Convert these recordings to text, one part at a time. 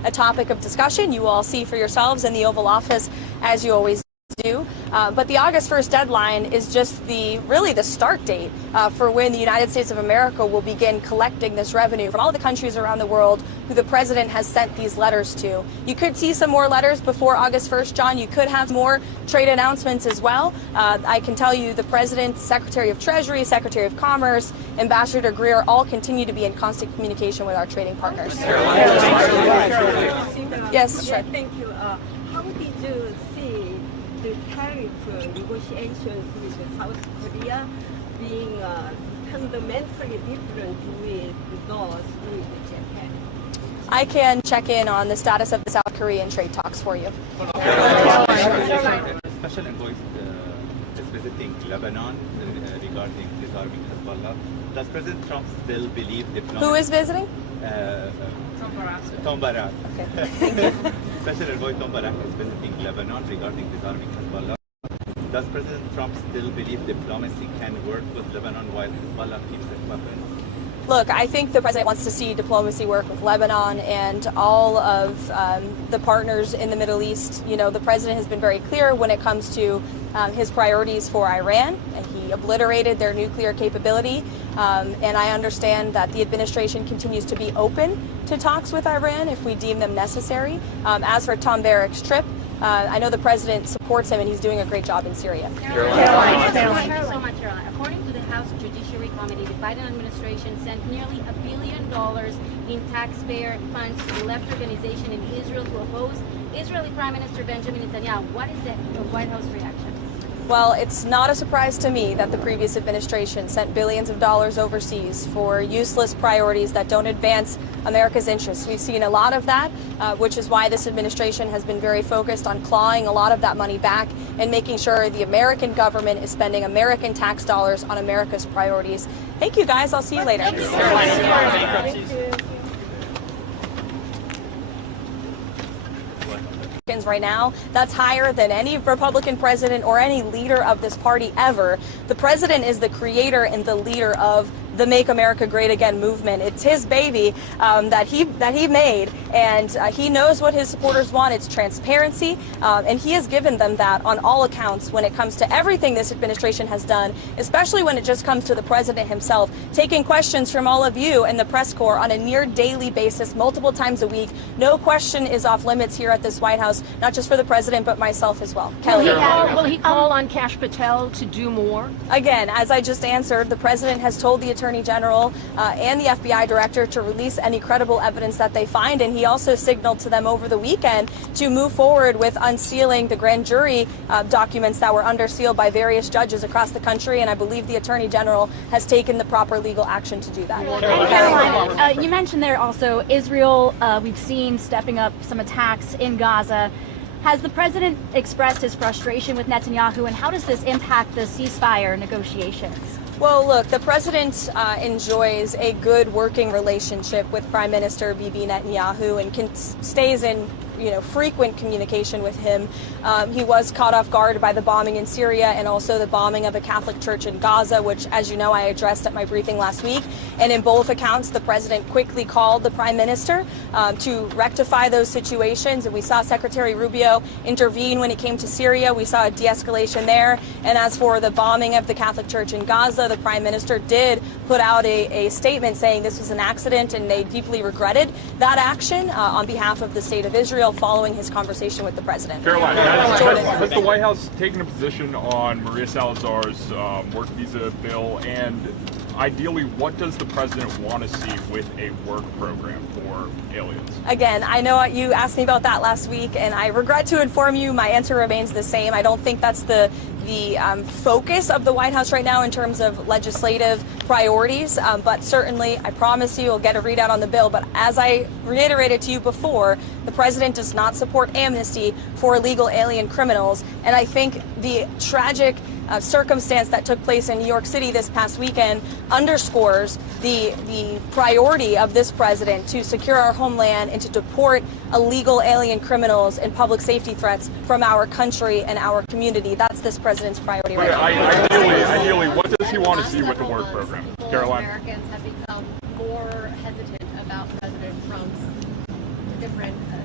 a topic of discussion. You will all see for yourselves in the Oval Office, as you always do. But the August 1st deadline is just really the start date for when the United States of America will begin collecting this revenue from all the countries around the world who the president has sent these letters to. You could see some more letters before August 1st, John. You could have more trade announcements as well. I can tell you the president, Secretary of Treasury, Secretary of Commerce, Ambassador Greer all continue to be in constant communication with our trading partners. Yes, sure. Thank you. How did you see the tariff negotiations with South Korea being fundamentally different with those with Japan? I can check in on the status of the South Korean trade talks for you. Special envoy is visiting Lebanon regarding disarming Hezbollah. Does President Trump still believe diplomacy? Who is visiting? Tom Barak. Okay, thank you. Special envoy Tom Barak is visiting Lebanon regarding disarming Hezbollah. Does President Trump still believe diplomacy can work with Lebanon while Hezbollah keeps its weapons? Look, I think the president wants to see diplomacy work with Lebanon and all of the partners in the Middle East. You know, the president has been very clear when it comes to his priorities for Iran, and he obliterated their nuclear capability. And I understand that the administration continues to be open to talks with Iran if we deem them necessary. As for Tom Barak's trip, I know the president supports him and he's doing a great job in Syria. Caroline. Thank you so much, Caroline. According to the House Judiciary Committee, the Biden administration sent nearly $1 billion in taxpayer funds to the left organization in Israel to oppose Israeli Prime Minister Benjamin Netanyahu. What is the White House reaction? Well, it's not a surprise to me that the previous administration sent billions of dollars overseas for useless priorities that don't advance America's interests. We've seen a lot of that, which is why this administration has been very focused on clawing a lot of that money back and making sure the American government is spending American tax dollars on America's priorities. Thank you, guys. I'll see you later. Right now, that's higher than any Republican president or any leader of this party ever. The president is the creator and the leader of the Make America Great Again movement. It's his baby that he made, and he knows what his supporters want. It's transparency, and he has given them that on all accounts when it comes to everything this administration has done, especially when it just comes to the president himself, taking questions from all of you and the press corps on a near daily basis, multiple times a week. No question is off limits here at this White House, not just for the president, but myself as well. Kelly. Will he call on Kash Patel to do more? Again, as I just answered, the president has told the Attorney General and the FBI director to release any credible evidence that they find, and he also signaled to them over the weekend to move forward with unsealing the grand jury documents that were under seal by various judges across the country, and I believe the Attorney General has taken the proper legal action to do that. Caroline, you mentioned there also Israel, we've seen stepping up some attacks in Gaza. Has the president expressed his frustration with Netanyahu, and how does this impact the ceasefire negotiations? Well, look, the president enjoys a good working relationship with Prime Minister Bibi Netanyahu and stays in frequent communication with him. He was caught off guard by the bombing in Syria and also the bombing of a Catholic church in Gaza, which, as you know, I addressed at my briefing last week. And in both accounts, the president quickly called the prime minister to rectify those situations. And we saw Secretary Rubio intervene when it came to Syria. We saw a de-escalation there. And as for the bombing of the Catholic church in Gaza, the prime minister did put out a statement saying this was an accident and they deeply regretted that action on behalf of the state of Israel, following his conversation with the president. Caroline, has the White House taken a position on Maria Salazar's work visa bill, and ideally, what does the president want to see with a work program for aliens? Again, I know you asked me about that last week, and I regret to inform you my answer remains the same. I don't think that's the focus of the White House right now in terms of legislative priorities, but certainly I promise you we'll get a readout on the bill. But as I reiterated to you before, the president does not support amnesty for illegal alien criminals, and I think the tragic circumstance that took place in New York City this past weekend underscores the priority of this president to secure our homeland and to deport illegal alien criminals and public safety threats from our country and our community. That's this president's priority right now. Ideally, what does he want to see with the work program? Caroline? Americans have become more hesitant about President Trump's different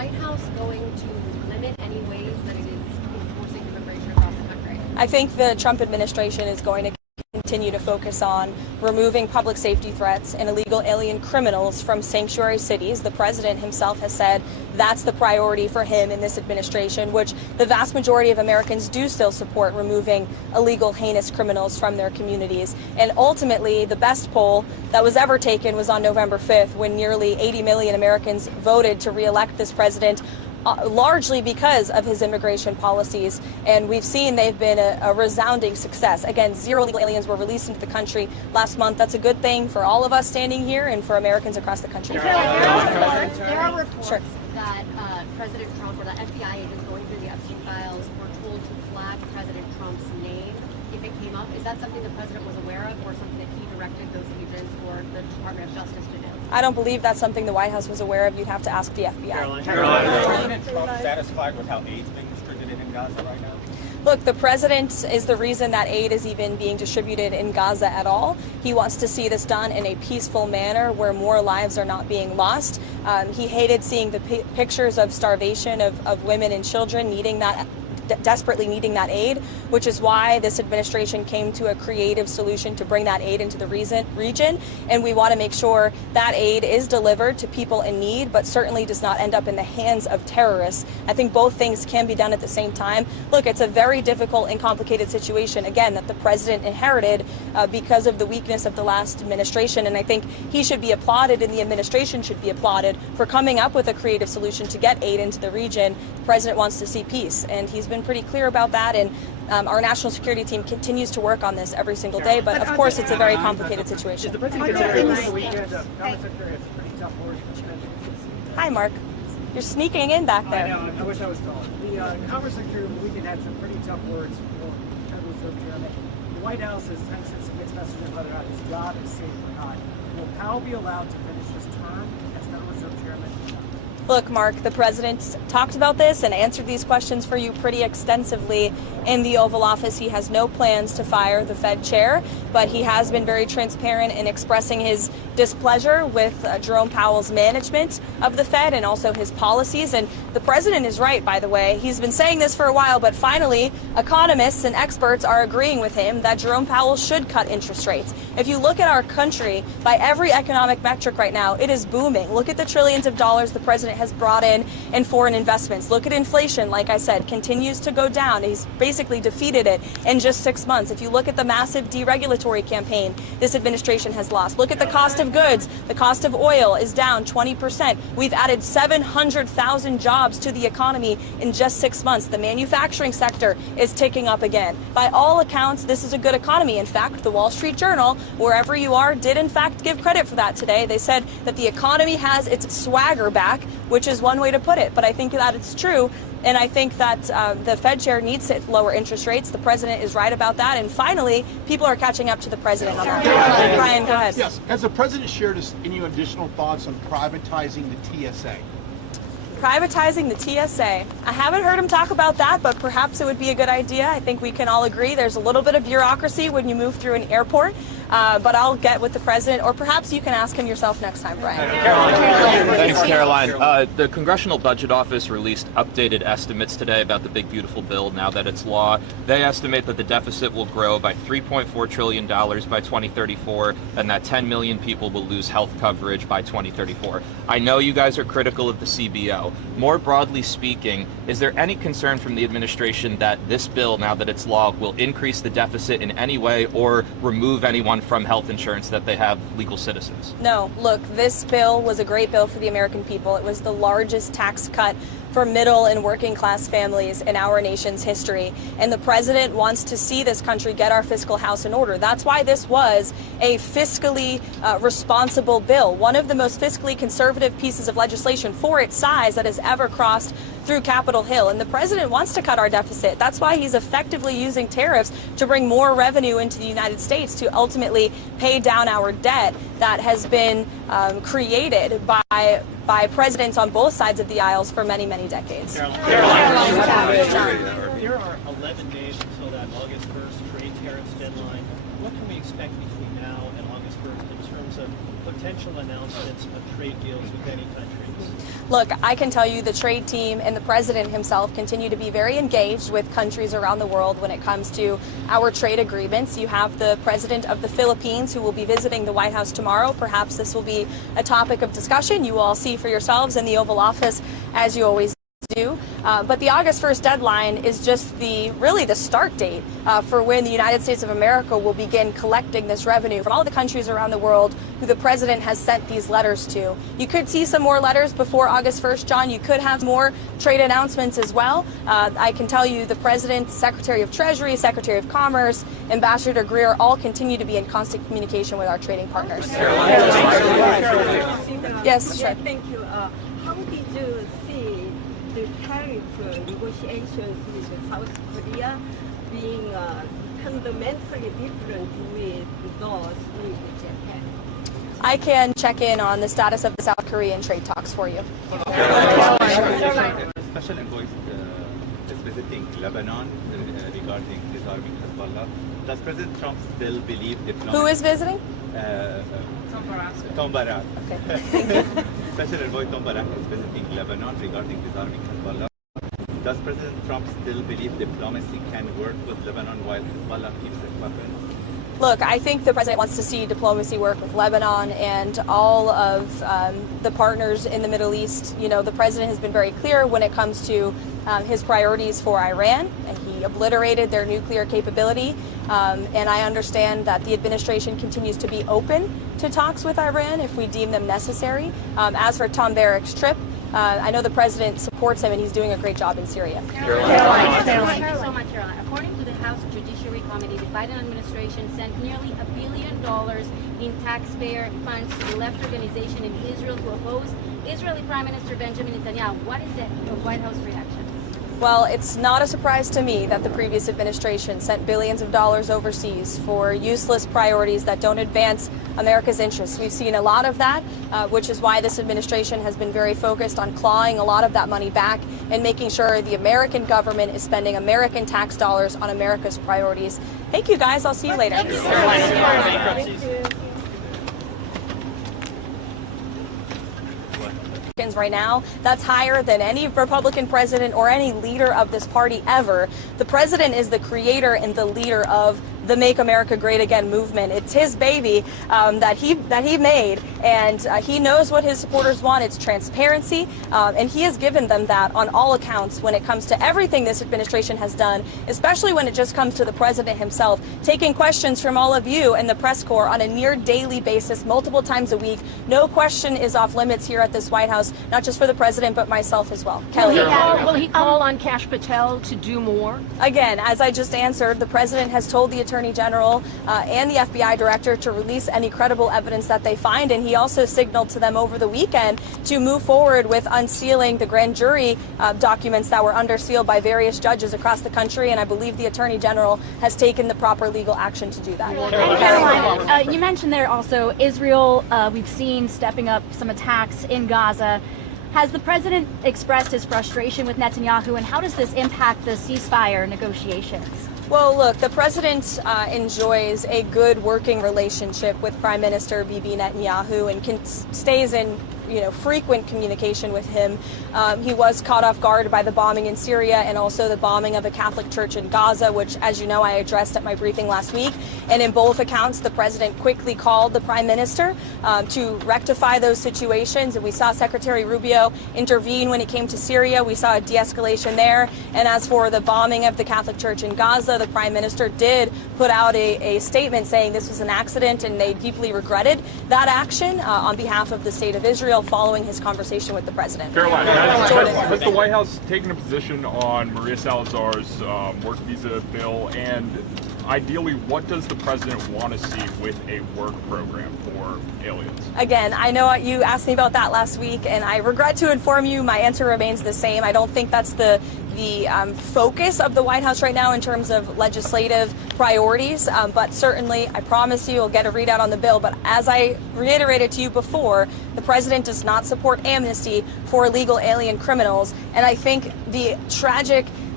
White House going to limit any ways that it is enforcing immigration across the country? I think the Trump administration is going to continue to focus on removing public safety threats and illegal alien criminals from sanctuary cities. The president himself has said that's the priority for him in this administration, which the vast majority of Americans do still support, removing illegal, heinous criminals from their communities. And ultimately, the best poll that was ever taken was on November 5th, when nearly 80 million Americans voted to re-elect this president, largely because of his immigration policies. And we've seen they've been a resounding success. Again, 0 illegal aliens were released into the country last month. That's a good thing for all of us standing here and for Americans across the country. There are reports Sure. that President Trump or the FBI agents going through the Epstein files were told to flag President Trump's name if it came up. Is that something the president was aware of, or something that he directed those agents or the Department of Justice to do? I don't believe that's something the White House was aware of. You'd have to ask the FBI. Is President Trump satisfied with how aid's being distributed in Gaza right now? Look, the president is the reason that aid is even being distributed in Gaza at all. He wants to see this done in a peaceful manner where more lives are not being lost. He hated seeing the pictures of starvation of women and children needing that, desperately needing that aid, which is why this administration came to a creative solution to bring that aid into the region. And we want to make sure that aid is delivered to people in need, but certainly does not end up in the hands of terrorists. I think both things can be done at the same time. Look, it's a very difficult and complicated situation, again, that the president inherited because of the weakness of the last administration. And I think he should be applauded, and the administration should be applauded for coming up with a creative solution to get aid into the region. The president wants to see peace, and he's been pretty clear about that. And our national security team continues to work on this every single day, but of course it's a very complicated situation. Hi, Mark. You're sneaking in back there. I know, I wish I was taller. The Commerce Secretary over the weekend had some pretty tough words for Federal Reserve Chairman. The White House has sent some mixed messages whether or not his job is safe or not. Will Powell be allowed to finish his term as Federal Reserve Chairman? Look, Mark, the president talked about this and answered these questions for you pretty extensively in the Oval Office. He has no plans to fire the Fed chair, but he has been very transparent in expressing his displeasure with Jerome Powell's management of the Fed and also his policies. And the president is right, by the way. He's been saying this for a while, but finally, economists and experts are agreeing with him that Jerome Powell should cut interest rates. If you look at our country, by every economic metric right now, it is booming. Look at the trillions of dollars the president has brought in foreign investments. Look at inflation, like I said, continues to go down. He's basically defeated it in just 6 months. If you look at the massive deregulatory campaign this administration has lost, look at the cost of goods. The cost of oil is down 20%. We've added 700,000 jobs to the economy in just 6 months. The manufacturing sector is ticking up again. By all accounts, this is a good economy. In fact, the Wall Street Journal, wherever you are, did in fact give credit for that today. They said that the economy has its swagger back, which is one way to put it. But I think that it's true. And I think that the Fed chair needs to lower interest rates. The president is right about that. And finally, people are catching up to the president on that. Brian, go ahead. Yes. Has the president shared any additional thoughts on privatizing the TSA? Privatizing the TSA. I haven't heard him talk about that, but perhaps it would be a good idea. I think we can all agree there's a little bit of bureaucracy when you move through an airport. But I'll get with the president, or perhaps you can ask him yourself next time, Brian. Thanks, Caroline. The Congressional Budget Office released updated estimates today about the big, beautiful bill now that it's law. They estimate that the deficit will grow by $3.4 trillion by 2034, and that 10 million people will lose health coverage by 2034. I know you guys are critical of the CBO. More broadly speaking, is there any concern from the administration that this bill, now that it's law, will increase the deficit in any way or remove anyone from health insurance that they have legal citizens? No, look, this bill was a great bill for the American people. It was the largest tax cut for middle and working class families in our nation's history. And the president wants to see this country get our fiscal house in order. That's why this was a fiscally responsible bill, one of the most fiscally conservative pieces of legislation for its size that has ever crossed through Capitol Hill. And the president wants to cut our deficit. That's why he's effectively using tariffs to bring more revenue into the United States to ultimately pay down our debt that has been created by presidents on both sides of the aisles for many, many decades. There are 11 days until that August 1st trade tariffs deadline. What can we expect between now and August 1st in terms of potential announcements of trade deals with any countries? Look, I can tell you the trade team and the president himself continue to be very engaged with countries around the world when it comes to our trade agreements. You have the president of the Philippines who will be visiting the White House tomorrow. Perhaps this will be a topic of discussion. You will all see for yourselves in the Oval Office, as you always do. But the August 1st deadline is just really the start date for when the United States of America will begin collecting this revenue from all the countries around the world who the president has sent these letters to. You could see some more letters before August 1st, John. You could have more trade announcements as well. I can tell you the president, Secretary of Treasury, Secretary of Commerce, Ambassador Greer all continue to be in constant communication with our trading partners. Yes, sure. Yeah, thank you. How did you see the tariff negotiations with South Korea being fundamentally different with those with Japan? I can check in on the status of the South Korean trade talks for you. Special envoy is visiting Lebanon regarding disarming Hezbollah. Does President Trump still believe diplomacy? Who is visiting? Tom Barak. Okay. Special envoy Tom Barak is visiting Lebanon regarding disarming Hezbollah. Does President Trump still believe diplomacy can work with Lebanon while Hezbollah keeps its weapons? Look, I think the president wants to see diplomacy work with Lebanon and all of the partners in the Middle East. You know, the president has been very clear when it comes to his priorities for Iran, and he obliterated their nuclear capability. And I understand that the administration continues to be open to talks with Iran if we deem them necessary. As for Tom Barak's trip, I know the president supports him and he's doing a great job in Syria. Caroline. Thank you so much, Caroline. According to the House Judiciary Committee, the Biden administration sent nearly $1 billion in taxpayer funds to the left organization in Israel to oppose Israeli Prime Minister Benjamin Netanyahu. What is the White House reaction? Well, it's not a surprise to me that the previous administration sent billions of dollars overseas for useless priorities that don't advance America's interests. We've seen a lot of that, which is why this administration has been very focused on clawing a lot of that money back and making sure the American government is spending American tax dollars on America's priorities. Thank you, guys. I'll see you later. Right now, that's higher than any Republican president or any leader of this party ever. The president is the creator and the leader of the Make America Great Again movement. It's his baby that he made, and he knows what his supporters want. It's transparency, and he has given them that on all accounts when it comes to everything this administration has done, especially when it just comes to the president himself, taking questions from all of you and the press corps on a near daily basis, multiple times a week. No question is off limits here at this White House, not just for the president, but myself as well. Kelly. Will he call on Kash Patel to do more? Again, as I just answered, the president has told the Attorney General and the FBI director to release any credible evidence that they find, and he also signaled to them over the weekend to move forward with unsealing the grand jury documents that were under seal by various judges across the country, and I believe the Attorney General has taken the proper legal action to do that. And Caroline, you mentioned there also Israel, we've seen stepping up some attacks in Gaza. Has the president expressed his frustration with Netanyahu, and how does this impact the ceasefire negotiations? Well, look, the president enjoys a good working relationship with Prime Minister Bibi Netanyahu and stays in frequent communication with him. He was caught off guard by the bombing in Syria and also the bombing of a Catholic church in Gaza, which, as you know, I addressed at my briefing last week. And in both accounts, the president quickly called the prime minister to rectify those situations. And we saw Secretary Rubio intervene when it came to Syria. We saw a de-escalation there. And as for the bombing of the Catholic church in Gaza, the prime minister did put out a statement saying this was an accident and they deeply regretted that action on behalf of the state of Israel, following his conversation with the president. Caroline, has the White House taken a position on Maria Salazar's work visa bill? And ideally, what does the president want to see with a work program for aliens? Again, I know you asked me about that last week, and I regret to inform you my answer remains the same. I don't think that's the focus of the White House right now in terms of legislative priorities, but certainly I promise you we'll get a readout on the bill. But as I reiterated to you before, the president does not support amnesty for illegal alien criminals, and I think the tragic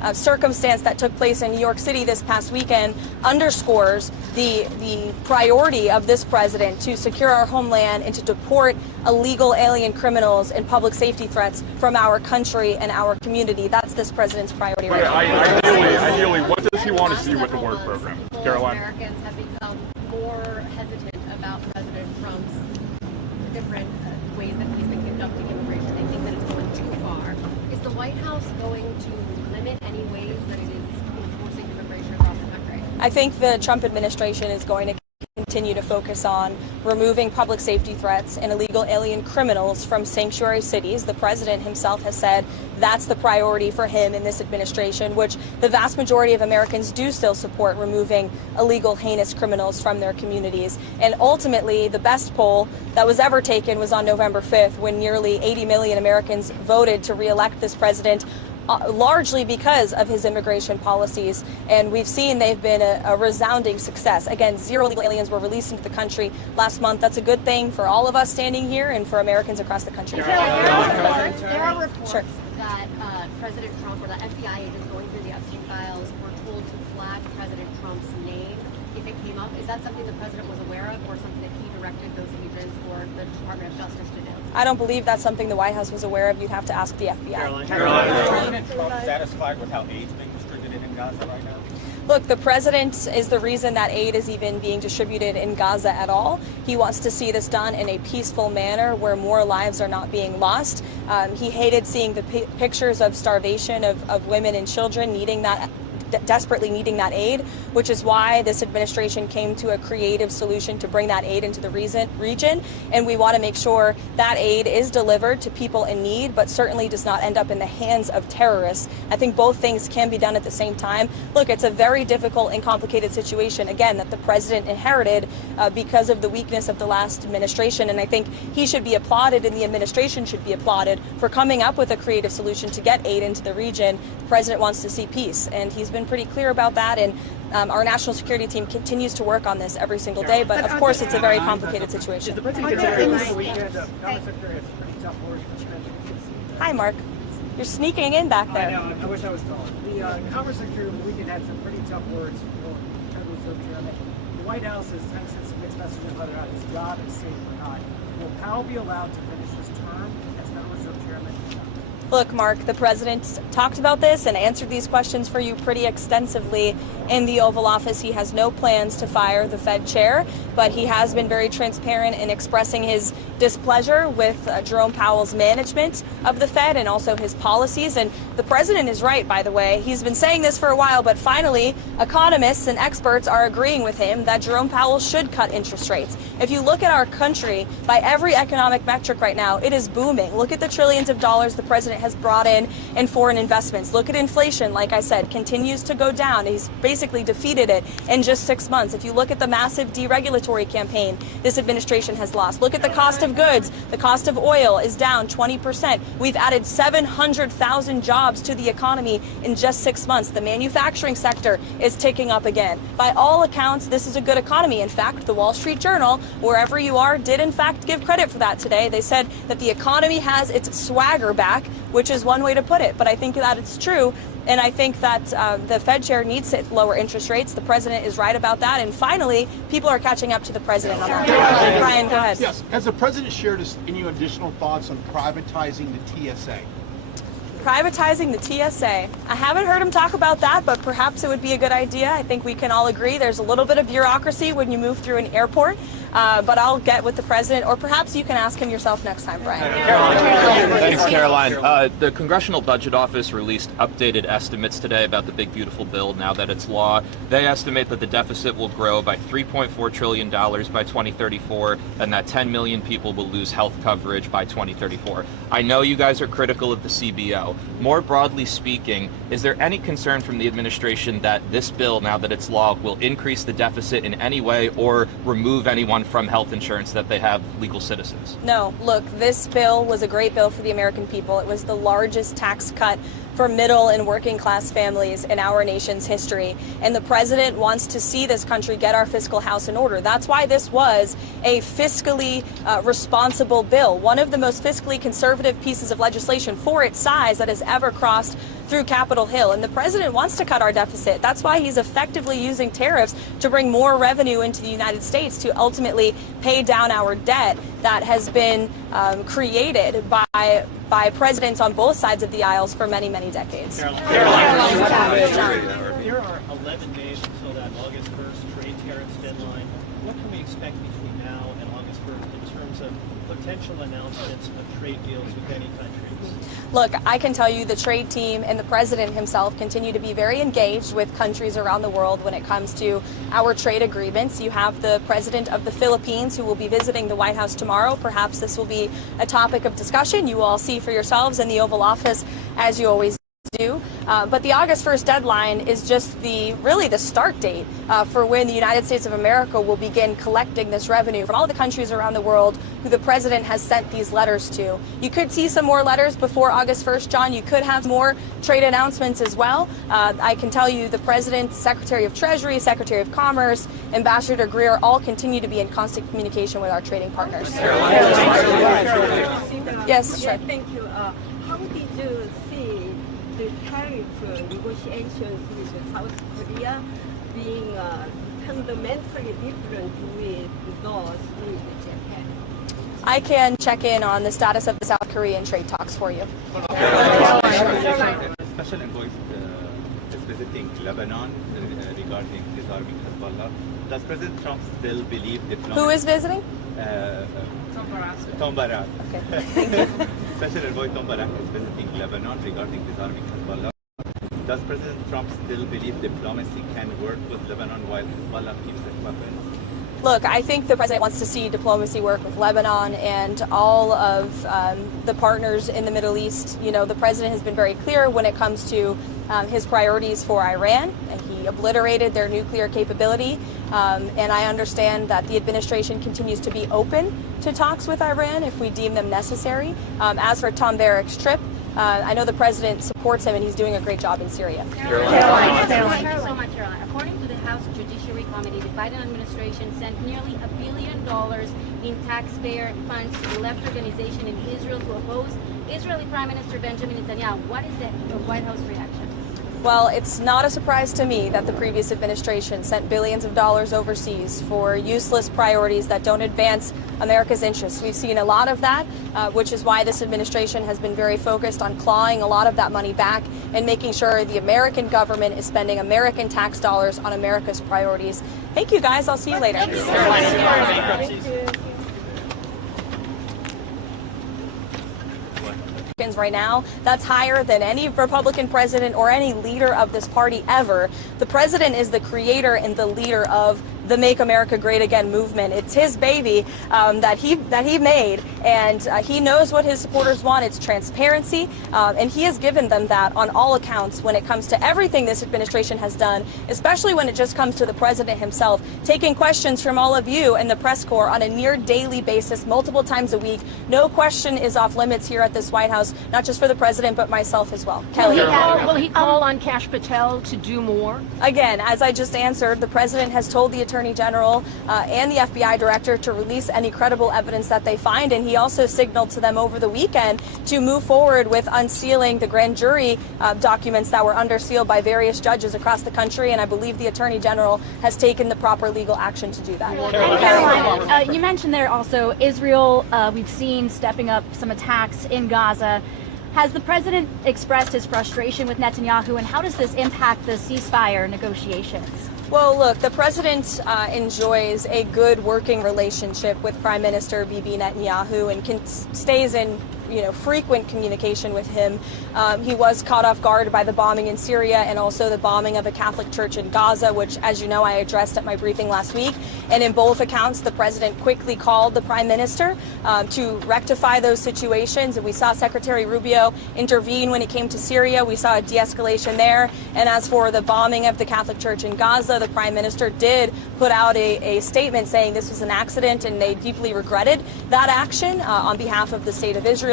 circumstance that took place in New York City this past weekend underscores the priority of this president to secure our homeland and to deport illegal alien criminals and public safety threats from our country and our community. That's this president's priority right now. Ideally, what does he want to see with the work program? Caroline? Americans have become more hesitant about President Trump's different ways that he's been conducting immigration. They think that it's going too far. Is the White House going to limit any ways that it is enforcing immigration across the country? I think the Trump administration is going to continue to focus on removing public safety threats and illegal alien criminals from sanctuary cities. The president himself has said that's the priority for him in this administration, which the vast majority of Americans do still support, removing illegal, heinous criminals from their communities. And ultimately, the best poll that was ever taken was on November 5th, when nearly 80 million Americans voted to re-elect this president, largely because of his immigration policies. And we've seen they've been a resounding success. Again, 0 illegal aliens were released into the country last month. That's a good thing for all of us standing here and for Americans across the country. There are reports Sure. that President Trump or the FBI agents going through the Epstein files were told to flag President Trump's name if it came up. Is that something the president was aware of, or something that he directed those agents or the Department of Justice to do? I don't believe that's something the White House was aware of. You'd have to ask the FBI. Caroline, is President Trump satisfied with how aid's being distributed in Gaza right now? Look, the president is the reason that aid is even being distributed in Gaza at all. He wants to see this done in a peaceful manner where more lives are not being lost. He hated seeing the pictures of starvation of women and children needing that, desperately needing that aid, which is why this administration came to a creative solution to bring that aid into the region. And we want to make sure that aid is delivered to people in need, but certainly does not end up in the hands of terrorists. I think both things can be done at the same time. Look, it's a very difficult and complicated situation, again, that the president inherited because of the weakness of the last administration. And I think he should be applauded and the administration should be applauded for coming up with a creative solution to get aid into the region. The president wants to see peace, and he's been pretty clear about that, and our national security team continues to work on this every single day, but of course it's a very complicated situation. Hi, Mark. You're sneaking in back there. I know, I wish I was taller. The Commerce Secretary over the weekend had some pretty tough words for Federal Reserve Chairman. The White House has sent some mixed messages whether or not his job is safe or not. Will Powell be allowed to finish his term as Federal Reserve Chairman? Look, Mark, the president talked about this and answered these questions for you pretty extensively in the Oval Office. He has no plans to fire the Fed chair, but he has been very transparent in expressing his displeasure with Jerome Powell's management of the Fed and also his policies. And the president is right, by the way. He's been saying this for a while, but finally, economists and experts are agreeing with him that Jerome Powell should cut interest rates. If you look at our country, by every economic metric right now, it is booming. Look at the trillions of dollars the president has brought in foreign investments. Look at inflation, like I said, continues to go down. He's basically defeated it in just 6 months. If you look at the massive deregulatory campaign this administration has lost, look at the cost of goods. The cost of oil is down 20%. We've added 700,000 jobs to the economy in just 6 months. The manufacturing sector is ticking up again. By all accounts, this is a good economy. In fact, the Wall Street Journal, wherever you are, did in fact give credit for that today. They said that the economy has its swagger back, which is one way to put it. But I think that it's true. And I think that the Fed chair needs to lower interest rates. The president is right about that. And finally, people are catching up to the president on that. Brian, go ahead. Yes. Has the president shared any additional thoughts on privatizing the TSA? Privatizing the TSA. I haven't heard him talk about that, but perhaps it would be a good idea. I think we can all agree there's a little bit of bureaucracy when you move through an airport. But I'll get with the president, or perhaps you can ask him yourself next time, Brian. Thanks, Caroline. The Congressional Budget Office released updated estimates today about the big, beautiful bill now that it's law. They estimate that the deficit will grow by $3.4 trillion by 2034, and that 10 million people will lose health coverage by 2034. I know you guys are critical of the CBO. More broadly speaking, is there any concern from the administration that this bill, now that it's law, will increase the deficit in any way or remove anyone from health insurance that they have legal citizens? No, look, this bill was a great bill for the American people. It was the largest tax cut for middle and working class families in our nation's history. And the president wants to see this country get our fiscal house in order. That's why this was a fiscally responsible bill, one of the most fiscally conservative pieces of legislation for its size that has ever crossed through Capitol Hill. And the president wants to cut our deficit. That's why he's effectively using tariffs to bring more revenue into the United States to ultimately pay down our debt that has been created by presidents on both sides of the aisles for many, many decades. There are 11 days until that August 1st trade tariffs deadline. What can we expect between now and August 1st in terms of potential announcements of trade deals with any countries? Look, I can tell you the trade team and the president himself continue to be very engaged with countries around the world when it comes to our trade agreements. You have the president of the Philippines who will be visiting the White House tomorrow. Perhaps this will be a topic of discussion. You will all see for yourselves in the Oval Office, as you always do. But the August 1st deadline is just really the start date for when the United States of America will begin collecting this revenue from all the countries around the world who the president has sent these letters to. You could see some more letters before August 1st, John. You could have more trade announcements as well. I can tell you the president, Secretary of Treasury, Secretary of Commerce, Ambassador Greer all continue to be in constant communication with our trading partners. Yes, sure. Thank you. How did you see the tariff negotiations with South Korea being fundamentally different with those with Japan? I can check in on the status of the South Korean trade talks for you. Special envoy is visiting Lebanon regarding disarming Hezbollah. Does President Trump still believe diplomacy? Who is visiting? Tom Barak. Okay. Special envoy Tom Barak is visiting Lebanon regarding disarming Hezbollah. Does President Trump still believe diplomacy can work with Lebanon while Hezbollah keeps its weapons? Look, I think the president wants to see diplomacy work with Lebanon and all of the partners in the Middle East. You know, the president has been very clear when it comes to his priorities for Iran, and he obliterated their nuclear capability. And I understand that the administration continues to be open to talks with Iran if we deem them necessary. As for Tom Barak's trip, I know the president supports him and he's doing a great job in Syria. Thank you so much, Caroline. According to the House Judiciary Committee, the Biden administration sent nearly $1 billion in taxpayer funds to the left organization in Israel to oppose Israeli Prime Minister Benjamin Netanyahu. What is the White House reaction? Well, it's not a surprise to me that the previous administration sent billions of dollars overseas for useless priorities that don't advance America's interests. We've seen a lot of that, which is why this administration has been very focused on clawing a lot of that money back and making sure the American government is spending American tax dollars on America's priorities. Thank you, guys. I'll see you later. Right now, that's higher than any Republican president or any leader of this party ever. The president is the creator and the leader of the Make America Great Again movement. It's his baby that he made, and he knows what his supporters want. It's transparency, and he has given them that on all accounts when it comes to everything this administration has done, especially when it just comes to the president himself, taking questions from all of you and the press corps on a near daily basis, multiple times a week. No question is off limits here at this White House, not just for the president, but myself as well. Kelly. Will he call on Kash Patel to do more? Again, as I just answered, the president has told the Attorney General and the FBI Director to release any credible evidence that they find, and he also signaled to them over the weekend to move forward with unsealing the grand jury documents that were under seal by various judges across the country, and I believe the Attorney General has taken the proper legal action to do that. Caroline, you mentioned there also Israel, we've seen stepping up some attacks in Gaza. Has the president expressed his frustration with Netanyahu, and how does this impact the ceasefire negotiations? Well, look, the president enjoys a good working relationship with Prime Minister Bibi Netanyahu and stays in frequent communication with him. He was caught off guard by the bombing in Syria and also the bombing of a Catholic church in Gaza, which, as you know, I addressed at my briefing last week. And in both accounts, the president quickly called the prime minister to rectify those situations. And we saw Secretary Rubio intervene when it came to Syria. We saw a de-escalation there. And as for the bombing of the Catholic church in Gaza, the prime minister did put out a statement saying this was an accident and they deeply regretted that action on behalf of the state of Israel.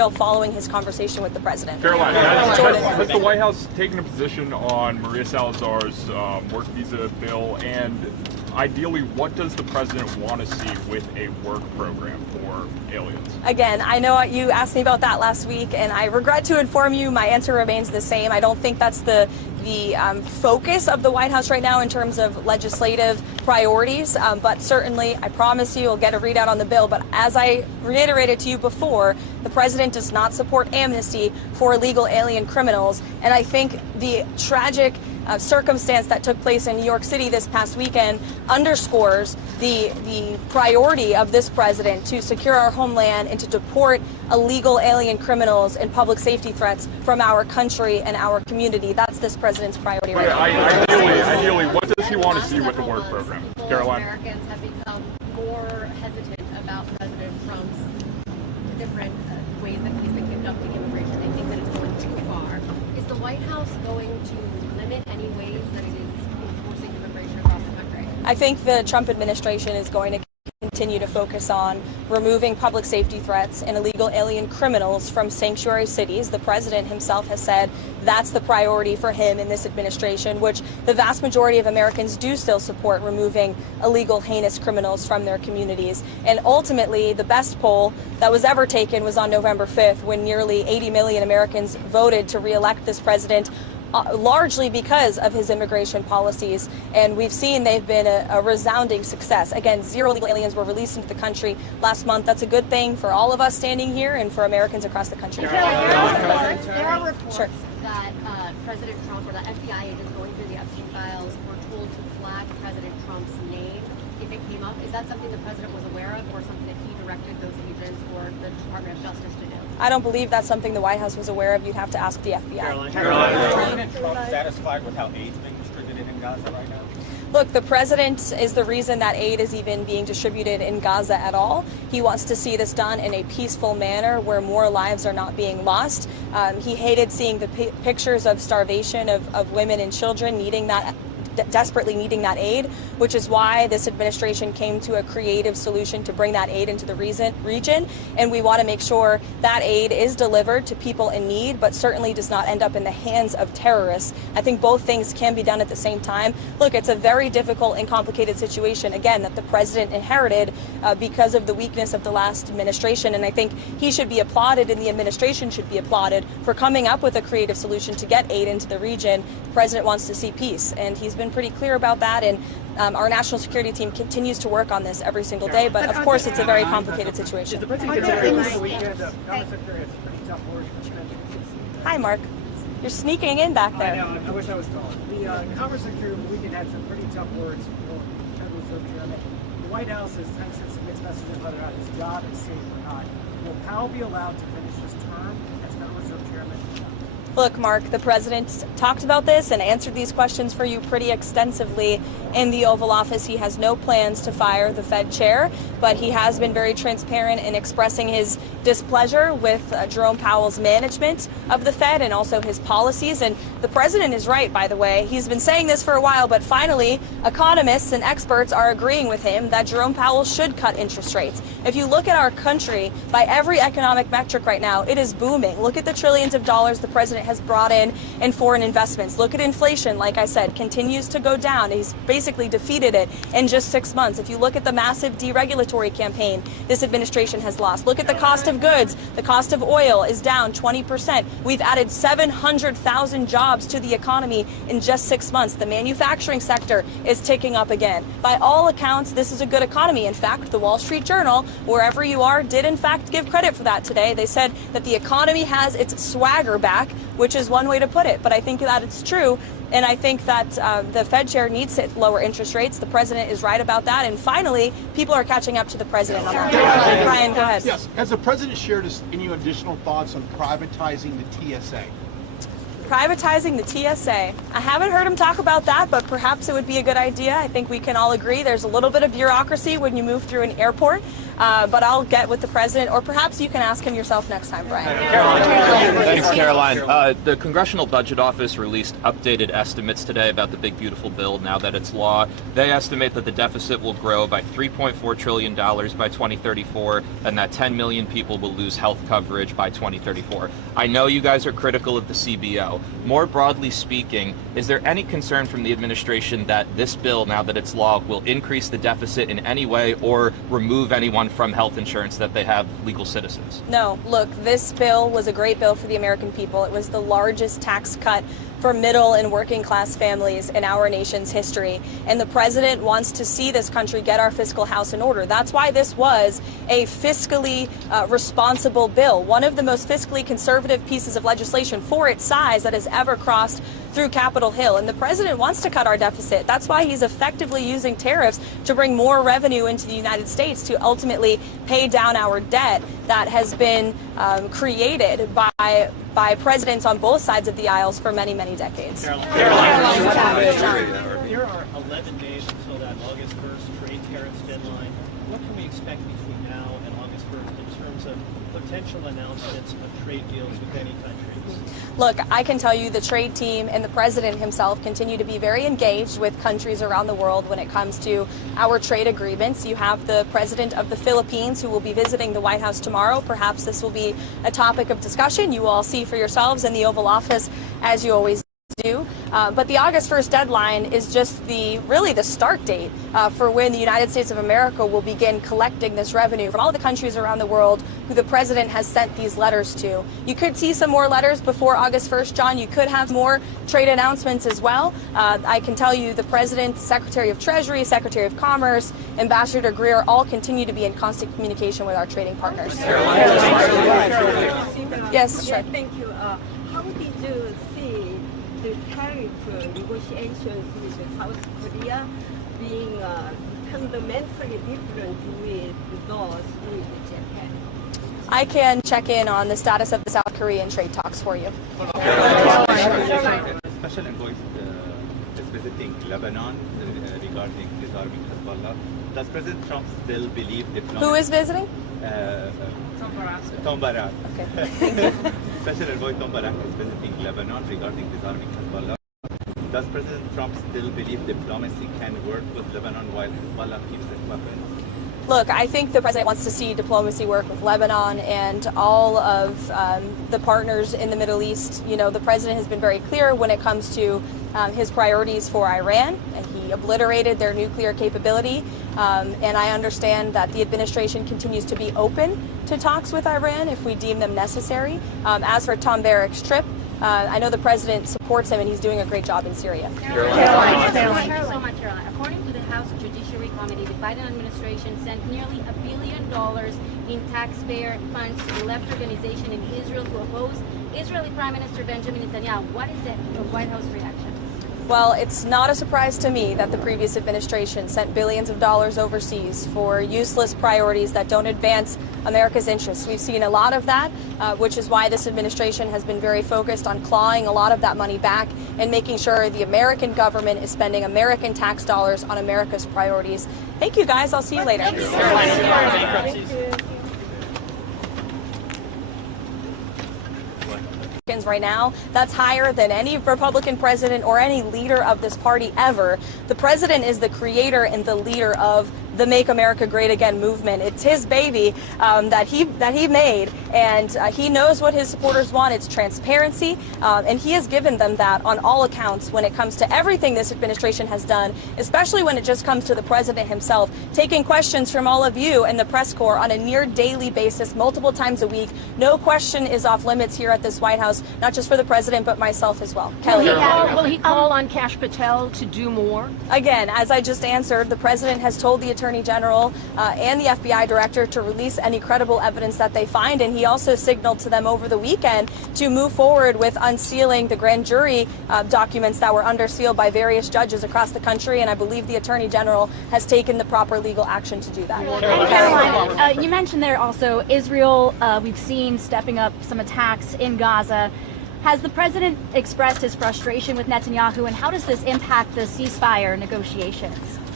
Israel following his conversation with the president. Caroline, has the White House taken a position on Maria Salazar's work visa bill, and ideally, what does the president want to see with a work program for aliens? Again, I know you asked me about that last week, and I regret to inform you my answer remains the same. I don't think that's the focus of the White House right now in terms of legislative priorities, but certainly I promise you we'll get a readout on the bill. But as I reiterated to you before, the president does not support amnesty for illegal alien criminals, and I think the tragic circumstance that took place in New York City this past weekend underscores the priority of this president to secure our homeland and to deport illegal alien criminals and public safety threats from our country and our community. That's this president's priority right now. Ideally, what does he want to see with the work program? Caroline? Americans have become more hesitant about President Trump's different ways that he's been conducting immigration. They think that it's going too far. Is the White House going to limit any ways that it is enforcing immigration across the country? I think the Trump administration is going to continue to focus on removing public safety threats and illegal alien criminals from sanctuary cities. The president himself has said that's the priority for him in this administration, which the vast majority of Americans do still support, removing illegal, heinous criminals from their communities. And ultimately, the best poll that was ever taken was on November 5th, when nearly 80 million Americans voted to re-elect this president, largely because of his immigration policies, and we've seen they've been a resounding success. Again, 0 illegal aliens were released into the country last month. That's a good thing for all of us standing here and for Americans across the country. There are reports that President Trump or the FBI agents going through the Epstein files were told to flag President Trump's name if it came up. Is that something the president was aware of, or something that he directed those agents or the Department of Justice to do? I don't believe that's something the White House was aware of. You'd have to ask the FBI. Caroline, is President Trump satisfied with how aid's being distributed in Gaza right now? Look, the president is the reason that aid is even being distributed in Gaza at all. He wants to see this done in a peaceful manner where more lives are not being lost. He hated seeing the pictures of starvation of women and children desperately needing that aid, which is why this administration came to a creative solution to bring that aid into the region. And we want to make sure that aid is delivered to people in need, but certainly does not end up in the hands of terrorists. I think both things can be done at the same time. Look, it's a very difficult and complicated situation, again, that the president inherited because of the weakness of the last administration. And I think he should be applauded, and the administration should be applauded for coming up with a creative solution to get aid into the region. The president wants to see peace, and he's been pretty clear about that, and our national security team continues to work on this every single day, but of course it's a very complicated situation. Hi, Mark. You're sneaking in back there. I know, I wish I was taller. The Congress Secretary over the weekend had some pretty tough words for Federal Reserve Chairman. The White House has sent some mixed messages whether or not his job is safe or not. Will Powell be allowed to finish his term as Federal Reserve Chairman? Look, Mark, the president talked about this and answered these questions for you pretty extensively in the Oval Office. He has no plans to fire the Fed chair, but he has been very transparent in expressing his displeasure with Jerome Powell's management of the Fed and also his policies. And the president is right, by the way. He's been saying this for a while, but finally, economists and experts are agreeing with him that Jerome Powell should cut interest rates. If you look at our country, by every economic metric right now, it is booming. Look at the trillions of dollars the president has brought in foreign investments. Look at inflation, like I said, continues to go down. He's basically defeated it in just 6 months. If you look at the massive deregulatory campaign this administration has lost, look at the cost of goods. The cost of oil is down 20%. We've added 700,000 jobs to the economy in just 6 months. The manufacturing sector is ticking up again. By all accounts, this is a good economy. In fact, the Wall Street Journal, wherever you are, did in fact give credit for that today. They said that the economy has its swagger back, which is one way to put it. But I think that it's true. And I think that the Fed chair needs to lower interest rates. The president is right about that. And finally, people are catching up to the president on that. Brian, go ahead. Yes. Has the president shared any additional thoughts on privatizing the TSA? Privatizing the TSA. I haven't heard him talk about that, but perhaps it would be a good idea. I think we can all agree there's a little bit of bureaucracy when you move through an airport. but I'll get with the president, or perhaps you can ask him yourself next time, Brian. Thanks, Caroline. The Congressional Budget Office released updated estimates today about the big, beautiful bill now that it's law. They estimate that the deficit will grow by $3.4 trillion by 2034, and that 10 million people will lose health coverage by 2034. I know you guys are critical of the CBO. More broadly speaking, is there any concern from the administration that this bill, now that it's law, will increase the deficit in any way or remove anyone from health insurance that they have legal citizens? No, look, this bill was a great bill for the American people. It was the largest tax cut for middle and working class families in our nation's history. And the president wants to see this country get our fiscal house in order. That's why this was a fiscally responsible bill, one of the most fiscally conservative pieces of legislation for its size that has ever crossed through Capitol Hill. And the president wants to cut our deficit. That's why he's effectively using tariffs to bring more revenue into the United States to ultimately pay down our debt that has been created by presidents on both sides of the aisles for many, many decades. There are 11 days until that August 1st trade tariffs deadline. What can we expect between now and August 1st in terms of potential announcements of trade deals with any countries? Look, I can tell you the trade team and the president himself continue to be very engaged with countries around the world when it comes to our trade agreements. You have the president of the Philippines who will be visiting the White House tomorrow. Perhaps this will be a topic of discussion. You will all see for yourselves in the Oval Office, as you always do. But the August 1st deadline is just really the start date for when the United States of America will begin collecting this revenue from all the countries around the world who the president has sent these letters to. You could see some more letters before August 1st, John. You could have more trade announcements as well. I can tell you the president, Secretary of Treasury, Secretary of Commerce, Ambassador Greer all continue to be in constant communication with our trading partners. Yes, sure. Thank you. How did you see the tariff negotiations with South Korea being fundamentally different with those with Japan? I can check in on the status of the South Korean trade talks for you. Special envoy is visiting Lebanon regarding disarming Hezbollah. Does President Trump still believe diplomacy? Who is visiting? Tom Barak. Okay. Special envoy Tom Barak is visiting Lebanon regarding disarming Hezbollah. Does President Trump still believe diplomacy can work with Lebanon while Hezbollah keeps its weapons? Look, I think the president wants to see diplomacy work with Lebanon and all of the partners in the Middle East. You know, the president has been very clear when it comes to his priorities for Iran, and he obliterated their nuclear capability. And I understand that the administration continues to be open to talks with Iran if we deem them necessary. As for Tom Barak's trip, I know the president supports him and he's doing a great job in Syria. Caroline. Thank you so much, Caroline. According to the House Judiciary Committee, the Biden administration sent nearly $1 billion in taxpayer funds to the left organization in Israel to oppose Israeli Prime Minister Benjamin Netanyahu. What is the White House reaction? Well, it's not a surprise to me that the previous administration sent billions of dollars overseas for useless priorities that don't advance America's interests. We've seen a lot of that, which is why this administration has been very focused on clawing a lot of that money back and making sure the American government is spending American tax dollars on America's priorities. Thank you, guys. I'll see you later. Right now, that's higher than any Republican president or any leader of this party ever. The president is the creator and the leader of the Make America Great Again movement. It's his baby that he made, and he knows what his supporters want. It's transparency, and he has given them that on all accounts when it comes to everything this administration has done, especially when it just comes to the president himself, taking questions from all of you and the press corps on a near daily basis, multiple times a week. No question is off limits here at this White House, not just for the president, but myself as well. Kelly. Will he call on Kash Patel to do more? Again, as I just answered, the president has told the Attorney General and the FBI director to release any credible evidence that they find, and he also signaled to them over the weekend to move forward with unsealing the grand jury documents that were under seal by various judges across the country, and I believe the Attorney General has taken the proper legal action to do that. And Caroline, you mentioned there also Israel, we've seen stepping up some attacks in Gaza. Has the president expressed his frustration with Netanyahu, and how does this impact the ceasefire negotiations?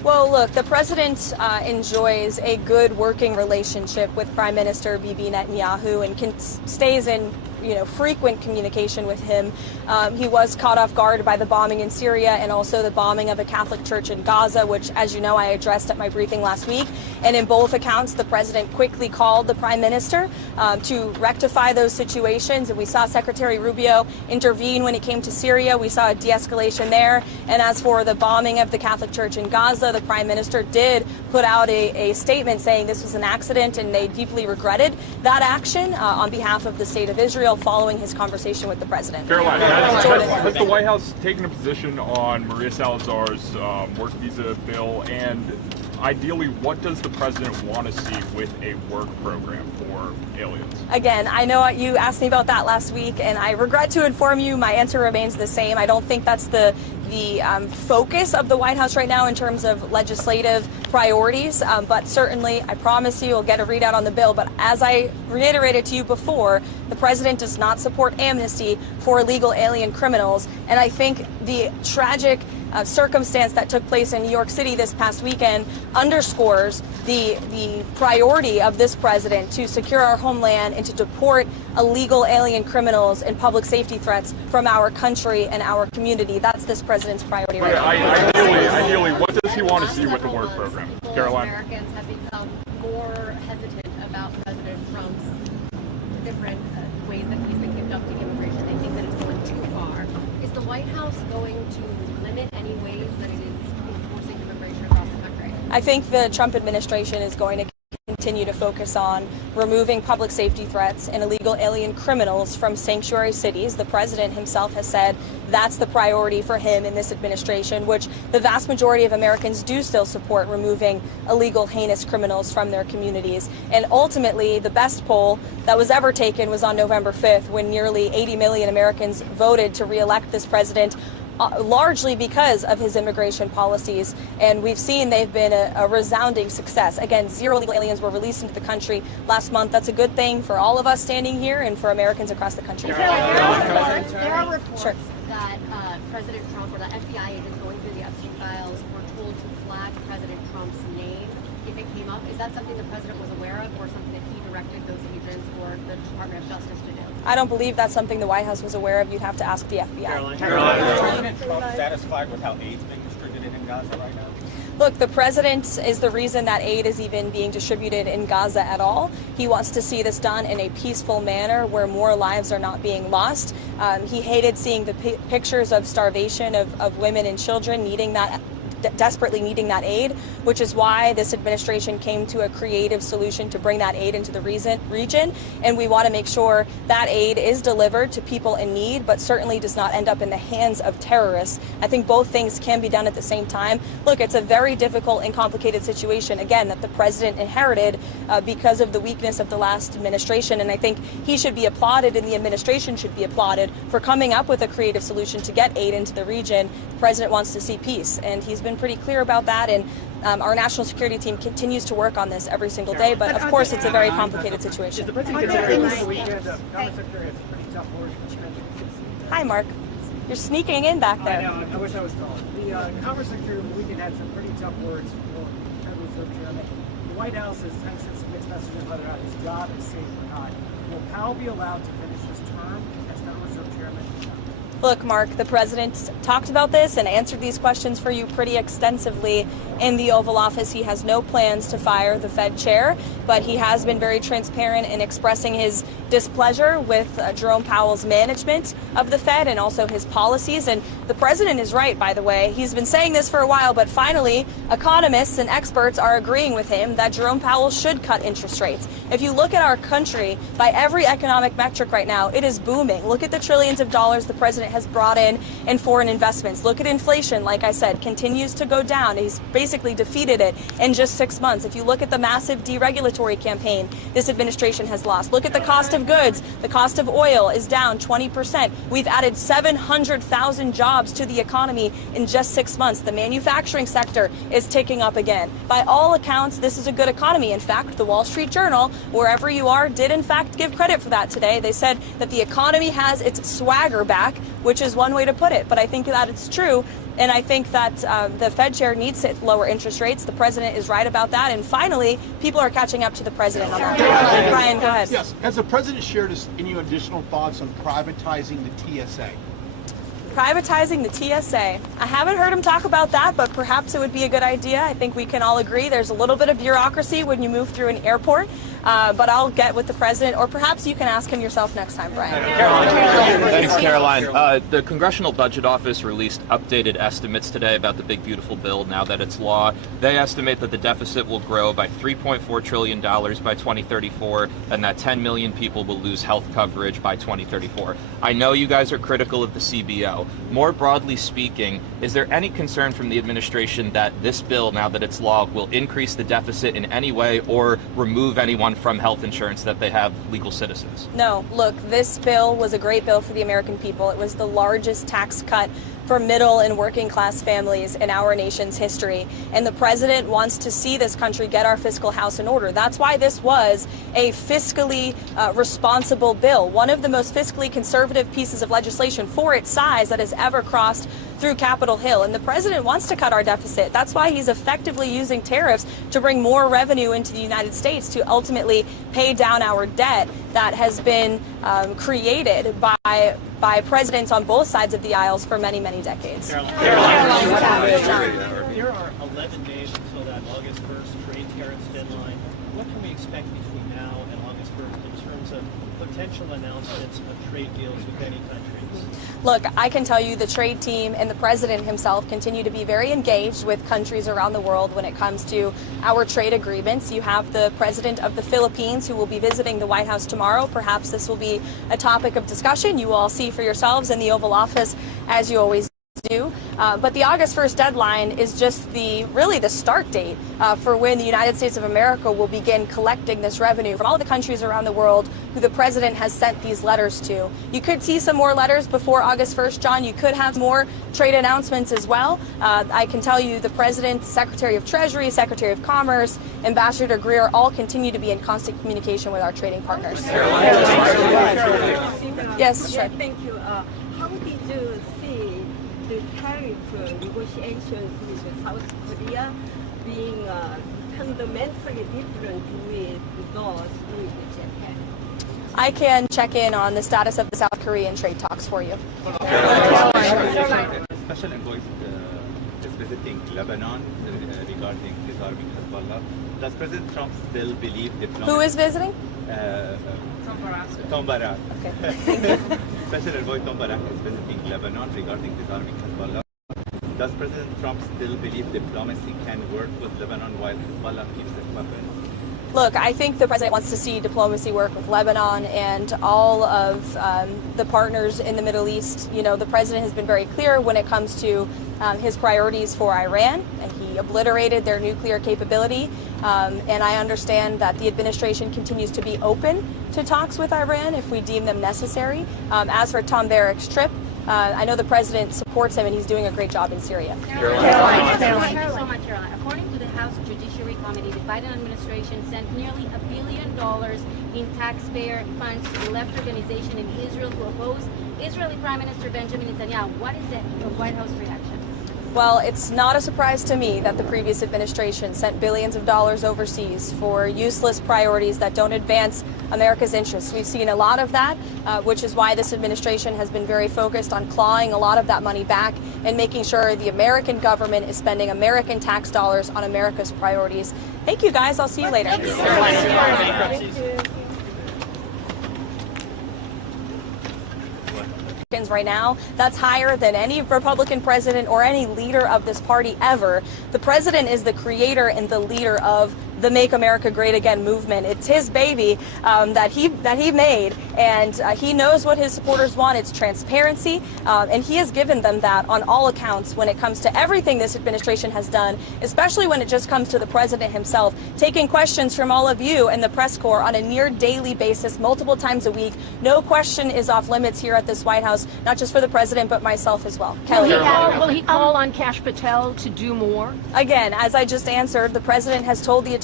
Well, look, the president enjoys a good working relationship with Prime Minister Bibi Netanyahu and stays in frequent communication with him. He was caught off guard by the bombing in Syria and also the bombing of a Catholic church in Gaza, which, as you know, I addressed at my briefing last week. And in both accounts, the president quickly called the prime minister to rectify those situations. And we saw Secretary Rubio intervene when it came to Syria. We saw a de-escalation there. And as for the bombing of the Catholic church in Gaza, the prime minister did put out a statement saying this was an accident and they deeply regretted that action on behalf of the state of Israel, following his conversation with the president. Karoline, has the White House taken a position on Maria Salazar's work visa bill? And ideally, what does the president want to see with a work program for aliens? Again, I know you asked me about that last week, and I regret to inform you my answer remains the same. I don't think that's the focus of the White House right now in terms of legislative priorities, but certainly I promise you we'll get a readout on the bill. But as I reiterated to you before, the president does not support amnesty for illegal alien criminals, and I think the tragic circumstance that took place in New York City this past weekend underscores the priority of this president to secure our homeland and to deport illegal alien criminals and public safety threats from our country and our community. That's this president's priority right now. Ideally, what does he want to see with the work program? Karoline? Americans have become more hesitant about President Trump's different ways that he's been conducting immigration. They think that it's going too far. Is the White House going to limit any ways that it is enforcing immigration across the country? I think the Trump administration is going to continue to focus on removing public safety threats and illegal alien criminals from sanctuary cities. The president himself has said that's the priority for him in this administration, which the vast majority of Americans do still support, removing illegal, heinous criminals from their communities. And ultimately, the best poll that was ever taken was on November 5th, when nearly 80 million Americans voted to re-elect this president, largely because of his immigration policies. And we've seen they've been a resounding success. Again, 0 illegal aliens were released into the country last month. That's a good thing for all of us standing here and for Americans across the country. There are reports that President Trump or the FBI agents going through the Epstein files were told to flag President Trump's name if it came up. Is that something the president was aware of, or something that he directed those agents or the Department of Justice to do? I don't believe that's something the White House was aware of. You'd have to ask the FBI. Karoline, is President Trump satisfied with how aid's being distributed in Gaza right now? Look, the president is the reason that aid is even being distributed in Gaza at all. He wants to see this done in a peaceful manner where more lives are not being lost. He hated seeing the pictures of starvation of women and children desperately needing that aid, which is why this administration came to a creative solution to bring that aid into the region. And we want to make sure that aid is delivered to people in need, but certainly does not end up in the hands of terrorists. I think both things can be done at the same time. Look, it's a very difficult and complicated situation, again, that the president inherited because of the weakness of the last administration. And I think he should be applauded and the administration should be applauded for coming up with a creative solution to get aid into the region. The president wants to see peace, and he's been pretty clear about that, and our national security team continues to work on this every single day, but of course it's a very complicated situation. Hi, Mark. You're sneaking in back there. I know, I wish I was taller. The Commerce Secretary over the weekend had some pretty tough words for Federal Reserve Chairman. The White House has sent some mixed messages whether or not his job is safe or not. Will Powell be allowed to finish his term as Federal Reserve Chairman? Look, Mark, the president talked about this and answered these questions for you pretty extensively in the Oval Office. He has no plans to fire the Fed chair, but he has been very transparent in expressing his displeasure with Jerome Powell's management of the Fed and also his policies. And the president is right, by the way. He's been saying this for a while, but finally, economists and experts are agreeing with him that Jerome Powell should cut interest rates. If you look at our country, by every economic metric right now, it is booming. Look at the trillions of dollars the president has brought in foreign investments. Look at inflation, like I said, continues to go down. He's basically defeated it in just 6 months. If you look at the massive deregulatory campaign this administration has lost, look at the cost of goods. The cost of oil is down 20%. We've added 700,000 jobs to the economy in just 6 months. The manufacturing sector is ticking up again. By all accounts, this is a good economy. In fact, the Wall Street Journal, wherever you are, did in fact give credit for that today. They said that the economy has its swagger back, which is one way to put it. But I think that it's true And I think that the Fed chair needs to lower interest rates. The president is right about that. And finally, people are catching up to the president on that. Brian, go ahead. Yes. Has the president shared any additional thoughts on privatizing the TSA? Privatizing the TSA. I haven't heard him talk about that, but perhaps it would be a good idea. I think we can all agree there's a little bit of bureaucracy when you move through an airport, but I'll get with the president, or perhaps you can ask him yourself next time, Brian. Thanks, Caroline. The Congressional Budget Office released updated estimates today about the big, beautiful bill now that it's law. They estimate that the deficit will grow by $3.4 trillion by 2034, and that 10 million people will lose health coverage by 2034. I know you guys are critical of the CBO. More broadly speaking, is there any concern from the administration that this bill, now that it's law, will increase the deficit in any way or remove anyone from health insurance that they have legal citizens? No, look, this bill was a great bill for the American people. It was the largest tax cut for middle and working class families in our nation's history. And the president wants to see this country get our fiscal house in order. That's why this was a fiscally responsible bill, one of the most fiscally conservative pieces of legislation for its size that has ever crossed through Capitol Hill. And the president wants to cut our deficit. That's why he's effectively using tariffs to bring more revenue into the United States to ultimately pay down our debt that has been created by presidents on both sides of the aisles for many, many decades. There are 11 days until that August 1st trade tariffs deadline. What can we expect between now and August 1st in terms of potential announcements of trade deals with any countries? Look, I can tell you the trade team and the president himself continue to be very engaged with countries around the world when it comes to our trade agreements. You have the president of the Philippines who will be visiting the White House tomorrow. Perhaps this will be a topic of discussion. You will all see for yourselves in the Oval Office, as you always do. But the August 1st deadline is just really the start date for when the United States of America will begin collecting this revenue from all the countries around the world who the president has sent these letters to. You could see some more letters before August 1st, John. You could have more trade announcements as well. I can tell you the president, Secretary of Treasury, Secretary of Commerce, Ambassador Greer all continue to be in constant communication with our trading partners. Yes, sure. Thank you. How did you see the tariff negotiations with South Korea being fundamentally different with those with Japan? I can check in on the status of the South Korean trade talks for you. Special envoy is visiting Lebanon regarding disarming Hezbollah. Does President Trump still believe diplomacy? Who is visiting? Tom Barak. Okay. Special envoy Tom Barak is visiting Lebanon regarding disarming Hezbollah. Does President Trump still believe diplomacy can work with Lebanon while Hezbollah keeps its weapons? Look, I think the president wants to see diplomacy work with Lebanon and all of the partners in the Middle East. You know, the president has been very clear when it comes to his priorities for Iran, and he obliterated their nuclear capability. And I understand that the administration continues to be open to talks with Iran if we deem them necessary. As for Tom Barak's trip, I know the president supports him and he's doing a great job in Syria. Caroline. Thank you so much, Caroline. According to the House Judiciary Committee, the Biden administration sent nearly $1 billion in taxpayer funds to the left organization in Israel to oppose Israeli Prime Minister Benjamin Netanyahu. What is the White House reaction? Well, it's not a surprise to me that the previous administration sent billions of dollars overseas for useless priorities that don't advance America's interests. We've seen a lot of that, which is why this administration has been very focused on clawing a lot of that money back and making sure the American government is spending American tax dollars on America's priorities. Thank you, guys. I'll see you later. Right now, that's higher than any Republican president or any leader of this party ever. The president is the creator and the leader of the Make America Great Again movement. It's his baby that he made, and he knows what his supporters want. It's transparency, and he has given them that on all accounts when it comes to everything this administration has done, especially when it just comes to the president himself, taking questions from all of you and the press corps on a near daily basis, multiple times a week. No question is off limits here at this White House, not just for the president, but myself as well. Kelly. Will he call on Kash Patel to do more? Again, as I just answered, the president has told the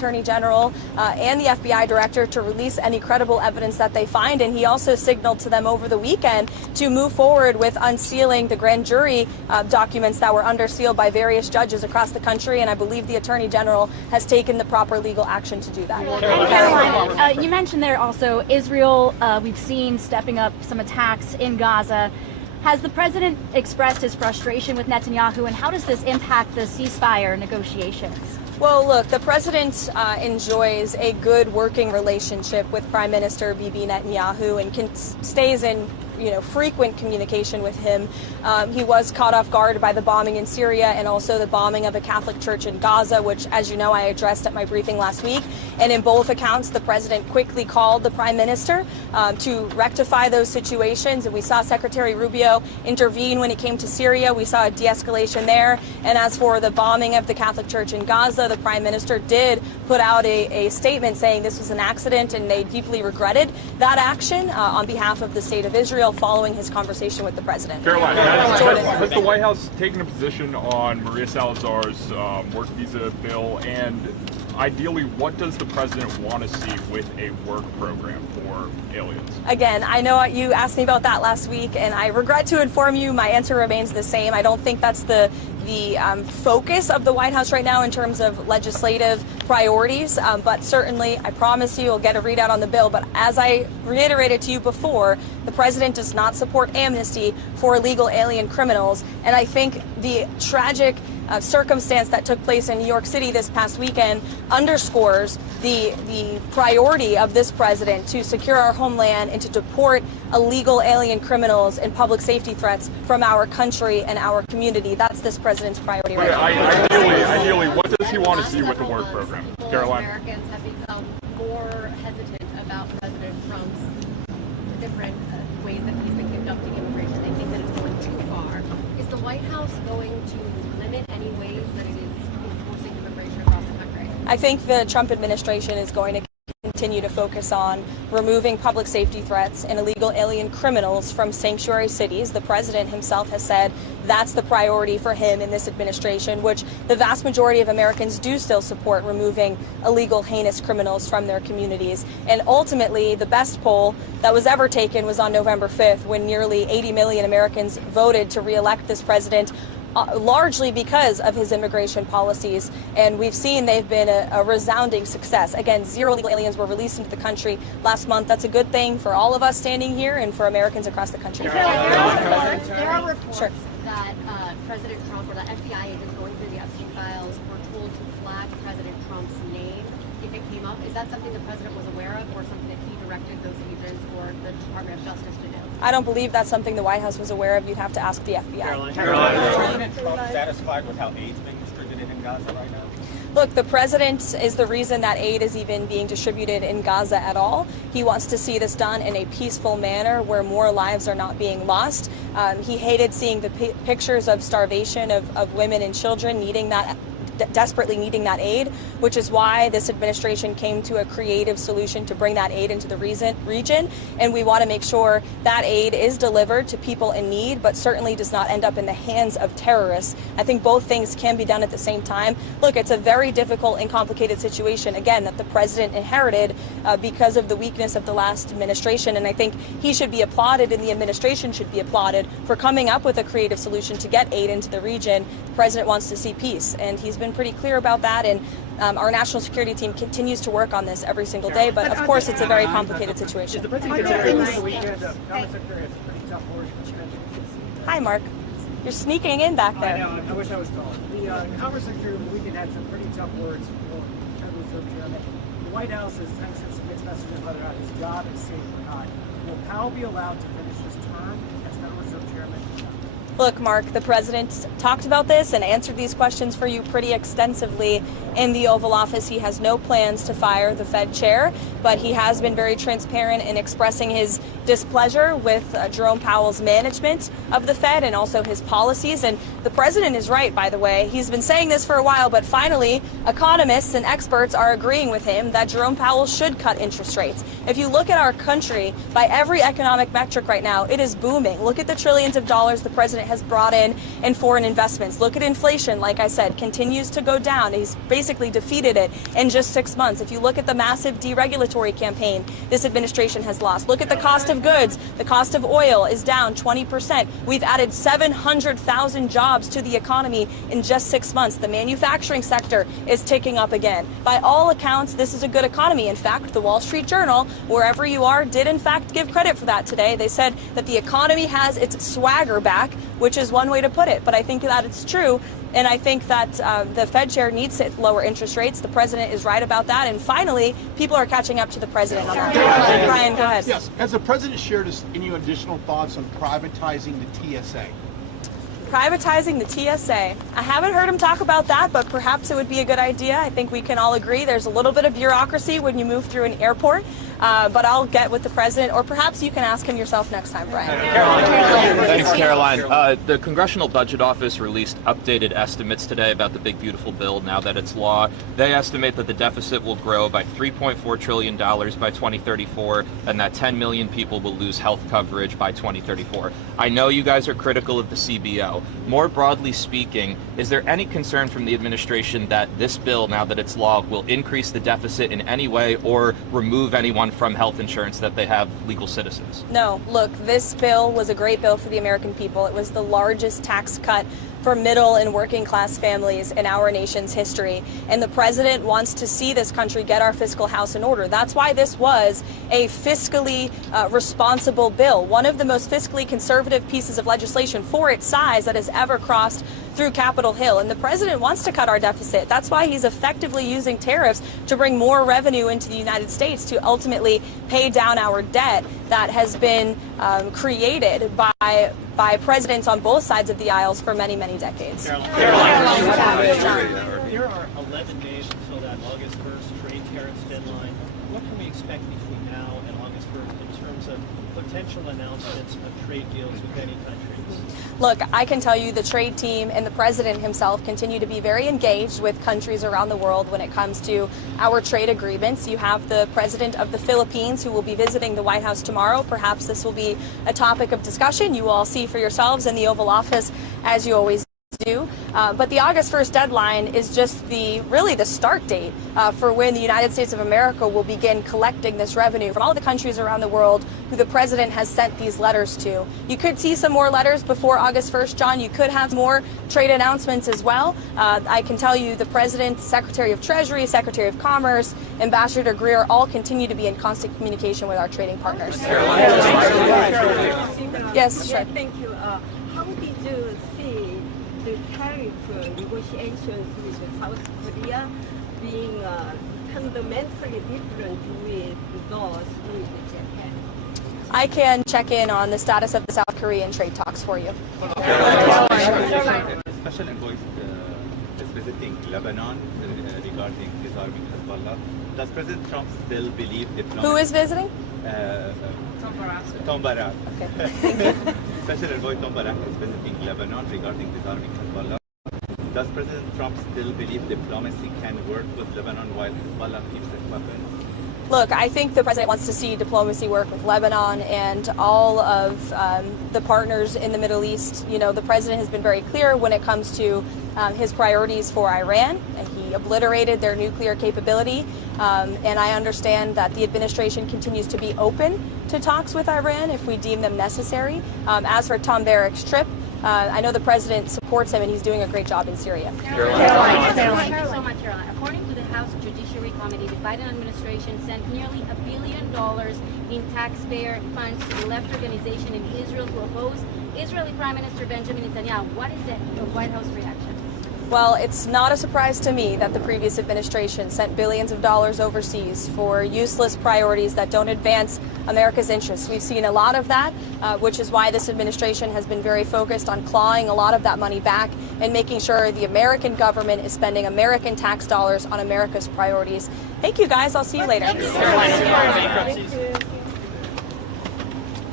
Attorney General and the FBI Director to release any credible evidence that they find. And he also signaled to them over the weekend to move forward with unsealing the grand jury documents that were under seal by various judges across the country. And I believe the Attorney General has taken the proper legal action to do that. And Karoline, you mentioned there also Israel, we've seen stepping up some attacks in Gaza. Has the president expressed his frustration with Netanyahu, and how does this impact the ceasefire negotiations? Well, look, the president enjoys a good working relationship with Prime Minister Bibi Netanyahu and stays in frequent communication with him. He was caught off guard by the bombing in Syria and also the bombing of a Catholic church in Gaza, which, as you know, I addressed at my briefing last week. And in both accounts, the president quickly called the prime minister to rectify those situations. And we saw Secretary Rubio intervene when it came to Syria. We saw a de-escalation there. And as for the bombing of the Catholic church in Gaza, the prime minister did put out a statement saying this was an accident and they deeply regretted that action on behalf of the state of Israel, following his conversation with the president. Caroline, has the White House taken a position on Maria Salazar's work visa bill? And ideally, what does the president want to see with a work program for aliens? Again, I know you asked me about that last week, and I regret to inform you my answer remains the same. I don't think that's the focus of the White House right now in terms of legislative priorities, but certainly I promise you we'll get a readout on the bill. But as I reiterated to you before, the president does not support amnesty for illegal alien criminals, and I think the tragic circumstance that took place in New York City this past weekend underscores the priority of this president to secure our homeland and to deport illegal alien criminals and public safety threats from our country and our community. That's this president's priority right now. Ideally, what does he want to see with the work program? Caroline? Americans have become more hesitant about President Trump's different ways that he's been conducting immigration. They think that it's going too far. Is the White House going to limit any ways that it is enforcing immigration across the country? I think the Trump administration is going to continue to focus on removing public safety threats and illegal alien criminals from sanctuary cities. The president himself has said that's the priority for him in this administration, which the vast majority of Americans do still support, removing illegal, heinous criminals from their communities. And ultimately, the best poll that was ever taken was on November 5th, when nearly 80 million Americans voted to re-elect this president, largely because of his immigration policies. And we've seen they've been a resounding success. Again, 0 illegal aliens were released into the country last month. That's a good thing for all of us standing here and for Americans across the country. There are reports that President Trump or the FBI agents going through the Epstein files were told to flag President Trump's name if it came up. Is that something the president was aware of, or something that he directed those agents or the Department of Justice to do? I don't believe that's something the White House was aware of. You'd have to ask the FBI. Caroline, is President Trump satisfied with how aid's being distributed in Gaza right now? Look, the president is the reason that aid is even being distributed in Gaza at all. He wants to see this done in a peaceful manner where more lives are not being lost. He hated seeing the pictures of starvation of women and children desperately needing that aid, which is why this administration came to a creative solution to bring that aid into the region. And we want to make sure that aid is delivered to people in need, but certainly does not end up in the hands of terrorists. I think both things can be done at the same time. Look, it's a very difficult and complicated situation, again, that the president inherited because of the weakness of the last administration. And I think he should be applauded and the administration should be applauded for coming up with a creative solution to get aid into the region. The president wants to see peace, and he's been pretty clear about that, and our national security team continues to work on this every single day, but of course it's a very complicated situation. Hi, Mark. You're sneaking in back there. I know, I wish I was taller. The Commerce Secretary over the weekend had some pretty tough words for Federal Reserve Chairman. The White House has sent some mixed messages whether or not his job is safe or not. Will Powell be allowed to finish his term as Federal Reserve Chairman? Look, Mark, the president talked about this and answered these questions for you pretty extensively in the Oval Office. He has no plans to fire the Fed chair, but he has been very transparent in expressing his displeasure with Jerome Powell's management of the Fed and also his policies. And the president is right, by the way. He's been saying this for a while, but finally, economists and experts are agreeing with him that Jerome Powell should cut interest rates. If you look at our country, by every economic metric right now, it is booming. Look at the trillions of dollars the president has brought in foreign investments. Look at inflation, like I said, continues to go down. He's basically defeated it in just 6 months. If you look at the massive deregulatory campaign this administration has lost, look at the cost of goods. The cost of oil is down 20%. We've added 700,000 jobs to the economy in just 6 months. The manufacturing sector is ticking up again. By all accounts, this is a good economy. In fact, the Wall Street Journal, wherever you are, did in fact give credit for that today. They said that the economy has its swagger back, which is one way to put it. But I think that it's true. And I think that the Fed chair needs to lower interest rates. The president is right about that. And finally, people are catching up to the president on that. Brian, go ahead. Yes. Has the president shared any additional thoughts on privatizing the TSA? Privatizing the TSA. I haven't heard him talk about that, but perhaps it would be a good idea. I think we can all agree there's a little bit of bureaucracy when you move through an airport. But I'll get with the president, or perhaps you can ask him yourself next time, Brian. Thanks, Caroline. The Congressional Budget Office released updated estimates today about the big, beautiful bill now that it's law. They estimate that the deficit will grow by $3.4 trillion by 2034, and that 10 million people will lose health coverage by 2034. I know you guys are critical of the CBO. More broadly speaking, is there any concern from the administration that this bill, now that it's law, will increase the deficit in any way or remove anyone from health insurance that they have legal citizens? No, look, this bill was a great bill for the American people. It was the largest tax cut for middle and working class families in our nation's history. And the president wants to see this country get our fiscal house in order. That's why this was a fiscally responsible bill, one of the most fiscally conservative pieces of legislation for its size that has ever crossed through Capitol Hill. And the president wants to cut our deficit. That's why he's effectively using tariffs to bring more revenue into the United States to ultimately pay down our debt that has been created by presidents on both sides of the aisles for many, many decades. There are 11 days until that August 1st trade tariffs deadline. What can we expect between now and August 1st in terms of potential announcements of trade deals with any countries? Look, I can tell you the trade team and the president himself continue to be very engaged with countries around the world when it comes to our trade agreements. You have the president of the Philippines who will be visiting the White House tomorrow. Perhaps this will be a topic of discussion. You will all see for yourselves in the Oval Office, as you always do. But the August 1st deadline is just really the start date for when the United States of America will begin collecting this revenue from all the countries around the world who the president has sent these letters to. You could see some more letters before August 1st, John. You could have more trade announcements as well. I can tell you the president, Secretary of Treasury, Secretary of Commerce, Ambassador Greer all continue to be in constant communication with our trading partners. Yes, sure. Thank you. How did you see the tariff negotiations with South Korea being fundamentally different with those with Japan? I can check in on the status of the South Korean trade talks for you. Special envoy is visiting Lebanon regarding disarming Hezbollah. Does President Trump still believe diplomacy? Who is visiting? Tom Barak. Okay. Special envoy Tom Barak is visiting Lebanon regarding disarming Hezbollah. Does President Trump still believe diplomacy can work with Lebanon while Hezbollah keeps its weapons? Look, I think the president wants to see diplomacy work with Lebanon and all of the partners in the Middle East. You know, the president has been very clear when it comes to his priorities for Iran, and he obliterated their nuclear capability. And I understand that the administration continues to be open to talks with Iran if we deem them necessary. As for Tom Barak's trip, I know the president supports him and he's doing a great job in Syria. Caroline. Thank you so much, Caroline. According to the House Judiciary Committee, the Biden administration sent nearly $1 billion in taxpayer funds to the left organization in Israel to oppose Israeli Prime Minister Benjamin Netanyahu. What is the White House reaction? Well, it's not a surprise to me that the previous administration sent billions of dollars overseas for useless priorities that don't advance America's interests. We've seen a lot of that, which is why this administration has been very focused on clawing a lot of that money back and making sure the American government is spending American tax dollars on America's priorities. Thank you, guys. I'll see you later. Thank you.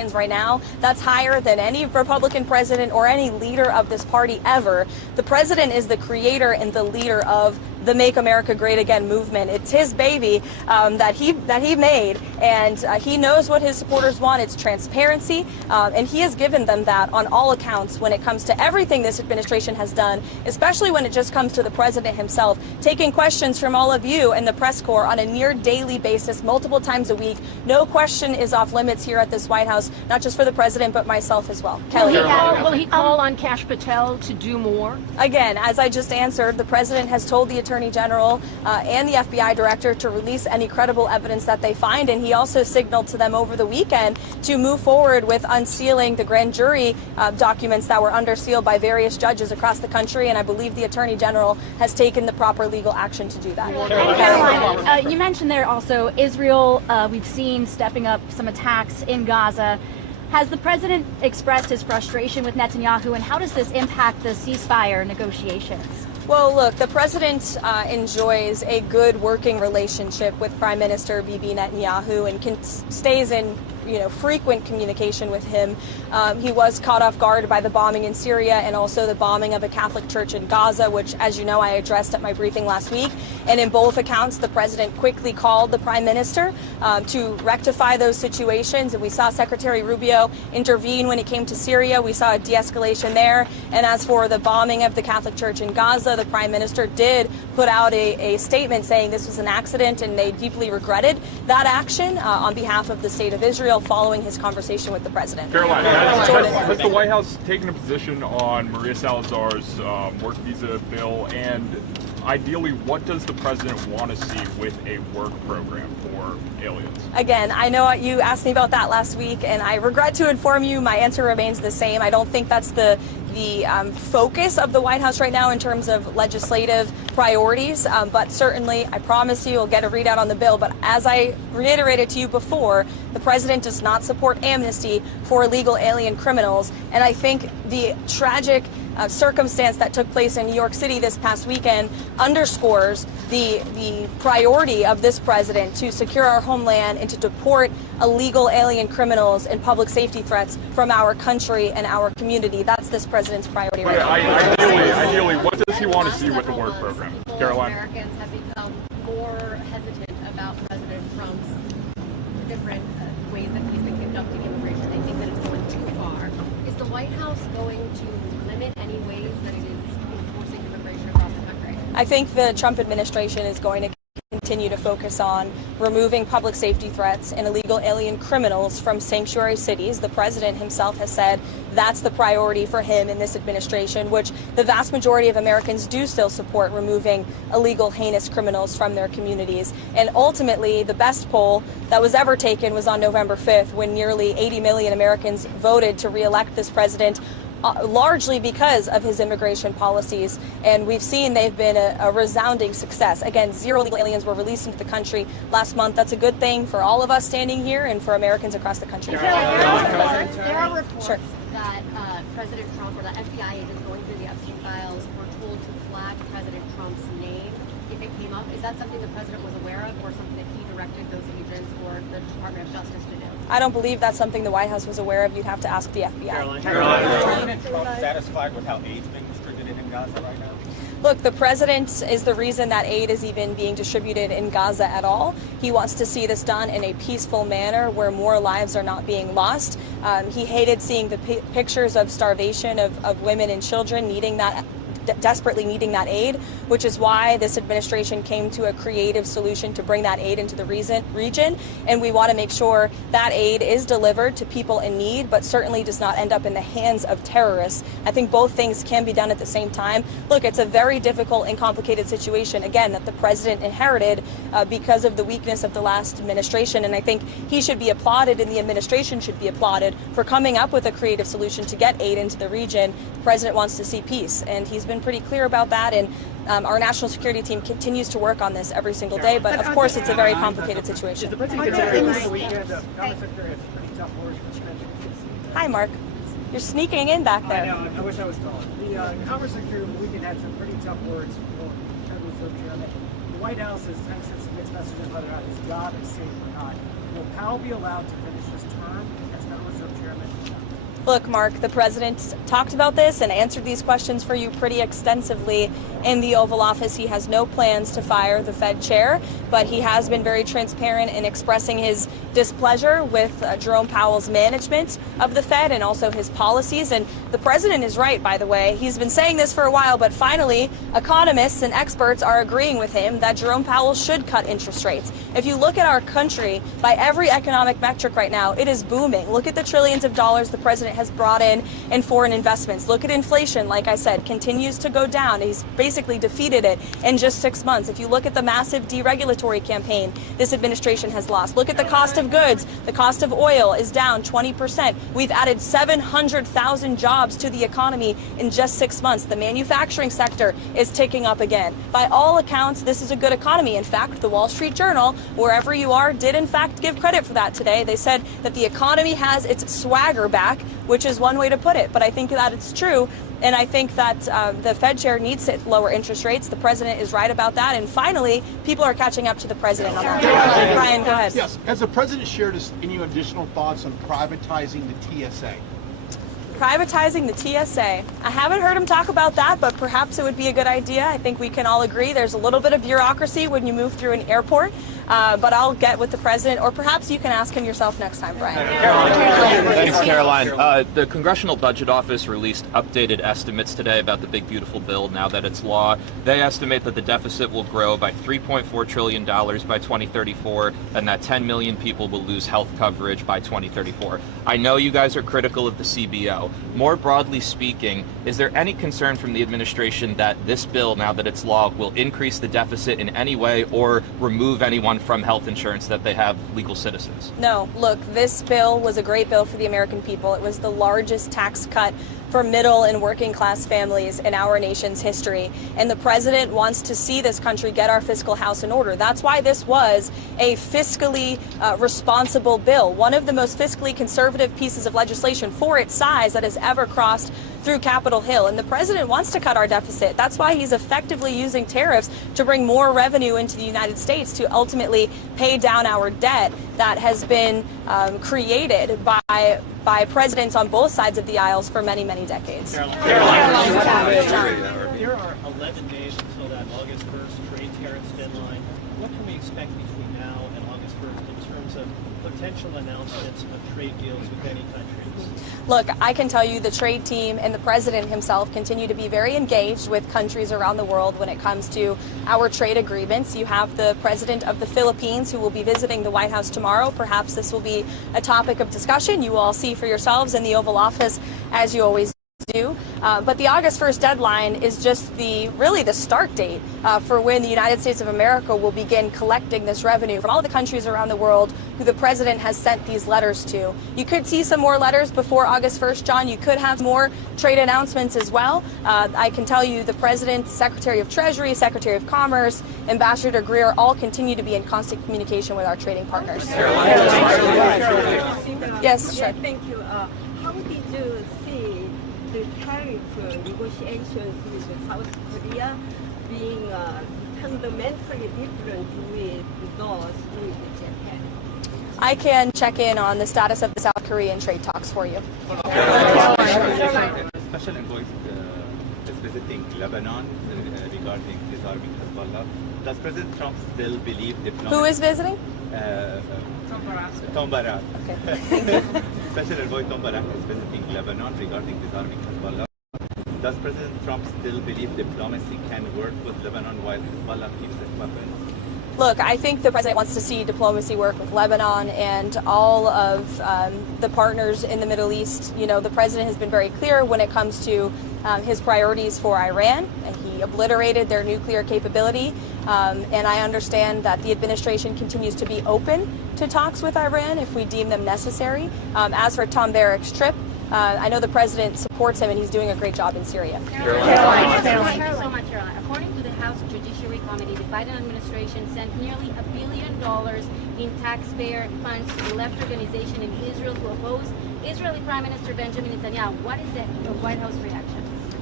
Americans right now. That's higher than any Republican president or any leader of this party ever. The president is the creator and the leader of the Make America Great Again movement. It's his baby that he made, and he knows what his supporters want. It's transparency, and he has given them that on all accounts when it comes to everything this administration has done, especially when it just comes to the president himself, taking questions from all of you and the press corps on a near daily basis, multiple times a week. No question is off limits here at this White House, not just for the president, but myself as well. Kelly. Will he call on Kash Patel to do more? Again, as I just answered, the president has told the Attorney General and the FBI Director to release any credible evidence that they find, and he also signaled to them over the weekend to move forward with unsealing the grand jury documents that were under seal by various judges across the country, and I believe the Attorney General has taken the proper legal action to do that. Karoline, you mentioned there also Israel, we've seen stepping up some attacks in Gaza. Has the president expressed his frustration with Netanyahu, and how does this impact the ceasefire negotiations? Well, look, the president enjoys a good working relationship with Prime Minister Bibi Netanyahu and stays in frequent communication with him. He was caught off guard by the bombing in Syria and also the bombing of a Catholic church in Gaza, which, as you know, I addressed at my briefing last week. And in both accounts, the president quickly called the prime minister to rectify those situations. And we saw Secretary Rubio intervene when it came to Syria. We saw a de-escalation there. And as for the bombing of the Catholic church in Gaza, the prime minister did put out a statement saying this was an accident and they deeply regretted that action on behalf of the state of Israel following his conversation with the president. Caroline, has the White House taken a position on Maria Salazar's work visa bill, and ideally, what does the president want to see with a work program for aliens? Again, I know you asked me about that last week, and I regret to inform you my answer remains the same. I don't think that's the focus of the White House right now in terms of legislative priorities, but certainly I promise you we'll get a readout on the bill. But as I reiterated to you before, the president does not support amnesty for illegal alien criminals, and I think the tragic circumstance that took place in New York City this past weekend underscores the priority of this president to secure our homeland and to deport illegal alien criminals and public safety threats from our country and our community. That's this president's priority right now. Ideally, what does he want to see with the work program? Caroline? Americans have become more hesitant about President Trump's different ways that he's been conducting immigration. They think that it's going too far. Is the White House going to limit any ways that it is enforcing immigration across the country? I think the Trump administration is going to continue to focus on removing public safety threats and illegal alien criminals from sanctuary cities. The president himself has said that's the priority for him in this administration, which the vast majority of Americans do still support, removing illegal, heinous criminals from their communities. And ultimately, the best poll that was ever taken was on November 5th, when nearly 80 million Americans voted to re-elect this president, largely because of his immigration policies, and we've seen they've been a resounding success. Again, 0 illegal aliens were released into the country last month. That's a good thing for all of us standing here and for Americans across the country. There are reports that President Trump or the FBI agents going through the Epstein files were told to flag President Trump's name if it came up. Is that something the president was aware of, or something that he directed those agents or the Department of Justice to do? I don't believe that's something the White House was aware of. You'd have to ask the FBI. Caroline, is President Trump satisfied with how aid's being distributed in Gaza right now? Look, the president is the reason that aid is even being distributed in Gaza at all. He wants to see this done in a peaceful manner where more lives are not being lost. He hated seeing the pictures of starvation of women and children desperately needing that aid, which is why this administration came to a creative solution to bring that aid into the region. And we want to make sure that aid is delivered to people in need, but certainly does not end up in the hands of terrorists. I think both things can be done at the same time. Look, it's a very difficult and complicated situation, again, that the president inherited because of the weakness of the last administration. And I think he should be applauded, and the administration should be applauded for coming up with a creative solution to get aid into the region. The president wants to see peace, and he's been pretty clear about that, and our national security team continues to work on this every single day, but of course it's a very complicated situation. Hi, Mark. You're sneaking in back there. I know, I wish I was taller. The Congress Secretary over the weekend had some pretty tough words for Federal Reserve Chairman. The White House has sent some mixed messages whether or not his job is safe or not. Will Powell be allowed to finish his term as Federal Reserve Chairman? Look, Mark, the president talked about this and answered these questions for you pretty extensively in the Oval Office. He has no plans to fire the Fed chair, but he has been very transparent in expressing his displeasure with Jerome Powell's management of the Fed and also his policies. And the president is right, by the way. He's been saying this for a while, but finally, economists and experts are agreeing with him that Jerome Powell should cut interest rates. If you look at our country, by every economic metric right now, it is booming. Look at the trillions of dollars the president has brought in foreign investments. Look at inflation, like I said, continues to go down. He's basically defeated it in just 6 months. If you look at the massive deregulatory campaign this administration has lost, look at the cost of goods. The cost of oil is down 20%. We've added 700,000 jobs to the economy in just 6 months. The manufacturing sector is ticking up again. By all accounts, this is a good economy. In fact, the Wall Street Journal, wherever you are, did in fact give credit for that today. They said that the economy has its swagger back, which is one way to put it. But I think that it's true. And I think that the Fed chair needs to lower interest rates. The president is right about that. And finally, people are catching up to the president on that. Brian, go ahead. Yes. Has the president shared any additional thoughts on privatizing the TSA? Privatizing the TSA. I haven't heard him talk about that, but perhaps it would be a good idea. I think we can all agree there's a little bit of bureaucracy when you move through an airport. But I'll get with the president, or perhaps you can ask him yourself next time, Brian. Thanks, Caroline. The Congressional Budget Office released updated estimates today about the big, beautiful bill now that it's law. They estimate that the deficit will grow by $3.4 trillion by 2034, and that 10 million people will lose health coverage by 2034. I know you guys are critical of the CBO. More broadly speaking, is there any concern from the administration that this bill, now that it's law, will increase the deficit in any way or remove anyone from health insurance that they have legal citizens? No, look, this bill was a great bill for the American people. It was the largest tax cut for middle and working class families in our nation's history. And the president wants to see this country get our fiscal house in order. That's why this was a fiscally responsible bill, one of the most fiscally conservative pieces of legislation for its size that has ever crossed through Capitol Hill. And the president wants to cut our deficit. That's why he's effectively using tariffs to bring more revenue into the United States to ultimately pay down our debt that has been created by presidents on both sides of the aisles for many, many decades. There are 11 days until that August 1st trade tariffs deadline. What can we expect between now and August 1st in terms of potential announcements of trade deals with any countries? Look, I can tell you the trade team and the president himself continue to be very engaged with countries around the world when it comes to our trade agreements. You have the president of the Philippines who will be visiting the White House tomorrow. Perhaps this will be a topic of discussion. You will all see for yourselves in the Oval Office, as you always do. But the August 1st deadline is just really the start date for when the United States of America will begin collecting this revenue from all of the countries around the world who the president has sent these letters to. You could see some more letters before August 1st, John. You could have more trade announcements as well. I can tell you the president, Secretary of Treasury, Secretary of Commerce, Ambassador Greer all continue to be in constant communication with our trading partners. Yes, sure. Thank you. How did you see the tariff negotiations with South Korea being fundamentally different with those with Japan? I can check in on the status of the South Korean trade talks for you. Special envoy is visiting Lebanon regarding disarming Hezbollah. Does President Trump still believe diplomacy? Who is visiting? Tom Barak. Okay. Special envoy Tom Barak is visiting Lebanon regarding disarming Hezbollah. Does President Trump still believe diplomacy can work with Lebanon while Hezbollah keeps its weapons? Look, I think the president wants to see diplomacy work with Lebanon and all of the partners in the Middle East. You know, the president has been very clear when it comes to his priorities for Iran, and he obliterated their nuclear capability. And I understand that the administration continues to be open to talks with Iran if we deem them necessary. As for Tom Barak's trip, I know the president supports him and he's doing a great job in Syria. Caroline. Thank you so much, Caroline. According to the House Judiciary Committee, the Biden administration sent nearly $1 billion in taxpayer funds to the left organization in Israel to oppose Israeli Prime Minister Benjamin Netanyahu. What is the White House reaction?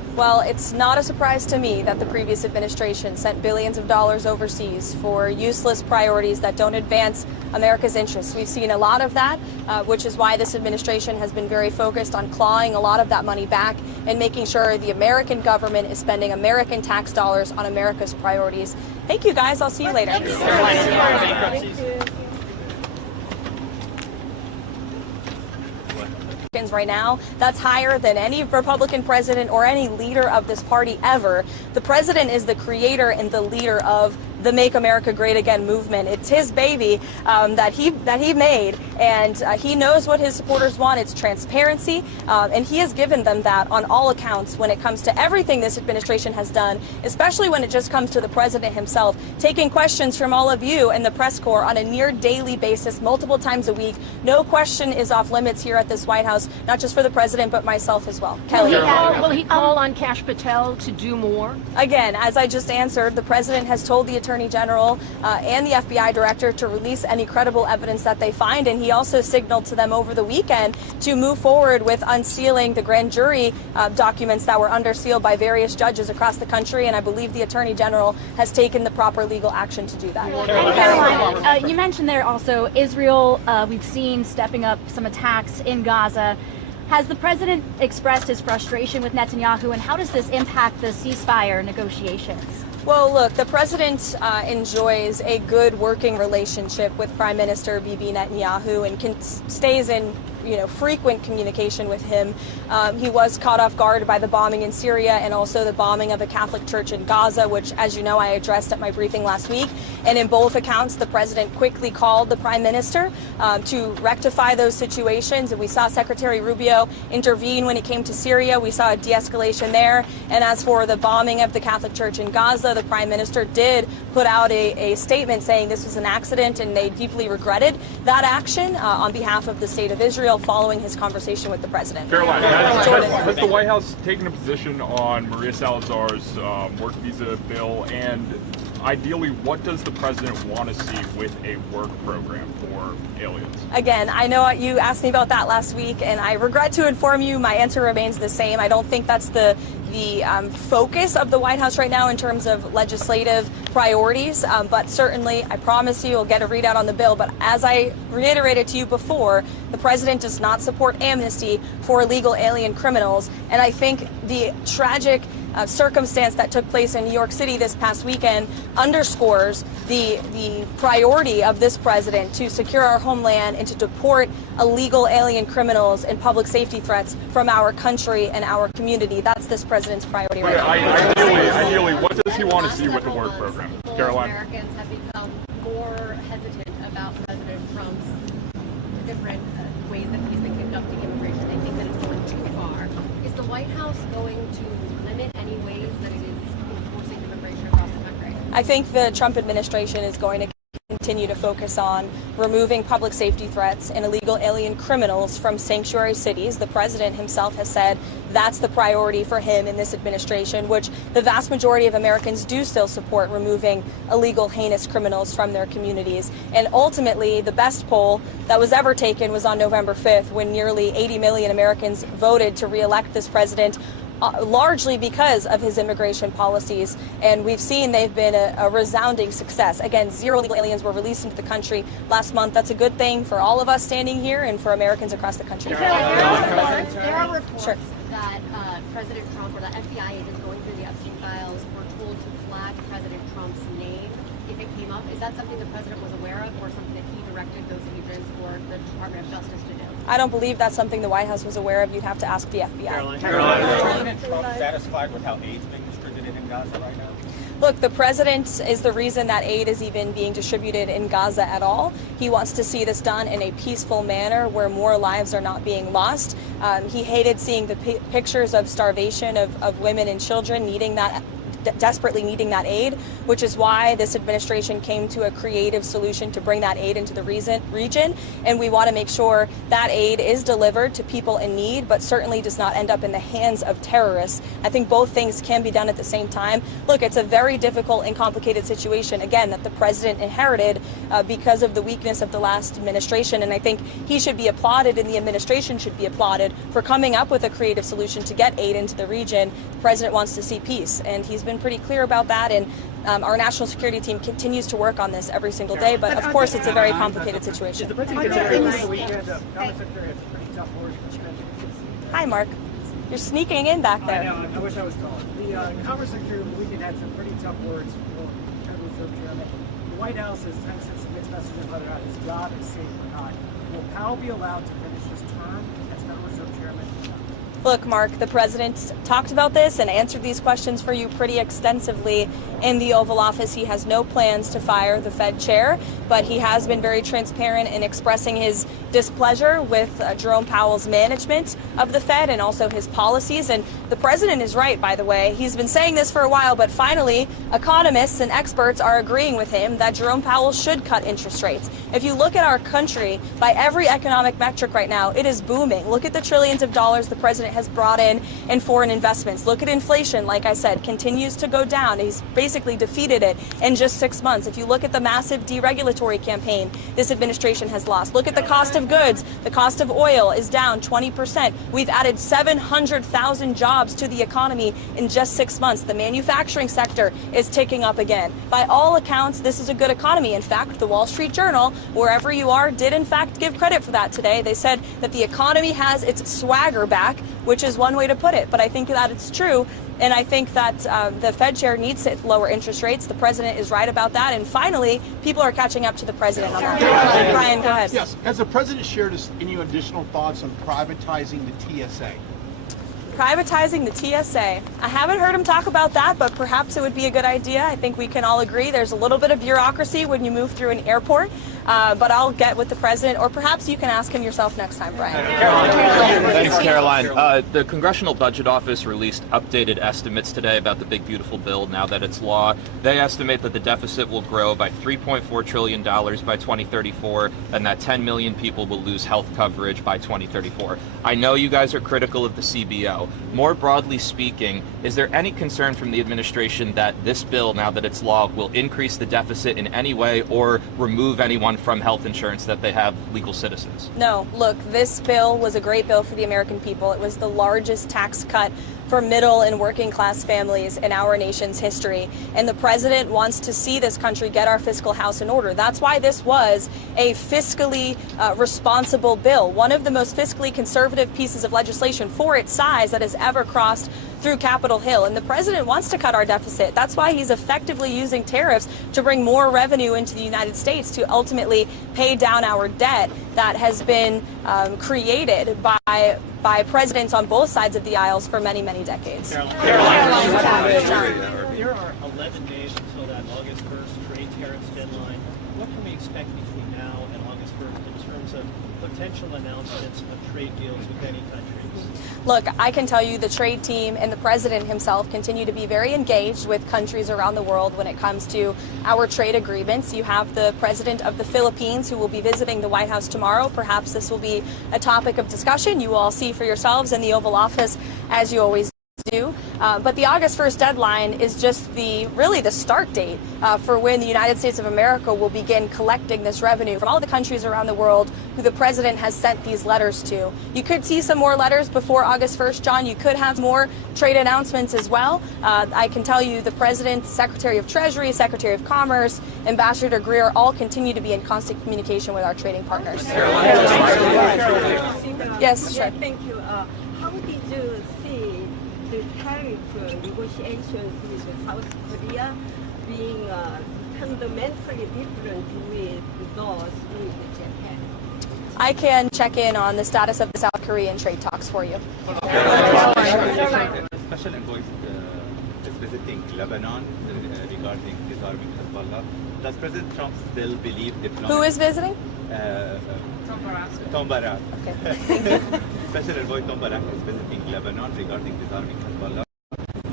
Well, it's not a surprise to me that the previous administration sent billions of dollars overseas for useless priorities that don't advance America's interests. We've seen a lot of that, which is why this administration has been very focused on clawing a lot of that money back and making sure the American government is spending American tax dollars on America's priorities. Thank you, guys. I'll see you later. Right now, that's higher than any Republican president or any leader of this party ever. The president is the creator and the leader of the Make America Great Again movement. It's his baby that he made, and he knows what his supporters want. It's transparency, and he has given them that on all accounts when it comes to everything this administration has done, especially when it just comes to the president himself, taking questions from all of you and the press corps on a near daily basis, multiple times a week. No question is off limits here at this White House, not just for the president, but myself as well. Kelly. Will he call on Kash Patel to do more? Again, as I just answered, the president has told the Attorney General and the FBI Director to release any credible evidence that they find, and he also signaled to them over the weekend to move forward with unsealing the grand jury documents that were under seal by various judges across the country, and I believe the Attorney General has taken the proper legal action to do that. And Karoline, you mentioned there also Israel, we've seen stepping up some attacks in Gaza. Has the president expressed his frustration with Netanyahu, and how does this impact the ceasefire negotiations? Well, look, the president enjoys a good working relationship with Prime Minister Bibi Netanyahu and stays in frequent communication with him. He was caught off guard by the bombing in Syria and also the bombing of a Catholic church in Gaza, which, as you know, I addressed at my briefing last week. And in both accounts, the president quickly called the prime minister to rectify those situations. And we saw Secretary Rubio intervene when it came to Syria. We saw a de-escalation there. And as for the bombing of the Catholic church in Gaza, the prime minister did put out a statement saying this was an accident and they deeply regretted that action on behalf of the state of Israel following his conversation with the president. Karoline, has the White House taken a position on Maria Salazar's work visa bill, and ideally, what does the president want to see with a work program for aliens? Again, I know you asked me about that last week, and I regret to inform you my answer remains the same. I don't think that's the focus of the White House right now in terms of legislative priorities, but certainly I promise you we'll get a readout on the bill. But as I reiterated to you before, the president does not support amnesty for illegal alien criminals, and I think the tragic circumstance that took place in New York City this past weekend underscores the priority of this president to secure our homeland and to deport illegal alien criminals and public safety threats from our country and our community. That's this president's priority right now. Ideally, what does he want to see with the work program? Karoline? Americans have become more hesitant about President Trump's different ways that he's been conducting immigration. They think that it's going too far. Is the White House going to limit any ways that it is enforcing immigration across the country? I think the Trump administration is going to continue to focus on removing public safety threats and illegal alien criminals from sanctuary cities. The president himself has said that's the priority for him in this administration, which the vast majority of Americans do still support, removing illegal, heinous criminals from their communities. And ultimately, the best poll that was ever taken was on November 5th, when nearly 80 million Americans voted to re-elect this president, largely because of his immigration policies, and we've seen they've been a resounding success. Again, 0 illegal aliens were released into the country last month. That's a good thing for all of us standing here and for Americans across the country. There are reports that President Trump or the FBI agents going through the Epstein files were told to flag President Trump's name if it came up. Is that something the president was aware of, or something that he directed those agents or the Department of Justice to do? I don't believe that's something the White House was aware of. You'd have to ask the FBI. Is President Trump satisfied with how aid's being distributed in Gaza right now? Look, the president is the reason that aid is even being distributed in Gaza at all. He wants to see this done in a peaceful manner where more lives are not being lost. He hated seeing the pictures of starvation of women and children needing that desperately needing that aid, which is why this administration came to a creative solution to bring that aid into the region. And we want to make sure that aid is delivered to people in need, but certainly does not end up in the hands of terrorists. I think both things can be done at the same time. Look, it's a very difficult and complicated situation, again, that the president inherited because of the weakness of the last administration. And I think he should be applauded and the administration should be applauded for coming up with a creative solution to get aid into the region. The president wants to see peace, and he's been pretty clear about that. And our national security team continues to work on this every single day. But of course, it's a very complicated situation. Hi, Mark. You're sneaking in back there. I know. I wish I was taller. The Commerce Secretary over the weekend had some pretty tough words for Federal Reserve Chairman. The White House has sent some mixed messages whether or not his job is safe or not. Will Powell be allowed to finish his term as Federal Reserve Chairman? Look, Mark, the president talked about this and answered these questions for you pretty extensively in the Oval Office. He has no plans to fire the Fed chair, but he has been very transparent in expressing his displeasure with Jerome Powell's management of the Fed and also his policies. And the president is right, by the way. He's been saying this for a while, but finally, economists and experts are agreeing with him that Jerome Powell should cut interest rates. If you look at our country, by every economic metric right now, it is booming. Look at the trillions of dollars the president has brought in foreign investments. Look at inflation, like I said, continues to go down. He's basically defeated it in just 6 months. If you look at the massive deregulatory campaign this administration has lost, look at the cost of goods. The cost of oil is down 20%. We've added 700,000 jobs to the economy in just 6 months. The manufacturing sector is ticking up again. By all accounts, this is a good economy. In fact, the Wall Street Journal, wherever you are, did in fact give credit for that today. They said that the economy has its swagger back, which is one way to put it. But I think that it's true. And I think that the Fed chair needs to lower interest rates. The president is right about that. And finally, people are catching up to the president on that. Brian, go ahead. Yes. Has the president shared any additional thoughts on privatizing the TSA? Privatizing the TSA. I haven't heard him talk about that, but perhaps it would be a good idea. I think we can all agree there's a little bit of bureaucracy when you move through an airport. But I'll get with the president, or perhaps you can ask him yourself next time, Brian. Thanks, Caroline. The Congressional Budget Office released updated estimates today about the big, beautiful bill now that it's law. They estimate that the deficit will grow by $3.4 trillion by 2034, and that 10 million people will lose health coverage by 2034. I know you guys are critical of the CBO. More broadly speaking, is there any concern from the administration that this bill, now that it's law, will increase the deficit in any way or remove anyone from health insurance that they have legal citizens? No, look, this bill was a great bill for the American people. It was the largest tax cut for middle and working class families in our nation's history. And the president wants to see this country get our fiscal house in order. That's why this was a fiscally responsible bill, one of the most fiscally conservative pieces of legislation for its size that has ever crossed through Capitol Hill. And the president wants to cut our deficit. That's why he's effectively using tariffs to bring more revenue into the United States to ultimately pay down our debt that has been created by presidents on both sides of the aisles for many, many decades. There are 11 days until that August 1st trade tariffs deadline. What can we expect between now and August 1st in terms of potential announcements of trade deals with any countries? Look, I can tell you the trade team and the president himself continue to be very engaged with countries around the world when it comes to our trade agreements. You have the president of the Philippines who will be visiting the White House tomorrow. Perhaps this will be a topic of discussion. You will all see for yourselves in the Oval Office, as you always do. But the August 1st deadline is just really the start date for when the United States of America will begin collecting this revenue from all the countries around the world who the president has sent these letters to. You could see some more letters before August 1st, John. You could have more trade announcements as well. I can tell you the president, Secretary of Treasury, Secretary of Commerce, Ambassador Greer all continue to be in constant communication with our trading partners. Yes, sure. Thank you. How did you see the tariff negotiations with South Korea being fundamentally different with those with Japan? I can check in on the status of the South Korean trade talks for you. Special envoy is visiting Lebanon regarding disarming Hezbollah. Does President Trump still believe diplomacy? Who is visiting? Tom Barak. Okay. Special envoy Tom Barak is visiting Lebanon regarding disarming Hezbollah.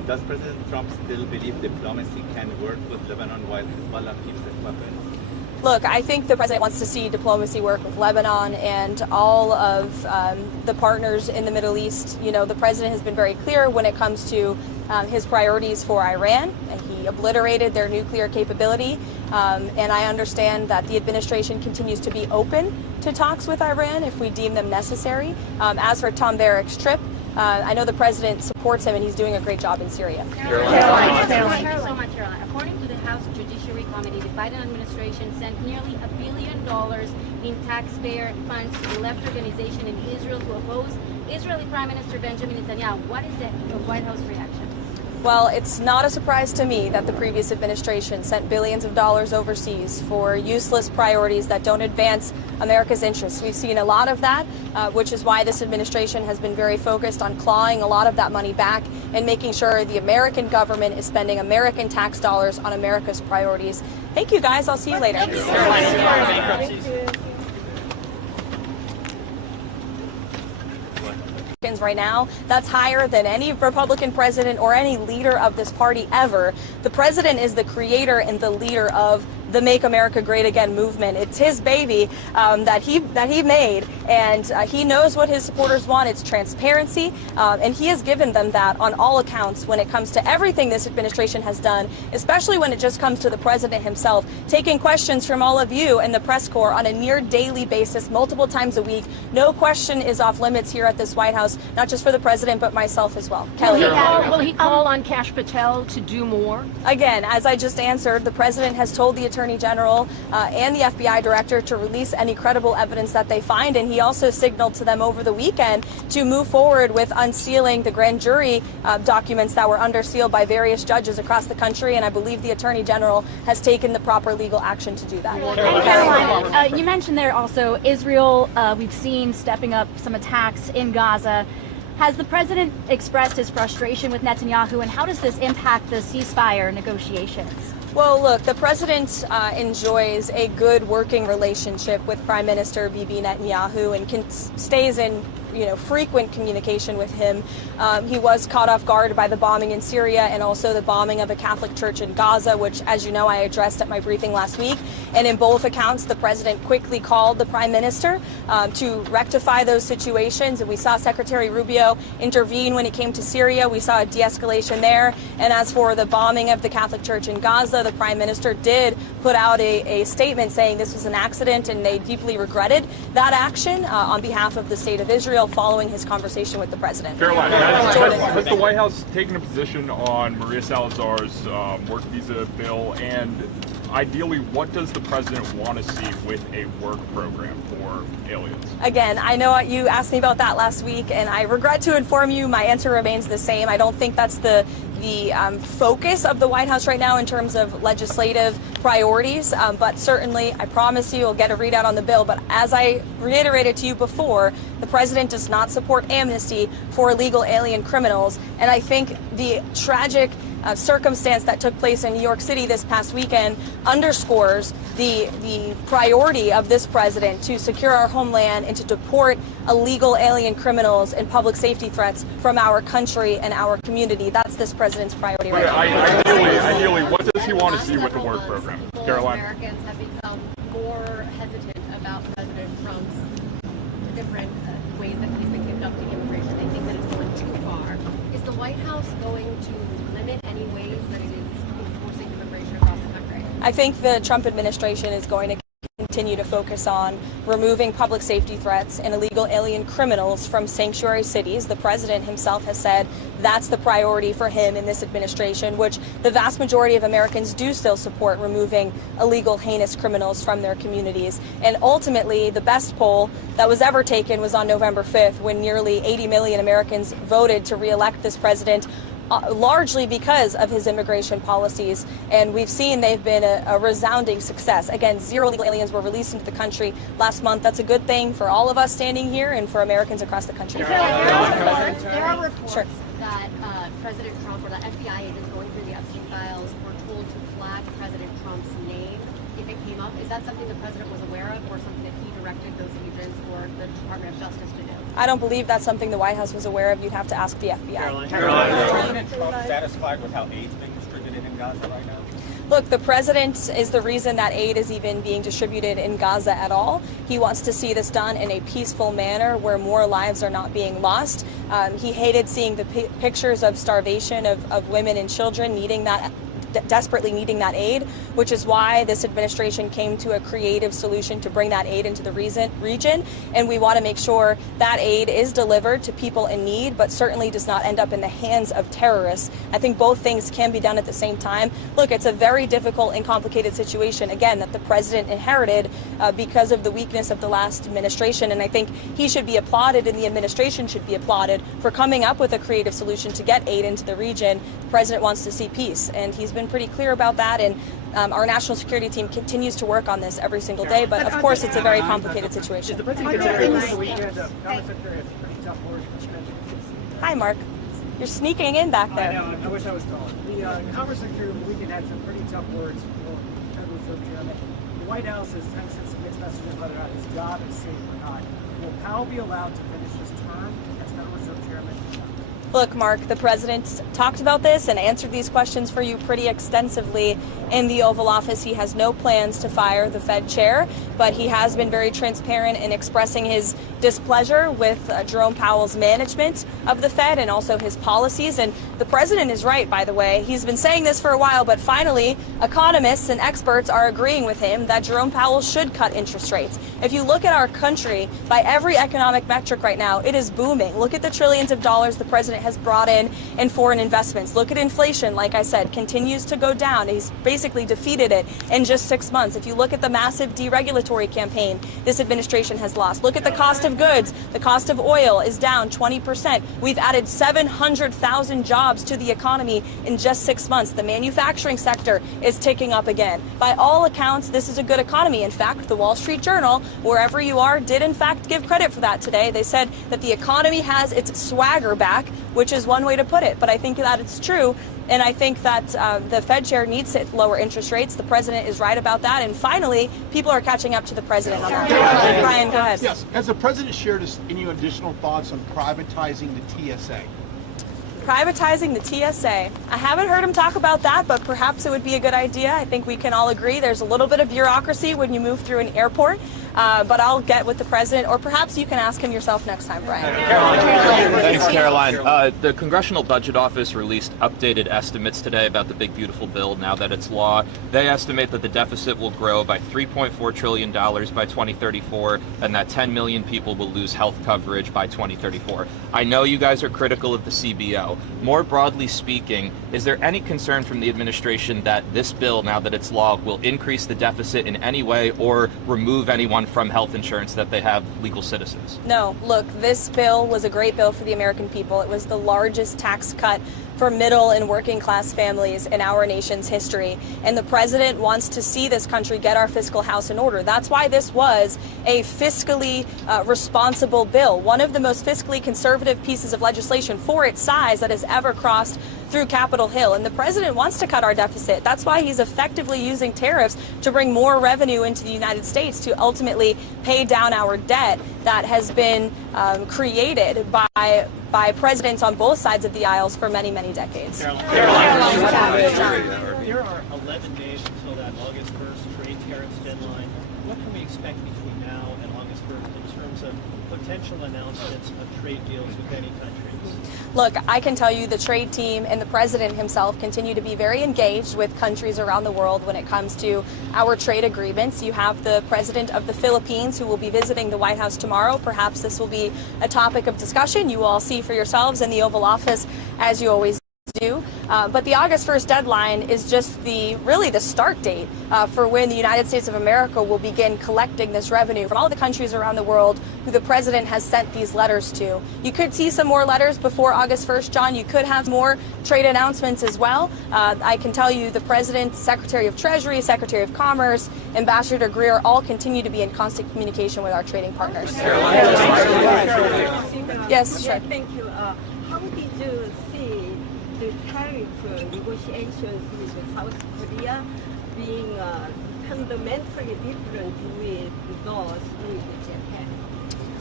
Does President Trump still believe diplomacy can work with Lebanon while Hezbollah keeps its weapons? Look, I think the president wants to see diplomacy work with Lebanon and all of the partners in the Middle East. You know, the president has been very clear when it comes to his priorities for Iran, and he obliterated their nuclear capability. And I understand that the administration continues to be open to talks with Iran if we deem them necessary. As for Tom Barrack's trip, I know the president supports him and he's doing a great job in Syria. Caroline. Thank you so much, Caroline. According to the House Judiciary Committee, the Biden administration sent nearly $1 billion in taxpayer funds to the left organization in Israel to oppose Israeli Prime Minister Benjamin Netanyahu. What is the White House reaction? Well, it's not a surprise to me that the previous administration sent billions of dollars overseas for useless priorities that don't advance America's interests. We've seen a lot of that, which is why this administration has been very focused on clawing a lot of that money back and making sure the American government is spending American tax dollars on America's priorities. Thank you, guys. I'll see you later. Right now, that's higher than any Republican president or any leader of this party ever. The president is the creator and the leader of the Make America Great Again movement. It's his baby that he made, and he knows what his supporters want. It's transparency, and he has given them that on all accounts when it comes to everything this administration has done, especially when it just comes to the president himself, taking questions from all of you and the press corps on a near daily basis, multiple times a week. No question is off limits here at this White House, not just for the president, but myself as well. Kelly. Will he call on Kash Patel to do more? Again, as I just answered, the president has told the Attorney General and the FBI director to release any credible evidence that they find, and he also signaled to them over the weekend to move forward with unsealing the grand jury documents that were under seal by various judges across the country, and I believe the Attorney General has taken the proper legal action to do that. And Caroline, you mentioned there also Israel, we've seen stepping up some attacks in Gaza. Has the president expressed his frustration with Netanyahu, and how does this impact the ceasefire negotiations? Well, look, the president enjoys a good working relationship with Prime Minister Bibi Netanyahu and stays in frequent communication with him. He was caught off guard by the bombing in Syria and also the bombing of a Catholic church in Gaza, which, as you know, I addressed at my briefing last week. And in both accounts, the president quickly called the prime minister to rectify those situations. And we saw Secretary Rubio intervene when it came to Syria. We saw a de-escalation there. And as for the bombing of the Catholic church in Gaza, the prime minister did put out a statement saying this was an accident and they deeply regretted that action on behalf of the state of Israel, following his conversation with the president. Caroline, has the White House taken a position on Maria Salazar's work visa bill, and ideally, what does the president want to see with a work program for aliens? Again, I know you asked me about that last week, and I regret to inform you my answer remains the same. I don't think that's the focus of the White House right now in terms of legislative priorities, but certainly I promise you we'll get a readout on the bill. But as I reiterated to you before, the president does not support amnesty for illegal alien criminals, and I think the tragic circumstance that took place in New York City this past weekend underscores the priority of this president to secure our homeland and to deport illegal alien criminals and public safety threats from our country and our community. That's this president's priority right now. Ideally, what does he want to see with the work program? Caroline? Americans have become more hesitant about President Trump's different ways that he's been conducting immigration. They think that it's going too far. Is the White House going to limit any ways that it is enforcing immigration across the country? I think the Trump administration is going to continue to focus on removing public safety threats and illegal alien criminals from sanctuary cities. The president himself has said that's the priority for him in this administration, which the vast majority of Americans do still support, removing illegal, heinous criminals from their communities. And ultimately, the best poll that was ever taken was on November 5th, when nearly 80 million Americans voted to re-elect this president, largely because of his immigration policies. And we've seen they've been a resounding success. Again, 0 illegal aliens were released into the country last month. That's a good thing for all of us standing here and for Americans across the country. There are reports that President Trump or the FBI agents going through the Epstein files were told to flag President Trump's name if it came up. Is that something the president was aware of, or something that he directed those agents or the Department of Justice to do? I don't believe that's something the White House was aware of. You'd have to ask the FBI. Karoline. Is President Trump satisfied with how aid's being distributed in Gaza right now? Look, the president is the reason that aid is even being distributed in Gaza at all. He wants to see this done in a peaceful manner where more lives are not being lost. He hated seeing the pictures of starvation of women and children desperately needing that aid, which is why this administration came to a creative solution to bring that aid into the region. And we want to make sure that aid is delivered to people in need, but certainly does not end up in the hands of terrorists. I think both things can be done at the same time. Look, it's a very difficult and complicated situation, again, that the president inherited because of the weakness of the last administration. And I think he should be applauded and the administration should be applauded for coming up with a creative solution to get aid into the region. The president wants to see peace, and he's been pretty clear about that, and our national security team continues to work on this every single day, but of course it's a very complicated situation. Hi, Mark. You're sneaking in back there. I know, I wish I was taller. The Commerce Secretary over the weekend had some pretty tough words for Federal Reserve Chairman. The White House has sent some mixed messages whether or not his job is safe or not. Will Powell be allowed to finish his term as Federal Reserve Chairman? Look, Mark, the president talked about this and answered these questions for you pretty extensively in the Oval Office. He has no plans to fire the Fed chair, but he has been very transparent in expressing his displeasure with Jerome Powell's management of the Fed and also his policies. And the president is right, by the way. He's been saying this for a while, but finally, economists and experts are agreeing with him that Jerome Powell should cut interest rates. If you look at our country, by every economic metric right now, it is booming. Look at the trillions of dollars the president has brought in foreign investments. Look at inflation, like I said, continues to go down. He's basically defeated it in just 6 months. If you look at the massive deregulatory campaign this administration has lost, look at the cost of goods. The cost of oil is down 20%. We've added 700,000 jobs to the economy in just 6 months. The manufacturing sector is ticking up again. By all accounts, this is a good economy. In fact, the Wall Street Journal, wherever you are, did in fact give credit for that today. They said that the economy has its swagger back, which is one way to put it. But I think that it's true. And I think that the Fed chair needs to lower interest rates. The president is right about that. And finally, people are catching up to the president on that. Brian, go ahead. Yes. Has the president shared any additional thoughts on privatizing the TSA? Privatizing the TSA. I haven't heard him talk about that, but perhaps it would be a good idea. I think we can all agree there's a little bit of bureaucracy when you move through an airport. But I'll get with the president, or perhaps you can ask him yourself next time, Brian. Thanks, Karoline. The Congressional Budget Office released updated estimates today about the big, beautiful bill now that it's law. They estimate that the deficit will grow by $3.4 trillion by 2034, and that 10 million people will lose health coverage by 2034. I know you guys are critical of the CBO. More broadly speaking, is there any concern from the administration that this bill, now that it's law, will increase the deficit in any way or remove anyone from health insurance that they have legal citizens? No, look, this bill was a great bill for the American people. It was the largest tax cut for middle and working class families in our nation's history. And the president wants to see this country get our fiscal house in order. That's why this was a fiscally responsible bill, one of the most fiscally conservative pieces of legislation for its size that has ever crossed through Capitol Hill. And the president wants to cut our deficit. That's why he's effectively using tariffs to bring more revenue into the United States to ultimately pay down our debt that has been created by presidents on both sides of the aisles for many, many decades. There are 11 days until that August 1st trade tariffs deadline. What can we expect between now and August 1st in terms of potential announcements of trade deals with any countries? Look, I can tell you the trade team and the president himself continue to be very engaged with countries around the world when it comes to our trade agreements. You have the president of the Philippines who will be visiting the White House tomorrow. Perhaps this will be a topic of discussion. You will all see for yourselves in the Oval Office, as you always do. But the August 1st deadline is just really the start date for when the United States of America will begin collecting this revenue from all the countries around the world who the president has sent these letters to. You could see some more letters before August 1st, John. You could have more trade announcements as well. I can tell you the president, Secretary of Treasury, Secretary of Commerce, Ambassador Greer all continue to be in constant communication with our trading partners. Yes, sure. Thank you. How did you see the tariff negotiations with South Korea being fundamentally different with those with Japan?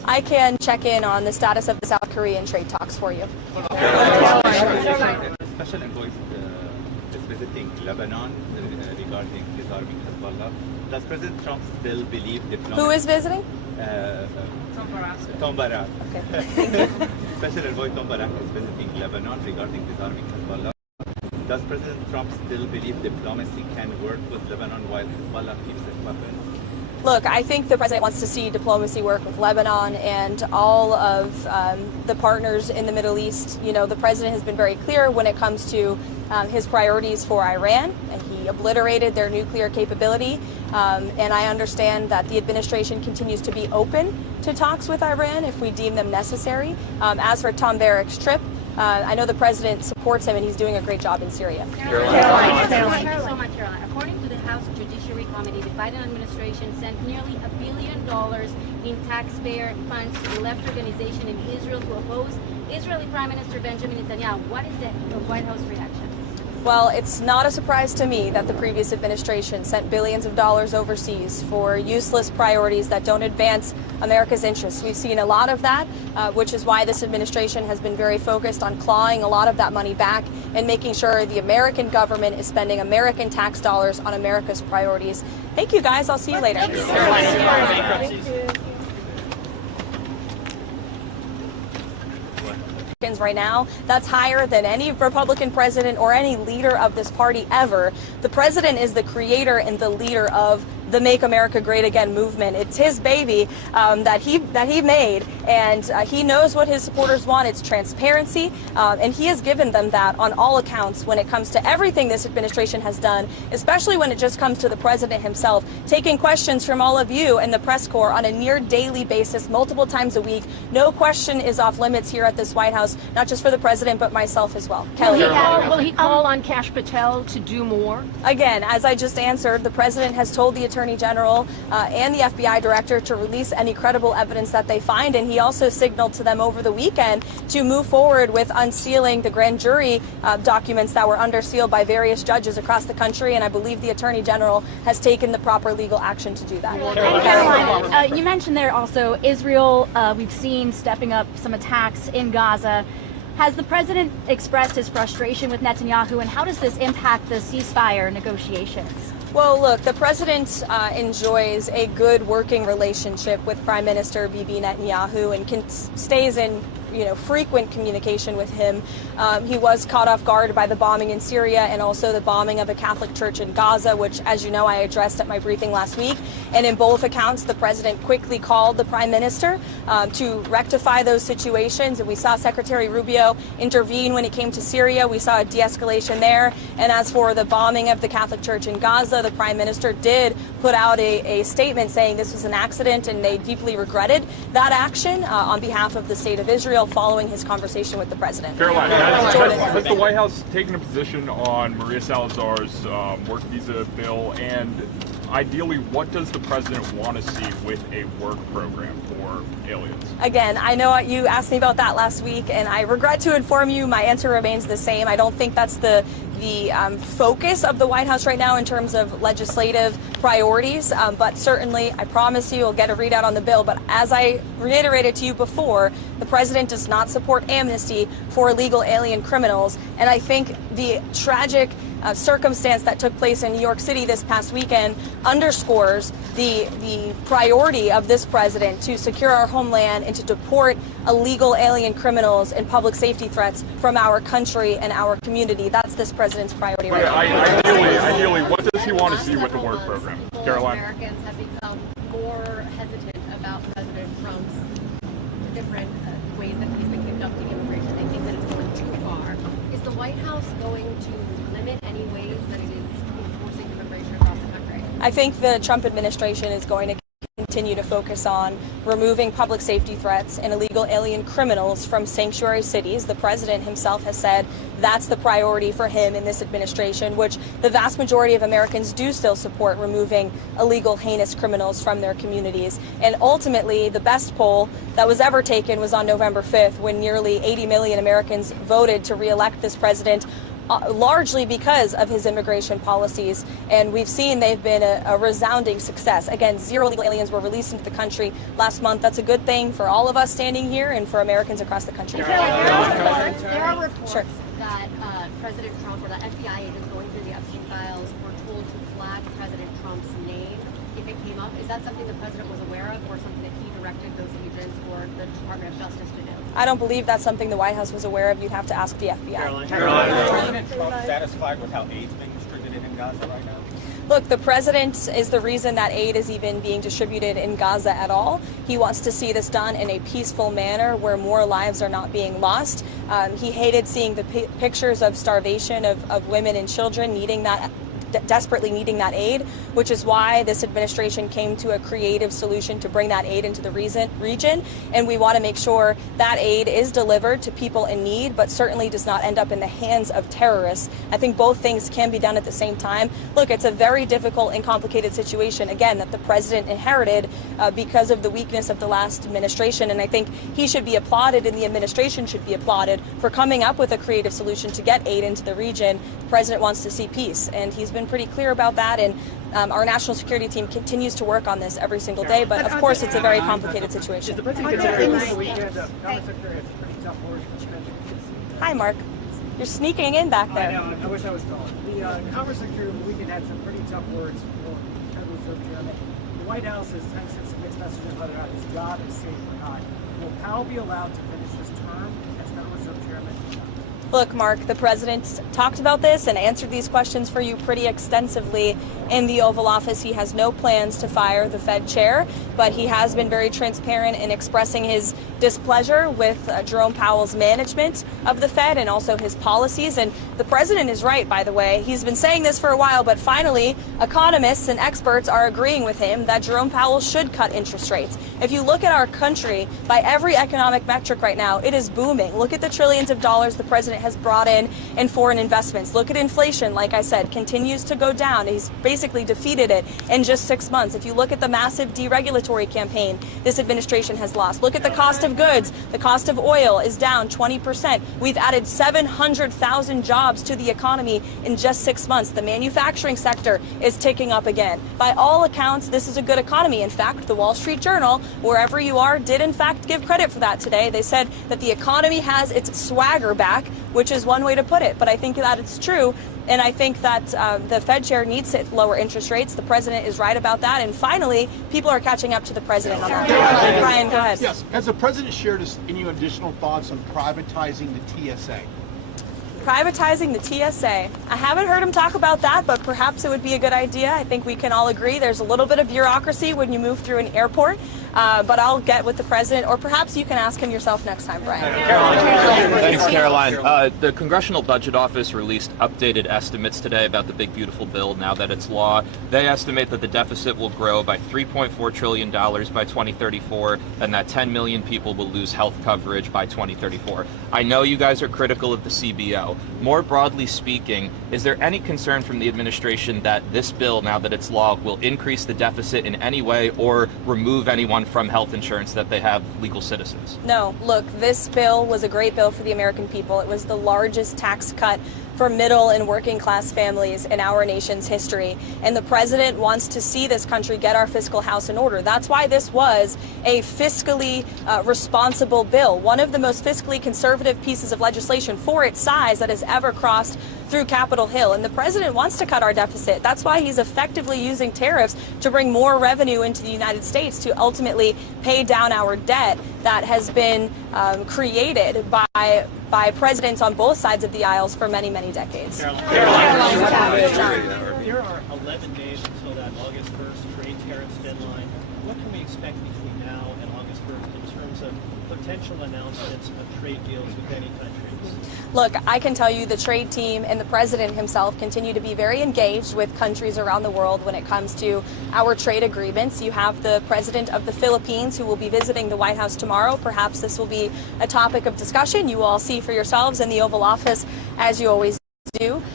I can check in on the status of the South Korean trade talks for you. Special envoy is visiting Lebanon regarding disarming Hezbollah. Does President Trump still believe diplomacy? Who is visiting? Tom Barak. Okay. Special envoy Tom Barak is visiting Lebanon regarding disarming Hezbollah. Does President Trump still believe diplomacy can work with Lebanon while Hezbollah keeps its weapons? Look, I think the president wants to see diplomacy work with Lebanon and all of the partners in the Middle East. You know, the president has been very clear when it comes to his priorities for Iran, and he obliterated their nuclear capability. And I understand that the administration continues to be open to talks with Iran if we deem them necessary. As for Tom Barak's trip, I know the president supports him and he's doing a great job in Syria. Caroline. Thank you so much, Caroline. According to the House Judiciary Committee, the Biden administration sent nearly $1 billion in taxpayer funds to the left organization in Israel to oppose Israeli Prime Minister Benjamin Netanyahu. What is the White House reaction? Well, it's not a surprise to me that the previous administration sent billions of dollars overseas for useless priorities that don't advance America's interests. We've seen a lot of that, which is why this administration has been very focused on clawing a lot of that money back and making sure the American government is spending American tax dollars on America's priorities. Thank you, guys. I'll see you later. Thank you. Right now, that's higher than any Republican president or any leader of this party ever. The president is the creator and the leader of the Make America Great Again movement. It's his baby that he made, and he knows what his supporters want. It's transparency, and he has given them that on all accounts when it comes to everything this administration has done, especially when it just comes to the president himself, taking questions from all of you and the press corps on a near daily basis, multiple times a week. No question is off limits here at this White House, not just for the president, but myself as well. Kelly. Will he call on Kash Patel to do more? Again, as I just answered, the president has told the Attorney General and the FBI director to release any credible evidence that they find, and he also signaled to them over the weekend to move forward with unsealing the grand jury documents that were under seal by various judges across the country, and I believe the Attorney General has taken the proper legal action to do that. And Caroline, you mentioned there also Israel, we've seen stepping up some attacks in Gaza. Has the president expressed his frustration with Netanyahu, and how does this impact the ceasefire negotiations? Well, look, the president enjoys a good working relationship with Prime Minister Bibi Netanyahu and stays in frequent communication with him. He was caught off guard by the bombing in Syria and also the bombing of a Catholic church in Gaza, which, as you know, I addressed at my briefing last week. And in both accounts, the president quickly called the prime minister to rectify those situations. And we saw Secretary Rubio intervene when it came to Syria. We saw a de-escalation there. And as for the bombing of the Catholic church in Gaza, the prime minister did put out a statement saying this was an accident and they deeply regretted that action on behalf of the state of Israel, following his conversation with the president. Caroline, has the White House taken a position on Maria Salazar's work visa bill, and ideally, what does the president want to see with a work program for aliens? Again, I know you asked me about that last week, and I regret to inform you my answer remains the same. I don't think that's the focus of the White House right now in terms of legislative priorities, but certainly I promise you we'll get a readout on the bill. But as I reiterated to you before, the president does not support amnesty for illegal alien criminals, and I think the tragic circumstance that took place in New York City this past weekend underscores the priority of this president to secure our homeland and to deport illegal alien criminals and public safety threats from our country and our community. That's this president's priority right now. Ideally, what does he want to see with the work program? Caroline? Americans have become more hesitant about President Trump's different ways that he's been conducting immigration. They think that it's going too far. Is the White House going to limit any ways that it is enforcing immigration across the country? I think the Trump administration is going to continue to focus on removing public safety threats and illegal alien criminals from sanctuary cities. The president himself has said that's the priority for him in this administration, which the vast majority of Americans do still support, removing illegal, heinous criminals from their communities. And ultimately, the best poll that was ever taken was on November 5th, when nearly 80 million Americans voted to re-elect this president. largely because of his immigration policies. And we've seen they've been a resounding success. Again, 0 illegal aliens were released into the country last month. That's a good thing for all of us standing here and for Americans across the country. There are reports Sure. that President Trump or the FBI agents going through the Epstein files were told to flag President Trump's name if it came up. Is that something the president was aware of, or something that he directed those agents or the Department of Justice to do? I don't believe that's something the White House was aware of. You'd have to ask the FBI. Is President Trump satisfied with how aid's being distributed in Gaza right now? Look, the president is the reason that aid is even being distributed in Gaza at all. He wants to see this done in a peaceful manner where more lives are not being lost. He hated seeing the pictures of starvation of women and children needing that, desperately needing that aid, which is why this administration came to a creative solution to bring that aid into the region. And we want to make sure that aid is delivered to people in need, but certainly does not end up in the hands of terrorists. I think both things can be done at the same time. Look, it's a very difficult and complicated situation, again, that the president inherited because of the weakness of the last administration. And I think he should be applauded and the administration should be applauded for coming up with a creative solution to get aid into the region. The president wants to see peace, and he's been pretty clear about that, and our national security team continues to work on this every single day, but of course it's a very complicated situation. Hi, Mark. You're sneaking in back there. I know, I wish I was taller. The Commerce Secretary over the weekend had some pretty tough words for Federal Reserve Chairman. The White House has sent some mixed messages whether or not his job is safe or not. Will Powell be allowed to finish his term as Federal Reserve Chairman? Look, Mark, the president talked about this and answered these questions for you pretty extensively in the Oval Office. He has no plans to fire the Fed chair, but he has been very transparent in expressing his displeasure with Jerome Powell's management of the Fed and also his policies. And the president is right, by the way. He's been saying this for a while, but finally, economists and experts are agreeing with him that Jerome Powell should cut interest rates. If you look at our country, by every economic metric right now, it is booming. Look at the trillions of dollars the president has brought in foreign investments. Look at inflation, like I said, continues to go down. He's basically defeated it in just 6 months. If you look at the massive deregulatory campaign this administration has lost, look at the cost of goods. The cost of oil is down 20%. We've added 700,000 jobs to the economy in just 6 months. The manufacturing sector is ticking up again. By all accounts, this is a good economy. In fact, the Wall Street Journal, wherever you are, did in fact give credit for that today. They said that the economy has its swagger back, which is one way to put it. But I think that it's true. And I think that the Fed chair needs to lower interest rates. The president is right about that. And finally, people are catching up to the president on that. Brian, go ahead. Yes. Has the president shared any additional thoughts on privatizing the TSA? Privatizing the TSA. I haven't heard him talk about that, but perhaps it would be a good idea. I think we can all agree there's a little bit of bureaucracy when you move through an airport. But I'll get with the president, or perhaps you can ask him yourself next time, Brian. Thanks, Caroline. The Congressional Budget Office released updated estimates today about the big, beautiful bill now that it's law. They estimate that the deficit will grow by $3.4 trillion by 2034, and that 10 million people will lose health coverage by 2034. I know you guys are critical of the CBO. More broadly speaking, is there any concern from the administration that this bill, now that it's law, will increase the deficit in any way or remove anyone from health insurance that they have legal citizens? No, look, this bill was a great bill for the American people. It was the largest tax cut for middle and working class families in our nation's history. And the president wants to see this country get our fiscal house in order. That's why this was a fiscally responsible bill, one of the most fiscally conservative pieces of legislation for its size that has ever crossed through Capitol Hill. And the president wants to cut our deficit. That's why he's effectively using tariffs to bring more revenue into the United States to ultimately pay down our debt that has been created by presidents on both sides of the aisles for many, many decades. There are 11 days until that August 1st trade tariffs deadline. What can we expect between now and August 1st in terms of potential announcements of trade deals with any countries? Look, I can tell you the trade team and the president himself continue to be very engaged with countries around the world when it comes to our trade agreements. You have the president of the Philippines who will be visiting the White House tomorrow. Perhaps this will be a topic of discussion. You will all see for yourselves in the Oval Office, as you always do.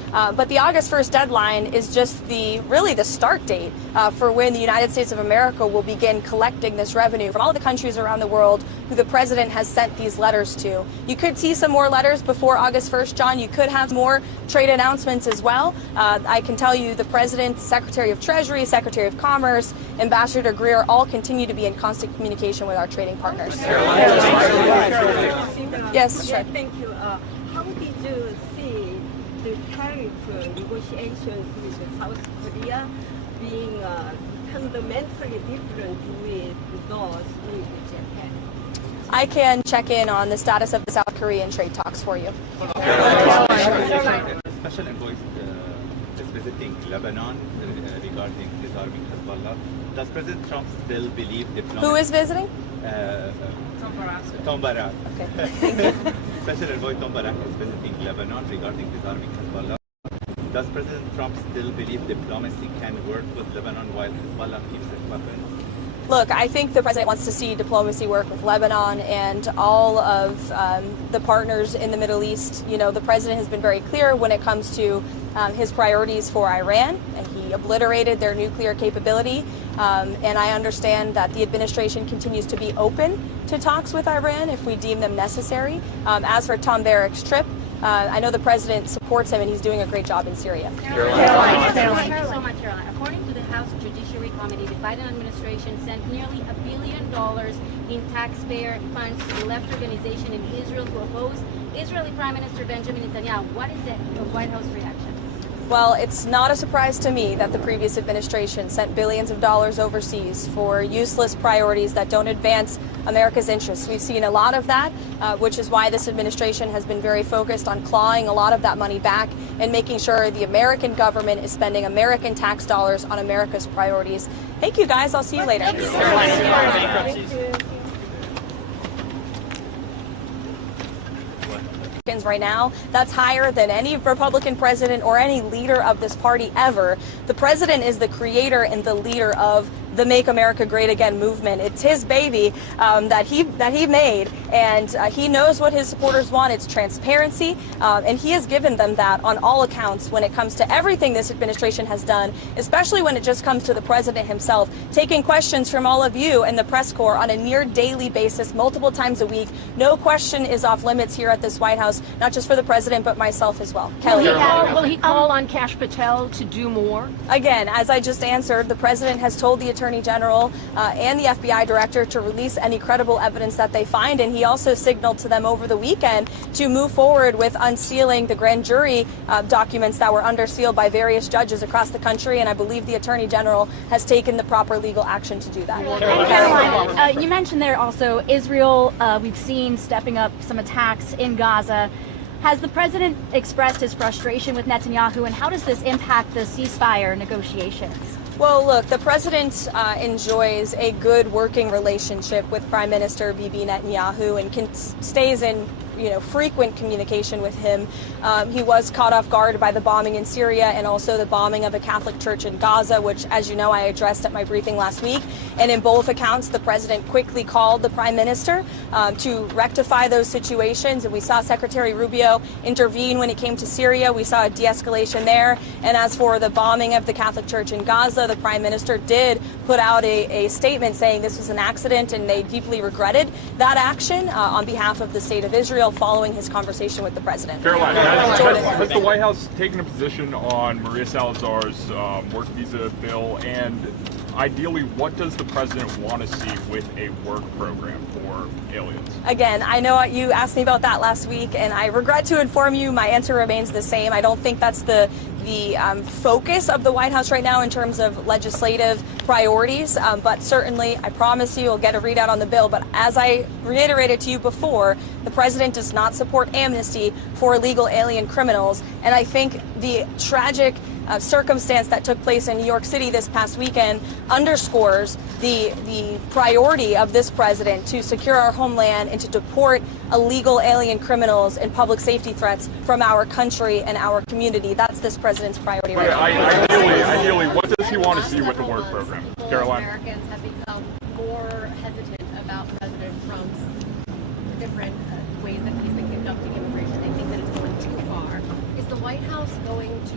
But the August 1st deadline is just really the start date for when the United States of America will begin collecting this revenue from all the countries around the world who the president has sent these letters to. You could see some more letters before August 1st, John. You could have more trade announcements as well. I can tell you the president, Secretary of Treasury, Secretary of Commerce, Ambassador Greer all continue to be in constant communication with our trading partners. Yes, sure. Thank you. How did you see the tariff negotiations with South Korea being fundamentally different with those with Japan? I can check in on the status of the South Korean trade talks for you. Special envoy is visiting Lebanon regarding disarming Hezbollah. Does President Trump still believe diplomacy? Who is visiting? Tom Barak. Okay. Special envoy Tom Barak is visiting Lebanon regarding disarming Hezbollah. Does President Trump still believe diplomacy can work with Lebanon while Hezbollah keeps its weapons? Look, I think the president wants to see diplomacy work with Lebanon and all of the partners in the Middle East. You know, the president has been very clear when it comes to his priorities for Iran, and he obliterated their nuclear capability. And I understand that the administration continues to be open to talks with Iran if we deem them necessary. As for Tom Barak's trip, I know the president supports him and he's doing a great job in Syria. Caroline. Thank you so much, Caroline. According to the House Judiciary Committee, the Biden administration sent nearly $1 billion in taxpayer funds to the left organization in Israel to oppose Israeli Prime Minister Benjamin Netanyahu. What is the White House reaction? Well, it's not a surprise to me that the previous administration sent billions of dollars overseas for useless priorities that don't advance America's interests. We've seen a lot of that, which is why this administration has been very focused on clawing a lot of that money back and making sure the American government is spending American tax dollars on America's priorities. Thank you, guys. I'll see you later. Right now, that's higher than any Republican president or any leader of this party ever. The president is the creator and the leader of the Make America Great Again movement. It's his baby that he made, and he knows what his supporters want. It's transparency, and he has given them that on all accounts when it comes to everything this administration has done, especially when it just comes to the president himself, taking questions from all of you and the press corps on a near daily basis, multiple times a week. No question is off limits here at this White House, not just for the president, but myself as well. Kelly. Will he call on Kash Patel to do more? Again, as I just answered, the president has told the Attorney General and the FBI director to release any credible evidence that they find, and he also signaled to them over the weekend to move forward with unsealing the grand jury documents that were under seal by various judges across the country, and I believe the Attorney General has taken the proper legal action to do that. And Caroline, you mentioned there also Israel, we've seen stepping up some attacks in Gaza. Has the president expressed his frustration with Netanyahu, and how does this impact the ceasefire negotiations? Well, look, the president enjoys a good working relationship with Prime Minister Bibi Netanyahu and stays in frequent communication with him. He was caught off guard by the bombing in Syria and also the bombing of a Catholic church in Gaza, which, as you know, I addressed at my briefing last week. And in both accounts, the president quickly called the prime minister to rectify those situations. And we saw Secretary Rubio intervene when it came to Syria. We saw a de-escalation there. And as for the bombing of the Catholic church in Gaza, the prime minister did put out a statement saying this was an accident and they deeply regretted that action on behalf of the state of Israel, following his conversation with the president. Caroline, has the White House taken a position on Maria Salazar's work visa bill? And ideally, what does the president want to see with a work program for aliens? Again, I know you asked me about that last week, and I regret to inform you my answer remains the same. I don't think that's the focus of the White House right now in terms of legislative priorities, but certainly I promise you we'll get a readout on the bill. But as I reiterated to you before, the president does not support amnesty for illegal alien criminals, and I think the tragic circumstance that took place in New York City this past weekend underscores the priority of this president to secure our homeland and to deport illegal alien criminals and public safety threats from our country and our community. That's this president's priority right now. Ideally, what does he want to see with the work program? Caroline? Americans have become more hesitant about President Trump's different ways that he's been conducting immigration. They think that it's going too far. Is the White House going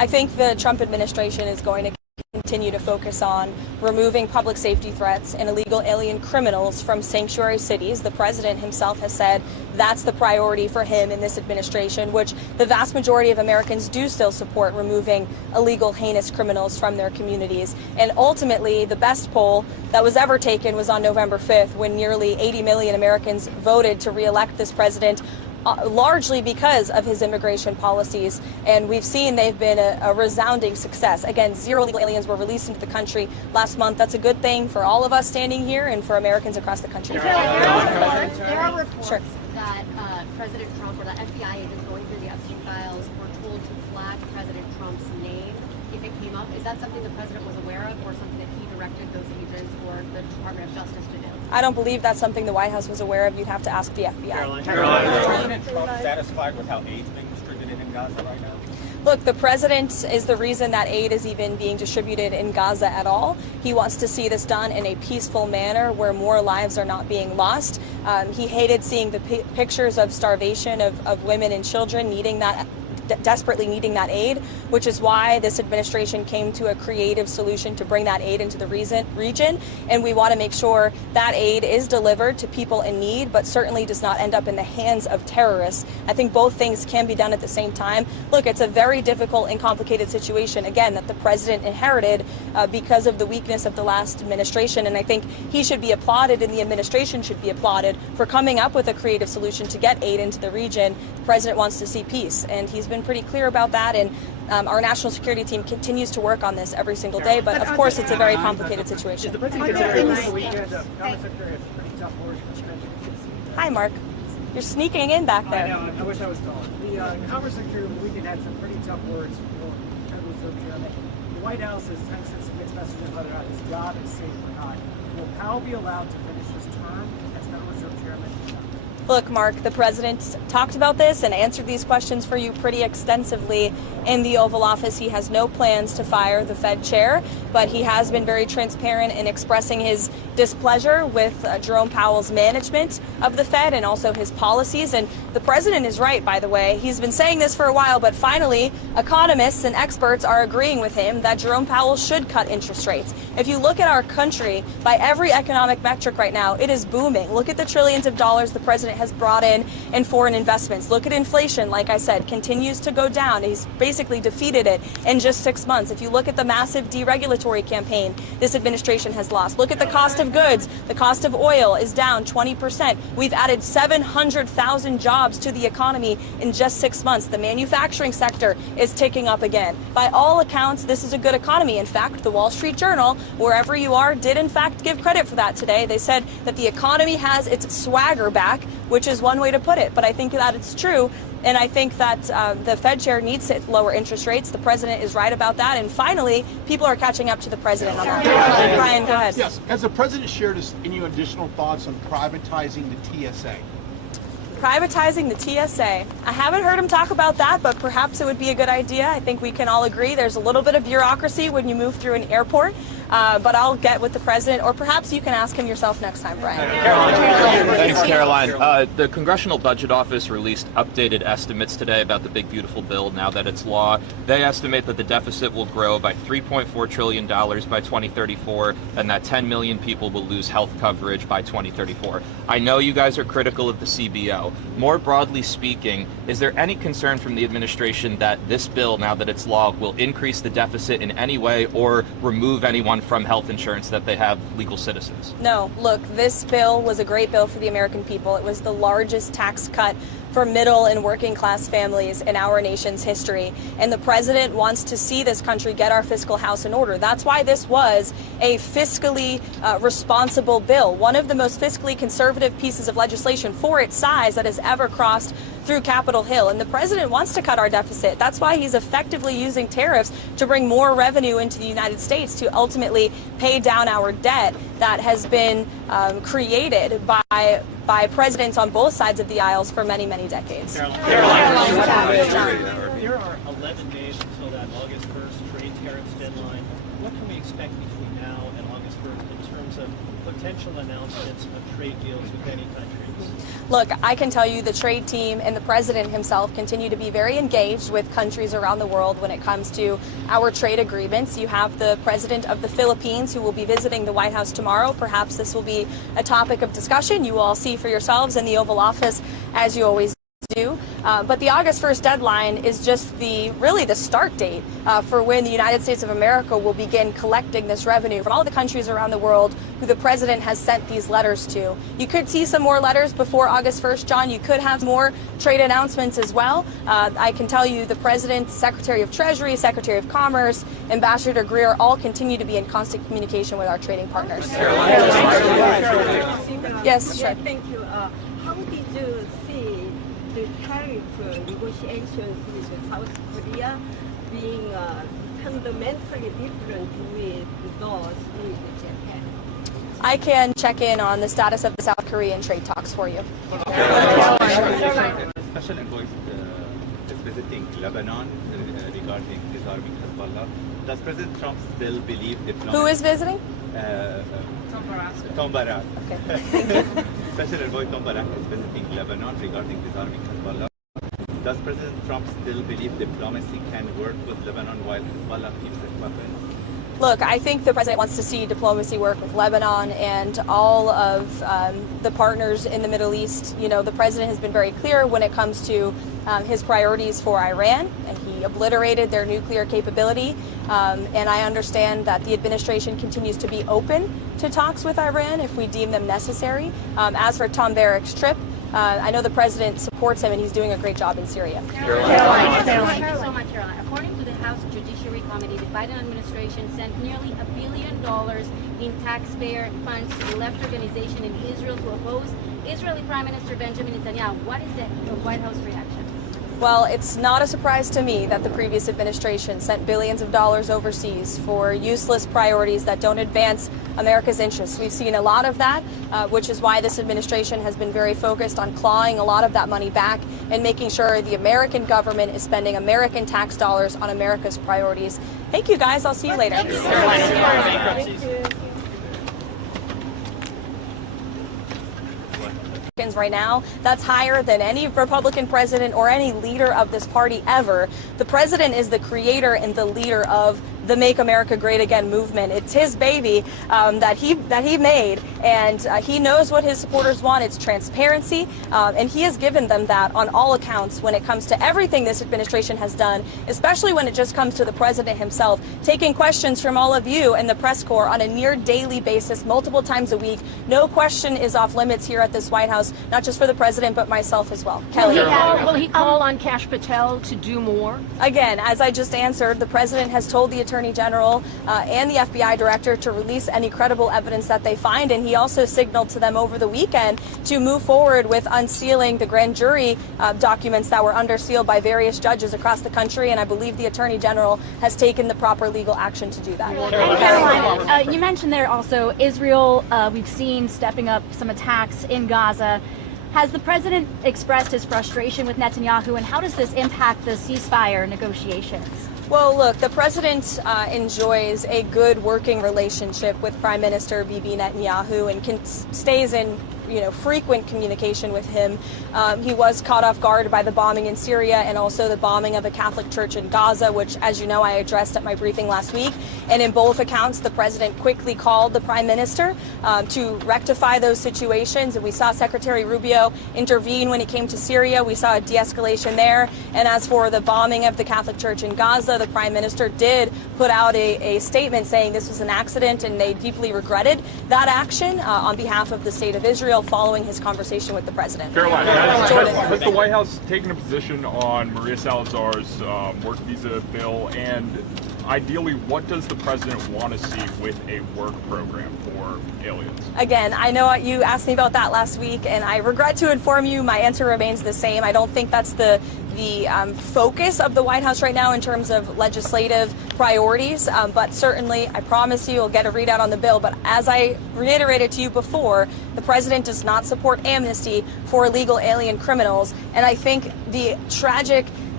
I think the Trump administration is going to continue to focus on removing public safety threats and illegal alien criminals from sanctuary cities. The president himself has said that's the priority for him in this administration, which the vast majority of Americans do still support, removing illegal, heinous criminals from their communities. And ultimately, the best poll that was ever taken was on November 5th, when nearly 80 million Americans voted to re-elect this president, largely because of his immigration policies. And we've seen they've been a resounding success. Again, 0 illegal aliens were released into the country last month. That's a good thing for all of us standing here and for Americans across the country. There are reports Sure. that President Trump or the FBI agents going through the Epstein files were told to flag President Trump's name if it came up. Is that something the president was aware of, or something that he directed those agents or the Department of Justice to do? I don't believe that's something the White House was aware of. You'd have to ask the FBI. Is President Trump satisfied with how aid's being distributed in Gaza right now? Look, the president is the reason that aid is even being distributed in Gaza at all. He wants to see this done in a peaceful manner where more lives are not being lost. He hated seeing the pictures of starvation of women and children needing that, desperately needing that aid, which is why this administration came to a creative solution to bring that aid into the region. And we want to make sure that aid is delivered to people in need, but certainly does not end up in the hands of terrorists. I think both things can be done at the same time. Look, it's a very difficult and complicated situation, again, that the president inherited because of the weakness of the last administration. And I think he should be applauded, and the administration should be applauded for coming up with a creative solution to get aid into the region. The president wants to see peace, and he's been pretty clear about that, and our national security team continues to work on this every single day, but of course it's a very complicated situation. Hi, Mark. You're sneaking in back there. I know, I wish I was taller. The Commerce Secretary over the weekend had some pretty tough words for Federal Reserve Chairman. The White House has sent some mixed messages whether or not his job is safe or not. Will Powell be allowed to finish his term as Federal Reserve Chairman? Look, Mark, the president talked about this and answered these questions for you pretty extensively in the Oval Office. He has no plans to fire the Fed chair, but he has been very transparent in expressing his displeasure with Jerome Powell's management of the Fed and also his policies. And the president is right, by the way. He's been saying this for a while, but finally, economists and experts are agreeing with him that Jerome Powell should cut interest rates. If you look at our country, by every economic metric right now, it is booming. Look at the trillions of dollars the president has brought in foreign investments. Look at inflation, like I said, continues to go down. He's basically defeated it in just 6 months. If you look at the massive deregulatory campaign this administration has lost, look at the cost of goods. The cost of oil is down 20%. We've added 700,000 jobs to the economy in just 6 months. The manufacturing sector is ticking up again. By all accounts, this is a good economy. In fact, the Wall Street Journal, wherever you are, did in fact give credit for that today. They said that the economy has its swagger back, which is one way to put it. But I think that it's true. And I think that the Fed chair needs to lower interest rates. The president is right about that. And finally, people are catching up to the president on that. Brian, go ahead. Yes. Has the president shared any additional thoughts on privatizing the TSA? Privatizing the TSA. I haven't heard him talk about that, but perhaps it would be a good idea. I think we can all agree there's a little bit of bureaucracy when you move through an airport. But I'll get with the president, or perhaps you can ask him yourself next time, Brian. Thanks, Caroline. The Congressional Budget Office released updated estimates today about the big, beautiful bill now that it's law. They estimate that the deficit will grow by $3.4 trillion by 2034, and that 10 million people will lose health coverage by 2034. I know you guys are critical of the CBO. More broadly speaking, is there any concern from the administration that this bill, now that it's law, will increase the deficit in any way or remove anyone from health insurance that they have legal citizens? No, look, this bill was a great bill for the American people. It was the largest tax cut for middle and working class families in our nation's history. And the president wants to see this country get our fiscal house in order. That's why this was a fiscally responsible bill, one of the most fiscally conservative pieces of legislation for its size that has ever crossed through Capitol Hill. And the president wants to cut our deficit. That's why he's effectively using tariffs to bring more revenue into the United States to ultimately pay down our debt that has been created by presidents on both sides of the aisles for many, many decades. There are 11 days until that August 1st trade tariffs deadline. What can we expect between now and August 1st in terms of potential announcements of trade deals with any countries? Look, I can tell you the trade team and the president himself continue to be very engaged with countries around the world when it comes to our trade agreements. You have the president of the Philippines who will be visiting the White House tomorrow. Perhaps this will be a topic of discussion. You will all see for yourselves in the Oval Office, as you always do. But the August 1st deadline is just really the start date for when the United States of America will begin collecting this revenue from all the countries around the world who the president has sent these letters to. You could see some more letters before August 1st, John. You could have more trade announcements as well. I can tell you the president, Secretary of Treasury, Secretary of Commerce, Ambassador Greer all continue to be in constant communication with our trading partners. Yes, sure. Yeah, thank you. How did you see the tariff negotiations with South Korea being fundamentally different with those with Japan? I can check in on the status of the South Korean trade talks for you. Special envoy is visiting Lebanon regarding disarming Hezbollah. Does President Trump still believe diplomacy? Who is visiting? Tom Barak. Okay. Special envoy Tom Barak is visiting Lebanon regarding disarming Hezbollah. Does President Trump still believe diplomacy can work with Lebanon while Hezbollah keeps its weapons? Look, I think the president wants to see diplomacy work with Lebanon and all of the partners in the Middle East. You know, the president has been very clear when it comes to his priorities for Iran, and he obliterated their nuclear capability. And I understand that the administration continues to be open to talks with Iran if we deem them necessary. As for Tom Barak's trip, I know the president supports him and he's doing a great job in Syria. Caroline. Thank you so much, Caroline. According to the House Judiciary Committee, the Biden administration sent nearly $1 billion in taxpayer funds to the left organization in Israel to oppose Israeli Prime Minister Benjamin Netanyahu. What is the White House reaction? Well, it's not a surprise to me that the previous administration sent billions of dollars overseas for useless priorities that don't advance America's interests. We've seen a lot of that, which is why this administration has been very focused on clawing a lot of that money back and making sure the American government is spending American tax dollars on America's priorities. Thank you, guys. I'll see you later. Thank you. Right now, that's higher than any Republican president or any leader of this party ever. The president is the creator and the leader of the Make America Great Again movement. It's his baby that he made, and he knows what his supporters want. It's transparency, and he has given them that on all accounts when it comes to everything this administration has done, especially when it just comes to the president himself, taking questions from all of you and the press corps on a near daily basis, multiple times a week. No question is off limits here at this White House, not just for the president, but myself as well. Kelly. Will he call on Kash Patel to do more? Again, as I just answered, the president has told the Attorney General and the FBI director to release any credible evidence that they find, and he also signaled to them over the weekend to move forward with unsealing the grand jury documents that were under seal by various judges across the country, and I believe the Attorney General has taken the proper legal action to do that. And Caroline, you mentioned there also Israel, we've seen stepping up some attacks in Gaza. Has the president expressed his frustration with Netanyahu, and how does this impact the ceasefire negotiations? Well, look, the president enjoys a good working relationship with Prime Minister Bibi Netanyahu and stays in frequent communication with him. He was caught off guard by the bombing in Syria and also the bombing of a Catholic church in Gaza, which, as you know, I addressed at my briefing last week. And in both accounts, the president quickly called the prime minister to rectify those situations. And we saw Secretary Rubio intervene when it came to Syria. We saw a de-escalation there. And as for the bombing of the Catholic church in Gaza, the prime minister did put out a statement saying this was an accident and they deeply regretted that action on behalf of the state of Israel, following his conversation with the president. Caroline, has the White House taken a position on Maria Salazar's work visa bill? And ideally, what does the president want to see with a work program for aliens? Again, I know you asked me about that last week, and I regret to inform you my answer remains the same. I don't think that's the focus of the White House right now in terms of legislative priorities, but certainly I promise you we'll get a readout on the bill. But as I reiterated to you before, the president does not support amnesty for illegal alien criminals, and I think the tragic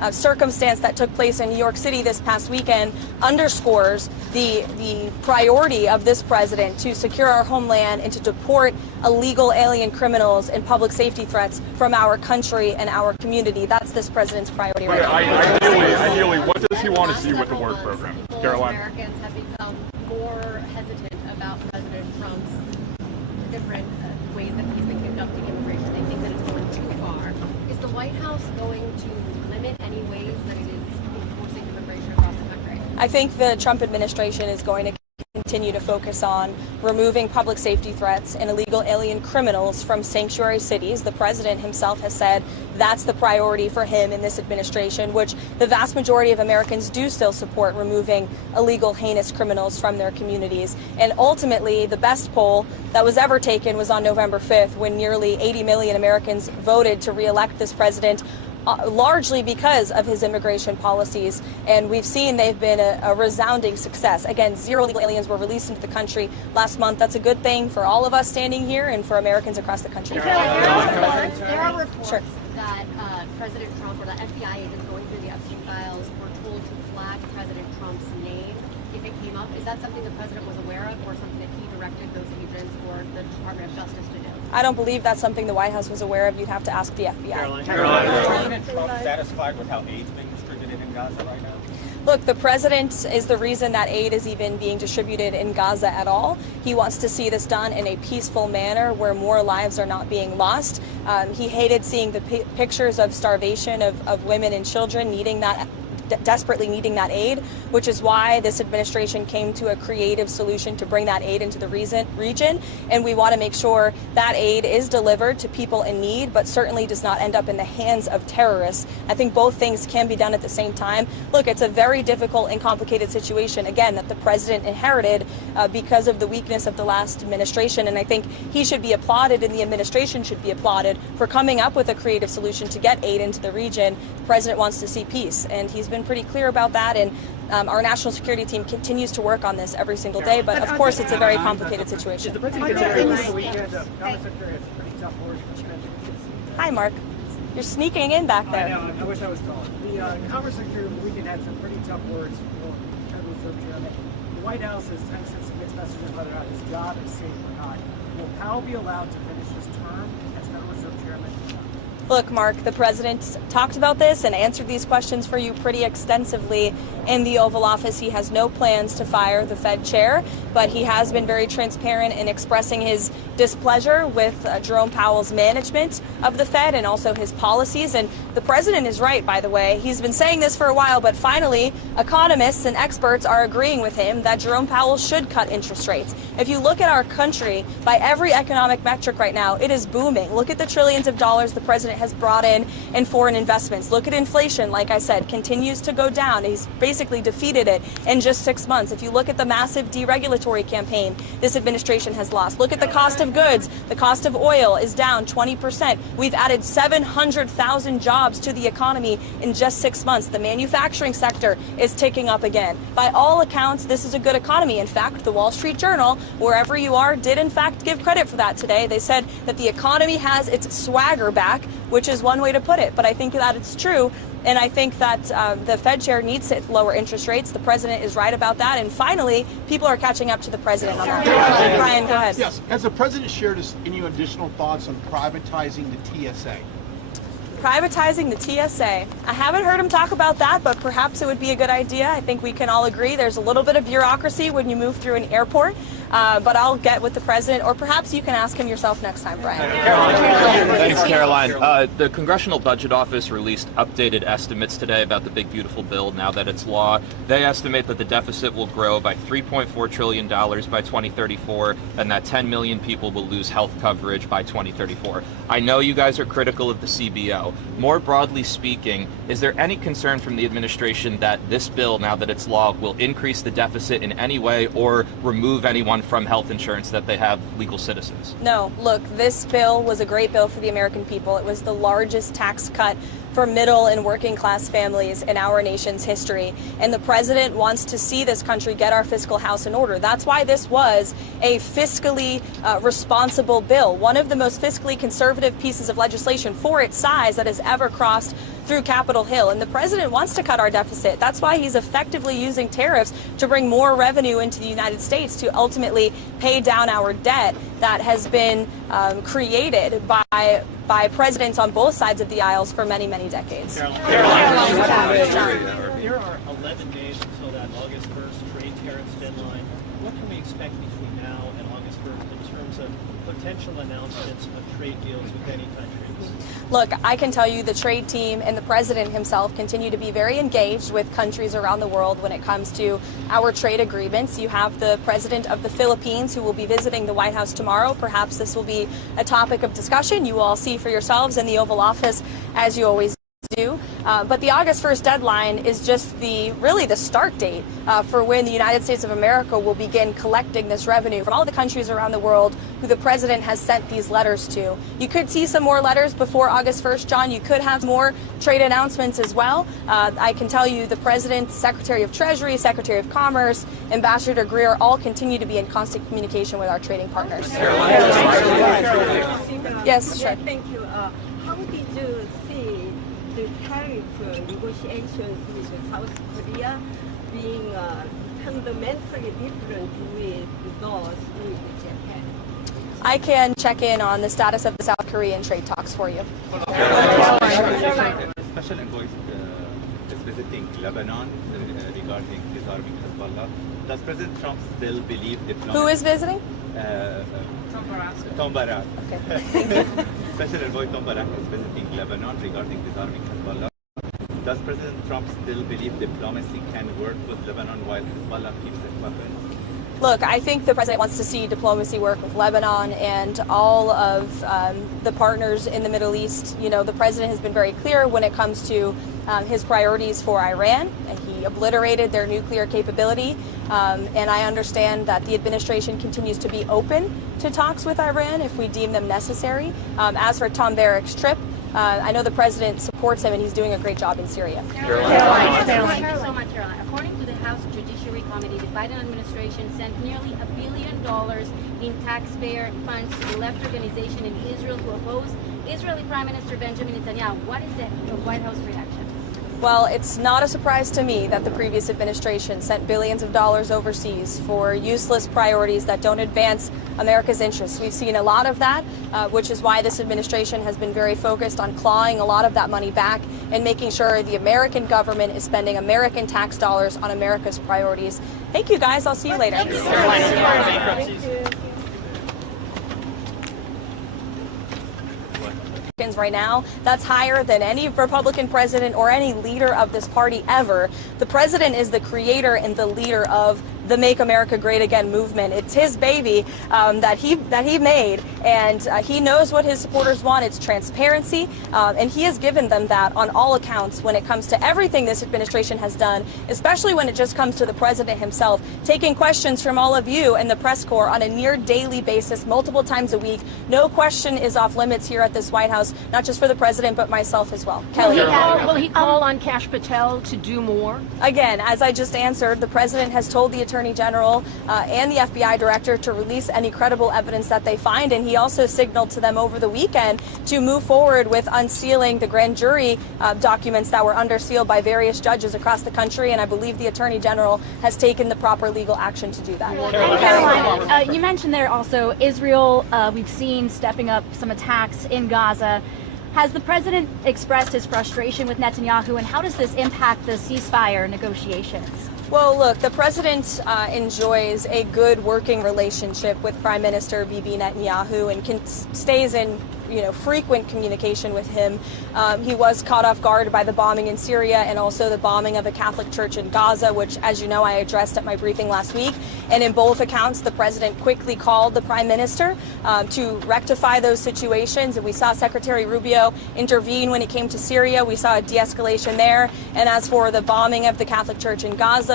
circumstance that took place in New York City this past weekend underscores the priority of this president to secure our homeland and to deport illegal alien criminals and public safety threats from our country and our community. That's this president's priority right now. Ideally, what does he want to see with the work program? Caroline? Americans have become more hesitant about President Trump's different ways that he's been conducting immigration. They think that it's going too far. Is the White House going to limit any ways that it is enforcing immigration across the country? I think the Trump administration is going to continue to focus on removing public safety threats and illegal alien criminals from sanctuary cities. The president himself has said that's the priority for him in this administration, which the vast majority of Americans do still support, removing illegal, heinous criminals from their communities. And ultimately, the best poll that was ever taken was on November 5th, when nearly 80 million Americans voted to re-elect this president, largely because of his immigration policies. And we've seen they've been a resounding success. Again, 0 illegal aliens were released into the country last month. That's a good thing for all of us standing here and for Americans across the country. There are reports that President Trump or the FBI agents going through the Epstein files were told to flag President Trump's name if it came up. Is that something the president was aware of, or something that he directed those agents or the Department of Justice to do? I don't believe that's something the White House was aware of. You'd have to ask the FBI. Is President Trump satisfied with how aid's being distributed in Gaza right now? Look, the president is the reason that aid is even being distributed in Gaza at all. He wants to see this done in a peaceful manner where more lives are not being lost. He hated seeing the pictures of starvation of women and children needing that, desperately needing that aid, which is why this administration came to a creative solution to bring that aid into the region. And we want to make sure that aid is delivered to people in need, but certainly does not end up in the hands of terrorists. I think both things can be done at the same time. Look, it's a very difficult and complicated situation, again, that the president inherited because of the weakness of the last administration. And I think he should be applauded and the administration should be applauded for coming up with a creative solution to get aid into the region. The president wants to see peace, and he's been pretty clear about that, and our national security team continues to work on this every single day, but of course it's a very complicated situation. Hi, Mark. You're sneaking in back there. I know, I wish I was taller. The Commerce Secretary over the weekend had some pretty tough words for Federal Reserve Chairman. The White House has sent some mixed messages whether or not his job is safe or not. Will Powell be allowed to finish his term as Federal Reserve Chairman? Look, Mark, the president talked about this and answered these questions for you pretty extensively in the Oval Office. He has no plans to fire the Fed chair, but he has been very transparent in expressing his displeasure with Jerome Powell's management of the Fed and also his policies. And the president is right, by the way. He's been saying this for a while, but finally, economists and experts are agreeing with him that Jerome Powell should cut interest rates. If you look at our country, by every economic metric right now, it is booming. Look at the trillions of dollars the president has brought in foreign investments. Look at inflation, like I said, continues to go down. He's basically defeated it in just 6 months. If you look at the massive deregulatory campaign this administration has lost, look at the cost of goods. The cost of oil is down 20%. We've added 700,000 jobs to the economy in just 6 months. The manufacturing sector is ticking up again. By all accounts, this is a good economy. In fact, the Wall Street Journal, wherever you are, did in fact give credit for that today. They said that the economy has its swagger back, which is one way to put it. But I think that it's true. And I think that the Fed chair needs to lower interest rates. The president is right about that. And finally, people are catching up to the president on that. Brian, go ahead. Yes. Has the president shared any additional thoughts on privatizing the TSA? Privatizing the TSA. I haven't heard him talk about that, but perhaps it would be a good idea. I think we can all agree there's a little bit of bureaucracy when you move through an airport. But I'll get with the president, or perhaps you can ask him yourself next time, Brian. Thanks, Caroline. The Congressional Budget Office released updated estimates today about the big, beautiful bill now that it's law. They estimate that the deficit will grow by $3.4 trillion by 2034, and that 10 million people will lose health coverage by 2034. I know you guys are critical of the CBO. More broadly speaking, is there any concern from the administration that this bill, now that it's law, will increase the deficit in any way or remove anyone from health insurance that they have legal citizens? No. Look, this bill was a great bill for the American people. It was the largest tax cut for middle and working class families in our nation's history. And the president wants to see this country get our fiscal house in order. That's why this was a fiscally responsible bill, one of the most fiscally conservative pieces of legislation for its size that has ever crossed through Capitol Hill. And the president wants to cut our deficit. That's why he's effectively using tariffs to bring more revenue into the United States to ultimately pay down our debt that has been created by presidents on both sides of the aisles for many, many decades. There are 11 days until that August 1st trade tariffs deadline. What can we expect between now and August 1st in terms of potential announcements of trade deals with any countries? Look, I can tell you the trade team and the president himself continue to be very engaged with countries around the world when it comes to our trade agreements. You have the president of the Philippines who will be visiting the White House tomorrow. Perhaps this will be a topic of discussion. You will all see for yourselves in the Oval Office, as you always do. But the August 1st deadline is just really the start date for when the United States of America will begin collecting this revenue from all the countries around the world who the president has sent these letters to. You could see some more letters before August 1st, John. You could have more trade announcements as well. I can tell you the president, Secretary of Treasury, Secretary of Commerce, Ambassador Greer all continue to be in constant communication with our trading partners. Yes, sure. Thank you. How did you see the tariff negotiations with South Korea being fundamentally different with those with Japan? I can check in on the status of the South Korean trade talks for you. Special envoy is visiting Lebanon regarding disarming Hezbollah. Does President Trump still believe diplomacy? Who is visiting? Tom Barak. Okay. Special envoy Tom Barak is visiting Lebanon regarding disarming Hezbollah. Does President Trump still believe diplomacy can work with Lebanon while Hezbollah keeps its weapons? Look, I think the president wants to see diplomacy work with Lebanon and all of the partners in the Middle East. You know, the president has been very clear when it comes to his priorities for Iran. And he obliterated their nuclear capability. And I understand that the administration continues to be open to talks with Iran if we deem them necessary. As for Tom Barak's trip, I know the president supports him and he's doing a great job in Syria. Thank you so much, Caroline. According to the House Judiciary Committee, the Biden administration sent nearly $1 billion in taxpayer funds to the left organization in Israel to oppose Israeli Prime Minister Benjamin Netanyahu. What is the White House reaction? Well, it's not a surprise to me that the previous administration sent billions of dollars overseas for useless priorities that don't advance America's interests. We've seen a lot of that, which is why this administration has been very focused on clawing a lot of that money back and making sure the American government is spending American tax dollars on America's priorities. Thank you, guys. I'll see you later. Right now, that's higher than any Republican president or any leader of this party ever. The president is the creator and the leader of the Make America Great Again movement. It's his baby that he made, and he knows what his supporters want. It's transparency, and he has given them that on all accounts when it comes to everything this administration has done, especially when it just comes to the president himself, taking questions from all of you and the press corps on a near daily basis, multiple times a week. No question is off limits here at this White House, not just for the president, but myself as well. Kelly. Will he call on Kash Patel to do more? Again, as I just answered, the president has told the Attorney General and the FBI director to release any credible evidence that they find, and he also signaled to them over the weekend to move forward with unsealing the grand jury documents that were under seal by various judges across the country, and I believe the Attorney General has taken the proper legal action to do that. Caroline, you mentioned there also Israel, we've seen stepping up some attacks in Gaza. Has the president expressed his frustration with Netanyahu, and how does this impact the ceasefire negotiations? Well, look, the president enjoys a good working relationship with Prime Minister Bibi Netanyahu and stays in frequent communication with him. He was caught off guard by the bombing in Syria and also the bombing of a Catholic church in Gaza, which, as you know, I addressed at my briefing last week. And in both accounts, the president quickly called the prime minister to rectify those situations. And we saw Secretary Rubio intervene when it came to Syria. We saw a de-escalation there. And as for the bombing of the Catholic church in Gaza,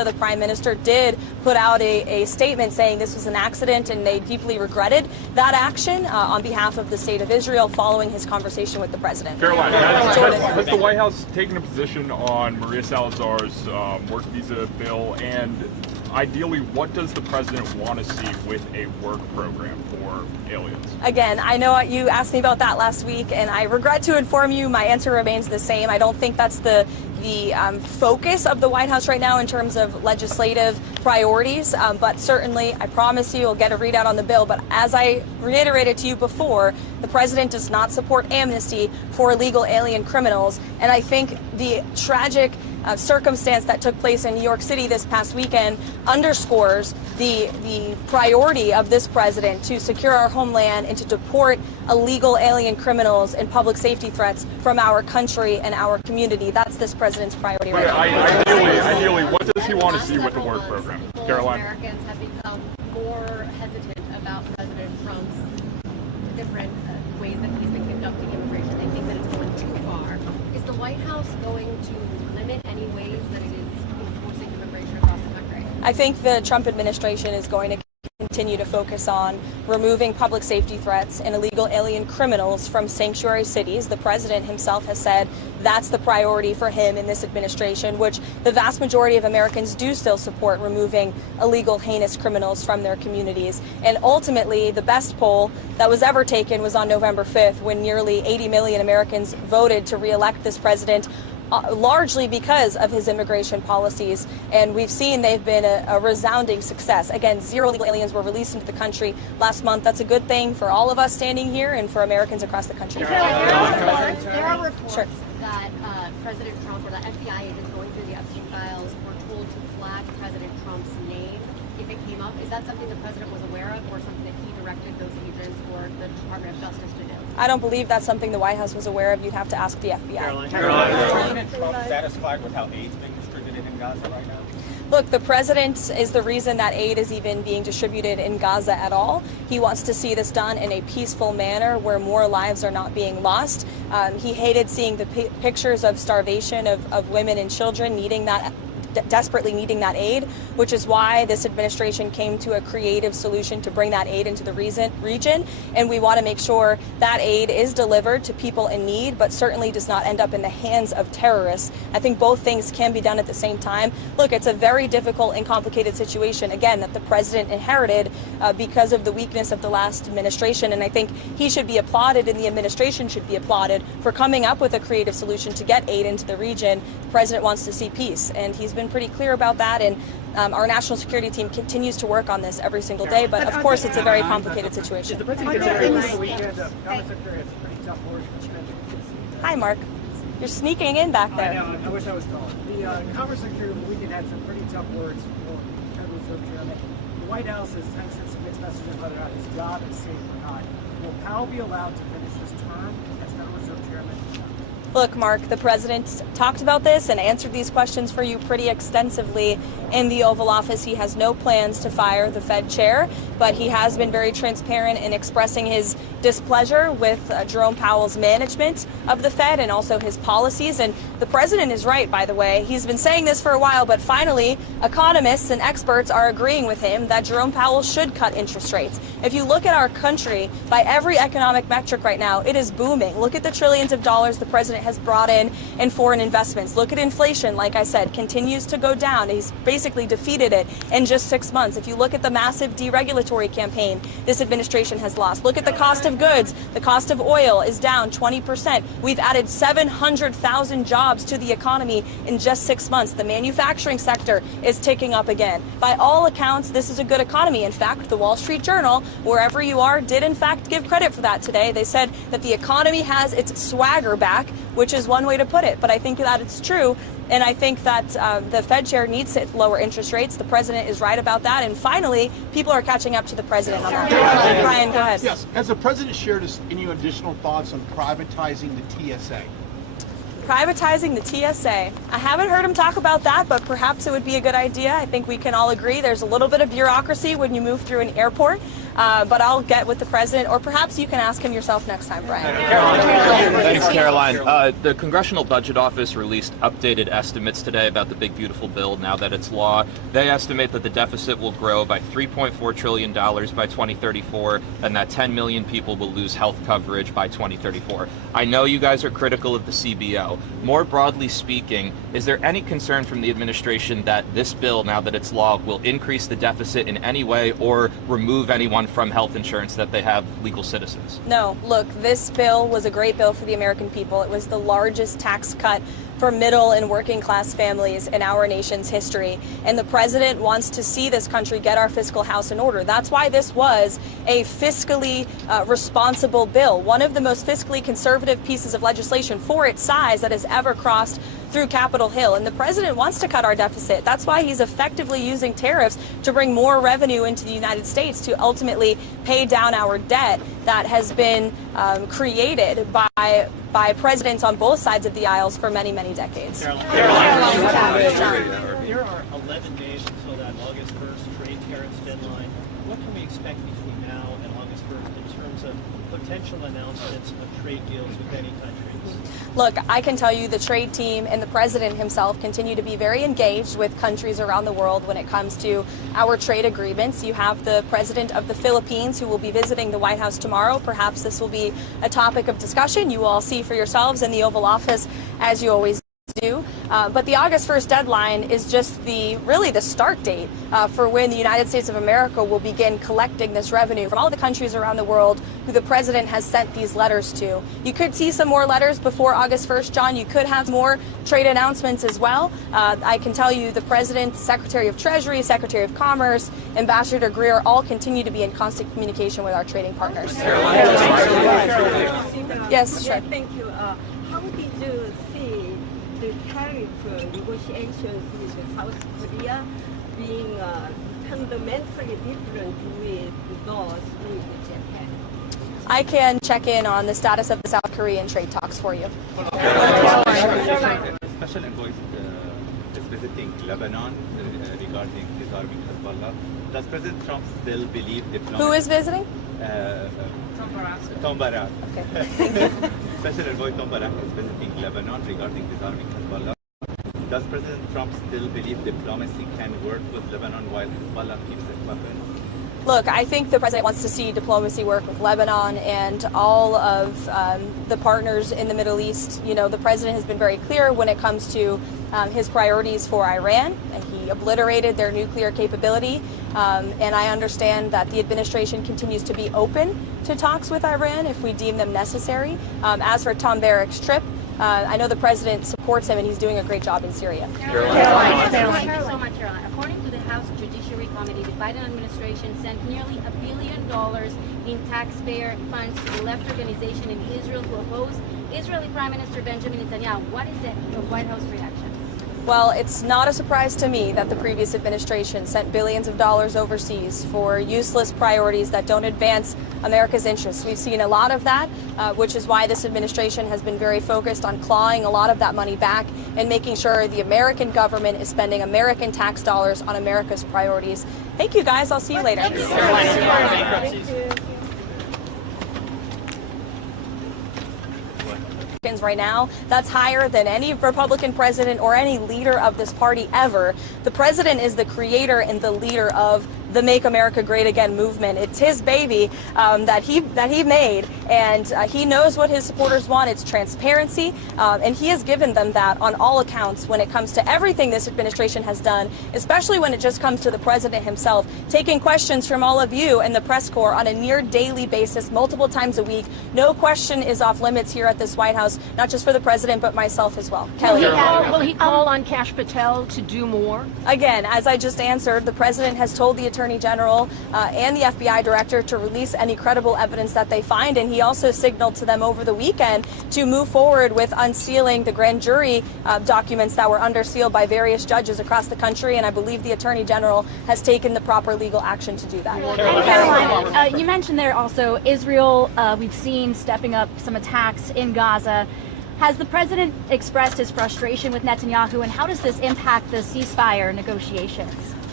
the Prime Minister did put out a statement saying this was an accident and they deeply regretted that action on behalf of the state of Israel following his conversation with the president. Karoline, has the White House taken a position on Maria Salazar's work visa bill? And ideally, what does the president want to see with a work program for aliens? Again, I know you asked me about that last week, and I regret to inform you my answer remains the same. I don't think that's the focus of the White House right now in terms of legislative priorities, but certainly I promise you we'll get a readout on the bill. But as I reiterated to you before, the president does not support amnesty for illegal alien criminals, and I think the tragic circumstance that took place in New York City this past weekend underscores the priority of this president to secure our homeland and to deport illegal alien criminals and public safety threats from our country and our community. That's this president's priority right now. Ideally, what does he want to see with the work program? Karoline? Americans have become more hesitant about President Trump's different ways that he's been conducting immigration. They think that it's going too far. Is the White House going to limit any ways that it is enforcing immigration across the country? I think the Trump administration is going to continue to focus on removing public safety threats and illegal alien criminals from sanctuary cities. The president himself has said that's the priority for him in this administration, which the vast majority of Americans do still support, removing illegal, heinous criminals from their communities. And ultimately, the best poll that was ever taken was on November 5th, when nearly 80 million Americans voted to re-elect this president, largely because of his immigration policies. And we've seen they've been a resounding success. Again, 0 illegal aliens were released into the country last month. That's a good thing for all of us standing here and for Americans across the country. There are reports that President Trump or the FBI agents going through the Epstein files were told to flag President Trump's name if it came up. Is that something the president was aware of, or something that he directed those agents or the Department of Justice to do? I don't believe that's something the White House was aware of. You'd have to ask the FBI. Is President Trump satisfied with how aid's being distributed in Gaza right now? Look, the president is the reason that aid is even being distributed in Gaza at all. He wants to see this done in a peaceful manner where more lives are not being lost. He hated seeing the pictures of starvation of women and children needing that, desperately needing that aid, which is why this administration came to a creative solution to bring that aid into the region. And we want to make sure that aid is delivered to people in need, but certainly does not end up in the hands of terrorists. I think both things can be done at the same time. Look, it's a very difficult and complicated situation, again, that the president inherited because of the weakness of the last administration. And I think he should be applauded and the administration should be applauded for coming up with a creative solution to get aid into the region. The president wants to see peace, and he's been pretty clear about that, and our national security team continues to work on this every single day, but of course it's a very complicated situation. Hi, Mark. You're sneaking in back there. I know, I wish I was taller. The Commerce Secretary over the weekend had some pretty tough words for Federal Reserve Chairman. The White House has sent some mixed messages whether or not his job is safe or not. Will Powell be allowed to finish his term as Federal Reserve Chairman? Look, Mark, the president talked about this and answered these questions for you pretty extensively in the Oval Office. He has no plans to fire the Fed chair, but he has been very transparent in expressing his displeasure with Jerome Powell's management of the Fed and also his policies. And the president is right, by the way. He's been saying this for a while, but finally, economists and experts are agreeing with him that Jerome Powell should cut interest rates. If you look at our country, by every economic metric right now, it is booming. Look at the trillions of dollars the president has brought in foreign investments. Look at inflation, like I said, continues to go down. He's basically defeated it in just 6 months. If you look at the massive deregulatory campaign this administration has lost, look at the cost of goods. The cost of oil is down 20%. We've added 700,000 jobs to the economy in just 6 months. The manufacturing sector is ticking up again. By all accounts, this is a good economy. In fact, the Wall Street Journal, wherever you are, did in fact give credit for that today. They said that the economy has its swagger back, which is one way to put it. But I think that it's true. And I think that the Fed chair needs to lower interest rates. The president is right about that. And finally, people are catching up to the president on that. Brian, go ahead. Yes. Has the president shared any additional thoughts on privatizing the TSA? Privatizing the TSA. I haven't heard him talk about that, but perhaps it would be a good idea. I think we can all agree there's a little bit of bureaucracy when you move through an airport. but I'll get with the president, or perhaps you can ask him yourself next time, Brian. Thanks, Caroline. The Congressional Budget Office released updated estimates today about the big, beautiful bill now that it's law. They estimate that the deficit will grow by $3.4 trillion by 2034, and that 10 million people will lose health coverage by 2034. I know you guys are critical of the CBO. More broadly speaking, is there any concern from the administration that this bill, now that it's law, will increase the deficit in any way or remove anyone from health insurance that they have legal citizens? No, look, this bill was a great bill for the American people. It was the largest tax cut for middle and working class families in our nation's history. And the president wants to see this country get our fiscal house in order. That's why this was a fiscally responsible bill, one of the most fiscally conservative pieces of legislation for its size that has ever crossed through Capitol Hill. And the president wants to cut our deficit. That's why he's effectively using tariffs to bring more revenue into the United States to ultimately pay down our debt that has been created by presidents on both sides of the aisles for many, many decades. There are 11 days until that August 1st trade tariffs deadline. What can we expect between now and August 1st in terms of potential announcements of trade deals with any countries? Look, I can tell you the trade team and the president himself continue to be very engaged with countries around the world when it comes to our trade agreements. You have the president of the Philippines who will be visiting the White House tomorrow. Perhaps this will be a topic of discussion. You will all see for yourselves in the Oval Office, as you always do. But the August 1st deadline is just really the start date for when the United States of America will begin collecting this revenue from all the countries around the world who the president has sent these letters to. You could see some more letters before August 1st, John. You could have more trade announcements as well. I can tell you the president, Secretary of Treasury, Secretary of Commerce, Ambassador Greer all continue to be in constant communication with our trading partners. Yes, sure. Thank you. How did you see the tariff negotiations with South Korea being fundamentally different with those with Japan? I can check in on the status of the South Korean trade talks for you. Special envoy is visiting Lebanon regarding disarming Hezbollah. Does President Trump still believe diplomacy? Who is visiting? Tom Barak. Okay. Special envoy Tom Barak is visiting Lebanon regarding disarming Hezbollah. Does President Trump still believe diplomacy can work with Lebanon while Hezbollah keeps its weapons? Look, I think the president wants to see diplomacy work with Lebanon and all of the partners in the Middle East. You know, the president has been very clear when it comes to his priorities for Iran, and he obliterated their nuclear capability. And I understand that the administration continues to be open to talks with Iran if we deem them necessary. As for Tom Barak's trip, I know the president supports him and he's doing a great job in Syria. Caroline. Thank you so much, Caroline. According to the House Judiciary Committee, the Biden administration sent nearly $1 billion in taxpayer funds to the left organization in Israel to oppose Israeli Prime Minister Benjamin Netanyahu. What is the White House reaction? Well, it's not a surprise to me that the previous administration sent billions of dollars overseas for useless priorities that don't advance America's interests. We've seen a lot of that, which is why this administration has been very focused on clawing a lot of that money back and making sure the American government is spending American tax dollars on America's priorities. Thank you, guys. I'll see you later. Right now, that's higher than any Republican president or any leader of this party ever. The president is the creator and the leader of the Make America Great Again movement. It's his baby that he made, and he knows what his supporters want. It's transparency, and he has given them that on all accounts when it comes to everything this administration has done, especially when it just comes to the president himself, taking questions from all of you and the press corps on a near daily basis, multiple times a week. No question is off limits here at this White House, not just for the president, but myself as well. Kelly. Will he call on Kash Patel to do more? Again, as I just answered, the president has told the Attorney General and the FBI director to release any credible evidence that they find, and he also signaled to them over the weekend to move forward with unsealing the grand jury documents that were under seal by various judges across the country, and I believe the Attorney General has taken the proper legal action to do that. And Caroline, you mentioned there also Israel, we've seen stepping up some attacks in Gaza. Has the president expressed his frustration with Netanyahu, and how does this impact the ceasefire negotiations?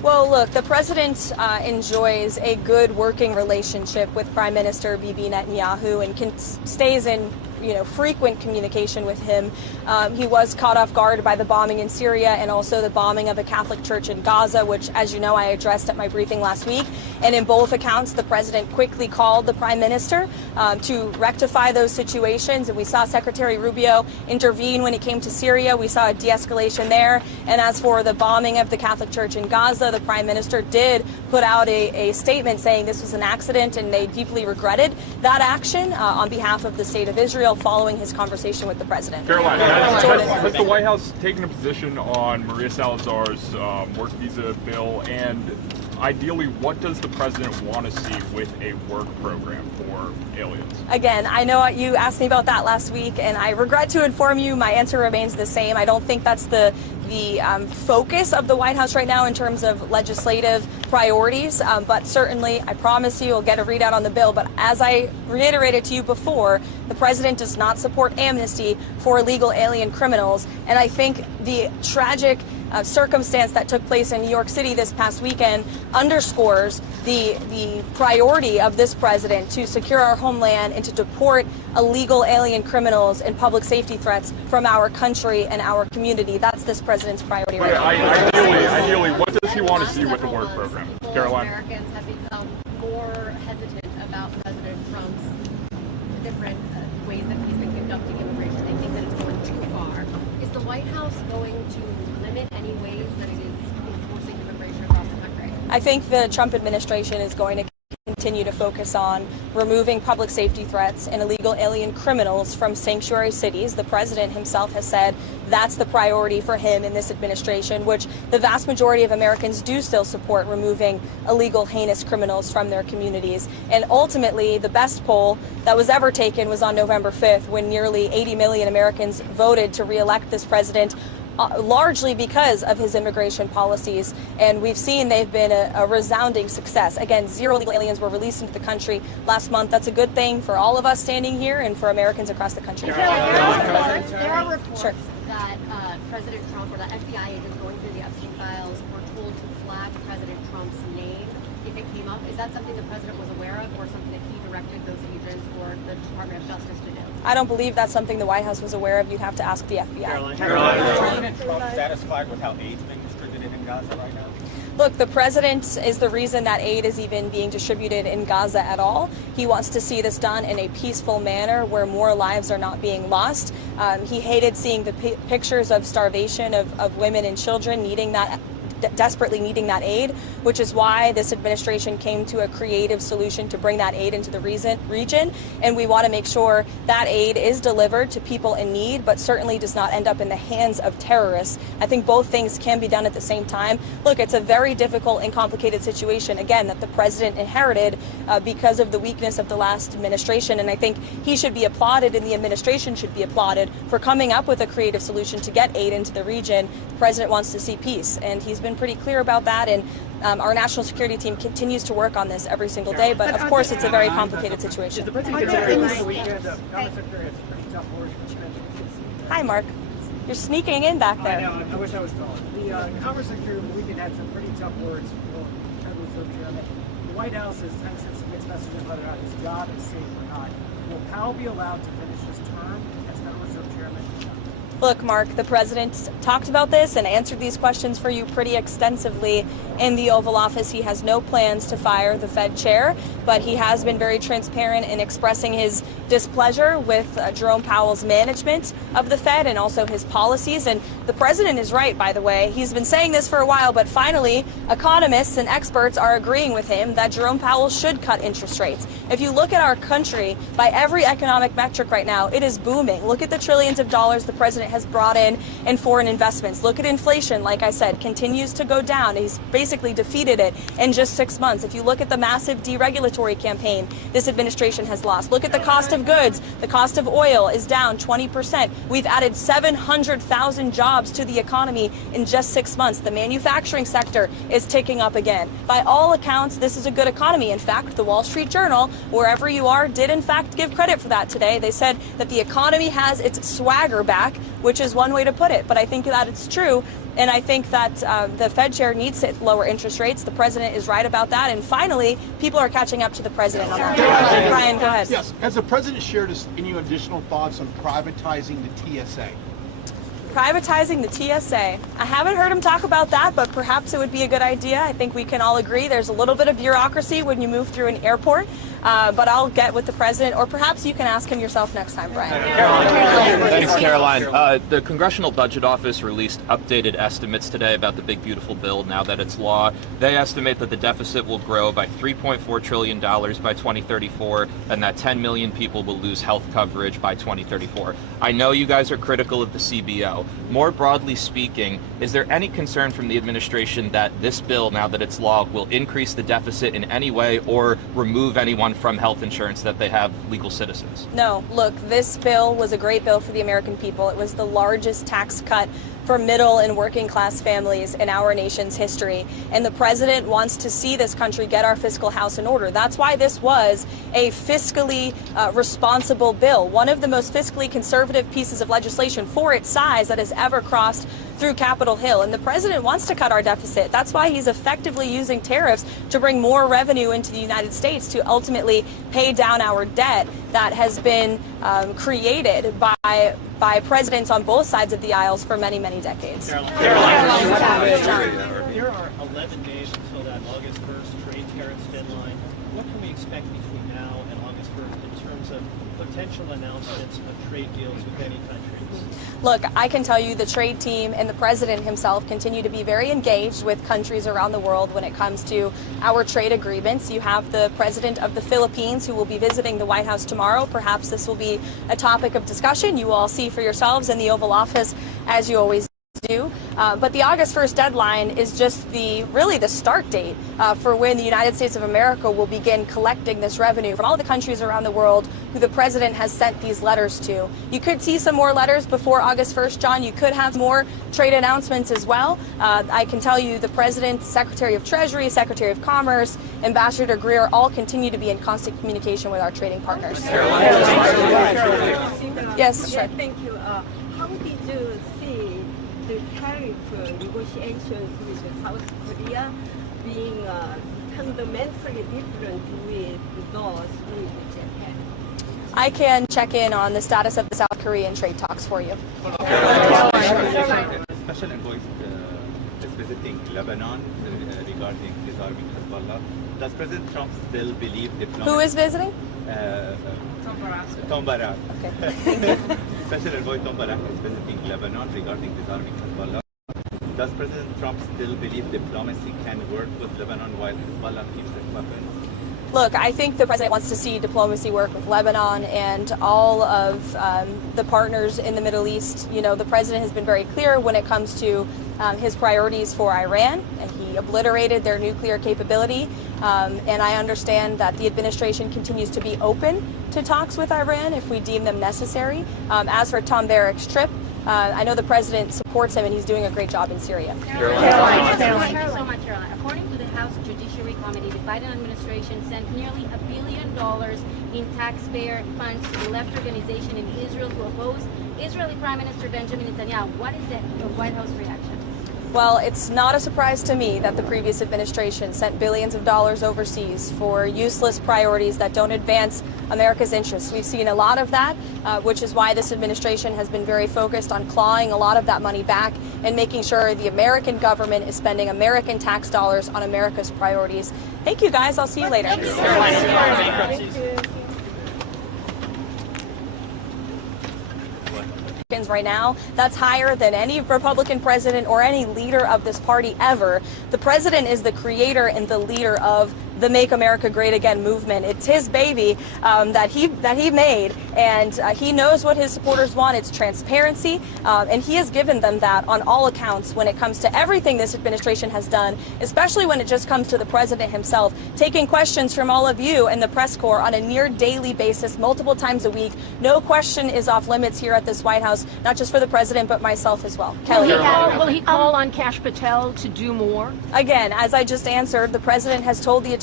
Well, look, the president enjoys a good working relationship with Prime Minister Bibi Netanyahu and stays in frequent communication with him. He was caught off guard by the bombing in Syria and also the bombing of a Catholic church in Gaza, which, as you know, I addressed at my briefing last week. And in both accounts, the president quickly called the prime minister to rectify those situations. And we saw Secretary Rubio intervene when it came to Syria. We saw a de-escalation there. And as for the bombing of the Catholic church in Gaza, the prime minister did put out a statement saying this was an accident and they deeply regretted that action on behalf of the state of Israel, following his conversation with the president. Karoline, has the White House taken a position on Maria Salazar's work visa bill? And ideally, what does the president want to see with a work program for aliens? Again, I know you asked me about that last week, and I regret to inform you my answer remains the same. I don't think that's the focus of the White House right now in terms of legislative priorities, but certainly I promise you we'll get a readout on the bill. But as I reiterated to you before, the president does not support amnesty for illegal alien criminals, and I think the tragic circumstance that took place in New York City this past weekend underscores the priority of this president to secure our homeland and to deport illegal alien criminals and public safety threats from our country and our community. That's this president's priority right now. Ideally, what does he want to see with the work program? Karoline? Americans have become more hesitant about President Trump's different ways that he's been conducting immigration. They think that it's going too far. Is the White House going to limit any ways that it is enforcing immigration across the country? I think the Trump administration is going to continue to focus on removing public safety threats and illegal alien criminals from sanctuary cities. The president himself has said that's the priority for him in this administration, which the vast majority of Americans do still support, removing illegal, heinous criminals from their communities. And ultimately, the best poll that was ever taken was on November 5th, when nearly 80 million Americans voted to re-elect this president, largely because of his immigration policies. And we've seen they've been a resounding success. Again, 0 illegal aliens were released into the country last month. That's a good thing for all of us standing here and for Americans across the country. There are reports that President Trump or the FBI agents going through the Epstein files were told to flag President Trump's name if it came up. Is that something the president was aware of, or something that he directed those agents or the Department of Justice to do? I don't believe that's something the White House was aware of. You'd have to ask the FBI. Is President Trump satisfied with how aid's being distributed in Gaza right now? Look, the president is the reason that aid is even being distributed in Gaza at all. He wants to see this done in a peaceful manner where more lives are not being lost. He hated seeing the pictures of starvation of women and children desperately needing that aid, which is why this administration came to a creative solution to bring that aid into the region. And we want to make sure that aid is delivered to people in need, but certainly does not end up in the hands of terrorists. I think both things can be done at the same time. Look, it's a very difficult and complicated situation, again, that the president inherited because of the weakness of the last administration. And I think he should be applauded and the administration should be applauded for coming up with a creative solution to get aid into the region. The president wants to see peace, and he's been pretty clear about that, and our national security team continues to work on this every single day, but of course it's a very complicated situation. Hi, Mark. You're sneaking in back there. I know, I wish I was taller. The Commerce Secretary over the weekend had some pretty tough words for Federal Reserve Chairman. The White House has sent some mixed messages whether or not his job is safe or not. Will Powell be allowed to finish his term as Federal Reserve Chairman? Look, Mark, the president talked about this and answered these questions for you pretty extensively in the Oval Office. He has no plans to fire the Fed chair, but he has been very transparent in expressing his displeasure with Jerome Powell's management of the Fed and also his policies. And the president is right, by the way. He's been saying this for a while, but finally, economists and experts are agreeing with him that Jerome Powell should cut interest rates. If you look at our country, by every economic metric right now, it is booming. Look at the trillions of dollars the president has brought in foreign investments. Look at inflation, like I said, continues to go down. He's basically defeated it in just 6 months. If you look at the massive deregulatory campaign this administration has lost, look at the cost of goods. The cost of oil is down 20%. We've added 700,000 jobs to the economy in just 6 months. The manufacturing sector is ticking up again. By all accounts, this is a good economy. In fact, the Wall Street Journal, wherever you are, did in fact give credit for that today. They said that the economy has its swagger back, which is one way to put it. But I think that it's true And I think that the Fed chair needs to lower interest rates. The president is right about that. And finally, people are catching up to the president on that. Brian, go ahead. Yes. Has the president shared any additional thoughts on privatizing the TSA? Privatizing the TSA. I haven't heard him talk about that, but perhaps it would be a good idea. I think we can all agree there's a little bit of bureaucracy when you move through an airport, but I'll get with the president, or perhaps you can ask him yourself next time, Brian. Thanks, Caroline. The Congressional Budget Office released updated estimates today about the big, beautiful bill now that it's law. They estimate that the deficit will grow by $3.4 trillion by 2034, and that 10 million people will lose health coverage by 2034. I know you guys are critical of the CBO. More broadly speaking, is there any concern from the administration that this bill, now that it's law, will increase the deficit in any way or remove anyone from health insurance that they have legal citizens? No, look, this bill was a great bill for the American people. It was the largest tax cut for middle and working class families in our nation's history. And the president wants to see this country get our fiscal house in order. That's why this was a fiscally responsible bill, one of the most fiscally conservative pieces of legislation for its size that has ever crossed through Capitol Hill. And the president wants to cut our deficit. That's why he's effectively using tariffs to bring more revenue into the United States to ultimately pay down our debt that has been created by presidents on both sides of the aisles for many, many decades. There are 11 days until that August 1st trade tariffs deadline. What can we expect between now and August 1st in terms of potential announcements of trade deals with any countries? Look, I can tell you the trade team and the president himself continue to be very engaged with countries around the world when it comes to our trade agreements. You have the president of the Philippines who will be visiting the White House tomorrow. Perhaps this will be a topic of discussion. You will all see for yourselves in the Oval Office, as you always do. But the August 1st deadline is just really the start date for when the United States of America will begin collecting this revenue from all the countries around the world who the president has sent these letters to. You could see some more letters before August 1st, John. You could have more trade announcements as well. I can tell you the president, Secretary of Treasury, Secretary of Commerce, Ambassador Greer all continue to be in constant communication with our trading partners. Yes, sure. Thank you. How did you see the tariff negotiations with South Korea being fundamentally different with those with Japan? I can check in on the status of the South Korean trade talks for you. Special envoy is visiting Lebanon regarding disarming Hezbollah. Does President Trump still believe diplomacy? Who is visiting? Tom Barak. Okay. Special envoy Tom Barak is visiting Lebanon regarding disarming Hezbollah. Does President Trump still believe diplomacy can work with Lebanon while Hezbollah keeps its weapons? Look, I think the president wants to see diplomacy work with Lebanon and all of the partners in the Middle East. You know, the president has been very clear when it comes to his priorities for Iran, and he obliterated their nuclear capability. And I understand that the administration continues to be open to talks with Iran if we deem them necessary. As for Tom Barak's trip, I know the president supports him and he's doing a great job in Syria. Thank you so much, Caroline. According to the House Judiciary Committee, the Biden administration sent nearly $1 billion in taxpayer funds to the left organization in Israel to oppose Israeli Prime Minister Benjamin Netanyahu. What is the White House reaction? Well, it's not a surprise to me that the previous administration sent billions of dollars overseas for useless priorities that don't advance America's interests. We've seen a lot of that, which is why this administration has been very focused on clawing a lot of that money back and making sure the American government is spending American tax dollars on America's priorities. Thank you, guys. I'll see you later. Right now, that's higher than any Republican president or any leader of this party ever. The president is the creator and the leader of the Make America Great Again movement. It's his baby that he made, and he knows what his supporters want. It's transparency, and he has given them that on all accounts when it comes to everything this administration has done, especially when it just comes to the president himself, taking questions from all of you and the press corps on a near daily basis, multiple times a week. No question is off limits here at this White House, not just for the president, but myself as well. Kelly. Will he call on Kash Patel to do more? Again, as I just answered, the president has told the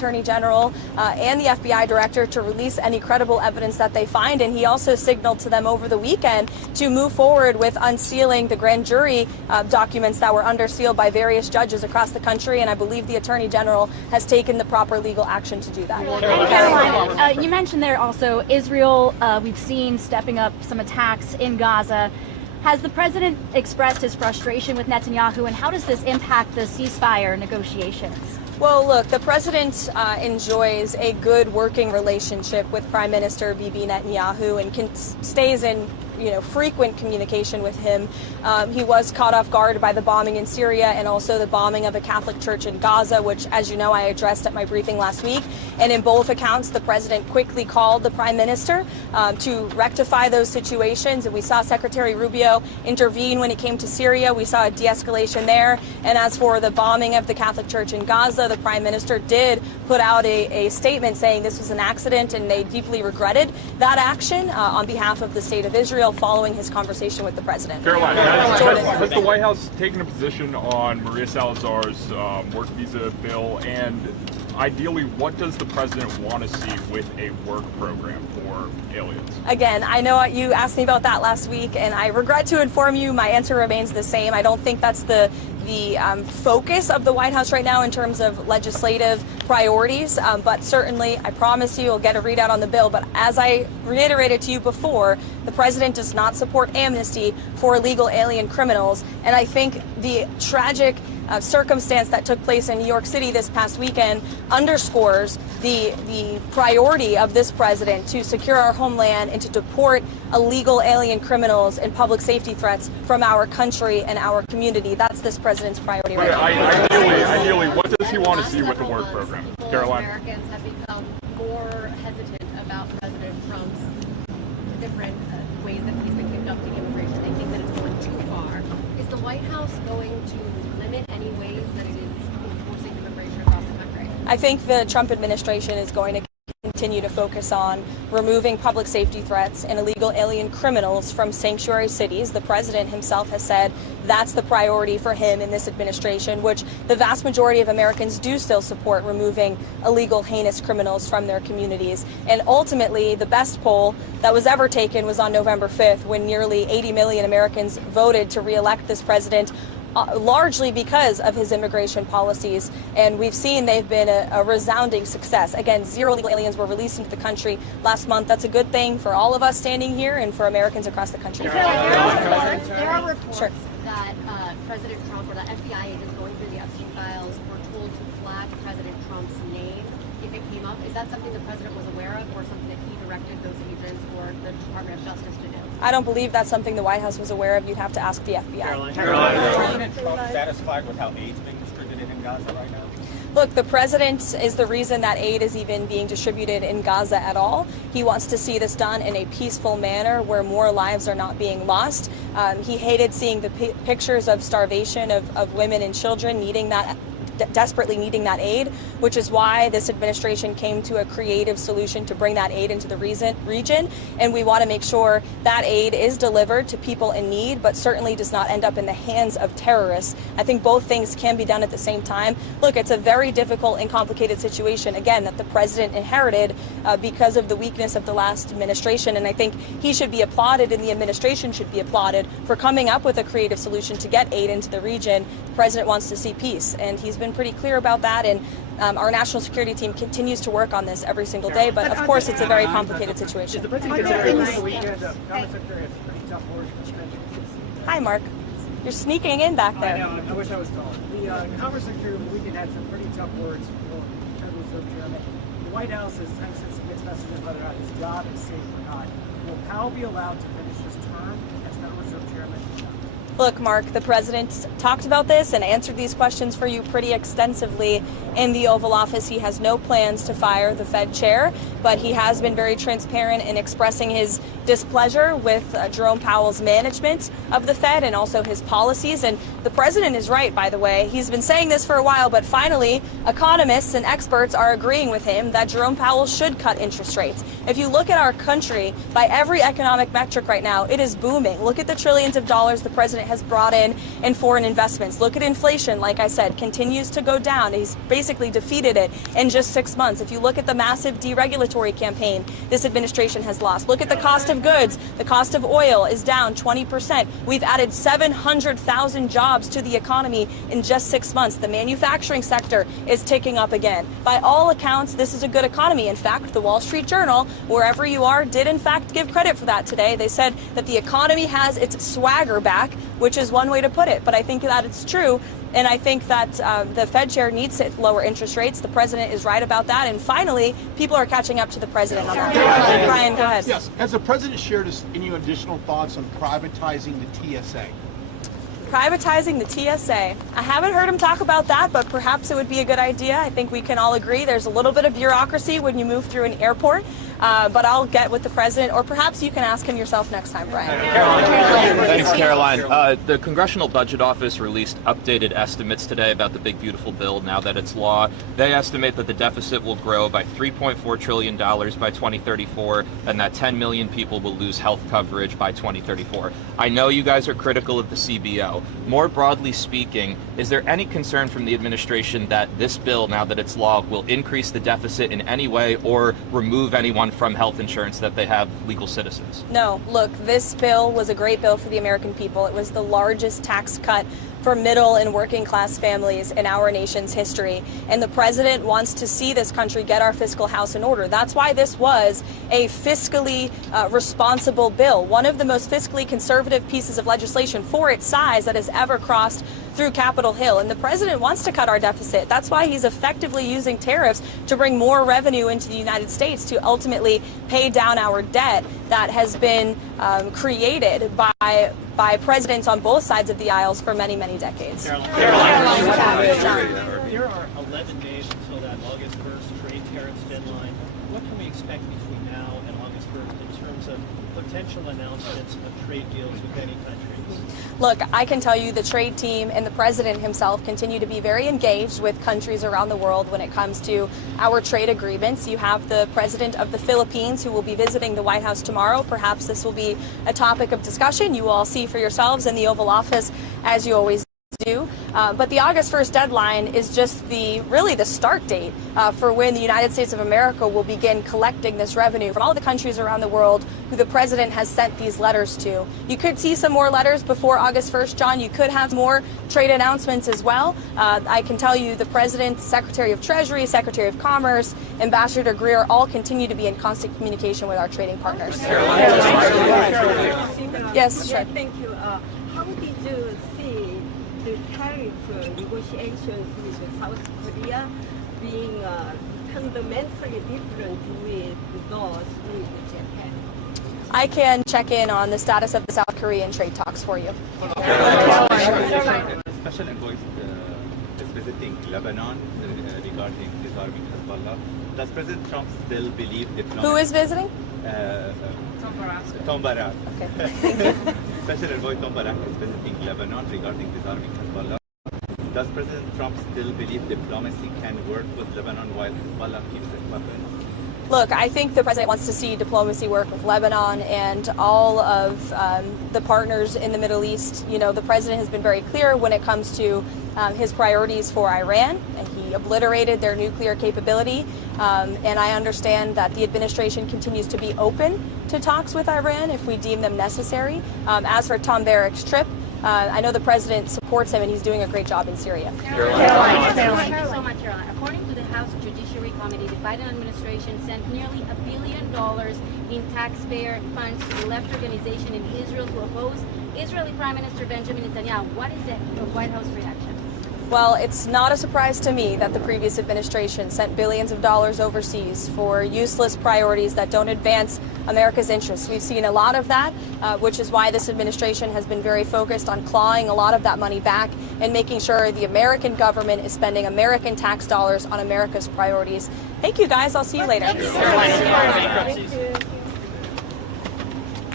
Attorney General and the FBI Director to release any credible evidence that they find. And he also signaled to them over the weekend to move forward with unsealing the grand jury documents that were under seal by various judges across the country. And I believe the Attorney General has taken the proper legal action to do that. And Karoline, you mentioned there also Israel, we've seen stepping up some attacks in Gaza. Has the president expressed his frustration with Netanyahu, and how does this impact the ceasefire negotiations? Well, look, the president enjoys a good working relationship with Prime Minister Bibi Netanyahu and stays in frequent communication with him. He was caught off guard by the bombing in Syria and also the bombing of a Catholic church in Gaza, which, as you know, I addressed at my briefing last week. And in both accounts, the president quickly called the prime minister to rectify those situations. And we saw Secretary Rubio intervene when it came to Syria. We saw a de-escalation there. And as for the bombing of the Catholic church in Gaza, the prime minister did put out a statement saying this was an accident and they deeply regretted that action on behalf of the state of Israel, following his conversation with the president. Caroline, has the White House taken a position on Maria Salazar's work visa bill? And ideally, what does the president want to see with a work program for aliens? Again, I know you asked me about that last week, and I regret to inform you my answer remains the same. I don't think that's the focus of the White House right now in terms of legislative priorities, but certainly I promise you we'll get a readout on the bill. But as I reiterated to you before, the president does not support amnesty for illegal alien criminals, and I think the tragic circumstance that took place in New York City this past weekend underscores the priority of this president to secure our homeland and to deport illegal alien criminals and public safety threats from our country and our community. That's this president's priority right now. Ideally, what does he want to see with the work program? Caroline? Americans have become more hesitant about President Trump's different ways that he's been conducting immigration. They think that it's going too far. Is the White House going to limit any ways that it is enforcing immigration across the country? I think the Trump administration is going to continue to focus on removing public safety threats and illegal alien criminals from sanctuary cities. The president himself has said that's the priority for him in this administration, which the vast majority of Americans do still support, removing illegal, heinous criminals from their communities. And ultimately, the best poll that was ever taken was on November 5th, when nearly 80 million Americans voted to re-elect this president, largely because of his immigration policies. And we've seen they've been a resounding success. Again, 0 illegal aliens were released into the country last month. That's a good thing for all of us standing here and for Americans across the country. There are reports that President Trump or the FBI agents going through the Epstein files were told to flag President Trump's name if it came up. Is that something the president was aware of, or something that he directed those agents or the Department of Justice to do? I don't believe that's something the White House was aware of. You'd have to ask the FBI. Caroline, is President Trump satisfied with how aid's being distributed in Gaza right now? Look, the president is the reason that aid is even being distributed in Gaza at all. He wants to see this done in a peaceful manner where more lives are not being lost. He hated seeing the pictures of starvation of women and children desperately needing that aid, which is why this administration came to a creative solution to bring that aid into the region. And we want to make sure that aid is delivered to people in need, but certainly does not end up in the hands of terrorists. I think both things can be done at the same time. Look, it's a very difficult and complicated situation, again, that the president inherited because of the weakness of the last administration. And I think he should be applauded and the administration should be applauded for coming up with a creative solution to get aid into the region. The president wants to see peace, and he's been pretty clear about that, and our national security team continues to work on this every single day, but of course it's a very complicated situation. Hi, Mark. You're sneaking in back there. I know, I wish I was taller. The Commerce Secretary over the weekend had some pretty tough words for Federal Reserve Chairman. The White House has sent some mixed messages whether or not his job is safe or not. Will Powell be allowed to finish his term as Federal Reserve Chairman? Look, Mark, the president talked about this and answered these questions for you pretty extensively in the Oval Office. He has no plans to fire the Fed chair, but he has been very transparent in expressing his displeasure with Jerome Powell's management of the Fed and also his policies. And the president is right, by the way. He's been saying this for a while, but finally, economists and experts are agreeing with him that Jerome Powell should cut interest rates. If you look at our country, by every economic metric right now, it is booming. Look at the trillions of dollars the president has brought in foreign investments. Look at inflation, like I said, continues to go down. He's basically defeated it in just 6 months. If you look at the massive deregulatory campaign this administration has lost, look at the cost of goods. The cost of oil is down 20%. We've added 700,000 jobs to the economy in just 6 months. The manufacturing sector is ticking up again. By all accounts, this is a good economy. In fact, the Wall Street Journal, wherever you are, did in fact give credit for that today. They said that the economy has its swagger back, which is one way to put it. But I think that it's true. And I think that the Fed chair needs to lower interest rates. The president is right about that. And finally, people are catching up to the president on that. Brian, go ahead. Yes. Has the president shared any additional thoughts on privatizing the TSA? Privatizing the TSA. I haven't heard him talk about that, but perhaps it would be a good idea. I think we can all agree there's a little bit of bureaucracy when you move through an airport. But I'll get with the president, or perhaps you can ask him yourself next time, Brian. Thanks, Caroline. The Congressional Budget Office released updated estimates today about the big, beautiful bill now that it's law. They estimate that the deficit will grow by $3.4 trillion by 2034, and that 10 million people will lose health coverage by 2034. I know you guys are critical of the CBO. More broadly speaking, is there any concern from the administration that this bill, now that it's law, will increase the deficit in any way or remove anyone from health insurance that they have legal citizens? No, look, this bill was a great bill for the American people. It was the largest tax cut for middle and working class families in our nation's history. And the president wants to see this country get our fiscal house in order. That's why this was a fiscally responsible bill, one of the most fiscally conservative pieces of legislation for its size that has ever crossed through Capitol Hill. And the president wants to cut our deficit. That's why he's effectively using tariffs to bring more revenue into the United States to ultimately pay down our debt that has been created by presidents on both sides of the aisles for many, many decades. There are 11 days until that August 1st trade tariffs deadline. What can we expect between now and August 1st in terms of potential announcements of trade deals with any countries? Look, I can tell you the trade team and the president himself continue to be very engaged with countries around the world when it comes to our trade agreements. You have the president of the Philippines who will be visiting the White House tomorrow. Perhaps this will be a topic of discussion. You will all see for yourselves in the Oval Office, as you always do. But the August 1st deadline is just really the start date for when the United States of America will begin collecting this revenue from all the countries around the world who the president has sent these letters to. You could see some more letters before August 1st, John. You could have more trade announcements as well. I can tell you the president, Secretary of Treasury, Secretary of Commerce, Ambassador Greer all continue to be in constant communication with our trading partners. Yes, sure. Thank you. How did you see the tariff negotiations with South Korea being fundamentally different with those with Japan? I can check in on the status of the South Korean trade talks for you. Special envoy is visiting Lebanon regarding disarming Hezbollah. Does President Trump still believe diplomacy? Who is visiting? Tom Barak. Okay. Special envoy Tom Barak is visiting Lebanon regarding disarming Hezbollah. Does President Trump still believe diplomacy can work with Lebanon while Hezbollah keeps its weapons? Look, I think the president wants to see diplomacy work with Lebanon and all of the partners in the Middle East. You know, the president has been very clear when it comes to his priorities for Iran, and he obliterated their nuclear capability. And I understand that the administration continues to be open to talks with Iran if we deem them necessary. As for Tom Barak's trip, I know the president supports him and he's doing a great job in Syria. Thank you so much, Caroline. According to the House Judiciary Committee, the Biden administration sent nearly $1 billion in taxpayer funds to the left organization in Israel to oppose Israeli Prime Minister Benjamin Netanyahu. What is the White House reaction? Well, it's not a surprise to me that the previous administration sent billions of dollars overseas for useless priorities that don't advance America's interests. We've seen a lot of that, which is why this administration has been very focused on clawing a lot of that money back and making sure the American government is spending American tax dollars on America's priorities. Thank you, guys. I'll see you later. Thank you.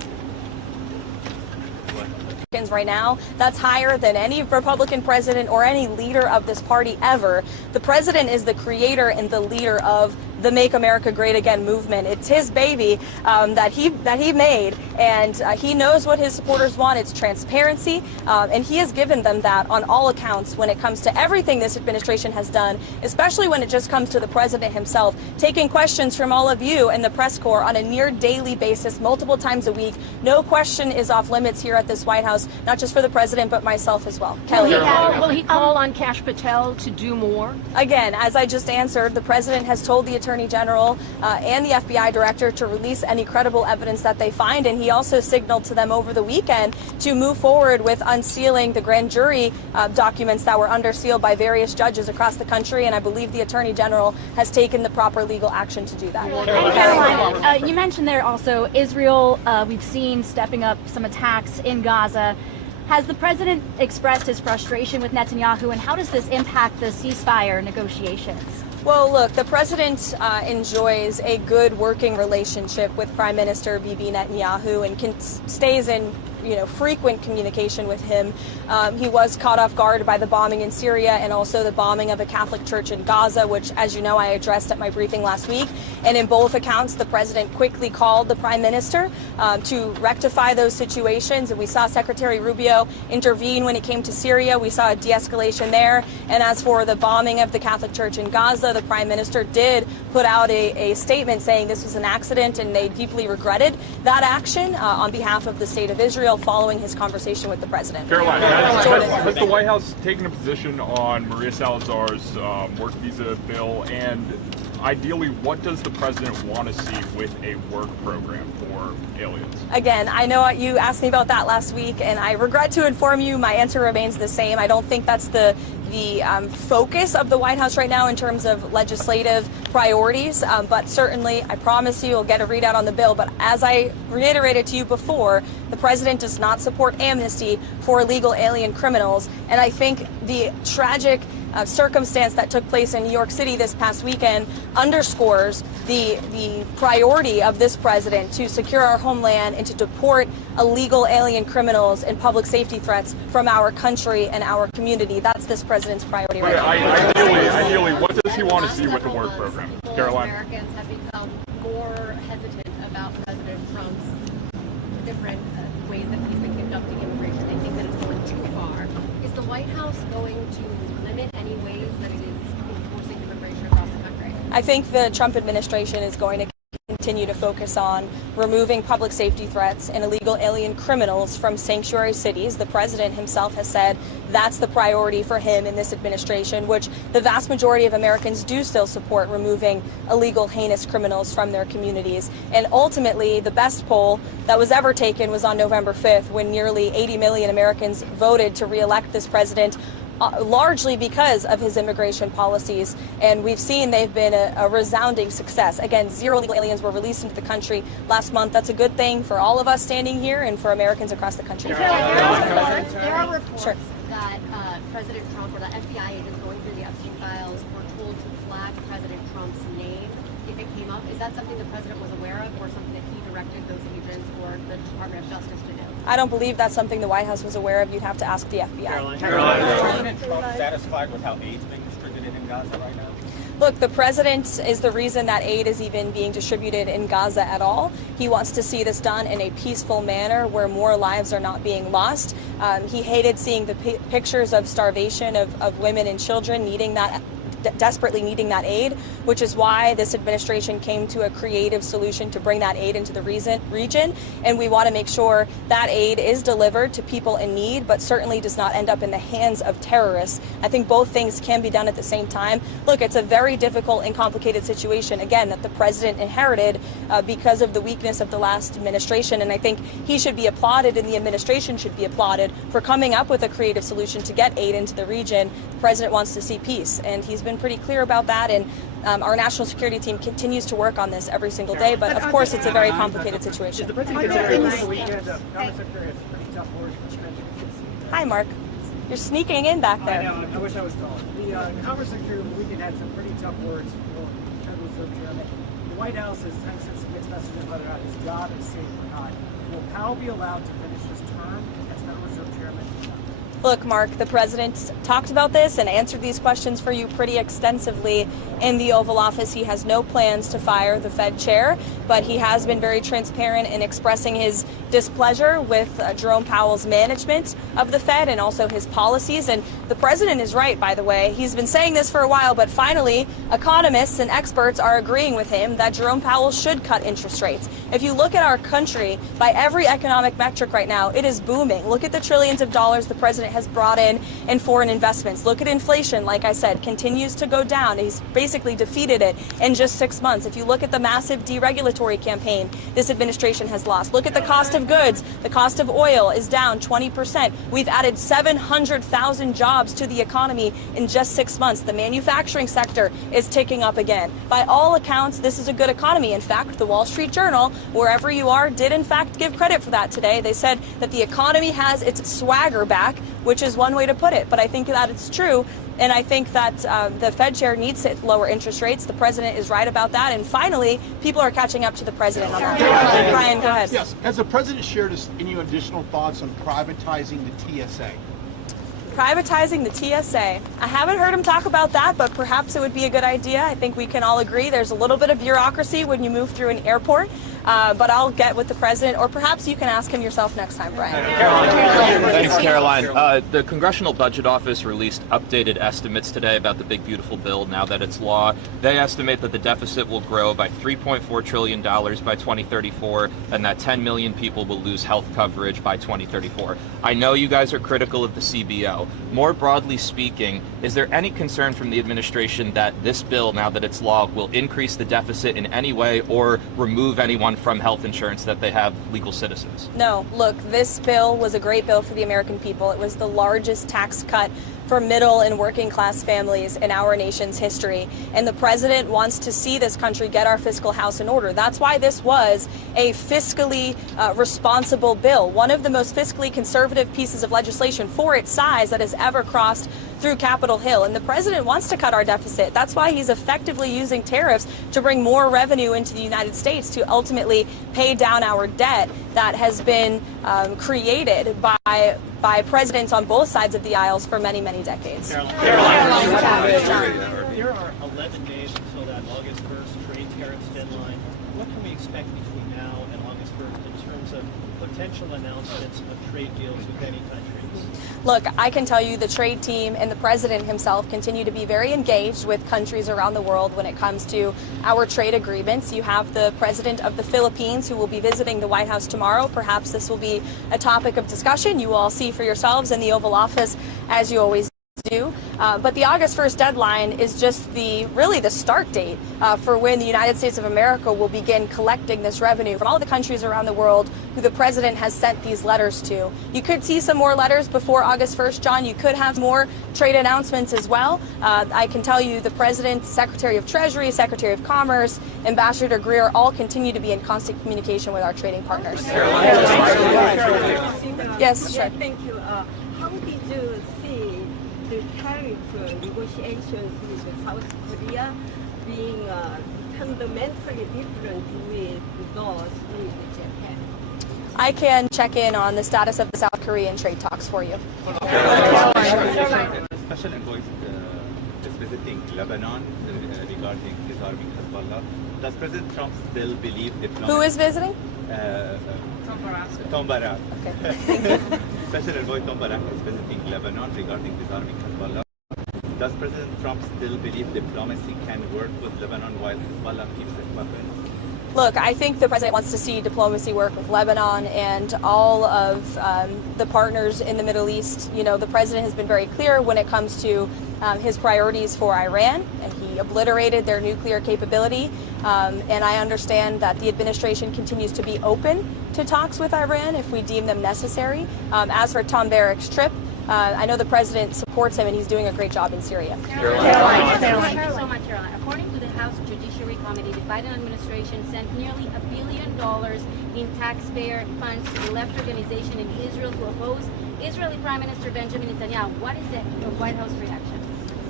Americans right now. That's higher than any Republican president or any leader of this party ever. The president is the creator and the leader of the Make America Great Again movement. It's his baby that he made, and he knows what his supporters want. It's transparency, and he has given them that on all accounts when it comes to everything this administration has done, especially when it just comes to the president himself, taking questions from all of you and the press corps on a near daily basis, multiple times a week. No question is off limits here at this White House, not just for the president, but myself as well. Kelly. Will he call on Kash Patel to do more? Again, as I just answered, the president has told the Attorney General and the FBI director to release any credible evidence that they find, and he also signaled to them over the weekend to move forward with unsealing the grand jury documents that were under seal by various judges across the country, and I believe the Attorney General has taken the proper legal action to do that. And Karoline, you mentioned there also Israel, we've seen stepping up some attacks in Gaza. Has the president expressed his frustration with Netanyahu, and how does this impact the ceasefire negotiations? Well, look, the president enjoys a good working relationship with Prime Minister Bibi Netanyahu and stays in frequent communication with him. He was caught off guard by the bombing in Syria and also the bombing of a Catholic church in Gaza, which, as you know, I addressed at my briefing last week. And in both accounts, the president quickly called the prime minister to rectify those situations. And we saw Secretary Rubio intervene when it came to Syria. We saw a de-escalation there. And as for the bombing of the Catholic church in Gaza, the prime minister did put out a statement saying this was an accident and they deeply regretted that action on behalf of the state of Israel, following his conversation with the president. Caroline, has the White House taken a position on Maria Salazar's work visa bill? And ideally, what does the president want to see with a work program for aliens? Again, I know you asked me about that last week, and I regret to inform you my answer remains the same. I don't think that's the focus of the White House right now in terms of legislative priorities, but certainly I promise you we'll get a readout on the bill. But as I reiterated to you before, the president does not support amnesty for illegal alien criminals, and I think the tragic circumstance that took place in New York City this past weekend underscores the priority of this president to secure our homeland and to deport illegal alien criminals and public safety threats from our country and our community. That's this president's priority right now. Ideally, what does he want to see with the work program? Caroline? Americans have become more hesitant about President Trump's different ways that he's been conducting immigration. They think that it's going too far. Is the White House going to limit any ways that it is enforcing immigration across the country? I think the Trump administration is going to continue to focus on removing public safety threats and illegal alien criminals from sanctuary cities. The president himself has said that's the priority for him in this administration, which the vast majority of Americans do still support, removing illegal, heinous criminals from their communities. And ultimately, the best poll that was ever taken was on November 5th, when nearly 80 million Americans voted to re-elect this president, largely because of his immigration policies. And we've seen they've been a resounding success. Again, 0 illegal aliens were released into the country last month. That's a good thing for all of us standing here and for Americans across the country. There are reports that President Trump or the FBI agents going through the Epstein files were told to flag President Trump's name if it came up. Is that something the president was aware of, or something that he directed those agents or the Department of Justice to do? I don't believe that's something the White House was aware of. You'd have to ask the FBI. Caroline, is President Trump satisfied with how aid's being distributed in Gaza right now? Look, the president is the reason that aid is even being distributed in Gaza at all. He wants to see this done in a peaceful manner where more lives are not being lost. He hated seeing the pictures of starvation of women and children desperately needing that aid, which is why this administration came to a creative solution to bring that aid into the region. And we want to make sure that aid is delivered to people in need, but certainly does not end up in the hands of terrorists. I think both things can be done at the same time. Look, it's a very difficult and complicated situation, again, that the president inherited because of the weakness of the last administration. And I think he should be applauded and the administration should be applauded for coming up with a creative solution to get aid into the region. The president wants to see peace, and he's been pretty clear about that, and our national security team continues to work on this every single day, but of course it's a very complicated situation. Hi, Mark. You're sneaking in back there. I know, I wish I was taller. The Commerce Secretary over the weekend had some pretty tough words for Federal Reserve Chairman. The White House has sent some mixed messages whether or not his job is safe or not. Will Powell be allowed to finish his term as Federal Reserve Chairman? Look, Mark, the president talked about this and answered these questions for you pretty extensively in the Oval Office. He has no plans to fire the Fed chair, but he has been very transparent in expressing his displeasure with Jerome Powell's management of the Fed and also his policies. And the president is right, by the way. He's been saying this for a while, but finally, economists and experts are agreeing with him that Jerome Powell should cut interest rates. If you look at our country, by every economic metric right now, it is booming. Look at the trillions of dollars the president has brought in foreign investments. Look at inflation, like I said, continues to go down. He's basically defeated it in just 6 months. If you look at the massive deregulatory campaign this administration has lost, look at the cost of goods. The cost of oil is down 20%. We've added 700,000 jobs to the economy in just 6 months. The manufacturing sector is ticking up again. By all accounts, this is a good economy. In fact, the Wall Street Journal, wherever you are, did in fact give credit for that today. They said that the economy has its swagger back, which is one way to put it. But I think that it's true. And I think that the Fed chair needs to lower interest rates. The president is right about that. And finally, people are catching up to the president on that. Brian, go ahead. Yes. Has the president shared any additional thoughts on privatizing the TSA? Privatizing the TSA. I haven't heard him talk about that, but perhaps it would be a good idea. I think we can all agree there's a little bit of bureaucracy when you move through an airport. But I'll get with the president, or perhaps you can ask him yourself next time, Brian. Thanks, Caroline. The Congressional Budget Office released updated estimates today about the big, beautiful bill now that it's law. They estimate that the deficit will grow by $3.4 trillion by 2034, and that 10 million people will lose health coverage by 2034. I know you guys are critical of the CBO. More broadly speaking, is there any concern from the administration that this bill, now that it's law, will increase the deficit in any way or remove anyone from health insurance that they have legal citizens? No, look, this bill was a great bill for the American people. It was the largest tax cut for middle and working class families in our nation's history. And the president wants to see this country get our fiscal house in order. That's why this was a fiscally responsible bill, one of the most fiscally conservative pieces of legislation for its size that has ever crossed through Capitol Hill. And the president wants to cut our deficit. That's why he's effectively using tariffs to bring more revenue into the United States to ultimately pay down our debt that has been created by presidents on both sides of the aisles for many, many decades. There are 11 days until that August 1st trade tariffs deadline. What can we expect between now and August 1st in terms of potential announcements of trade deals with any countries? Look, I can tell you the trade team and the president himself continue to be very engaged with countries around the world when it comes to our trade agreements. You have the president of the Philippines who will be visiting the White House tomorrow. Perhaps this will be a topic of discussion. You will all see for yourselves in the Oval Office, as you always do. But the August 1st deadline is just really the start date for when the United States of America will begin collecting this revenue from all the countries around the world who the president has sent these letters to. You could see some more letters before August 1st, John. You could have more trade announcements as well. I can tell you the president, Secretary of Treasury, Secretary of Commerce, Ambassador Greer all continue to be in constant communication with our trading partners. Yes, sure. Thank you. How did you see the tariff negotiations with South Korea being fundamentally different with those with Japan? I can check in on the status of the South Korean trade talks for you. Special envoy is visiting Lebanon regarding disarming Hezbollah. Does President Trump still believe diplomacy? Who is visiting? Tom Barak. Okay. Special envoy Tom Barak is visiting Lebanon regarding disarming Hezbollah. Does President Trump still believe diplomacy can work with Lebanon while Hezbollah keeps its weapons? Look, I think the president wants to see diplomacy work with Lebanon and all of the partners in the Middle East. You know, the president has been very clear when it comes to his priorities for Iran, and he obliterated their nuclear capability. And I understand that the administration continues to be open to talks with Iran if we deem them necessary. As for Tom Barak's trip, I know the president supports him and he's doing a great job in Syria. Caroline. Thank you so much, Caroline. According to the House Judiciary Committee, the Biden administration sent nearly $1 billion in taxpayer funds to the left organization in Israel to oppose Israeli Prime Minister Benjamin Netanyahu. What is the White House reaction?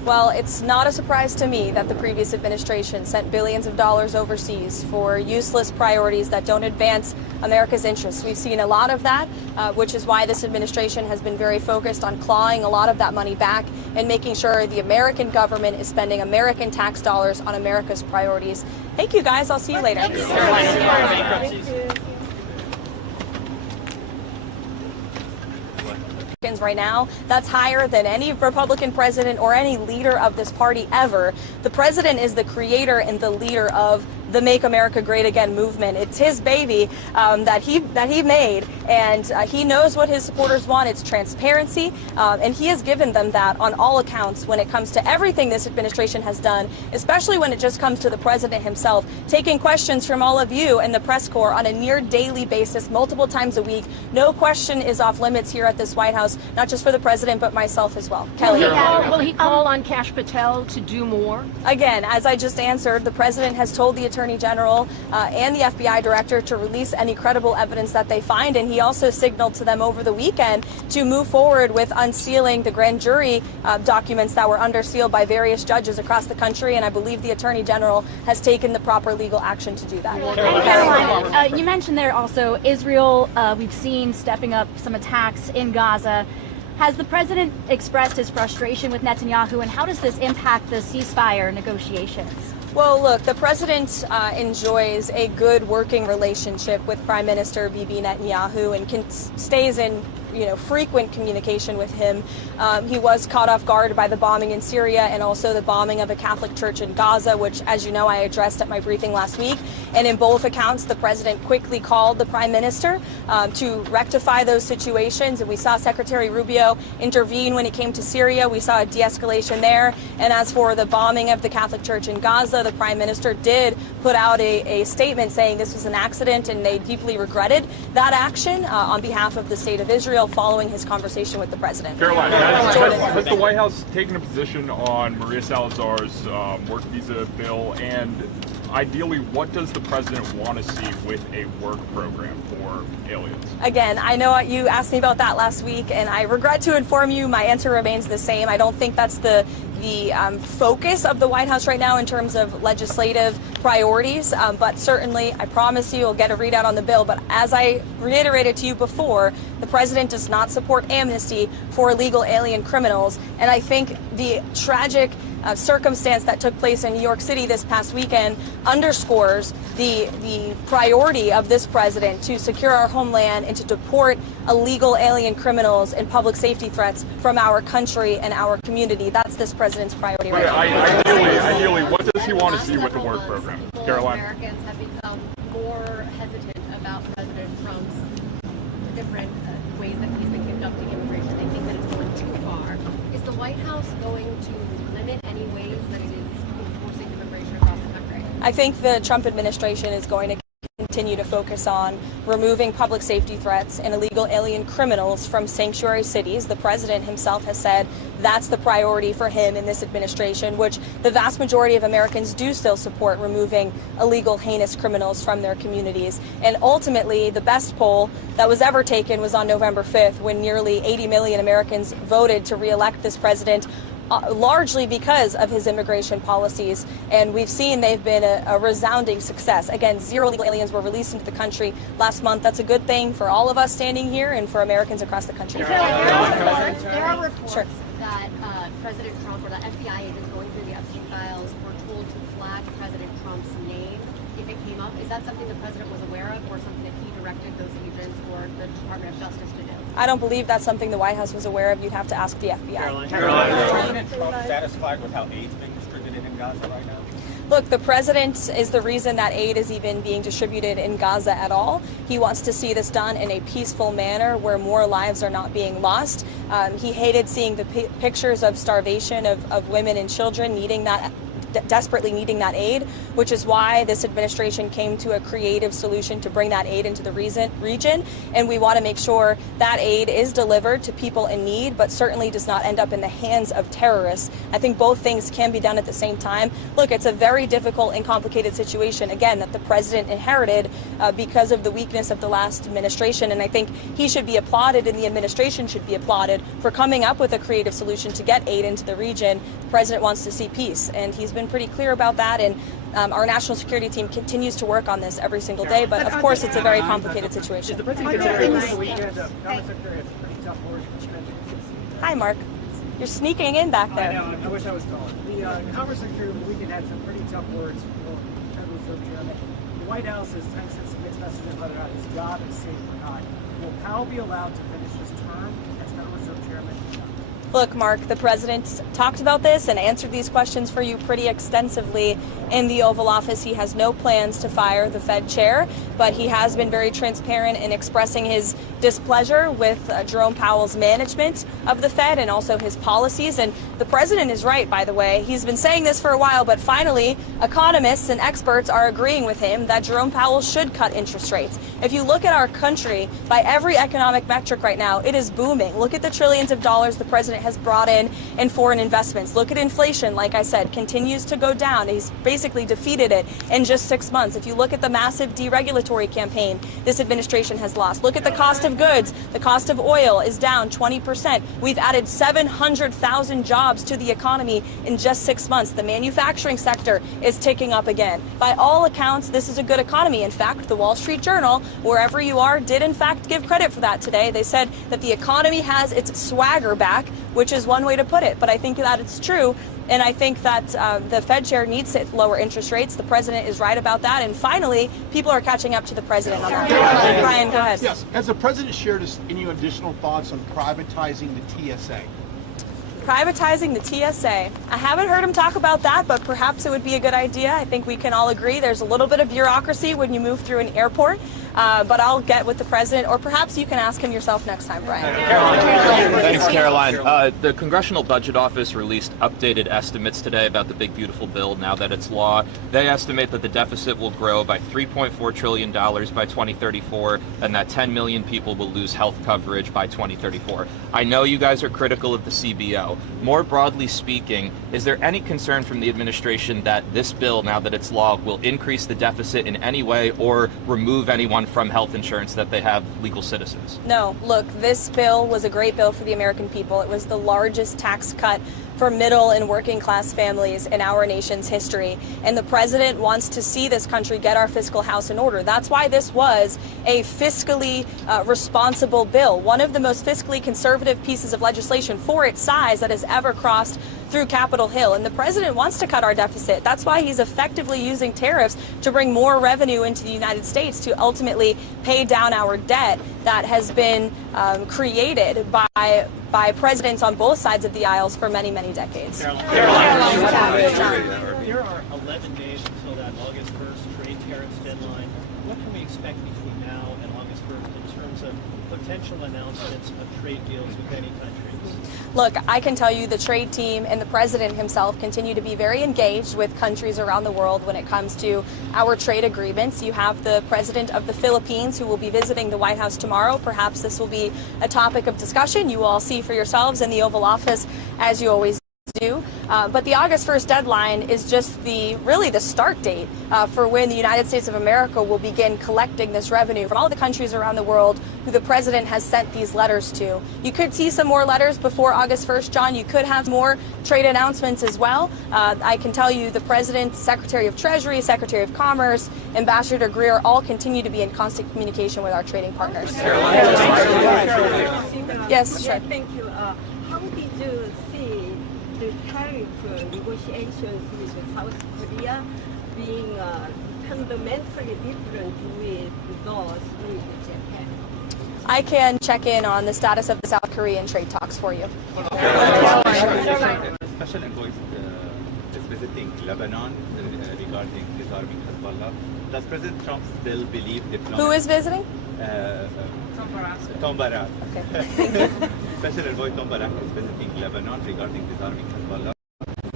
Well, it's not a surprise to me that the previous administration sent billions of dollars overseas for useless priorities that don't advance America's interests. We've seen a lot of that, which is why this administration has been very focused on clawing a lot of that money back and making sure the American government is spending American tax dollars on America's priorities. Thank you, guys. I'll see you later. Right now, that's higher than any Republican president or any leader of this party ever. The president is the creator and the leader of the Make America Great Again movement. It's his baby that he made, and he knows what his supporters want. It's transparency, and he has given them that on all accounts when it comes to everything this administration has done, especially when it just comes to the president himself, taking questions from all of you and the press corps on a near daily basis, multiple times a week. No question is off limits here at this White House, not just for the president, but myself as well. Kelly. Will he call on Kash Patel to do more? Again, as I just answered, the president has told the Attorney General and the FBI director to release any credible evidence that they find, and he also signaled to them over the weekend to move forward with unsealing the grand jury documents that were under seal by various judges across the country, and I believe the Attorney General has taken the proper legal action to do that. Karoline, you mentioned there also Israel, we've seen stepping up some attacks in Gaza. Has the president expressed his frustration with Netanyahu, and how does this impact the ceasefire negotiations? Well, look, the president enjoys a good working relationship with Prime Minister Bibi Netanyahu and stays in frequent communication with him. He was caught off guard by the bombing in Syria and also the bombing of a Catholic church in Gaza, which, as you know, I addressed at my briefing last week. And in both accounts, the president quickly called the prime minister to rectify those situations. And we saw Secretary Rubio intervene when it came to Syria. We saw a de-escalation there. And as for the bombing of the Catholic church in Gaza, the prime minister did put out a statement saying this was an accident and they deeply regretted that action on behalf of the state of Israel, following his conversation with the president. Karoline, has the White House taken a position on Maria Salazar's work visa bill, and ideally, what does the president want to see with a work program for aliens? Again, I know you asked me about that last week, and I regret to inform you my answer remains the same. I don't think that's the focus of the White House right now in terms of legislative priorities, but certainly I promise you we'll get a readout on the bill. But as I reiterated to you before, the president does not support amnesty for illegal alien criminals, and I think the tragic circumstance that took place in New York City this past weekend underscores the priority of this president to secure our homeland and to deport illegal alien criminals and public safety threats from our country and our community. That's this president's priority right now. Ideally, what does he want to see with the work program? Karoline. Americans have become more hesitant about President Trump's different ways that he's been conducting immigration. They think that it's going too far. Is the White House going to limit any ways that it is enforcing immigration across the country? I think the Trump administration is going to continue to focus on removing public safety threats and illegal alien criminals from sanctuary cities. The president himself has said that's the priority for him in this administration, which the vast majority of Americans do still support, removing illegal, heinous criminals from their communities. And ultimately, the best poll that was ever taken was on November 5th, when nearly 80 million Americans voted to re-elect this president, largely because of his immigration policies. And we've seen they've been a resounding success. Again, 0 illegal aliens were released into the country last month. That's a good thing for all of us standing here and for Americans across the country. There are reports that President Trump or the FBI agents going through the Epstein files were told to flag President Trump's name if it came up. Is that something the president was aware of, or something that he directed those agents or the Department of Justice to do? I don't believe that's something the White House was aware of. You'd have to ask the FBI. Is President Trump satisfied with how aid's being distributed in Gaza right now? Look, the president is the reason that aid is even being distributed in Gaza at all. He wants to see this done in a peaceful manner where more lives are not being lost. He hated seeing the pictures of starvation of women and children needing that desperately needing that aid, which is why this administration came to a creative solution to bring that aid into the region. And we want to make sure that aid is delivered to people in need, but certainly does not end up in the hands of terrorists. I think both things can be done at the same time. Look, it's a very difficult and complicated situation, again, that the president inherited because of the weakness of the last administration. And I think he should be applauded and the administration should be applauded for coming up with a creative solution to get aid into the region. The president wants to see peace, and he's been pretty clear about that. And our national security team continues to work on this every single day. But of course, it's a very complicated situation. Hi, Mark. You're sneaking in back there. I know. I wish I was taller. The Commerce Secretary over the weekend had some pretty tough words for Federal Reserve Chairman. The White House has sent some mixed messages whether or not his job is safe or not. Will Powell be allowed to finish his term as Federal Reserve Chairman? Look, Mark, the president talked about this and answered these questions for you pretty extensively in the Oval Office. He has no plans to fire the Fed chair, but he has been very transparent in expressing his displeasure with Jerome Powell's management of the Fed and also his policies. And the president is right, by the way. He's been saying this for a while, but finally, economists and experts are agreeing with him that Jerome Powell should cut interest rates. If you look at our country, by every economic metric right now, it is booming. Look at the trillions of dollars the president has brought in foreign investments. Look at inflation, like I said, continues to go down. He's basically defeated it in just 6 months. If you look at the massive deregulatory campaign this administration has lost, look at the cost of goods. The cost of oil is down 20%. We've added 700,000 jobs to the economy in just 6 months. The manufacturing sector is ticking up again. By all accounts, this is a good economy. In fact, the Wall Street Journal, wherever you are, did in fact give credit for that today. They said that the economy has its swagger back, which is one way to put it. But I think that it's true. And I think that the Fed chair needs to lower interest rates. The president is right about that. And finally, people are catching up to the president on that. Brian, go ahead. Yes. Has the president shared any additional thoughts on privatizing the TSA? Privatizing the TSA. I haven't heard him talk about that, but perhaps it would be a good idea. I think we can all agree there's a little bit of bureaucracy when you move through an airport. But I'll get with the president, or perhaps you can ask him yourself next time, Brian. Thanks, Caroline. The Congressional Budget Office released updated estimates today about the big, beautiful bill now that it's law. They estimate that the deficit will grow by $3.4 trillion by 2034, and that 10 million people will lose health coverage by 2034. I know you guys are critical of the CBO. More broadly speaking, is there any concern from the administration that this bill, now that it's law, will increase the deficit in any way or remove anyone from health insurance that they have legal citizens? No, look, this bill was a great bill for the American people. It was the largest tax cut for middle and working class families in our nation's history. And the president wants to see this country get our fiscal house in order. That's why this was a fiscally responsible bill, one of the most fiscally conservative pieces of legislation for its size that has ever crossed through Capitol Hill. And the president wants to cut our deficit. That's why he's effectively using tariffs to bring more revenue into the United States to ultimately pay down our debt that has been created by presidents on both sides of the aisles for many, many decades. There are 11 days until that August 1st trade tariffs deadline. What can we expect between now and August 1st in terms of potential announcements of trade deals with any countries? Look, I can tell you the trade team and the president himself continue to be very engaged with countries around the world when it comes to our trade agreements. You have the president of the Philippines who will be visiting the White House tomorrow. Perhaps this will be a topic of discussion. You will all see for yourselves in the Oval Office, as you always do. But the August 1st deadline is just really the start date for when the United States of America will begin collecting this revenue from all the countries around the world who the president has sent these letters to. You could see some more letters before August 1st, John. You could have more trade announcements as well. I can tell you the president, Secretary of Treasury, Secretary of Commerce, Ambassador Greer all continue to be in constant communication with our trading partners. Yes, sure. Thank you. How did you see the tariff negotiations with South Korea being fundamentally different with those with Japan? I can check in on the status of the South Korean trade talks for you. Special envoy is visiting Lebanon regarding disarming Hezbollah. Does President Trump still believe diplomacy? Who is visiting? Tom Barak. Okay. Special envoy Tom Barak is visiting Lebanon regarding disarming Hezbollah.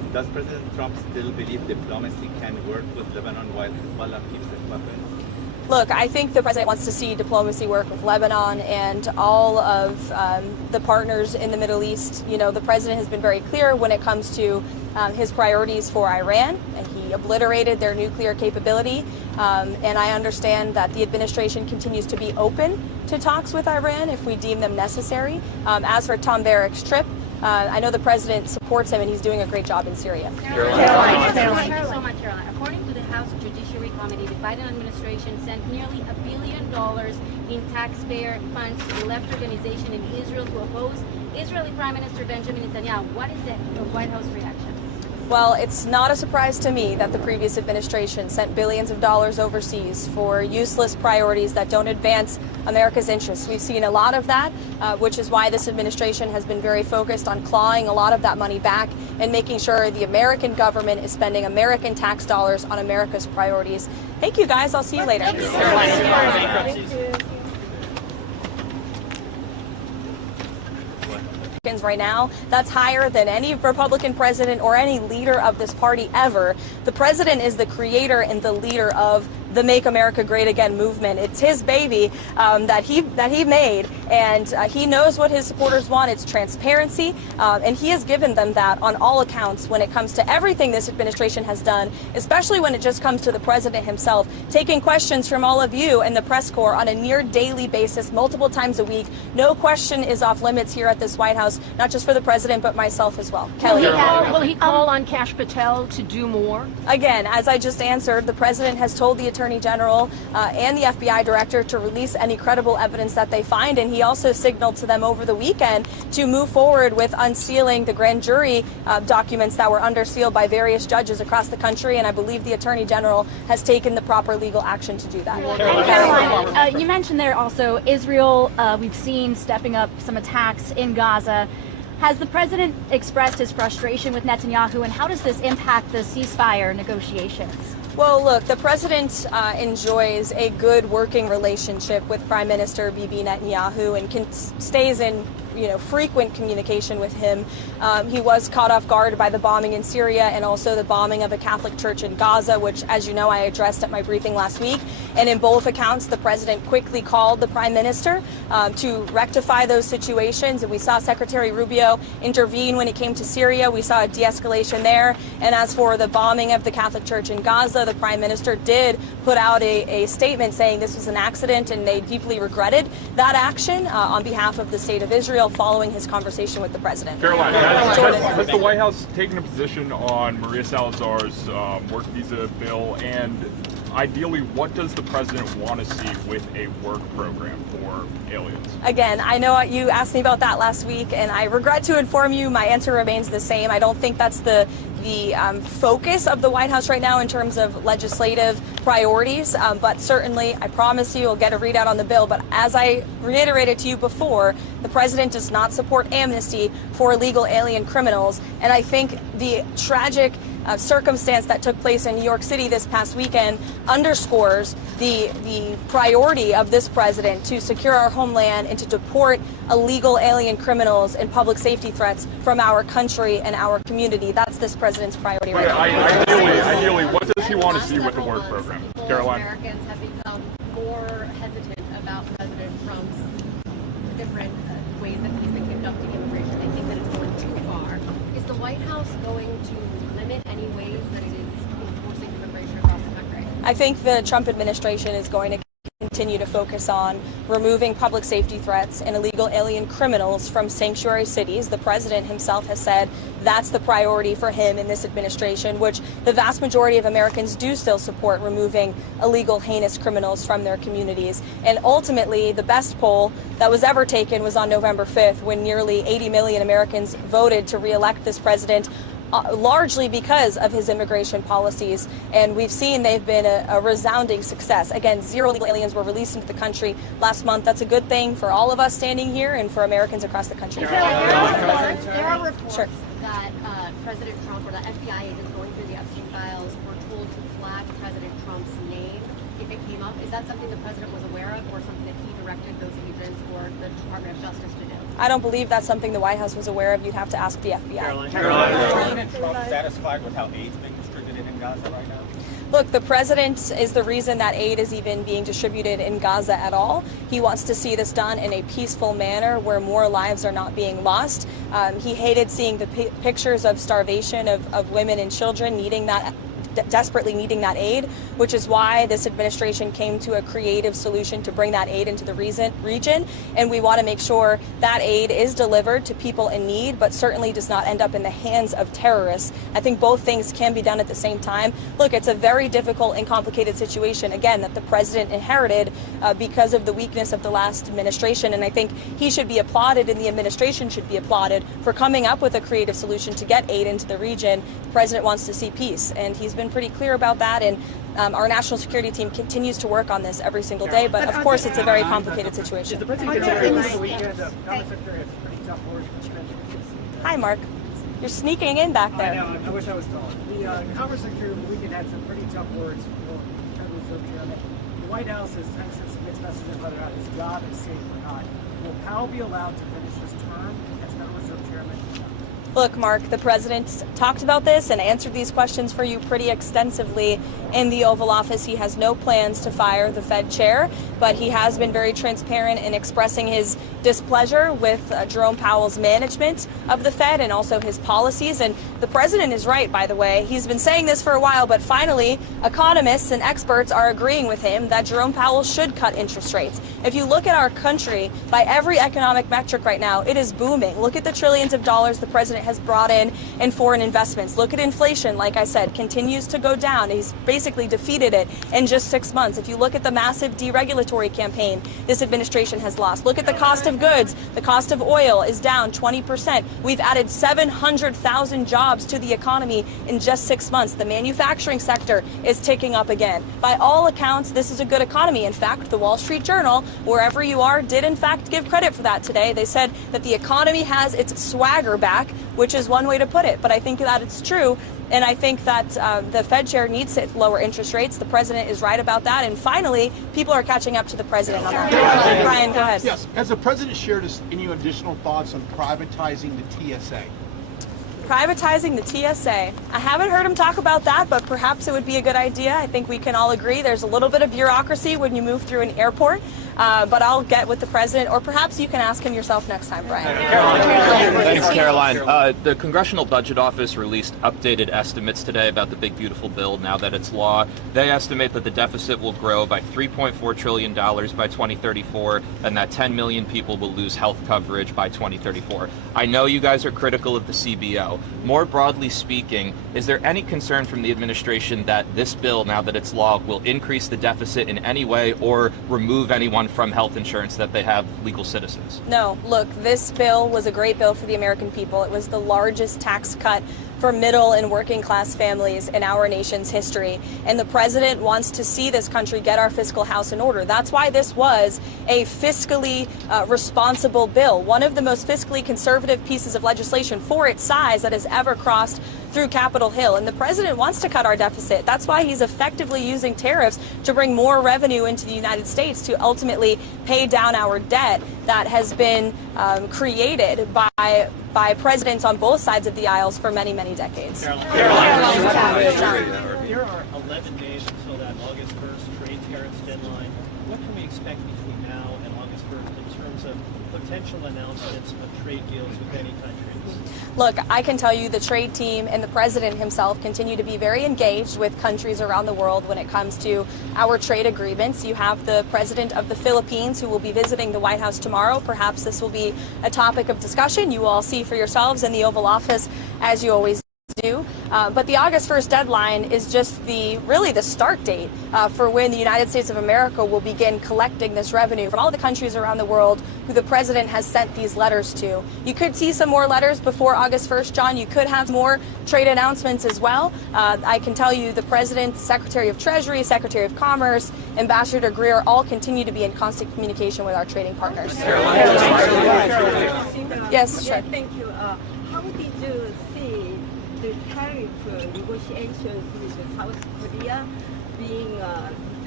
Does President Trump still believe diplomacy can work with Lebanon while Hezbollah keeps its weapons? Look, I think the president wants to see diplomacy work with Lebanon and all of the partners in the Middle East. You know, the president has been very clear when it comes to his priorities for Iran, and he obliterated their nuclear capability. And I understand that the administration continues to be open to talks with Iran if we deem them necessary. As for Tom Barrack's trip, I know the president supports him, and he's doing a great job in Syria. Thank you so much, Caroline. According to the House Judiciary Committee, the Biden administration sent nearly $1 billion in taxpayer funds to the left organization in Israel to oppose Israeli Prime Minister Benjamin Netanyahu. What is the White House reaction? Well, it's not a surprise to me that the previous administration sent billions of dollars overseas for useless priorities that don't advance America's interests. We've seen a lot of that, which is why this administration has been very focused on clawing a lot of that money back and making sure the American government is spending American tax dollars on America's priorities. Thank you, guys. I'll see you later. Right now, that's higher than any Republican president or any leader of this party ever. The president is the creator and the leader of the Make America Great Again movement. It's his baby that he made, and he knows what his supporters want. It's transparency, and he has given them that on all accounts when it comes to everything this administration has done, especially when it just comes to the president himself, taking questions from all of you and the press corps on a near daily basis, multiple times a week. No question is off limits here at this White House, not just for the president, but myself as well. Kelly. Will he call on Kash Patel to do more? Again, as I just answered, the president has told the Attorney General and the FBI Director to release any credible evidence that they find, and he also signaled to them over the weekend to move forward with unsealing the grand jury documents that were under seal by various judges across the country, and I believe the Attorney General has taken the proper legal action to do that. Caroline, you mentioned there also Israel, we've seen stepping up some attacks in Gaza. Has the president expressed his frustration with Netanyahu, and how does this impact the ceasefire negotiations? Well, look, the president enjoys a good working relationship with Prime Minister Bibi Netanyahu and stays in frequent communication with him. He was caught off guard by the bombing in Syria and also the bombing of a Catholic church in Gaza, which, as you know, I addressed at my briefing last week. And in both accounts, the president quickly called the prime minister to rectify those situations. And we saw Secretary Rubio intervene when it came to Syria. We saw a de-escalation there. And as for the bombing of the Catholic church in Gaza, the prime minister did put out a statement saying this was an accident and they deeply regretted that action on behalf of the state of Israel following his conversation with the president. Caroline, has the White House taken a position on Maria Salazar's work visa bill, and ideally, what does the president want to see with a work program for aliens? Again, I know you asked me about that last week, and I regret to inform you my answer remains the same. I don't think that's the focus of the White House right now in terms of legislative priorities, but certainly I promise you we'll get a readout on the bill. But as I reiterated to you before, the president does not support amnesty for illegal alien criminals, and I think the tragic circumstance that took place in New York City this past weekend underscores the priority of this president to secure our homeland and to deport illegal alien criminals and public safety threats from our country and our community. That's this president's priority right now. Ideally, what does he want to see with the work program? Caroline? Americans have become more hesitant about President Trump's different ways that he's been conducting immigration. They think that it's going too far. Is the White House going to limit any ways that it is enforcing immigration across the country? I think the Trump administration is going to continue to focus on removing public safety threats and illegal alien criminals from sanctuary cities. The president himself has said that's the priority for him in this administration, which the vast majority of Americans do still support, removing illegal, heinous criminals from their communities. And ultimately, the best poll that was ever taken was on November 5th, when nearly 80 million Americans voted to re-elect this president, largely because of his immigration policies. And we've seen they've been a resounding success. Again, 0 illegal aliens were released into the country last month. That's a good thing for all of us standing here and for Americans across the country. There are reports that President Trump or the FBI agents going through the Epstein files were told to flag President Trump's name if it came up. Is that something the president was aware of or something that he directly directed those agents or the Department of Justice to do? I don't believe that's something the White House was aware of. You'd have to ask the FBI. Caroline, is President Trump satisfied with how aid's being distributed in Gaza right now? Look, the president is the reason that aid is even being distributed in Gaza at all. He wants to see this done in a peaceful manner where more lives are not being lost. He hated seeing the pictures of starvation of women and children needing that, desperately needing that aid, which is why this administration came to a creative solution to bring that aid into the region. And we want to make sure that aid is delivered to people in need, but certainly does not end up in the hands of terrorists. I think both things can be done at the same time. Look, it's a very difficult and complicated situation, again, that the president inherited because of the weakness of the last administration. And I think he should be applauded and the administration should be applauded for coming up with a creative solution to get aid into the region. The president wants to see peace, and he's been pretty clear about that, and our national security team continues to work on this every single day, but of course it's a very complicated situation. The president considering over the weekend, Commerce Secretary has some pretty tough words for Hi, Mark. You're sneaking in back there. I know, I wish I was taller. The Commerce Secretary over the weekend had some pretty tough words for Federal Reserve Chairman. The White House has sent some mixed messages whether or not his job is safe or not. Will Powell be allowed to finish his term as Federal Reserve Chairman? Look, Mark, the president talked about this and answered these questions for you pretty extensively in the Oval Office. He has no plans to fire the Fed chair, but he has been very transparent in expressing his displeasure with Jerome Powell's management of the Fed and also his policies. And the president is right, by the way. He's been saying this for a while, but finally, economists and experts are agreeing with him that Jerome Powell should cut interest rates. If you look at our country, by every economic metric right now, it is booming. Look at the trillions of dollars the president has brought in foreign investments. Look at inflation, like I said, continues to go down. He's basically defeated it in just 6 months. If you look at the massive deregulatory campaign this administration has lost, look at the cost of goods. The cost of oil is down 20%. We've added 700,000 jobs to the economy in just 6 months. The manufacturing sector is ticking up again. By all accounts, this is a good economy. In fact, the Wall Street Journal, wherever you are, did in fact give credit for that today. They said that the economy has its swagger back, which is one way to put it. But I think that it's true. And I think that the Fed chair needs to lower interest rates. The president is right about that. And finally, people are catching up to the president on that. Brian, go ahead. Yes. Has the president shared any additional thoughts on privatizing the TSA? Privatizing the TSA. I haven't heard him talk about that, but perhaps it would be a good idea. I think we can all agree there's a little bit of bureaucracy when you move through an airport. But I'll get with the president, or perhaps you can ask him yourself next time, Brian. Thanks, Caroline. The Congressional Budget Office released updated estimates today about the big, beautiful bill now that it's law. They estimate that the deficit will grow by $3.4 trillion by 2034, and that 10 million people will lose health coverage by 2034. I know you guys are critical of the CBO. More broadly speaking, is there any concern from the administration that this bill, now that it's law, will increase the deficit in any way or remove anyone from health insurance that they have legal citizens? No, look, this bill was a great bill for the American people. It was the largest tax cut for middle and working class families in our nation's history. And the president wants to see this country get our fiscal house in order. That's why this was a fiscally responsible bill, one of the most fiscally conservative pieces of legislation for its size that has ever crossed through Capitol Hill. And the president wants to cut our deficit. That's why he's effectively using tariffs to bring more revenue into the United States to ultimately pay down our debt that has been created by presidents on both sides of the aisles for many, many decades. There are 11 days until that August 1st trade tariffs deadline. What can we expect between now and August 1st in terms of potential announcements of trade deals with any countries? Look, I can tell you the trade team and the president himself continue to be very engaged with countries around the world when it comes to our trade agreements. You have the president of the Philippines who will be visiting the White House tomorrow. Perhaps this will be a topic of discussion. You will all see for yourselves in the Oval Office, as you always do. But the August 1st deadline is just really the start date for when the United States of America will begin collecting this revenue from all the countries around the world who the president has sent these letters to. You could see some more letters before August 1st, John. You could have more trade announcements as well. I can tell you the president, Secretary of Treasury, Secretary of Commerce, Ambassador Greer all continue to be in constant communication with our trading partners. Yes, sure. Thank you. How did you see the tariff negotiations with South Korea being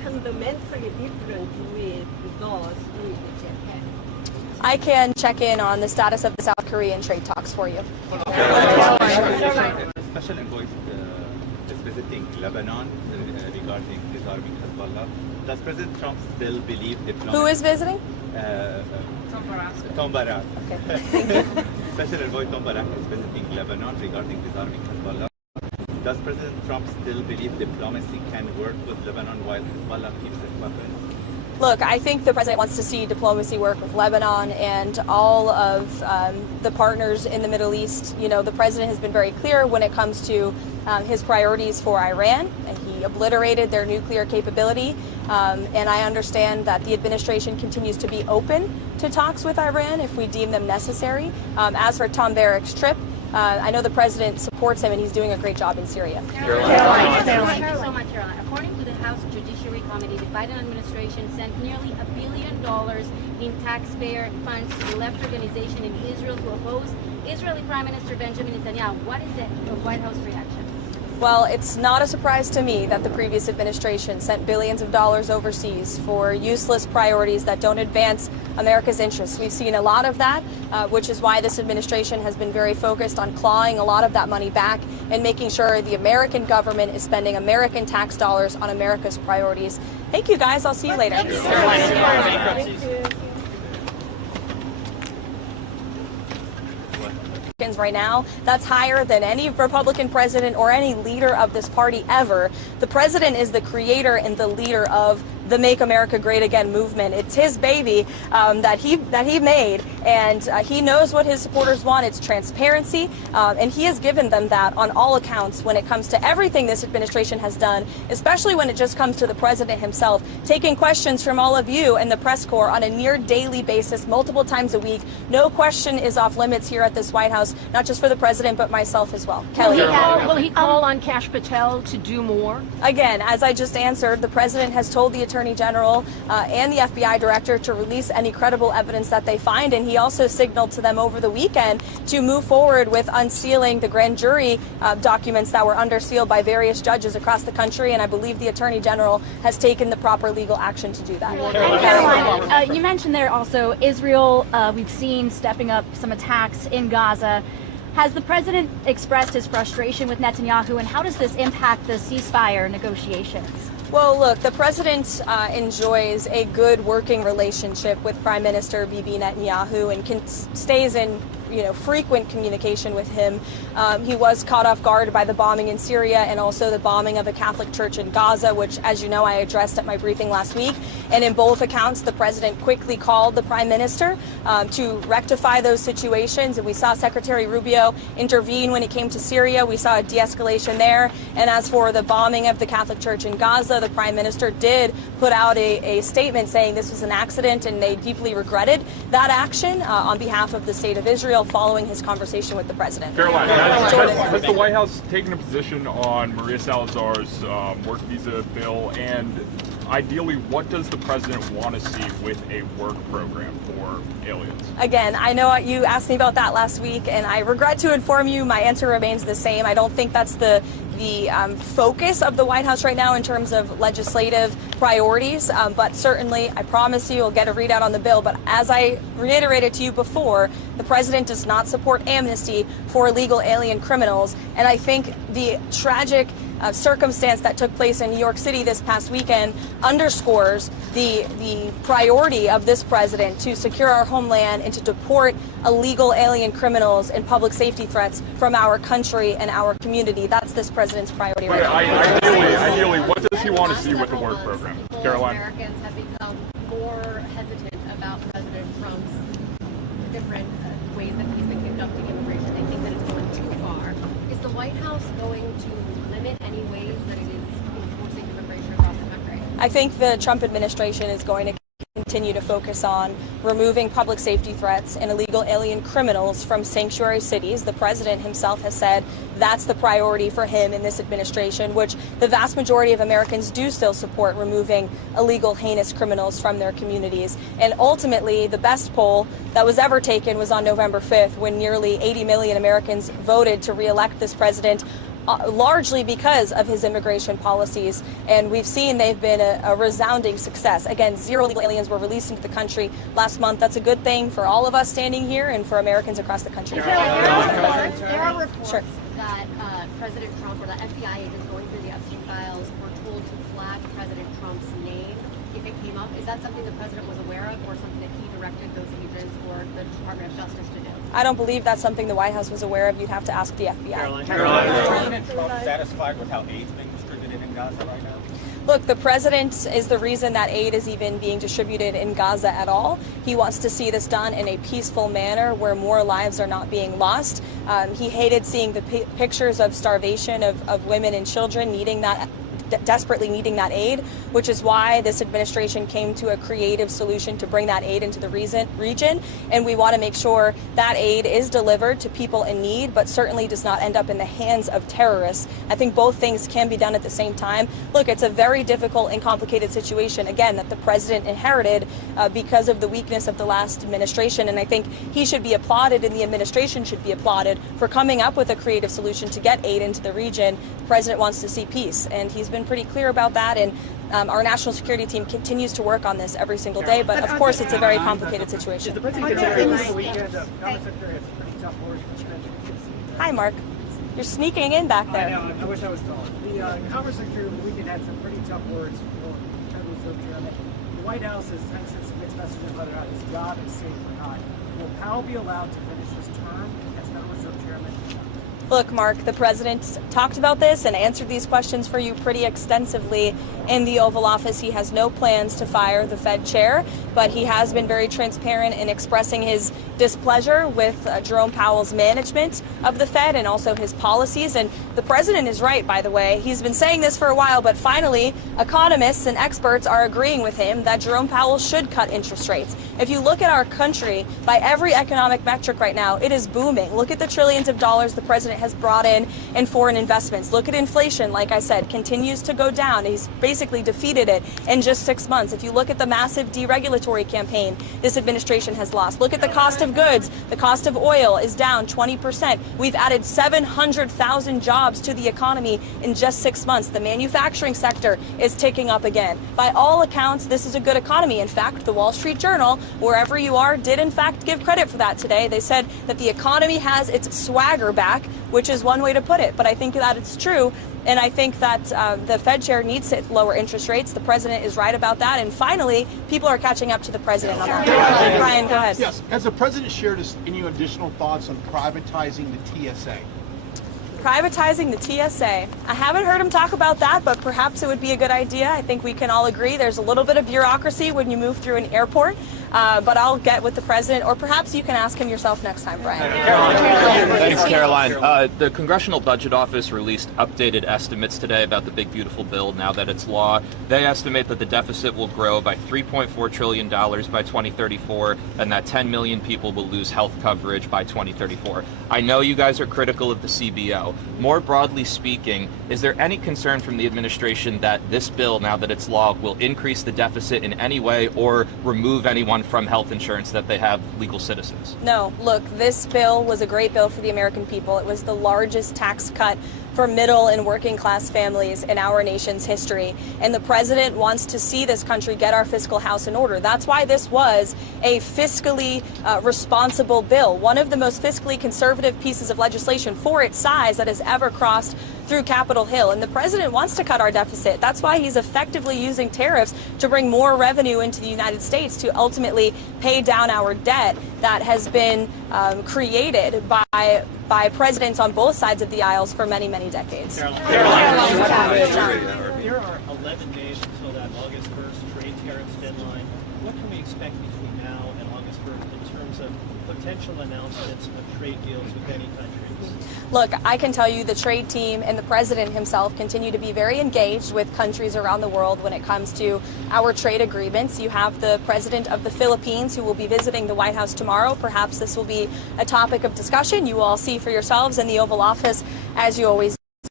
fundamentally different with those with Japan? I can check in on the status of the South Korean trade talks for you. Special envoy is visiting Lebanon regarding disarming Hezbollah. Does President Trump still believe diplomacy? Who is visiting? Tom Barak. Okay, thank you. Special envoy Tom Barak is visiting Lebanon regarding disarming Hezbollah. Does President Trump still believe diplomacy can work with Lebanon while Hezbollah keeps its weapons? Look, I think the president wants to see diplomacy work with Lebanon and all of the partners in the Middle East. You know, the president has been very clear when it comes to his priorities for Iran, and he obliterated their nuclear capability. And I understand that the administration continues to be open to talks with Iran if we deem them necessary. As for Tom Barak's trip, I know the president supports him and he's doing a great job in Syria. Caroline. Thank you so much, Caroline. According to the House Judiciary Committee, the Biden administration sent nearly $1 billion in taxpayer funds to the left organization in Israel to oppose Israeli Prime Minister Benjamin Netanyahu. What is the White House reaction? Well, it's not a surprise to me that the previous administration sent billions of dollars overseas for useless priorities that don't advance America's interests. We've seen a lot of that, which is why this administration has been very focused on clawing a lot of that money back and making sure the American government is spending American tax dollars on America's priorities. Thank you, guys. I'll see you later. Right now, that's higher than any Republican president or any leader of this party ever. The president is the creator and the leader of the Make America Great Again movement. It's his baby that he made, and he knows what his supporters want. It's transparency, and he has given them that on all accounts when it comes to everything this administration has done, especially when it just comes to the president himself, taking questions from all of you and the press corps on a near daily basis, multiple times a week. No question is off limits here at this White House, not just for the president, but myself as well. Kelly. Will he call on Kash Patel to do more? Again, as I just answered, the president has told the Attorney General and the FBI director to release any credible evidence that they find, and he also signaled to them over the weekend to move forward with unsealing the grand jury documents that were under seal by various judges across the country, and I believe the Attorney General has taken the proper legal action to do that. And Caroline, you mentioned there also Israel, we've seen stepping up some attacks in Gaza. Has the president expressed his frustration with Netanyahu, and how does this impact the ceasefire negotiations? Well, look, the president enjoys a good working relationship with Prime Minister Bibi Netanyahu and stays in frequent communication with him. He was caught off guard by the bombing in Syria and also the bombing of a Catholic church in Gaza, which, as you know, I addressed at my briefing last week. And in both accounts, the president quickly called the prime minister to rectify those situations. And we saw Secretary Rubio intervene when it came to Syria. We saw a de-escalation there. And as for the bombing of the Catholic church in Gaza, the prime minister did put out a statement saying this was an accident and they deeply regretted that action on behalf of the state of Israel, following his conversation with the president. Caroline, has the White House taken a position on Maria Salazar's work visa bill? And ideally, what does the president want to see with a work program for aliens? Again, I know you asked me about that last week, and I regret to inform you my answer remains the same. I don't think that's the focus of the White House right now in terms of legislative priorities, but certainly I promise you we'll get a readout on the bill. But as I reiterated to you before, the president does not support amnesty for illegal alien criminals, and I think the tragic circumstance that took place in New York City this past weekend underscores the priority of this president to secure our homeland and to deport illegal alien criminals and public safety threats from our country and our community. That's this president's priority right now. Ideally, what does he want to see with the work program? Caroline? Americans have become more hesitant about President Trump's different ways that he's been conducting immigration. They think that it's going too far. Is the White House going to limit any ways that it is enforcing immigration across the country? I think the Trump administration is going to continue to focus on removing public safety threats and illegal alien criminals from sanctuary cities. The president himself has said that's the priority for him in this administration, which the vast majority of Americans do still support, removing illegal, heinous criminals from their communities. And ultimately, the best poll that was ever taken was on November 5th, when nearly 80 million Americans voted to re-elect this president. largely because of his immigration policies. And we've seen they've been a resounding success. Again, 0 illegal aliens were released into the country last month. That's a good thing for all of us standing here and for Americans across the country. There are reports Sure. that President Trump or the FBI agents going through the Epstein files were told to flag President Trump's name if it came up. Is that something the president was aware of, or something that he directed those agents or the Department of Justice to do? I don't believe that's something the White House was aware of. You'd have to ask the FBI. Is President Trump satisfied with how aid's being distributed in Gaza right now? Look, the president is the reason that aid is even being distributed in Gaza at all. He wants to see this done in a peaceful manner where more lives are not being lost. He hated seeing the pictures of starvation of women and children needing that, desperately needing that aid, which is why this administration came to a creative solution to bring that aid into the region. And we want to make sure that aid is delivered to people in need, but certainly does not end up in the hands of terrorists. I think both things can be done at the same time. Look, it's a very difficult and complicated situation, again, that the president inherited because of the weakness of the last administration. And I think he should be applauded and the administration should be applauded for coming up with a creative solution to get aid into the region. The president wants to see peace, and he's been pretty clear about that. And our national security team continues to work on this every single day. But of course, it's a very complicated situation. Hi, Mark. You're sneaking in back there. I know. I wish I was taller. The Commerce Secretary over the weekend had some pretty tough words for Federal Reserve Chairman. The White House has sent some mixed messages whether or not his job is safe or not. Will Powell be allowed to finish his term as Federal Reserve Chairman? Look, Mark, the president talked about this and answered these questions for you pretty extensively in the Oval Office. He has no plans to fire the Fed chair, but he has been very transparent in expressing his displeasure with Jerome Powell's management of the Fed and also his policies. And the president is right, by the way. He's been saying this for a while, but finally, economists and experts are agreeing with him that Jerome Powell should cut interest rates. If you look at our country, by every economic metric right now, it is booming. Look at the trillions of dollars the president has brought in foreign investments. Look at inflation, like I said, continues to go down. He's basically defeated it in just 6 months. If you look at the massive deregulatory campaign this administration has lost, look at the cost of goods. The cost of oil is down 20%. We've added 700,000 jobs to the economy in just 6 months. The manufacturing sector is ticking up again. By all accounts, this is a good economy. In fact, the Wall Street Journal, wherever you are, did in fact give credit for that today. They said that the economy has its swagger back, which is one way to put it. But I think that it's true. And I think that the Fed chair needs to lower interest rates. The president is right about that. And finally, people are catching up to the president on that. Brian, go ahead. Yes. Has the president shared any additional thoughts on privatizing the TSA? Privatizing the TSA. I haven't heard him talk about that, but perhaps it would be a good idea. I think we can all agree there's a little bit of bureaucracy when you move through an airport. But I'll get with the president, or perhaps you can ask him yourself next time, Brian. Thanks, Caroline. The Congressional Budget Office released updated estimates today about the big, beautiful bill now that it's law. They estimate that the deficit will grow by $3.4 trillion by 2034, and that 10 million people will lose health coverage by 2034. I know you guys are critical of the CBO. More broadly speaking, is there any concern from the administration that this bill, now that it's law, will increase the deficit in any way or remove anyone from health insurance that they have legal citizens? No, look, this bill was a great bill for the American people. It was the largest tax cut for middle and working class families in our nation's history. And the president wants to see this country get our fiscal house in order. That's why this was a fiscally responsible bill, one of the most fiscally conservative pieces of legislation for its size that has ever crossed through Capitol Hill. And the president wants to cut our deficit. That's why he's effectively using tariffs to bring more revenue into the United States to ultimately pay down our debt that has been created by presidents on both sides of the aisles for many, many decades. There are 11 days until that August 1st trade tariffs deadline. What can we expect between now and August 1st in terms of potential announcements of trade deals with any countries? Look, I can tell you the trade team and the president himself continue to be very engaged with countries around the world when it comes to our trade agreements. You have the president of the Philippines who will be visiting the White House tomorrow. Perhaps this will be a topic of discussion. You will all see for yourselves in the Oval Office, as you always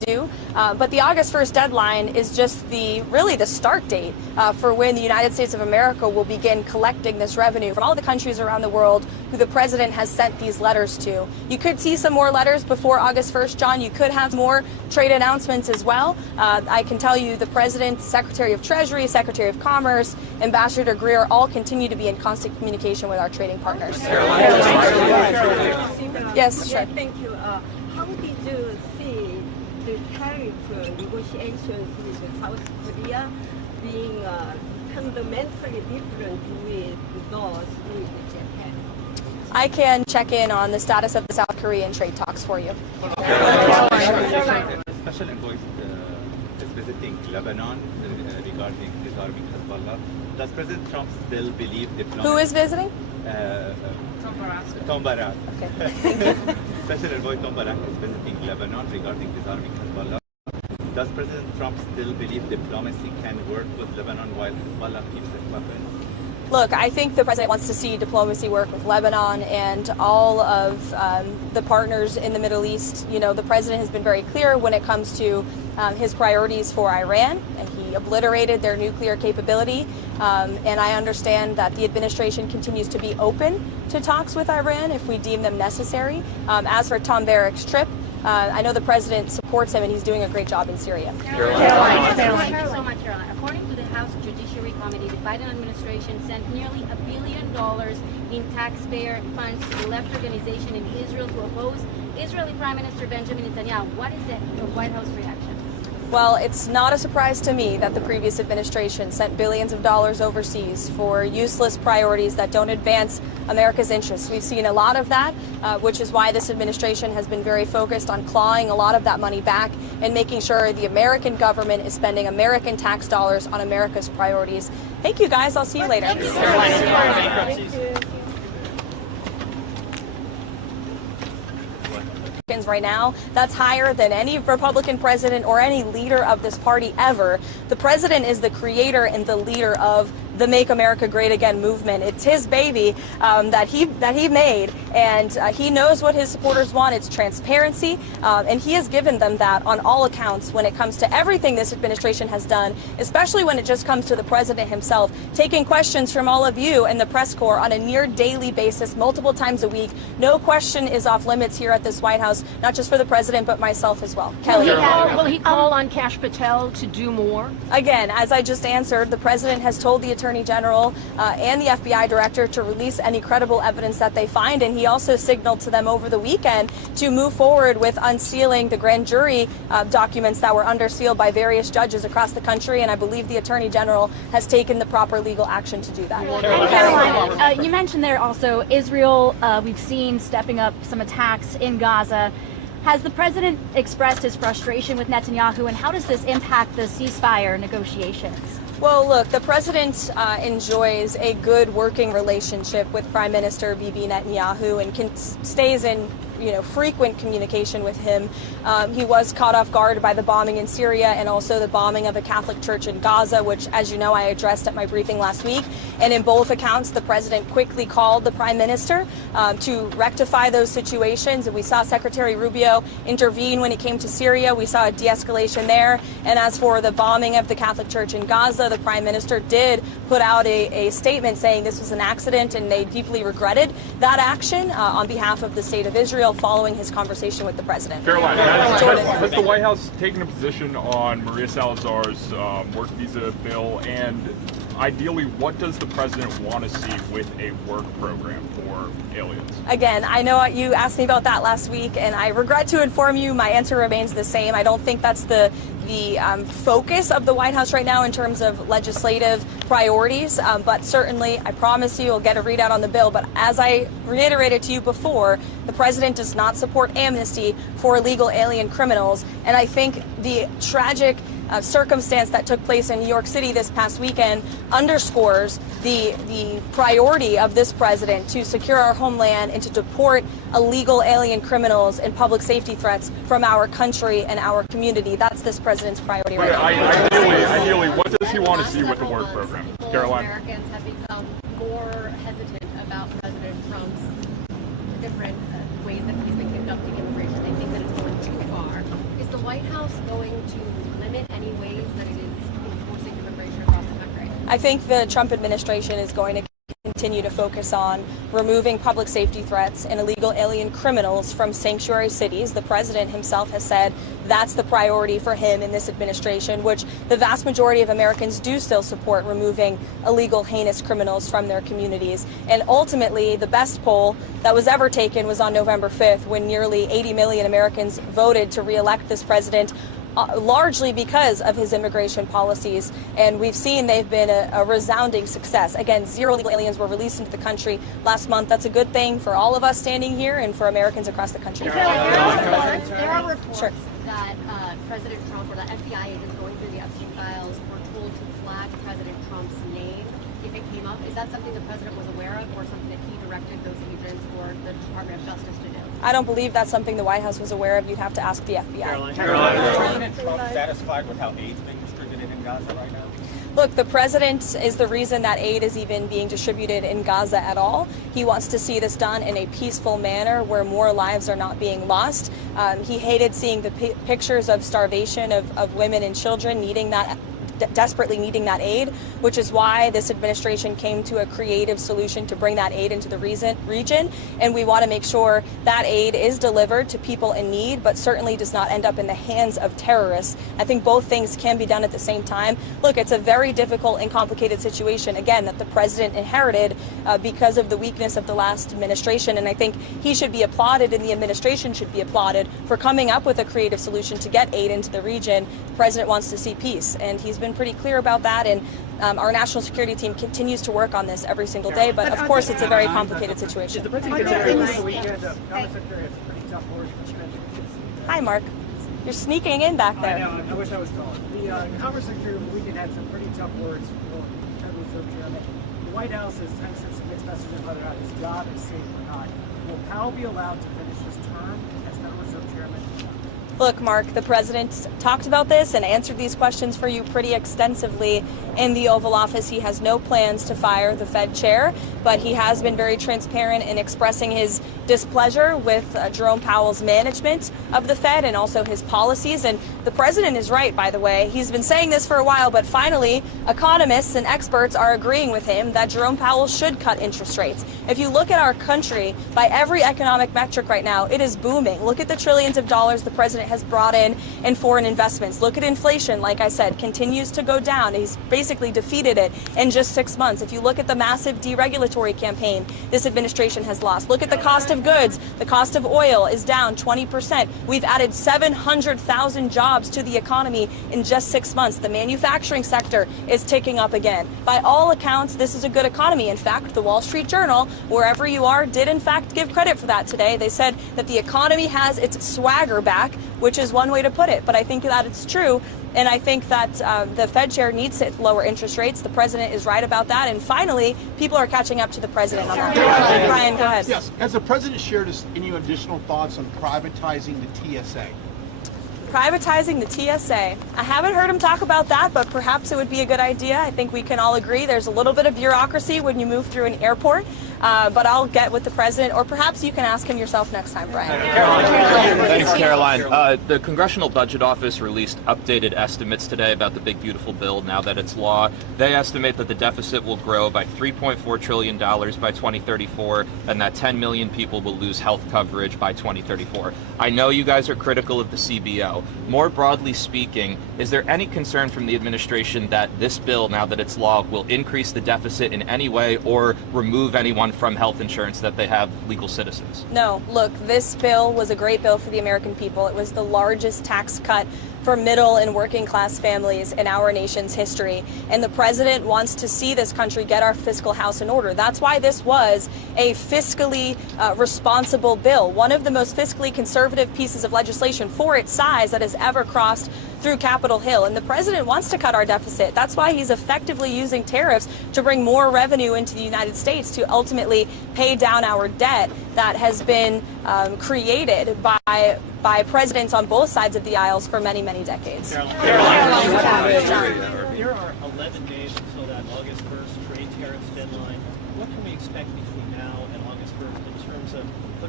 do. But the August 1st deadline is just really the start date for when the United States of America will begin collecting this revenue from all the countries around the world who the president has sent these letters to. You could see some more letters before August 1st, John. You could have more trade announcements as well. I can tell you the president, Secretary of Treasury, Secretary of Commerce, Ambassador Greer all continue to be in constant communication with our trading partners. Yes, sure. Thank you. How did you see the tariff negotiations with South Korea being fundamentally different with those with Japan? I can check in on the status of the South Korean trade talks for you. Special envoy is visiting Lebanon regarding disarming Hezbollah. Does President Trump still believe diplomacy? Who is visiting? Tom Barak. Okay. Special envoy Tom Barak is visiting Lebanon regarding disarming Hezbollah. Does President Trump still believe diplomacy can work with Lebanon while Hezbollah keeps its weapons? Look, I think the president wants to see diplomacy work with Lebanon and all of the partners in the Middle East. You know, the president has been very clear when it comes to his priorities for Iran, and he obliterated their nuclear capability. And I understand that the administration continues to be open to talks with Iran if we deem them necessary. As for Tom Barak's trip, I know the president supports him and he's doing a great job in Syria. Caroline. Thank you so much, Caroline. According to the House Judiciary Committee, the Biden administration sent nearly $1 billion in taxpayer funds to the left organization in Israel to oppose Israeli Prime Minister Benjamin Netanyahu. What is the White House reaction? Well, it's not a surprise to me that the previous administration sent billions of dollars overseas for useless priorities that don't advance America's interests. We've seen a lot of that, which is why this administration has been very focused on clawing a lot of that money back and making sure the American government is spending American tax dollars on America's priorities. Thank you, guys. I'll see you later. Right now, that's higher than any Republican president or any leader of this party ever. The president is the creator and the leader of the Make America Great Again movement. It's his baby that he made, and he knows what his supporters want. It's transparency, and he has given them that on all accounts when it comes to everything this administration has done, especially when it just comes to the president himself, taking questions from all of you and the press corps on a near daily basis, multiple times a week. No question is off limits here at this White House, not just for the president, but myself as well. Kelly. Will he call on Kash Patel to do more? Again, as I just answered, the president has told the Attorney General and the FBI director to release any credible evidence that they find, and he also signaled to them over the weekend to move forward with unsealing the grand jury documents that were under seal by various judges across the country, and I believe the Attorney General has taken the proper legal action to do that. And Caroline, you mentioned there also Israel, we've seen stepping up some attacks in Gaza. Has the president expressed his frustration with Netanyahu, and how does this impact the ceasefire negotiations? Well, look, the president enjoys a good working relationship with Prime Minister Bibi Netanyahu and stays in frequent communication with him. He was caught off guard by the bombing in Syria and also the bombing of a Catholic church in Gaza, which, as you know, I addressed at my briefing last week. And in both accounts, the president quickly called the prime minister to rectify those situations. And we saw Secretary Rubio intervene when it came to Syria. We saw a de-escalation there. And as for the bombing of the Catholic church in Gaza, the prime minister did put out a statement saying this was an accident and they deeply regretted that action on behalf of the state of Israel, following his conversation with the president. Caroline, has the White House taken a position on Maria Salazar's work visa bill, and ideally, what does the president want to see with a work program for aliens? Again, I know you asked me about that last week, and I regret to inform you my answer remains the same. I don't think that's the focus of the White House right now in terms of legislative priorities, but certainly I promise you we'll get a readout on the bill. But as I reiterated to you before, the president does not support amnesty for illegal alien criminals, and I think the tragic circumstance that took place in New York City this past weekend underscores the priority of this president to secure our homeland and to deport illegal alien criminals and public safety threats from our country and our community. That's this president's priority right now. Ideally, what does he want to see with the work program? Caroline? Americans have become more hesitant about President Trump's different ways that he's been conducting immigration. They think that it's going too far. Is the White White House going to limit any ways that it is enforcing immigration across the country? I think the Trump administration is going to continue to focus on removing public safety threats and illegal alien criminals from sanctuary cities. The president himself has said that's the priority for him in this administration, which the vast majority of Americans do still support, removing illegal, heinous criminals from their communities. And ultimately, the best poll that was ever taken was on November 5th, when nearly 80 million Americans voted to re-elect this president, largely because of his immigration policies. And we've seen they've been a resounding success. Again, 0 illegal aliens were released into the country last month. That's a good thing for all of us standing here and for Americans across the country. There are reports that President Trump or the FBI agents going through the Epstein files were told to flag President Trump's name if it came up. Is that something the president was aware of, or something that he directed those agents or the Department of Justice to do? I don't believe that's something the White House was aware of. You'd have to ask the FBI. Is President Trump satisfied with how aid's being distributed in Gaza right now? Look, the president is the reason that aid is even being distributed in Gaza at all. He wants to see this done in a peaceful manner where more lives are not being lost. He hated seeing the pictures of starvation of women and children needing that, desperately needing that aid, which is why this administration came to a creative solution to bring that aid into the region. And we want to make sure that aid is delivered to people in need, but certainly does not end up in the hands of terrorists. I think both things can be done at the same time. Look, it's a very difficult and complicated situation, again, that the president inherited because of the weakness of the last administration. And I think he should be applauded and the administration should be applauded for coming up with a creative solution to get aid into the region. The president wants to see peace, and he's been pretty clear about that. And our national security team continues to work on this every single day. But of course, it's a very complicated situation. Hi, Mark. You're sneaking in back there. I know. I wish I was taller. The Commerce Secretary over the weekend had some pretty tough words for Federal Reserve Chairman. The White House has sent some mixed messages whether or not his job is safe or not. Will Powell be allowed to finish his term as Federal Reserve Chairman? Look, Mark, the president talked about this and answered these questions for you pretty extensively in the Oval Office. He has no plans to fire the Fed chair, but he has been very transparent in expressing his displeasure with Jerome Powell's management of the Fed and also his policies. And the president is right, by the way. He's been saying this for a while, but finally, economists and experts are agreeing with him that Jerome Powell should cut interest rates. If you look at our country, by every economic metric right now, it is booming. Look at the trillions of dollars the president has brought in foreign investments. Look at inflation, like I said, continues to go down. He's basically defeated it in just 6 months. If you look at the massive deregulatory campaign this administration has lost, look at the cost of goods. The cost of oil is down 20%. We've added 700,000 jobs to the economy in just 6 months. The manufacturing sector is ticking up again. By all accounts, this is a good economy. In fact, the Wall Street Journal, wherever you are, did in fact give credit for that today. They said that the economy has its swagger back, which is one way to put it. But I think that it's true. And I think that the Fed chair needs to lower interest rates. The president is right about that. And finally, people are catching up to the president on that. Brian, go ahead. Yes. Has the president shared any additional thoughts on privatizing the TSA? Privatizing the TSA. I haven't heard him talk about that, but perhaps it would be a good idea. I think we can all agree there's a little bit of bureaucracy when you move through an airport. But I'll get with the president, or perhaps you can ask him yourself next time, Brian. Thanks, Caroline. The Congressional Budget Office released updated estimates today about the big, beautiful bill now that it's law. They estimate that the deficit will grow by $3.4 trillion by 2034, and that 10 million people will lose health coverage by 2034. I know you guys are critical of the CBO. More broadly speaking, is there any concern from the administration that this bill, now that it's law, will increase the deficit in any way or remove anyone from health insurance that they have legal citizens? No, look, this bill was a great bill for the American people. It was the largest tax cut for middle and working class families in our nation's history. And the president wants to see this country get our fiscal house in order. That's why this was a fiscally responsible bill, one of the most fiscally conservative pieces of legislation for its size that has ever crossed through Capitol Hill. And the president wants to cut our deficit. That's why he's effectively using tariffs to bring more revenue into the United States to ultimately pay down our debt that has been created by presidents on both sides of the aisles for many, many decades. There are 11 days until that August 1st trade tariffs deadline. What can we expect between now and August 1st in terms of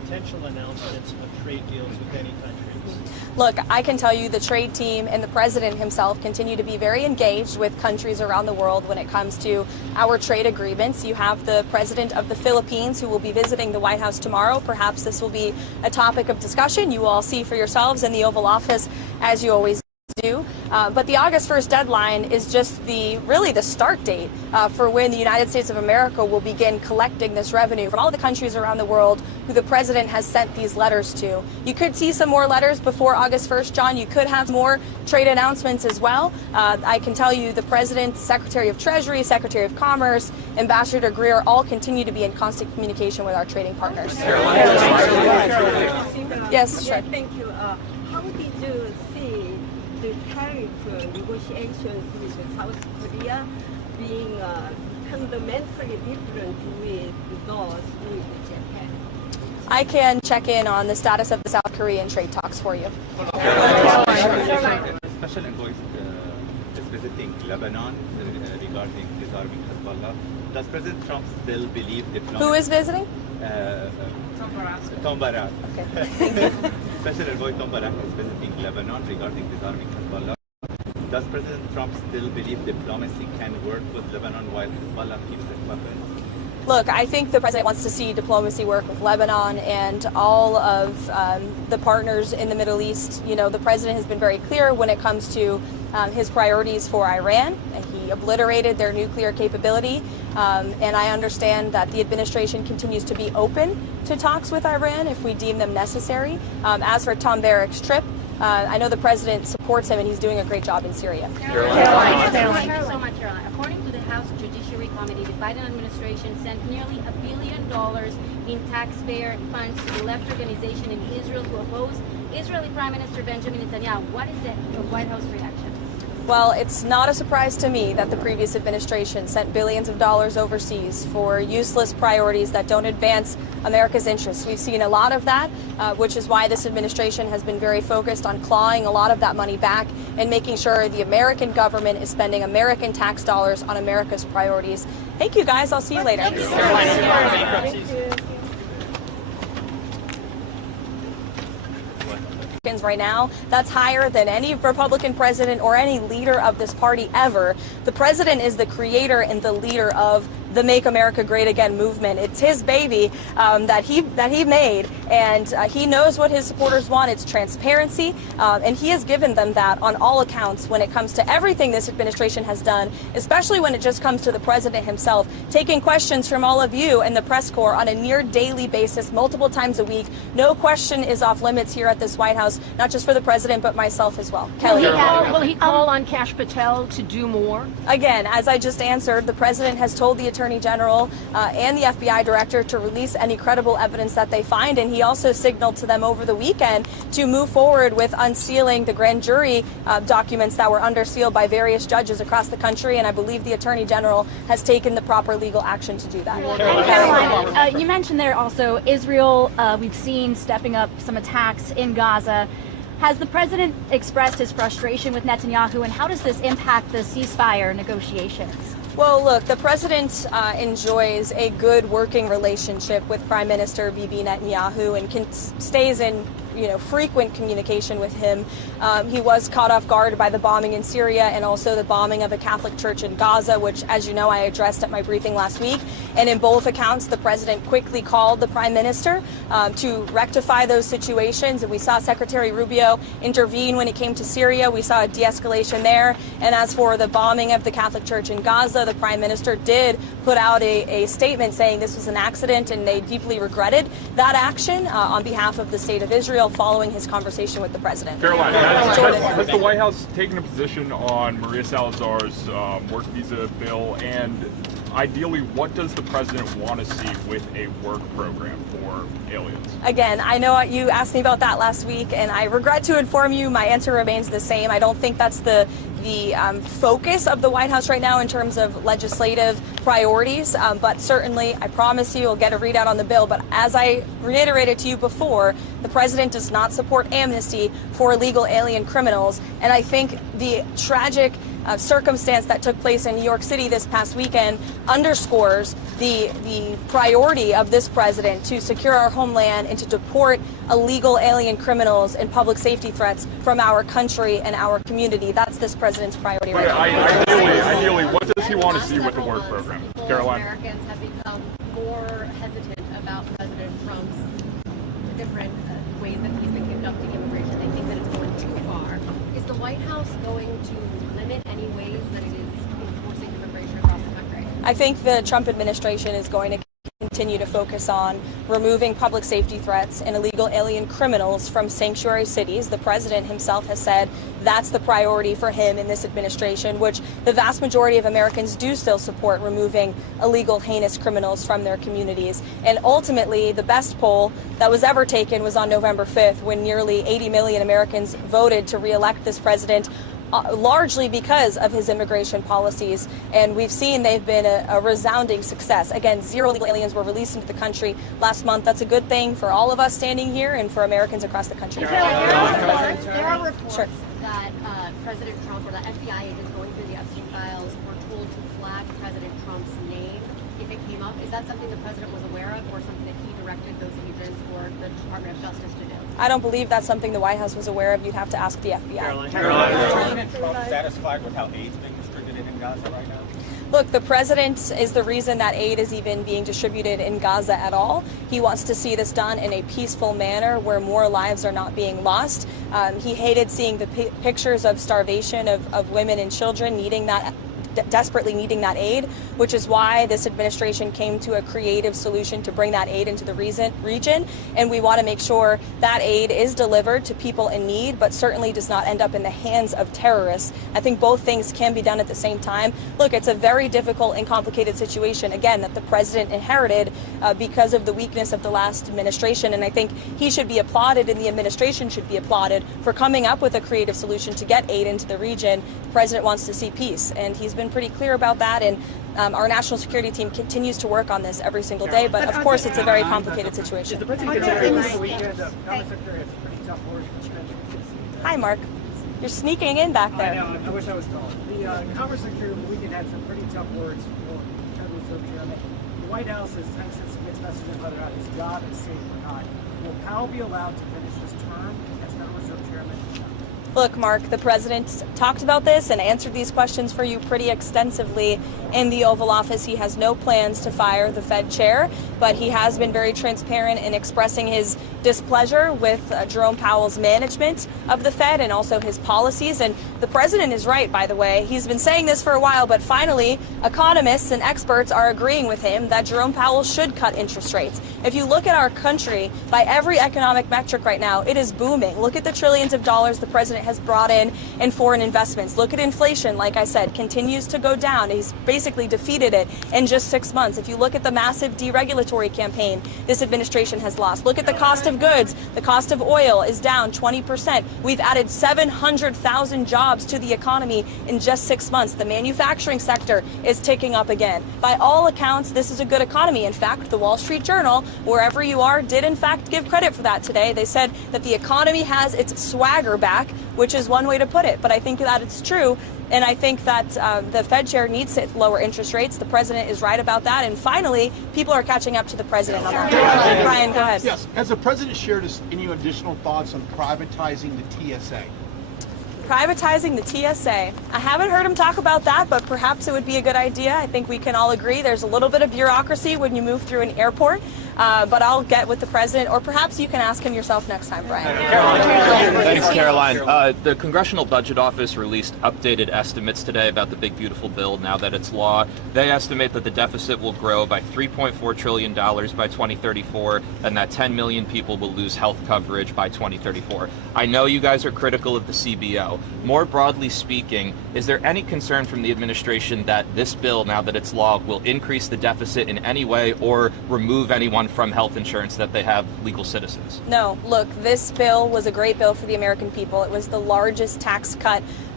potential announcements of trade deals with any countries? Look, I can tell you the trade team and the president himself continue to be very engaged with countries around the world when it comes to our trade agreements. You have the president of the Philippines who will be visiting the White House tomorrow. Perhaps this will be a topic of discussion. You will all see for yourselves in the Oval Office, as you always do. But the August 1st deadline is just really the start date for when the United States of America will begin collecting this revenue from all the countries around the world who the president has sent these letters to. You could see some more letters before August 1st, John. You could have more trade announcements as well. I can tell you the president, Secretary of Treasury, Secretary of Commerce, Ambassador Greer all continue to be in constant communication with our trading partners. Yes, sure. Thank you. How did you see the tariff negotiations with South Korea being fundamentally different with those with Japan? I can check in on the status of the South Korean trade talks for you. Special envoy is visiting Lebanon regarding disarming Hezbollah. Does President Trump still believe diplomacy? Who is visiting? Tom Barak. Okay, thank you. Special envoy Tom Barak is visiting Lebanon regarding disarming Hezbollah. Does President Trump still believe diplomacy can work with Lebanon while Hezbollah keeps its weapons? Look, I think the president wants to see diplomacy work with Lebanon and all of the partners in the Middle East. You know, the president has been very clear when it comes to his priorities for Iran. He obliterated their nuclear capability. And I understand that the administration continues to be open to talks with Iran if we deem them necessary. As for Tom Barak's trip, I know the president supports him and he's doing a great job in Syria. Caroline. Thank you so much, Caroline. According to the House Judiciary Committee, the Biden administration sent nearly $1 billion in taxpayer funds to the left organization in Israel to oppose Israeli Prime Minister Benjamin Netanyahu. What is the White House reaction? Well, it's not a surprise to me that the previous administration sent billions of dollars overseas for useless priorities that don't advance America's interests. We've seen a lot of that, which is why this administration has been very focused on clawing a lot of that money back and making sure the American government is spending American tax dollars on America's priorities. Thank you, guys. I'll see you later. Right now, that's higher than any Republican president or any leader of this party ever. The president is the creator and the leader of the Make America Great Again movement. It's his baby that he made, and he knows what his supporters want. It's transparency, and he has given them that on all accounts when it comes to everything this administration has done, especially when it just comes to the president himself, taking questions from all of you and the press corps on a near daily basis, multiple times a week. No question is off limits here at this White House, not just for the president, but myself as well. Kelly. Will he call on Kash Patel to do more? Again, as I just answered, the president has told the Attorney General and the FBI director to release any credible evidence that they find, and he also signaled to them over the weekend to move forward with unsealing the grand jury documents that were under seal by various judges across the country, and I believe the Attorney General has taken the proper legal action to do that. And Caroline, you mentioned there also Israel, we've seen stepping up some attacks in Gaza. Has the president expressed his frustration with Netanyahu, and how does this impact the ceasefire negotiations? Well, look, the president enjoys a good working relationship with Prime Minister Bibi Netanyahu and stays in frequent communication with him. He was caught off guard by the bombing in Syria and also the bombing of a Catholic church in Gaza, which, as you know, I addressed at my briefing last week. And in both accounts, the president quickly called the prime minister to rectify those situations. And we saw Secretary Rubio intervene when it came to Syria. We saw a de-escalation there. And as for the bombing of the Catholic church in Gaza, the prime minister did put out a statement saying this was an accident and they deeply regretted that action on behalf of the state of Israel following his conversation with the president. Caroline, has the White House taken a position on Maria Salazar's work visa bill, and ideally, what does the president want to see with a work program for aliens? Again, I know you asked me about that last week, and I regret to inform you my answer remains the same. I don't think that's the focus of the White House right now in terms of legislative priorities, but certainly I promise you we'll get a readout on the bill. But as I reiterated to you before, the president does not support amnesty for illegal alien criminals, and I think the tragic circumstance that took place in New York City this past weekend underscores the priority of this president to secure our homeland and to deport illegal alien criminals and public safety threats from our country and our community. That's this president's priority right now. Ideally, what does he want to see with the work program? Karoline. Americans have become more hesitant about President Trump's different ways that he's been conducting immigration. They think that it's going too far. Is the White House going to limit any ways that it is enforcing immigration across the country? I think the Trump administration is going to continue to focus on removing public safety threats and illegal alien criminals from sanctuary cities. The president himself has said that's the priority for him in this administration, which the vast majority of Americans do still support, removing illegal, heinous criminals from their communities. And ultimately, the best poll that was ever taken was on November 5th, when nearly 80 million Americans voted to re-elect this president, largely because of his immigration policies. And we've seen they've been a resounding success. Again, 0 illegal aliens were released into the country last month. That's a good thing for all of us standing here and for Americans across the country. There are reports that President Trump or the FBI agents going through the Epstein files were told to flag President Trump's name if it came up. Is that something the president was aware of, or something that he directed those agents or the Department of Justice to do? I don't believe that's something the White House was aware of. You'd have to ask the FBI. Is President Trump satisfied with how aid's being distributed in Gaza right now? Look, the president is the reason that aid is even being distributed in Gaza at all. He wants to see this done in a peaceful manner where more lives are not being lost. He hated seeing the pictures of starvation of women and children desperately needing that aid, which is why this administration came to a creative solution to bring that aid into the region. And we want to make sure that aid is delivered to people in need, but certainly does not end up in the hands of terrorists. I think both things can be done at the same time. Look, it's a very difficult and complicated situation, again, that the president inherited because of the weakness of the last administration. And I think he should be applauded, and the administration should be applauded for coming up with a creative solution to get aid into the region. The president wants to see peace, and he's been pretty clear about that, and our national security team continues to work on this every single day, but of course it's a very complicated situation. Hi, Mark. You're sneaking in back there. I know, I wish I was taller. The Congress Secretary of the weekend had some pretty tough words for Federal Reserve Chairman. The White House has since mixed messages whether or not his job is safe or not. Will Powell be allowed to finish his term as Federal Reserve Chairman? Look, Mark, the president talked about this and answered these questions for you pretty extensively in the Oval Office. He has no plans to fire the Fed chair, but he has been very transparent in expressing his displeasure with Jerome Powell's management of the Fed and also his policies. And the president is right, by the way. He's been saying this for a while, but finally, economists and experts are agreeing with him that Jerome Powell should cut interest rates. If you look at our country, by every economic metric right now, it is booming. Look at the trillions of dollars the president has brought in foreign investments. Look at inflation, like I said, continues to go down. He's basically defeated it in just 6 months. If you look at the massive deregulatory campaign this administration has lost, look at the cost of goods. The cost of oil is down 20%. We've added 700,000 jobs to the economy in just 6 months. The manufacturing sector is ticking up again. By all accounts, this is a good economy. In fact, the Wall Street Journal, wherever you are, did in fact give credit for that today. They said that the economy has its swagger back, which is one way to put it. But I think that it's true. And I think that the Fed chair needs to lower interest rates. The president is right about that. And finally, people are catching up to the president on that. Brian, go ahead. Yes. Has the president shared any additional thoughts on privatizing the TSA? Privatizing the TSA. I haven't heard him talk about that, but perhaps it would be a good idea. I think we can all agree there's a little bit of bureaucracy when you move through an airport. But I'll get with the president, or perhaps you can ask him yourself next time, Brian. Thanks, Karoline. The Congressional Budget Office released updated estimates today about the big, beautiful bill now that it's law. They estimate that the deficit will grow by $3.4 trillion by 2034, and that 10 million people will lose health coverage by 2034. I know you guys are critical of the CBO. More broadly speaking, is there any concern from the administration that this bill, now that it's law, will increase the deficit in any way or remove anyone from health insurance that they have legal citizens? No. Look, this bill was a great bill for the American people. It was the largest tax cut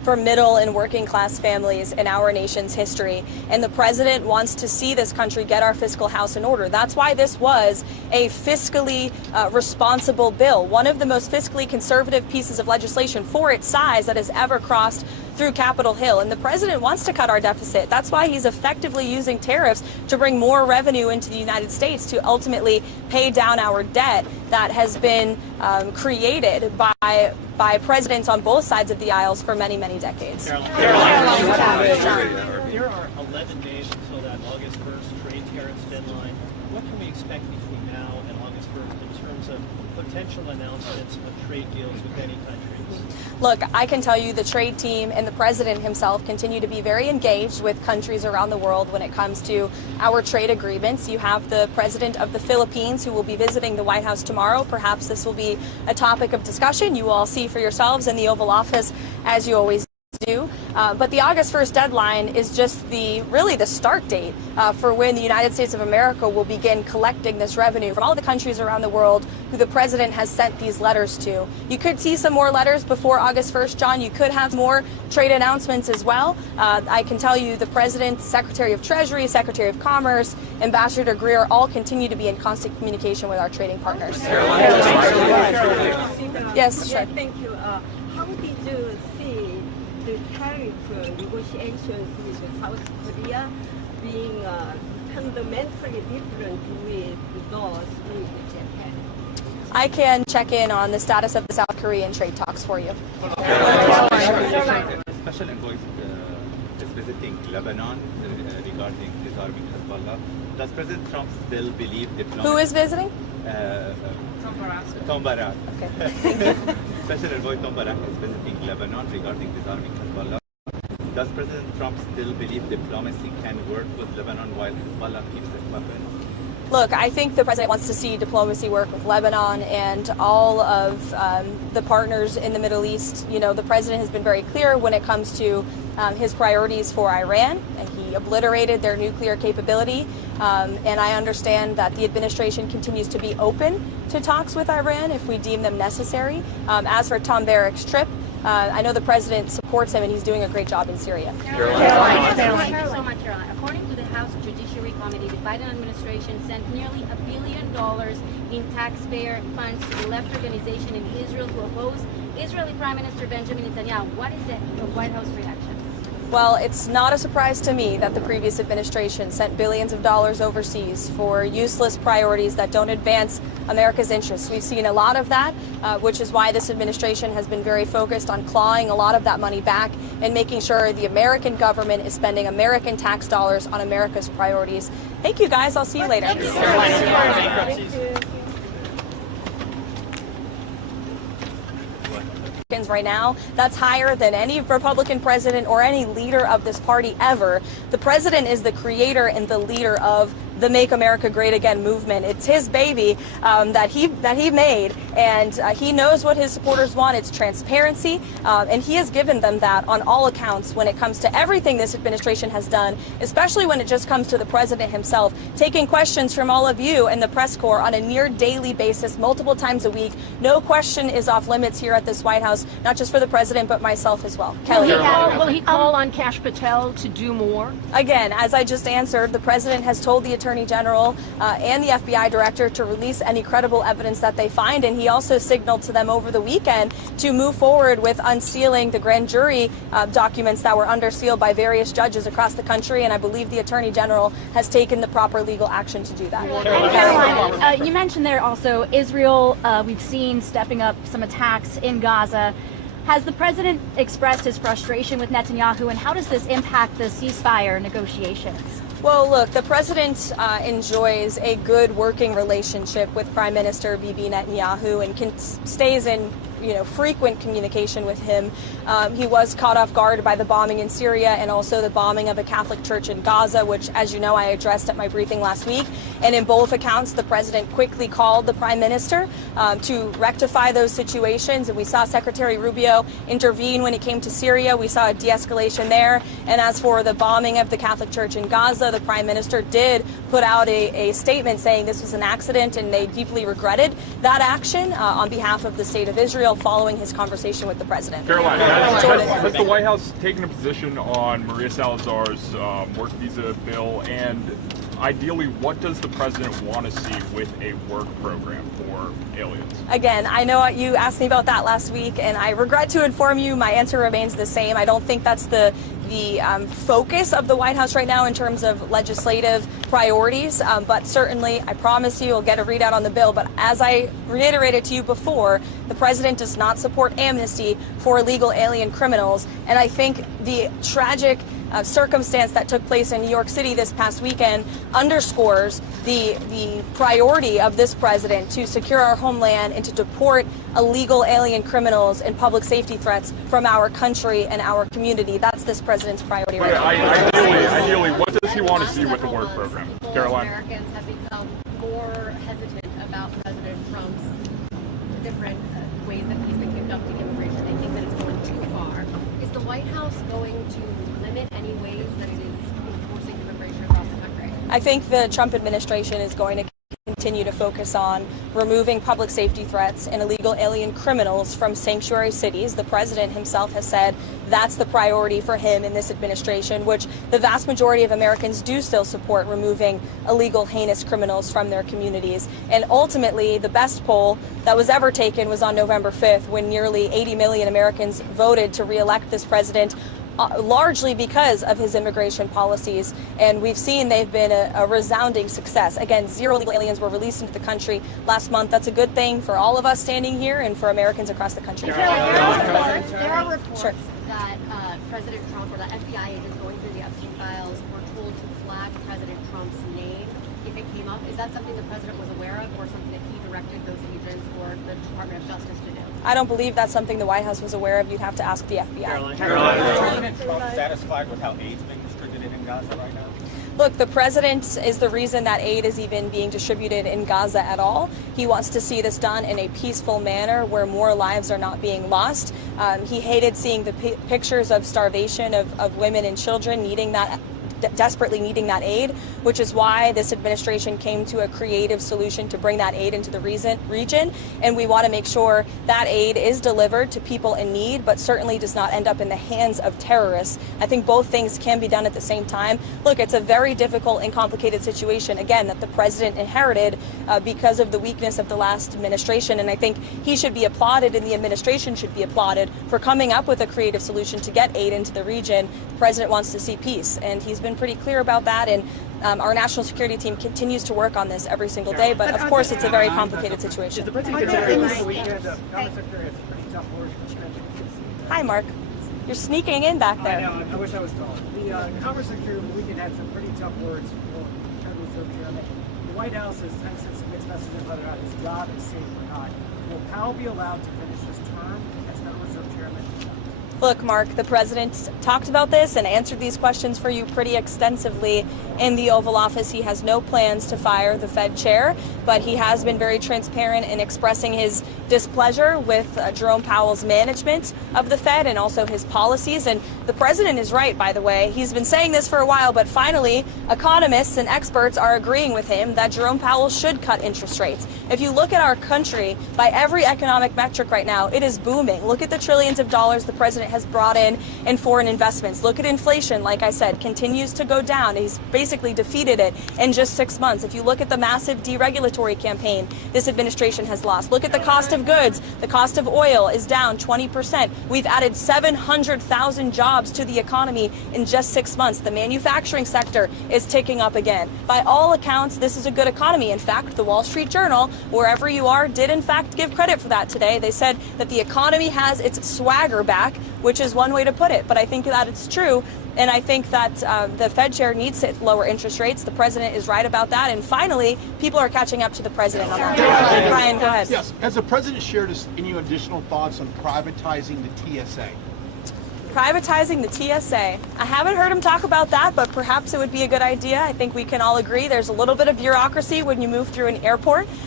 for middle and working class families in our nation's history. And the president wants to see this country get our fiscal house in order. That's why this was a fiscally responsible bill, one of the most fiscally conservative pieces of legislation for its size that has ever crossed through Capitol Hill. And the president wants to cut our deficit. That's why he's effectively using tariffs to bring more revenue into the United States to ultimately pay down our debt that has been created by presidents on both sides of the aisles for many, many decades. There are 11 days until that August 1st trade tariffs deadline. What can we expect between now and August 1st in terms of potential announcements of trade deals with any countries? Look, I can tell you the trade team and the president himself continue to be very engaged with countries around the world when it comes to our trade agreements. You have the president of the Philippines who will be visiting the White House tomorrow. Perhaps this will be a topic of discussion. You will all see for yourselves in the Oval Office, as you always do. But the August 1st deadline is just really the start date for when the United States of America will begin collecting this revenue from all the countries around the world who the president has sent these letters to. You could see some more letters before August 1st, John. You could have more trade announcements as well. I can tell you the president, Secretary of Treasury, Secretary of Commerce, Ambassador Greer all continue to be in constant communication with our trading partners. Yes, sure. Thank you. How did you see the tariff negotiations with South Korea being fundamentally different with those with Japan? I can check in on the status of the South Korean trade talks for you. Special envoy is visiting Lebanon regarding disarming Hezbollah. Does President Trump still believe diplomacy? Who is visiting? Tom Barak. Okay. Thank you. Special envoy Tom Barak is visiting Lebanon regarding disarming Hezbollah. Does President Trump still believe diplomacy can work with Lebanon while Hezbollah keeps its weapons? Look, I think the president wants to see diplomacy work with Lebanon and all of the partners in the Middle East. You know, the president has been very clear when it comes to his priorities for Iran, and he obliterated their nuclear capability. And I understand that the administration continues to be open to talks with Iran if we deem them necessary. As for Tom Barak's trip, I know the president supports him and he's doing a great job in Syria. Thank you so much, Caroline. According to the House Judiciary Committee, the Biden administration sent nearly $1 billion in taxpayer funds to the left organization in Israel to oppose Israeli Prime Minister Benjamin Netanyahu. What is the White House reaction? Well, it's not a surprise to me that the previous administration sent billions of dollars overseas for useless priorities that don't advance America's interests. We've seen a lot of that, which is why this administration has been very focused on clawing a lot of that money back and making sure the American government is spending American tax dollars on America's priorities. Thank you, guys. I'll see you later. Thank you. Right now, that's higher than any Republican president or any leader of this party ever. The president is the creator and the leader of the Make America Great Again movement. It's his baby that he made, and he knows what his supporters want. It's transparency, and he has given them that on all accounts when it comes to everything this administration has done, especially when it just comes to the president himself, taking questions from all of you and the press corps on a near daily basis, multiple times a week. No question is off limits here at this White House, not just for the president, but myself as well. Kelly. Will he call on Kash Patel to do more? Again, as I just answered, the president has told the Attorney General and the FBI Director to release any credible evidence that they find, and he also signaled to them over the weekend to move forward with unsealing the grand jury documents that were under seal by various judges across the country, and I believe the Attorney General has taken the proper legal action to do that. And Caroline, you mentioned there also Israel, we've seen stepping up some attacks in Gaza. Has the president expressed his frustration with Netanyahu, and how does this impact the ceasefire negotiations? Well, look, the president enjoys a good working relationship with Prime Minister Bibi Netanyahu and stays in frequent communication with him. He was caught off guard by the bombing in Syria and also the bombing of a Catholic church in Gaza, which, as you know, I addressed at my briefing last week. And in both accounts, the president quickly called the prime minister to rectify those situations. And we saw Secretary Rubio intervene when it came to Syria. We saw a de-escalation there. And as for the bombing of the Catholic church in Gaza, the prime minister did put out a statement saying this was an accident and they deeply regretted that action on behalf of the state of Israel. Israel following his conversation with the president. Caroline, has the White House taken a position on Maria Salazar's work visa bill, and ideally, what does the president want to see with a work program for aliens? Again, I know you asked me about that last week, and I regret to inform you my answer remains the same. I don't think that's the focus of the White House right now in terms of legislative priorities, but certainly I promise you we'll get a readout on the bill. But as I reiterated to you before, the president does not support amnesty for illegal alien criminals, and I think the tragic circumstance that took place in New York City this past weekend underscores the priority of this president to secure our homeland and to deport illegal alien criminals and public safety threats from our country and our community. That's this president's priority right now. Ideally, what does he want to see with the work program? Caroline? Americans have become more hesitant about President Trump's different ways that he's been conducting immigration. They think that it's going too far. Is the White House going to limit any ways that it is enforcing immigration across the country? I think the Trump administration is going to continue to focus on removing public safety threats and illegal alien criminals from sanctuary cities. The president himself has said that's the priority for him in this administration, which the vast majority of Americans do still support, removing illegal, heinous criminals from their communities. And ultimately, the best poll that was ever taken was on November 5th, when nearly 80 million Americans voted to re-elect this president, largely because of his immigration policies. And we've seen they've been a resounding success. Again, 0 illegal aliens were released into the country last month. That's a good thing for all of us standing here and for Americans across the country. There are reports that President Trump or the FBI agents going through the Epstein files were told to flag President Trump's name if it came up. Is that something the president was aware of, or something that he directed those agents or the Department of Justice to do? I don't believe that's something the White House was aware of. You'd have to ask the FBI. Caroline, is President Trump satisfied with how aid's being distributed in Gaza right now? Look, the president is the reason that aid is even being distributed in Gaza at all. He wants to see this done in a peaceful manner where more lives are not being lost. He hated seeing the pictures of starvation of women and children desperately needing that aid, which is why this administration came to a creative solution to bring that aid into the region. And we want to make sure that aid is delivered to people in need, but certainly does not end up in the hands of terrorists. I think both things can be done at the same time. Look, it's a very difficult and complicated situation, again, that the president inherited because of the weakness of the last administration. And I think he should be applauded, and the administration should be applauded for coming up with a creative solution to get aid into the region. The president wants to see peace, and he's been pretty clear about that, and our national security team continues to work on this every single day, but of course it's a very complicated situation. Hi, Mark. You're sneaking in back there. I know, I wish I was taller. The Congress Secretary of the weekend had some pretty tough words for Federal Reserve Chairman. The White House has sent some mixed messages whether or not his job is safe or not. Will Powell be allowed to finish his term as Federal Reserve Chairman? Look, Mark, the president talked about this and answered these questions for you pretty extensively in the Oval Office. He has no plans to fire the Fed chair, but he has been very transparent in expressing his displeasure with Jerome Powell's management of the Fed and also his policies. And the president is right, by the way. He's been saying this for a while, but finally, economists and experts are agreeing with him that Jerome Powell should cut interest rates. If you look at our country, by every economic metric right now, it is booming. Look at the trillions of dollars the president has brought in foreign investments. Look at inflation, like I said, continues to go down. He's basically defeated it in just 6 months. If you look at the massive deregulatory campaign this administration has lost, look at the cost of goods. The cost of oil is down 20%. We've added 700,000 jobs to the economy in just 6 months. The manufacturing sector is ticking up again. By all accounts, this is a good economy. In fact, the Wall Street Journal, wherever you are, did in fact give credit for that today. They said that the economy has its swagger back, which is one way to put it. But I think that it's true. And I think that the Fed chair needs to lower interest rates. The president is right about that. And finally, people are catching up to the president on that. Brian, go ahead. Yes. Has the president shared any additional thoughts on privatizing the TSA? Privatizing the TSA. I haven't heard him talk about that, but perhaps it would be a good idea. I think we can all agree there's a little bit of bureaucracy when you move through an airport.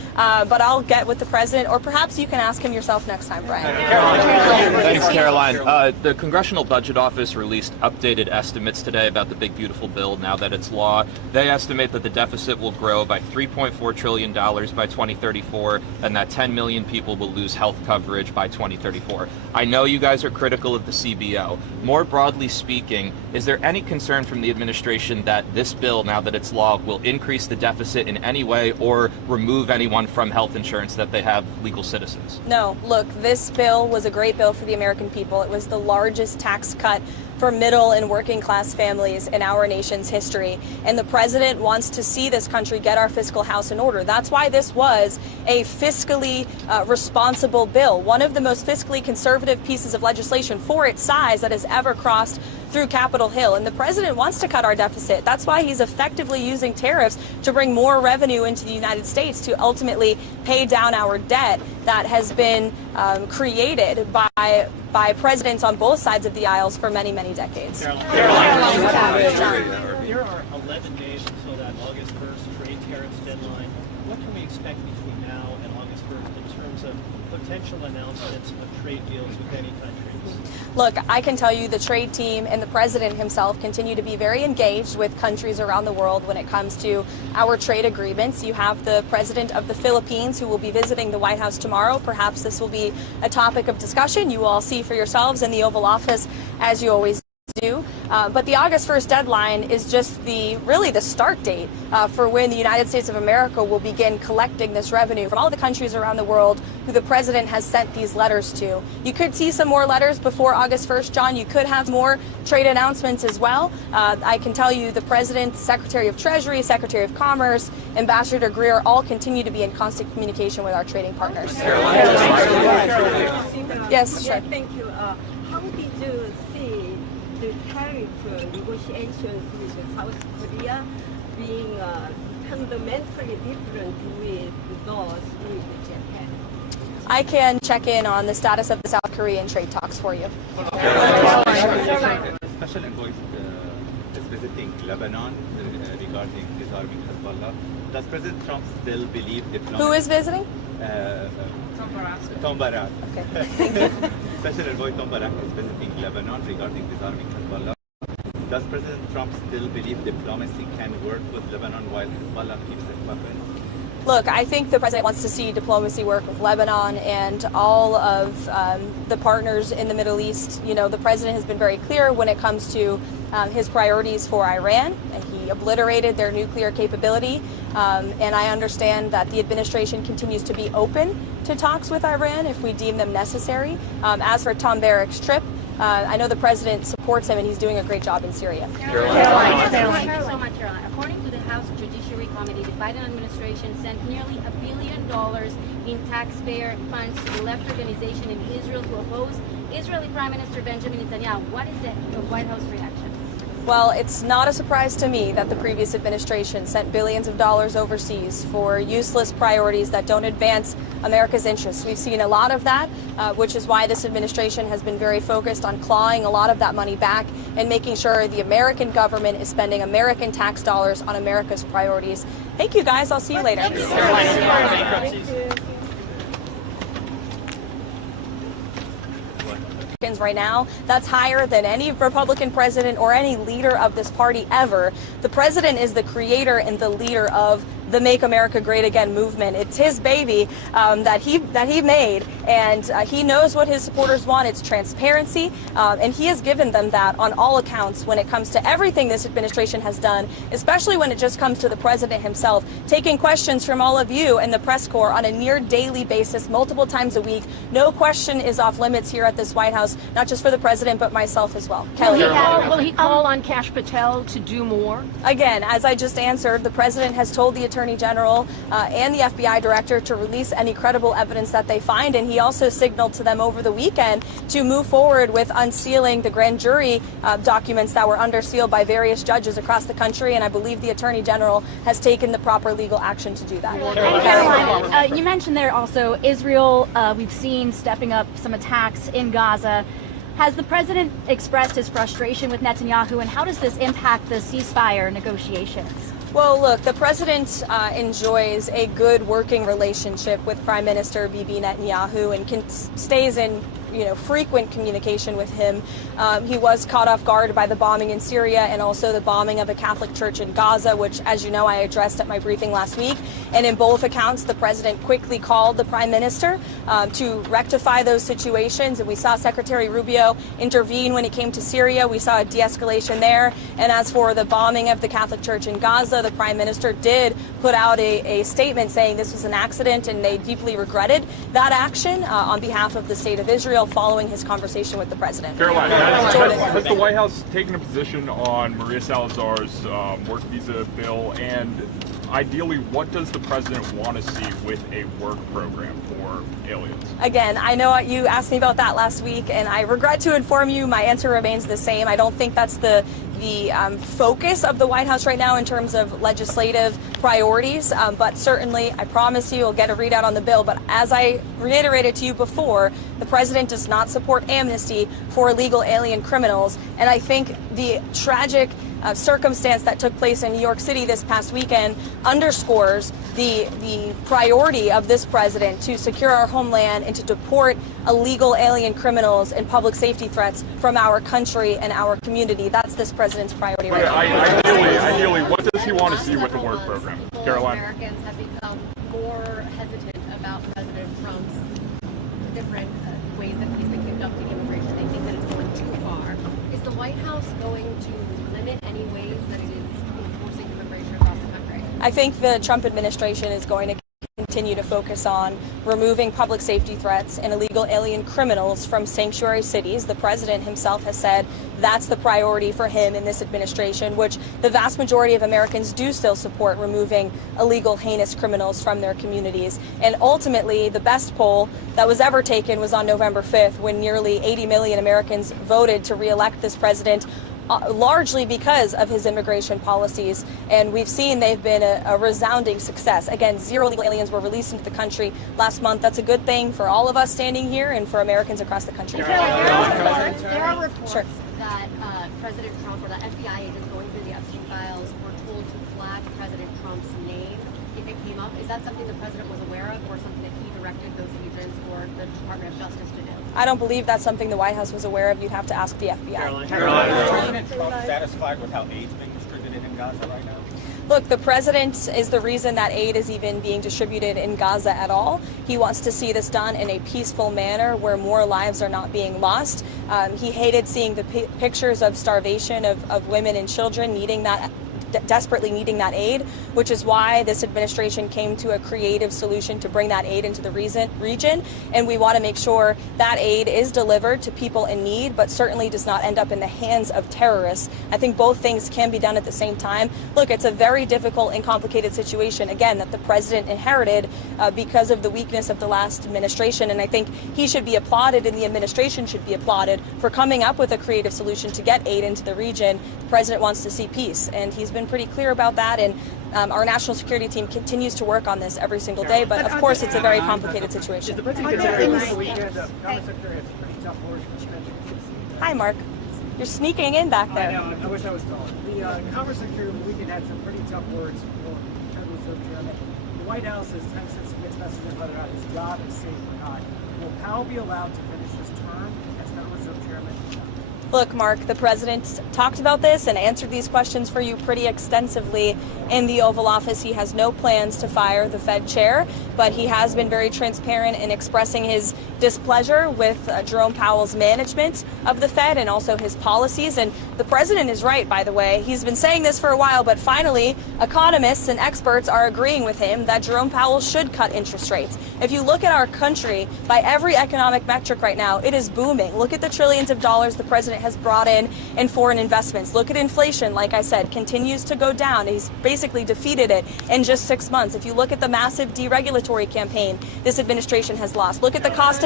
but I'll get with the president, or perhaps you can ask him yourself next time, Brian. Thanks, Caroline. The Congressional Budget Office released updated estimates today about the big beautiful bill now that it's law. They estimate that the deficit will grow by $3.4 trillion by 2034 and that 10 million people will lose health coverage by 2034. I know you guys are critical of the CBO. More broadly speaking, is there any concern from the administration that this bill, now that it's law, will increase the deficit in any way or remove anyone from health insurance that they have legal citizens? No, look, this bill was a great bill for the American people. It was the largest tax cut for middle and working class families in our nation's history. And the president wants to see this country get our fiscal house in order. That's why this was a fiscally responsible bill, one of the most fiscally conservative pieces of legislation for its size that has ever crossed through Capitol Hill. And the president wants to cut our deficit. That's why he's effectively using tariffs to bring more revenue into the United States to ultimately pay down our debt that has been created by presidents on both sides of the aisles for many, many decades. There are 11 days until that August 1st trade tariffs deadline. What can we expect between now and August 1st in terms of potential announcements of trade deals with any countries? Look, I can tell you the trade team and the president himself continue to be very engaged with countries around the world when it comes to our trade agreements. You have the president of the Philippines who will be visiting the White House tomorrow. Perhaps this will be a topic of discussion. You will all see for yourselves in the Oval Office, as you always do. But the August 1st deadline is just really the start date for when the United States of America will begin collecting this revenue from all the countries around the world who the president has sent these letters to. You could see some more letters before August 1st, John. You could have more trade announcements as well. I can tell you the president, Secretary of Treasury, Secretary of Commerce, Ambassador Greer all continue to be in constant communication with our trading partners. Yes, sure. Thank you. How did you see the tariff negotiations with South Korea being fundamentally different with those with Japan? I can check in on the status of the South Korean trade talks for you. Special envoy is visiting Lebanon regarding disarming Hezbollah. Does President Trump still believe diplomacy? Who is visiting? Tom Barak. Okay. Thank you. Special envoy Tom Barak is visiting Lebanon regarding disarming Hezbollah. Does President Trump still believe diplomacy can work with Lebanon while Hezbollah keeps its weapons? Look, I think the president wants to see diplomacy work with Lebanon and all of the partners in the Middle East. You know, the president has been very clear when it comes to his priorities for Iran, and he obliterated their nuclear capability. And I understand that the administration continues to be open to talks with Iran if we deem them necessary. As for Tom Barak's trip, I know the president supports him and he's doing a great job in Syria. Caroline. Thank you so much, Caroline. According to the House Judiciary Committee, the Biden administration sent nearly $1 billion in taxpayer funds to the left organization in Israel to oppose Israeli Prime Minister Benjamin Netanyahu. What is the White House reaction? Well, it's not a surprise to me that the previous administration sent billions of dollars overseas for useless priorities that don't advance America's interests. We've seen a lot of that, which is why this administration has been very focused on clawing a lot of that money back and making sure the American government is spending American tax dollars on America's priorities. Thank you, guys. I'll see you later. Right now, that's higher than any Republican president or any leader of this party ever. The president is the creator and the leader of the Make America Great Again movement. It's his baby that he made, and he knows what his supporters want. It's transparency, and he has given them that on all accounts when it comes to everything this administration has done, especially when it just comes to the president himself, taking questions from all of you and the press corps on a near daily basis, multiple times a week. No question is off limits here at this White House, not just for the president, but myself as well. Kelly. Will he call on Kash Patel to do more? Again, as I just answered, the president has told the Attorney General and the FBI director to release any credible evidence that they find, and he also signaled to them over the weekend to move forward with unsealing the grand jury documents that were under seal by various judges across the country, and I believe the Attorney General has taken the proper legal action to do that. Caroline, you mentioned there also Israel, we've seen stepping up some attacks in Gaza. Has the president expressed his frustration with Netanyahu, and how does this impact the ceasefire negotiations? Well, look, the president enjoys a good working relationship with Prime Minister Bibi Netanyahu and stays in frequent communication with him. He was caught off guard by the bombing in Syria and also the bombing of a Catholic church in Gaza, which, as you know, I addressed at my briefing last week. And in both accounts, the president quickly called the prime minister to rectify those situations. And we saw Secretary Rubio intervene when it came to Syria. We saw a de-escalation there. And as for the bombing of the Catholic church in Gaza, the prime minister did put out a statement saying this was an accident and they deeply regretted that action on behalf of the state of Israel following his conversation with the president. Caroline, has the White House taken a position on Maria Salazar's work visa bill? And ideally, what does the president want to see with a work program for aliens? Again, I know you asked me about that last week, and I regret to inform you my answer remains the same. I don't think that's the focus of the White House right now in terms of legislative priorities, but certainly I promise you we'll get a readout on the bill. But as I reiterated to you before, the president does not support amnesty for illegal alien criminals, and I think the tragic circumstance that took place in New York City this past weekend underscores the priority of this president to secure our homeland and to deport illegal alien criminals and public safety threats from our country and our community. That's this president's priority right now. Ideally, what does he want to see with the work program? Caroline? Americans have become more hesitant about President Trump's different ways that he's been conducting immigration. They think that it's going too far. Is the White House going to limit any ways that it is enforcing immigration across the country? I think the Trump administration is going to continue to focus on removing public safety threats and illegal alien criminals from sanctuary cities. The president himself has said that's the priority for him in this administration, which the vast majority of Americans do still support, removing illegal, heinous criminals from their communities. And ultimately, the best poll that was ever taken was on November 5th, when nearly 80 million Americans voted to re-elect this president, largely because of his immigration policies. And we've seen they've been a resounding success. Again, 0 illegal aliens were released into the country last month. That's a good thing for all of us standing here and for Americans across the country. There are reports that President Trump or the FBI agents going through the Epstein files were told to flag President Trump's name if it came up. Is that something the president was aware of, or something that he directed those agents or the Department of Justice to do? I don't believe that's something the White House was aware of. You'd have to ask the FBI. Caroline, is President Trump satisfied with how aid's being distributed in Gaza right now? Look, the president is the reason that aid is even being distributed in Gaza at all. He wants to see this done in a peaceful manner where more lives are not being lost. He hated seeing the pictures of starvation of women and children desperately needing that aid, which is why this administration came to a creative solution to bring that aid into the region. And we want to make sure that aid is delivered to people in need, but certainly does not end up in the hands of terrorists. I think both things can be done at the same time. Look, it's a very difficult and complicated situation, again, that the president inherited because of the weakness of the last administration. And I think he should be applauded and the administration should be applauded for coming up with a creative solution to get aid into the region. The president wants to see peace, and he's been pretty clear about that, and our national security team continues to work on this every single day, but of course it's a very complicated situation. Hi, Mark. You're sneaking in back there. I know, I wish I was taller. The Congress Secretary over the weekend had some pretty tough words for Federal Reserve Chairman. The White House has sent some mixed messages whether or not his job is safe or not. Will Powell be allowed to finish his term as Federal Reserve Chairman? Look, Mark, the president talked about this and answered these questions for you pretty extensively in the Oval Office. He has no plans to fire the Fed chair, but he has been very transparent in expressing his displeasure with Jerome Powell's management of the Fed and also his policies. And the president is right, by the way. He's been saying this for a while, but finally, economists and experts are agreeing with him that Jerome Powell should cut interest rates. If you look at our country, by every economic metric right now, it is booming. Look at the trillions of dollars the president has brought in foreign investments. Look at inflation, like I said, continues to go down. He's basically defeated it in just 6 months. If you look at the massive deregulatory campaign this administration has lost, look at the cost of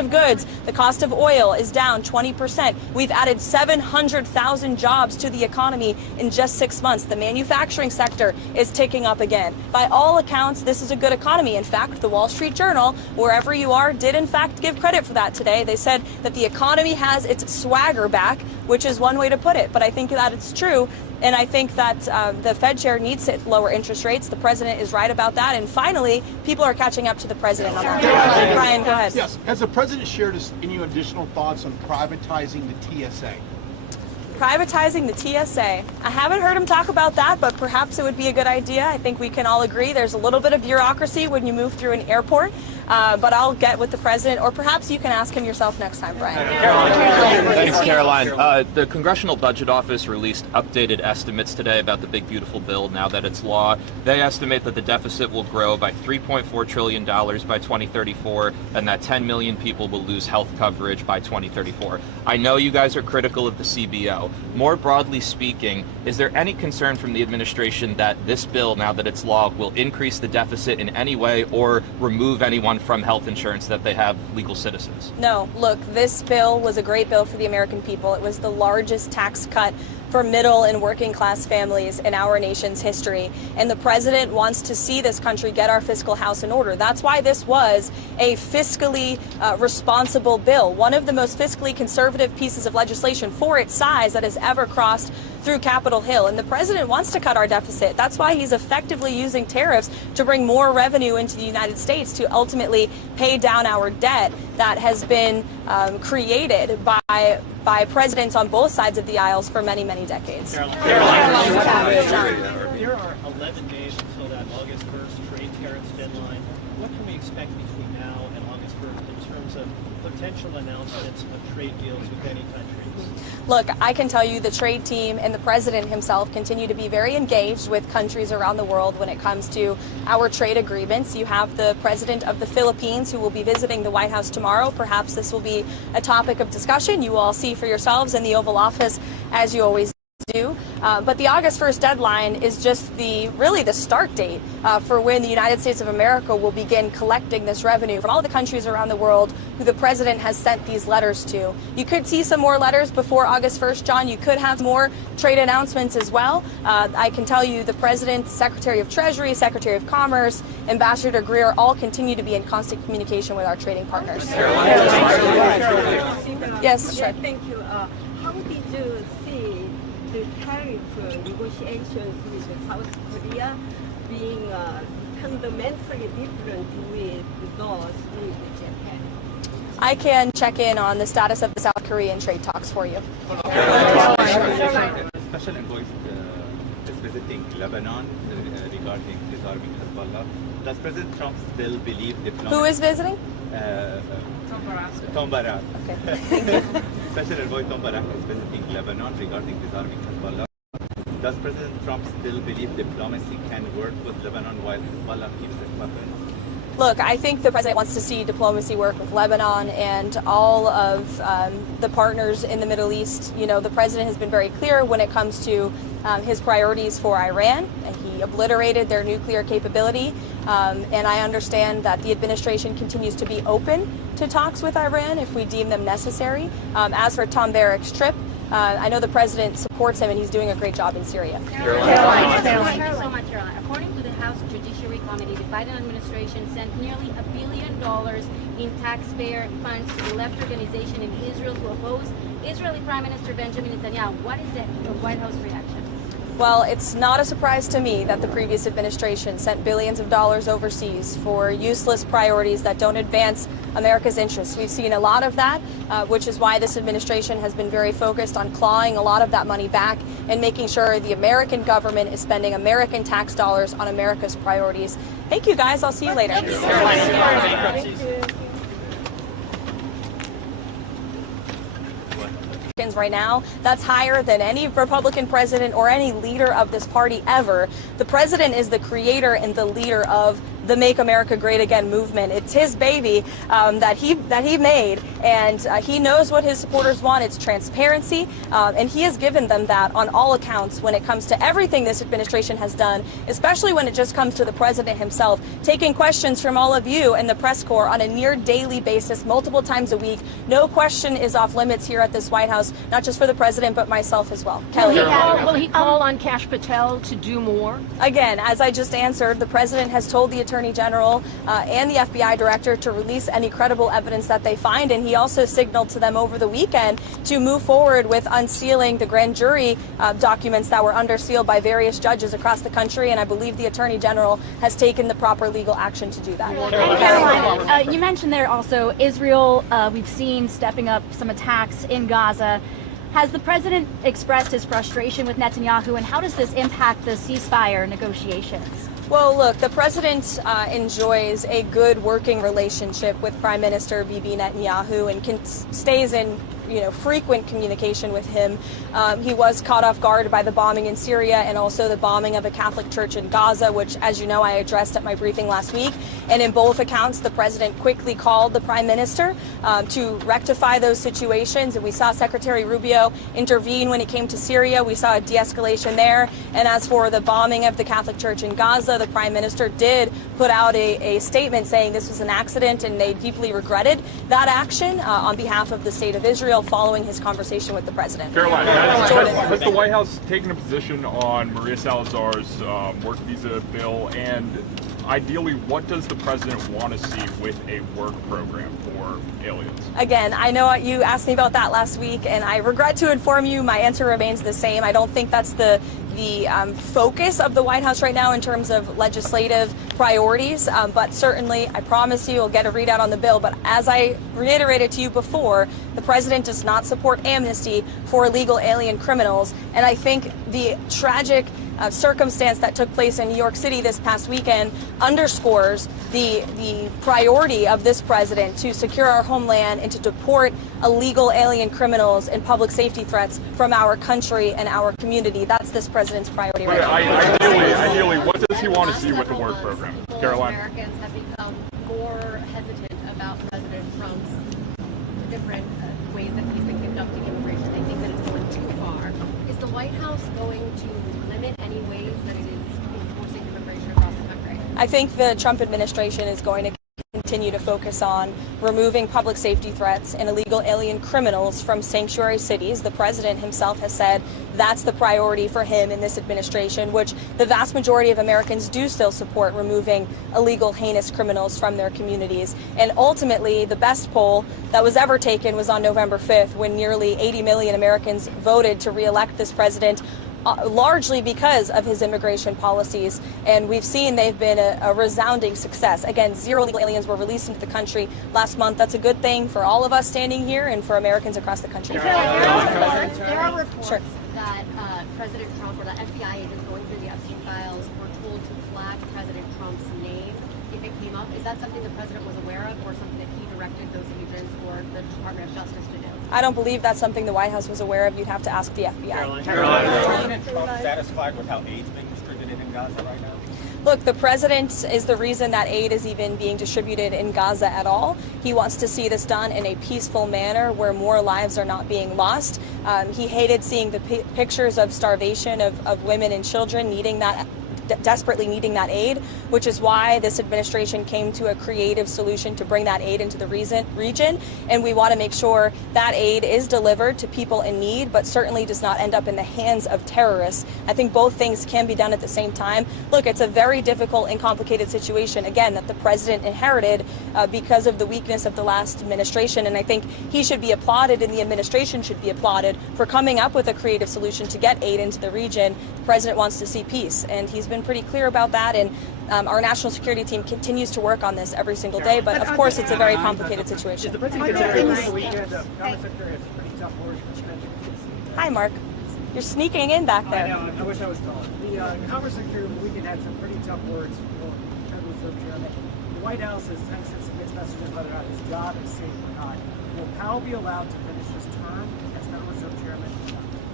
of goods, the cost of oil is down 20%. We've added 700,000 jobs to the economy in just 6 months. The manufacturing sector is ticking up again. By all accounts, this is a good economy. In fact, the Wall Street Journal, wherever you are, did in fact give credit for that today. They said that the economy has its swagger back, which is one way to put it. But I think that it's true. And I think that the Fed chair needs to lower interest rates. The president is right about that. And finally, people are catching up to the president on that. Brian, go ahead. Yes. Has the president shared any additional thoughts on privatizing the TSA? Privatizing the TSA. I haven't heard him talk about that, but perhaps it would be a good idea. I think we can all agree there's a little bit of bureaucracy when you move through an airport. But I'll get with the president, or perhaps you can ask him yourself next time, Brian. Thanks, Caroline. The Congressional Budget Office released updated estimates today about the big, beautiful bill now that it's law. They estimate that the deficit will grow by $3.4 trillion by 2034, and that 10 million people will lose health coverage by 2034. I know you guys are critical of the CBO. More broadly speaking, is there any concern from the administration that this bill, now that it's law, will increase the deficit in any way or remove anyone from health insurance that they have legal citizens? No, look, this bill was a great bill for the American people. It was the largest tax cut for middle and working class families in our nation's history. And the president wants to see this country get our fiscal house in order. That's why this was a fiscally responsible bill, one of the most fiscally conservative pieces of legislation for its size that has ever crossed through Capitol Hill. And the president wants to cut our deficit. That's why he's effectively using tariffs to bring more revenue into the United States to ultimately pay down our debt that has been created by presidents on both sides of the aisles for many, many decades. There are 11 days until that August 1st trade tariffs deadline. What can we expect between now and August 1st in terms of potential announcements of trade deals with any countries? Look, I can tell you the trade team and the president himself continue to be very engaged with countries around the world when it comes to our trade agreements. You have the president of the Philippines who will be visiting the White House tomorrow. Perhaps this will be a topic of discussion. You will all see for yourselves in the Oval Office, as you always do. But the August 1st deadline is just really the start date for when the United States of America will begin collecting this revenue from all the countries around the world who the president has sent these letters to. You could see some more letters before August 1st, John. You could have more trade announcements as well. I can tell you the president, Secretary of Treasury, Secretary of Commerce, Ambassador Greer all continue to be in constant communication with our trading partners. Yes, sure. Thank you. How did you see the tariff negotiations with South Korea being fundamentally different with those with Japan? I can check in on the status of the South Korean trade talks for you. Special envoy is visiting Lebanon regarding disarming Hezbollah. Does President Trump still believe diplomacy? Who is visiting? Tom Barak. Okay, thank you. Special envoy Tom Barak is visiting Lebanon regarding disarming Hezbollah. Does President Trump still believe diplomacy can work with Lebanon while Hezbollah keeps its weapons? Look, I think the president wants to see diplomacy work with Lebanon and all of the partners in the Middle East. You know, the president has been very clear when it comes to his priorities for Iran. He obliterated their nuclear capability. And I understand that the administration continues to be open to talks with Iran if we deem them necessary. As for Tom Barak's trip, I know the president supports him and he's doing a great job in Syria. Caroline. Thank you so much, Caroline. According to the House Judiciary Committee, the Biden administration sent nearly $1 billion in taxpayer funds to the left organization in Israel to oppose Israeli Prime Minister Benjamin Netanyahu. What is the White House reaction? Well, it's not a surprise to me that the previous administration sent billions of dollars overseas for useless priorities that don't advance America's interests. We've seen a lot of that, which is why this administration has been very focused on clawing a lot of that money back and making sure the American government is spending American tax dollars on America's priorities. Thank you, guys. I'll see you later. Thank you. Right now, that's higher than any Republican president or any leader of this party ever. The president is the creator and the leader of the Make America Great Again movement. It's his baby that he made, and he knows what his supporters want. It's transparency, and he has given them that on all accounts when it comes to everything this administration has done, especially when it just comes to the president himself, taking questions from all of you and the press corps on a near daily basis, multiple times a week. No question is off limits here at this White House, not just for the president, but myself as well. Kelly. Will he call on Kash Patel to do more? Again, as I just answered, the president has told the Attorney General and the FBI Director to release any credible evidence that they find, and he also signaled to them over the weekend to move forward with unsealing the grand jury documents that were under seal by various judges across the country, and I believe the Attorney General has taken the proper legal action to do that. And Karoline, you mentioned there also Israel, we've seen stepping up some attacks in Gaza. Has the president expressed his frustration with Netanyahu, and how does this impact the ceasefire negotiations? Well, look, the president enjoys a good working relationship with Prime Minister Bibi Netanyahu and stays in frequent communication with him. He was caught off guard by the bombing in Syria and also the bombing of a Catholic church in Gaza, which, as you know, I addressed at my briefing last week. And in both accounts, the president quickly called the prime minister to rectify those situations. And we saw Secretary Rubio intervene when it came to Syria. We saw a de-escalation there. And as for the bombing of the Catholic church in Gaza, the prime minister did put out a statement saying this was an accident and they deeply regretted that action on behalf of the state of Israel following his conversation with the president. Caroline, has the White House taken a position on Maria Salazar's work visa bill, and ideally, what does the president want to see with a work program for aliens? Again, I know you asked me about that last week, and I regret to inform you my answer remains the same. I don't think that's the focus of the White House right now in terms of legislative priorities, but certainly I promise you we'll get a readout on the bill. But as I reiterated to you before, the president does not support amnesty for illegal alien criminals, and I think the tragic circumstance that took place in New York City this past weekend underscores the priority of this president to secure our homeland and to deport illegal alien criminals and public safety threats from our country and our community. That's this president's priority right now. Ideally, what does he want to see with the work program? Caroline? Americans have become more hesitant about President Trump's different ways that he's been conducting immigration. They think that it's going too far. Is the White House going to limit any ways that it is enforcing immigration across the country? I think the Trump administration is going to continue to focus on removing public safety threats and illegal alien criminals from sanctuary cities. The president himself has said that's the priority for him in this administration, which the vast majority of Americans do still support, removing illegal, heinous criminals from their communities. And ultimately, the best poll that was ever taken was on November 5th, when nearly 80 million Americans voted to re-elect this president, largely because of his immigration policies. And we've seen they've been a resounding success. Again, 0 illegal aliens were released into the country last month. That's a good thing for all of us standing here and for Americans across the country. There are reports that President Trump or the FBI agents going through the Epstein files were told to flag President Trump's name if it came up. Is that something the president was aware of, or something that he directed those agents or the Department of Justice to do? I don't believe that's something the White House was aware of. You'd have to ask the FBI. Caroline, is President Trump satisfied with how aid's being distributed in Gaza right now? Look, the president is the reason that aid is even being distributed in Gaza at all. He wants to see this done in a peaceful manner where more lives are not being lost. He hated seeing the pictures of starvation of women and children desperately needing that aid, which is why this administration came to a creative solution to bring that aid into the region. And we want to make sure that aid is delivered to people in need, but certainly does not end up in the hands of terrorists. I think both things can be done at the same time. Look, it's a very difficult and complicated situation, again, that the president inherited because of the weakness of the last administration. And I think he should be applauded, and the administration should be applauded for coming up with a creative solution to get aid into the region. The president wants to see peace, and he's been pretty clear about that, and our national security team continues to work on this every single day, but of course it's a very complicated situation. Hi, Mark. You're sneaking in back there. I know, I wish I was taller. The Congress Secretary over the weekend had some pretty tough words for Federal Reserve Chairman. The White House has sent some mixed messages whether or not his job is safe or not. Will Powell be allowed to finish his term as Federal Reserve Chairman?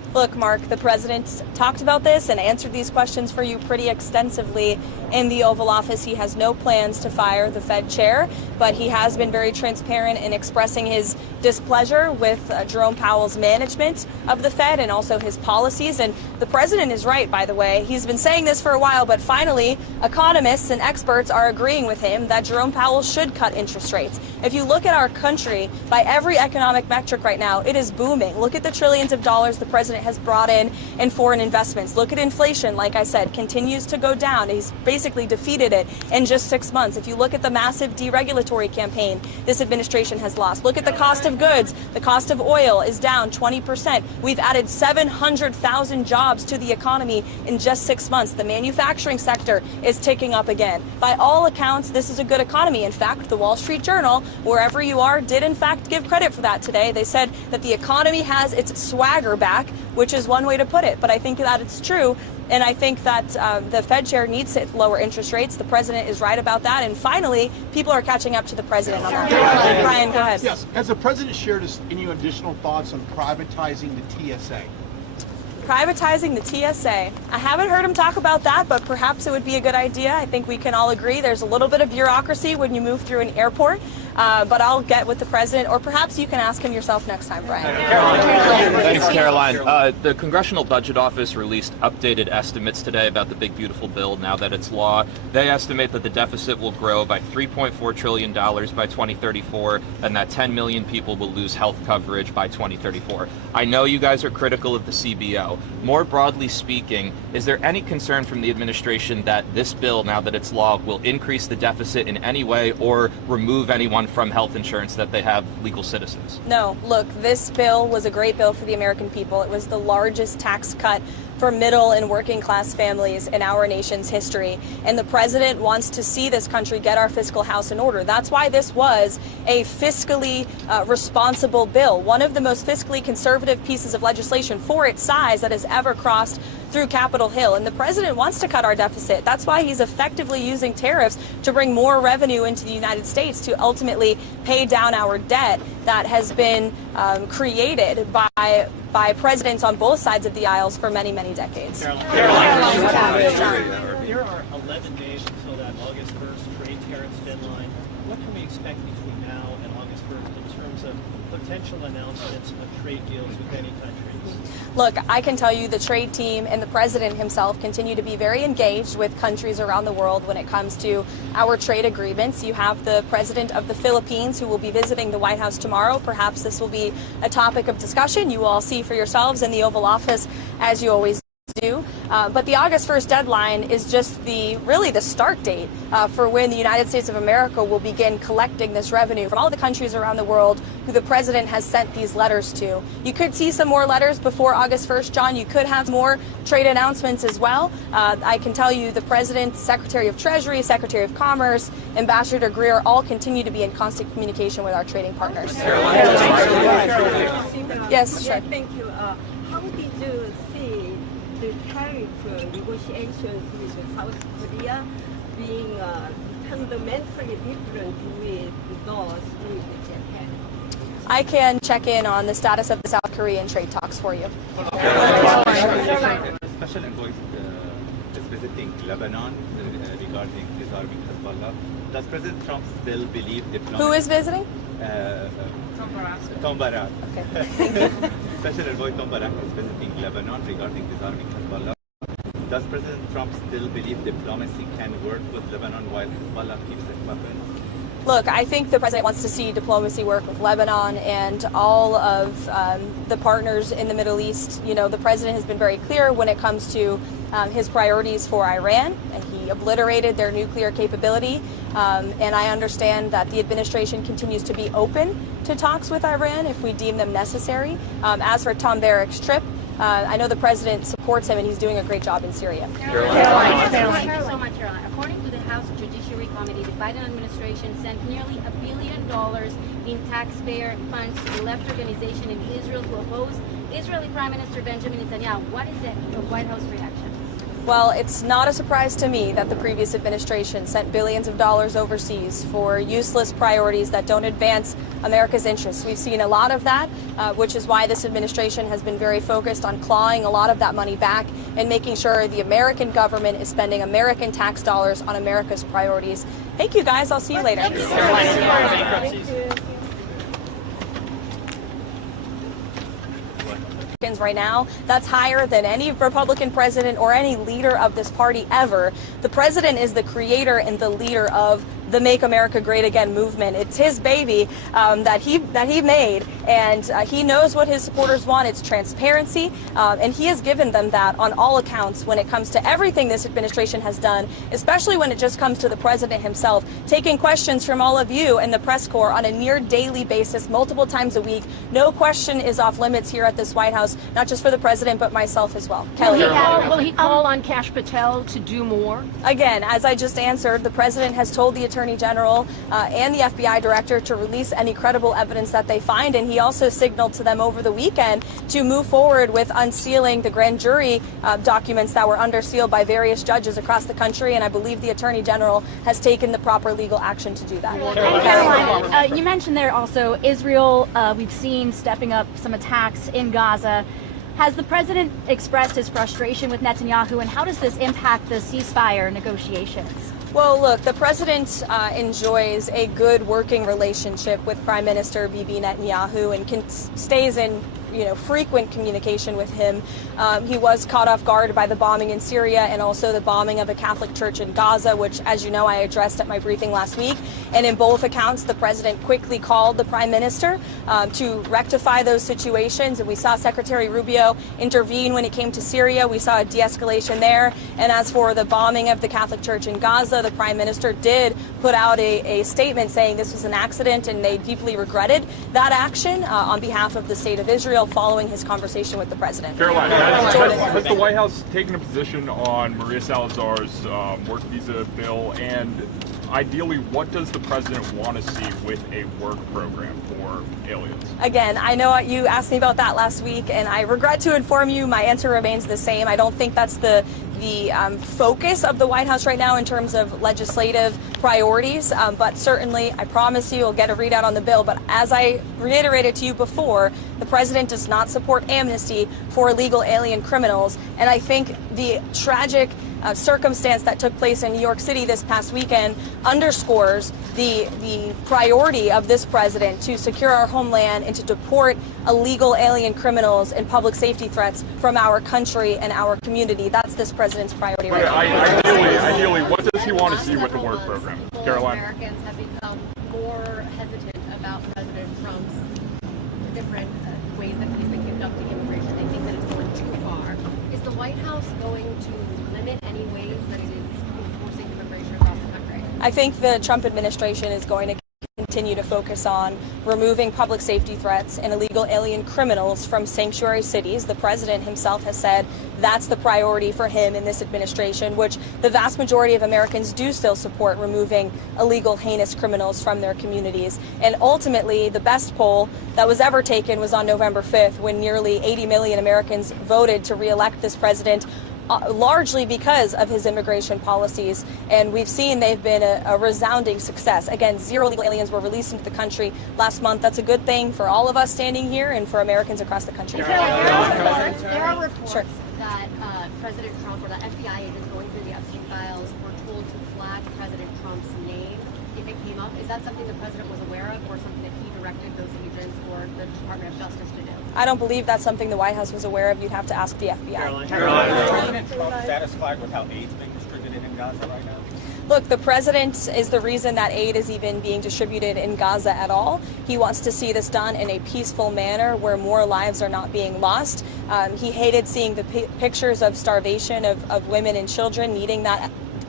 Look, Mark, the president talked about this and answered these questions for you pretty extensively in the Oval Office. He has no plans to fire the Fed chair, but he has been very transparent in expressing his displeasure with Jerome Powell's management of the Fed and also his policies. And the president is right, by the way. He's been saying this for a while, but finally, economists and experts are agreeing with him that Jerome Powell should cut interest rates. If you look at our country, by every economic metric right now, it is booming. Look at the trillions of dollars the president has brought in foreign investments. Look at inflation, like I said, continues to go down. He's basically defeated it in just 6 months. If you look at the massive deregulatory campaign this administration has lost, look at the cost of goods. The cost of oil is down 20%. We've added 700,000 jobs to the economy in just 6 months. The manufacturing sector is ticking up again. By all accounts, this is a good economy. In fact, the Wall Street Journal, wherever you are, did in fact give credit for that today. They said that the economy has its swagger back, which is one way to put it. But I think that it's true. And I think that the Fed chair needs to lower interest rates. The president is right about that. And finally, people are catching up to the president on that. Brian, go ahead. Yes. Has the president shared any additional thoughts on privatizing the TSA? Privatizing the TSA. I haven't heard him talk about that, but perhaps it would be a good idea. I think we can all agree there's a little bit of bureaucracy when you move through an airport. But I'll get with the president, or perhaps you can ask him yourself next time, Brian. Thanks, Karoline. The Congressional Budget Office released updated estimates today about the big, beautiful bill now that it's law. They estimate that the deficit will grow by $3.4 trillion by 2034, and that 10 million people will lose health coverage by 2034. I know you guys are critical of the CBO. More broadly speaking, is there any concern from the administration that this bill, now that it's law, will increase the deficit in any way or remove anyone from health insurance that they have legal citizens? No, look, this bill was a great bill for the American people. It was the largest tax cut for middle and working class families in our nation's history. And the president wants to see this country get our fiscal house in order. That's why this was a fiscally responsible bill, one of the most fiscally conservative pieces of legislation for its size that has ever crossed through Capitol Hill. And the president wants to cut our deficit. That's why he's effectively using tariffs to bring more revenue into the United States to ultimately pay down our debt that has been created by presidents on both sides of the aisles for many, many decades. There are 11 days until that August 1st trade tariffs deadline. What can we expect between now and August 1st in terms of potential announcements of trade deals with any countries? Look, I can tell you the trade team and the president himself continue to be very engaged with countries around the world when it comes to our trade agreements. You have the president of the Philippines who will be visiting the White House tomorrow. Perhaps this will be a topic of discussion. You will all see for yourselves in the Oval Office, as you always do. But the August 1st deadline is just really the start date for when the United States of America will begin collecting this revenue from all the countries around the world who the president has sent these letters to. You could see some more letters before August 1st, John. You could have more trade announcements as well. I can tell you the president, Secretary of Treasury, Secretary of Commerce, Ambassador Greer all continue to be in constant communication with our trading partners. Yes, sure. Thank you. How did you see the tariff negotiations with South Korea being fundamentally different with those with Japan? I can check in on the status of the South Korean trade talks for you. Special envoy is visiting Lebanon regarding disarming Hezbollah. Does President Trump still believe diplomacy? Who is visiting? Tom Barak. Okay. Thank you. Special envoy Tom Barak is visiting Lebanon regarding disarming Hezbollah. Does President Trump still believe diplomacy can work with Lebanon while Hezbollah keeps its weapons? Look, I think the president wants to see diplomacy work with Lebanon and all of the partners in the Middle East. You know, the president has been very clear when it comes to his priorities for Iran, and he obliterated their nuclear capability. And I understand that the administration continues to be open to talks with Iran if we deem them necessary. As for Tom Barak's trip, I know the president supports him and he's doing a great job in Syria. Thank you so much, Caroline. According to the House Judiciary Committee, the Biden administration sent nearly $1 billion in taxpayer funds to the left organization in Israel to oppose Israeli Prime Minister Benjamin Netanyahu. What is the White House reaction? Well, it's not a surprise to me that the previous administration sent billions of dollars overseas for useless priorities that don't advance America's interests. We've seen a lot of that, which is why this administration has been very focused on clawing a lot of that money back and making sure the American government is spending American tax dollars on America's priorities. Thank you, guys. I'll see you later. Right now, that's higher than any Republican president or any leader of this party ever. The president is the creator and the leader of the Make America Great Again movement. It's his baby that he made, and he knows what his supporters want. It's transparency, and he has given them that on all accounts when it comes to everything this administration has done, especially when it just comes to the president himself, taking questions from all of you and the press corps on a near daily basis, multiple times a week. No question is off limits here at this White House, not just for the president, but myself as well. Kelly. Will he call on Kash Patel to do more? Again, as I just answered, the president has told the Attorney General and the FBI director to release any credible evidence that they find, and he also signaled to them over the weekend to move forward with unsealing the grand jury documents that were under seal by various judges across the country, and I believe the Attorney General has taken the proper legal action to do that. Karoline, you mentioned there also Israel, we've seen stepping up some attacks in Gaza. Has the president expressed his frustration with Netanyahu, and how does this impact the ceasefire negotiations? Well, look, the president enjoys a good working relationship with Prime Minister Bibi Netanyahu and stays in frequent communication with him. He was caught off guard by the bombing in Syria and also the bombing of a Catholic church in Gaza, which, as you know, I addressed at my briefing last week. And in both accounts, the president quickly called the prime minister to rectify those situations. And we saw Secretary Rubio intervene when it came to Syria. We saw a de-escalation there. And as for the bombing of the Catholic church in Gaza, the prime minister did put out a statement saying this was an accident and they deeply regretted that action on behalf of the state of Israel following his conversation with the president. Caroline, has the White House taken a position on Maria Salazar's work visa bill, and ideally, what does the president want to see with a work program for aliens? Again, I know you asked me about that last week, and I regret to inform you my answer remains the same. I don't think that's the focus of the White House right now in terms of legislative priorities, but certainly I promise you we'll get a readout on the bill. But as I reiterated to you before, the president does not support amnesty for illegal alien criminals, and I think the tragic circumstance that took place in New York City this past weekend underscores the priority of this president to secure our homeland and to deport illegal alien criminals and public safety threats from our country and our community. That's this president's priority right now. Ideally, what does he want to see with the work program? Caroline? Americans have become more hesitant about President Trump's different ways that he's been conducting immigration. They think that it's going too far. Is the White House going to limit any ways that it is enforcing immigration across the country? I think the Trump administration is going to continue to focus on removing public safety threats and illegal alien criminals from sanctuary cities. The president himself has said that's the priority for him in this administration, which the vast majority of Americans do still support, removing illegal, heinous criminals from their communities. And ultimately, the best poll that was ever taken was on November 5th, when nearly 80 million Americans voted to re-elect this president, largely because of his immigration policies. And we've seen they've been a resounding success. Again, 0 illegal aliens were released into the country last month. That's a good thing for all of us standing here and for Americans across the country. There are reports that President Trump or the FBI agents going through the Epstein files were told to flag President Trump's name if it came up. Is that something the president was aware of, or something that he directed those agents or the Department of Justice to do? I don't believe that's something the White House was aware of. You'd have to ask the FBI. Is President Trump satisfied with how aid's being distributed in Gaza right now? Look, the president is the reason that aid is even being distributed in Gaza at all. He wants to see this done in a peaceful manner where more lives are not being lost. He hated seeing the pictures of starvation of women and children needing that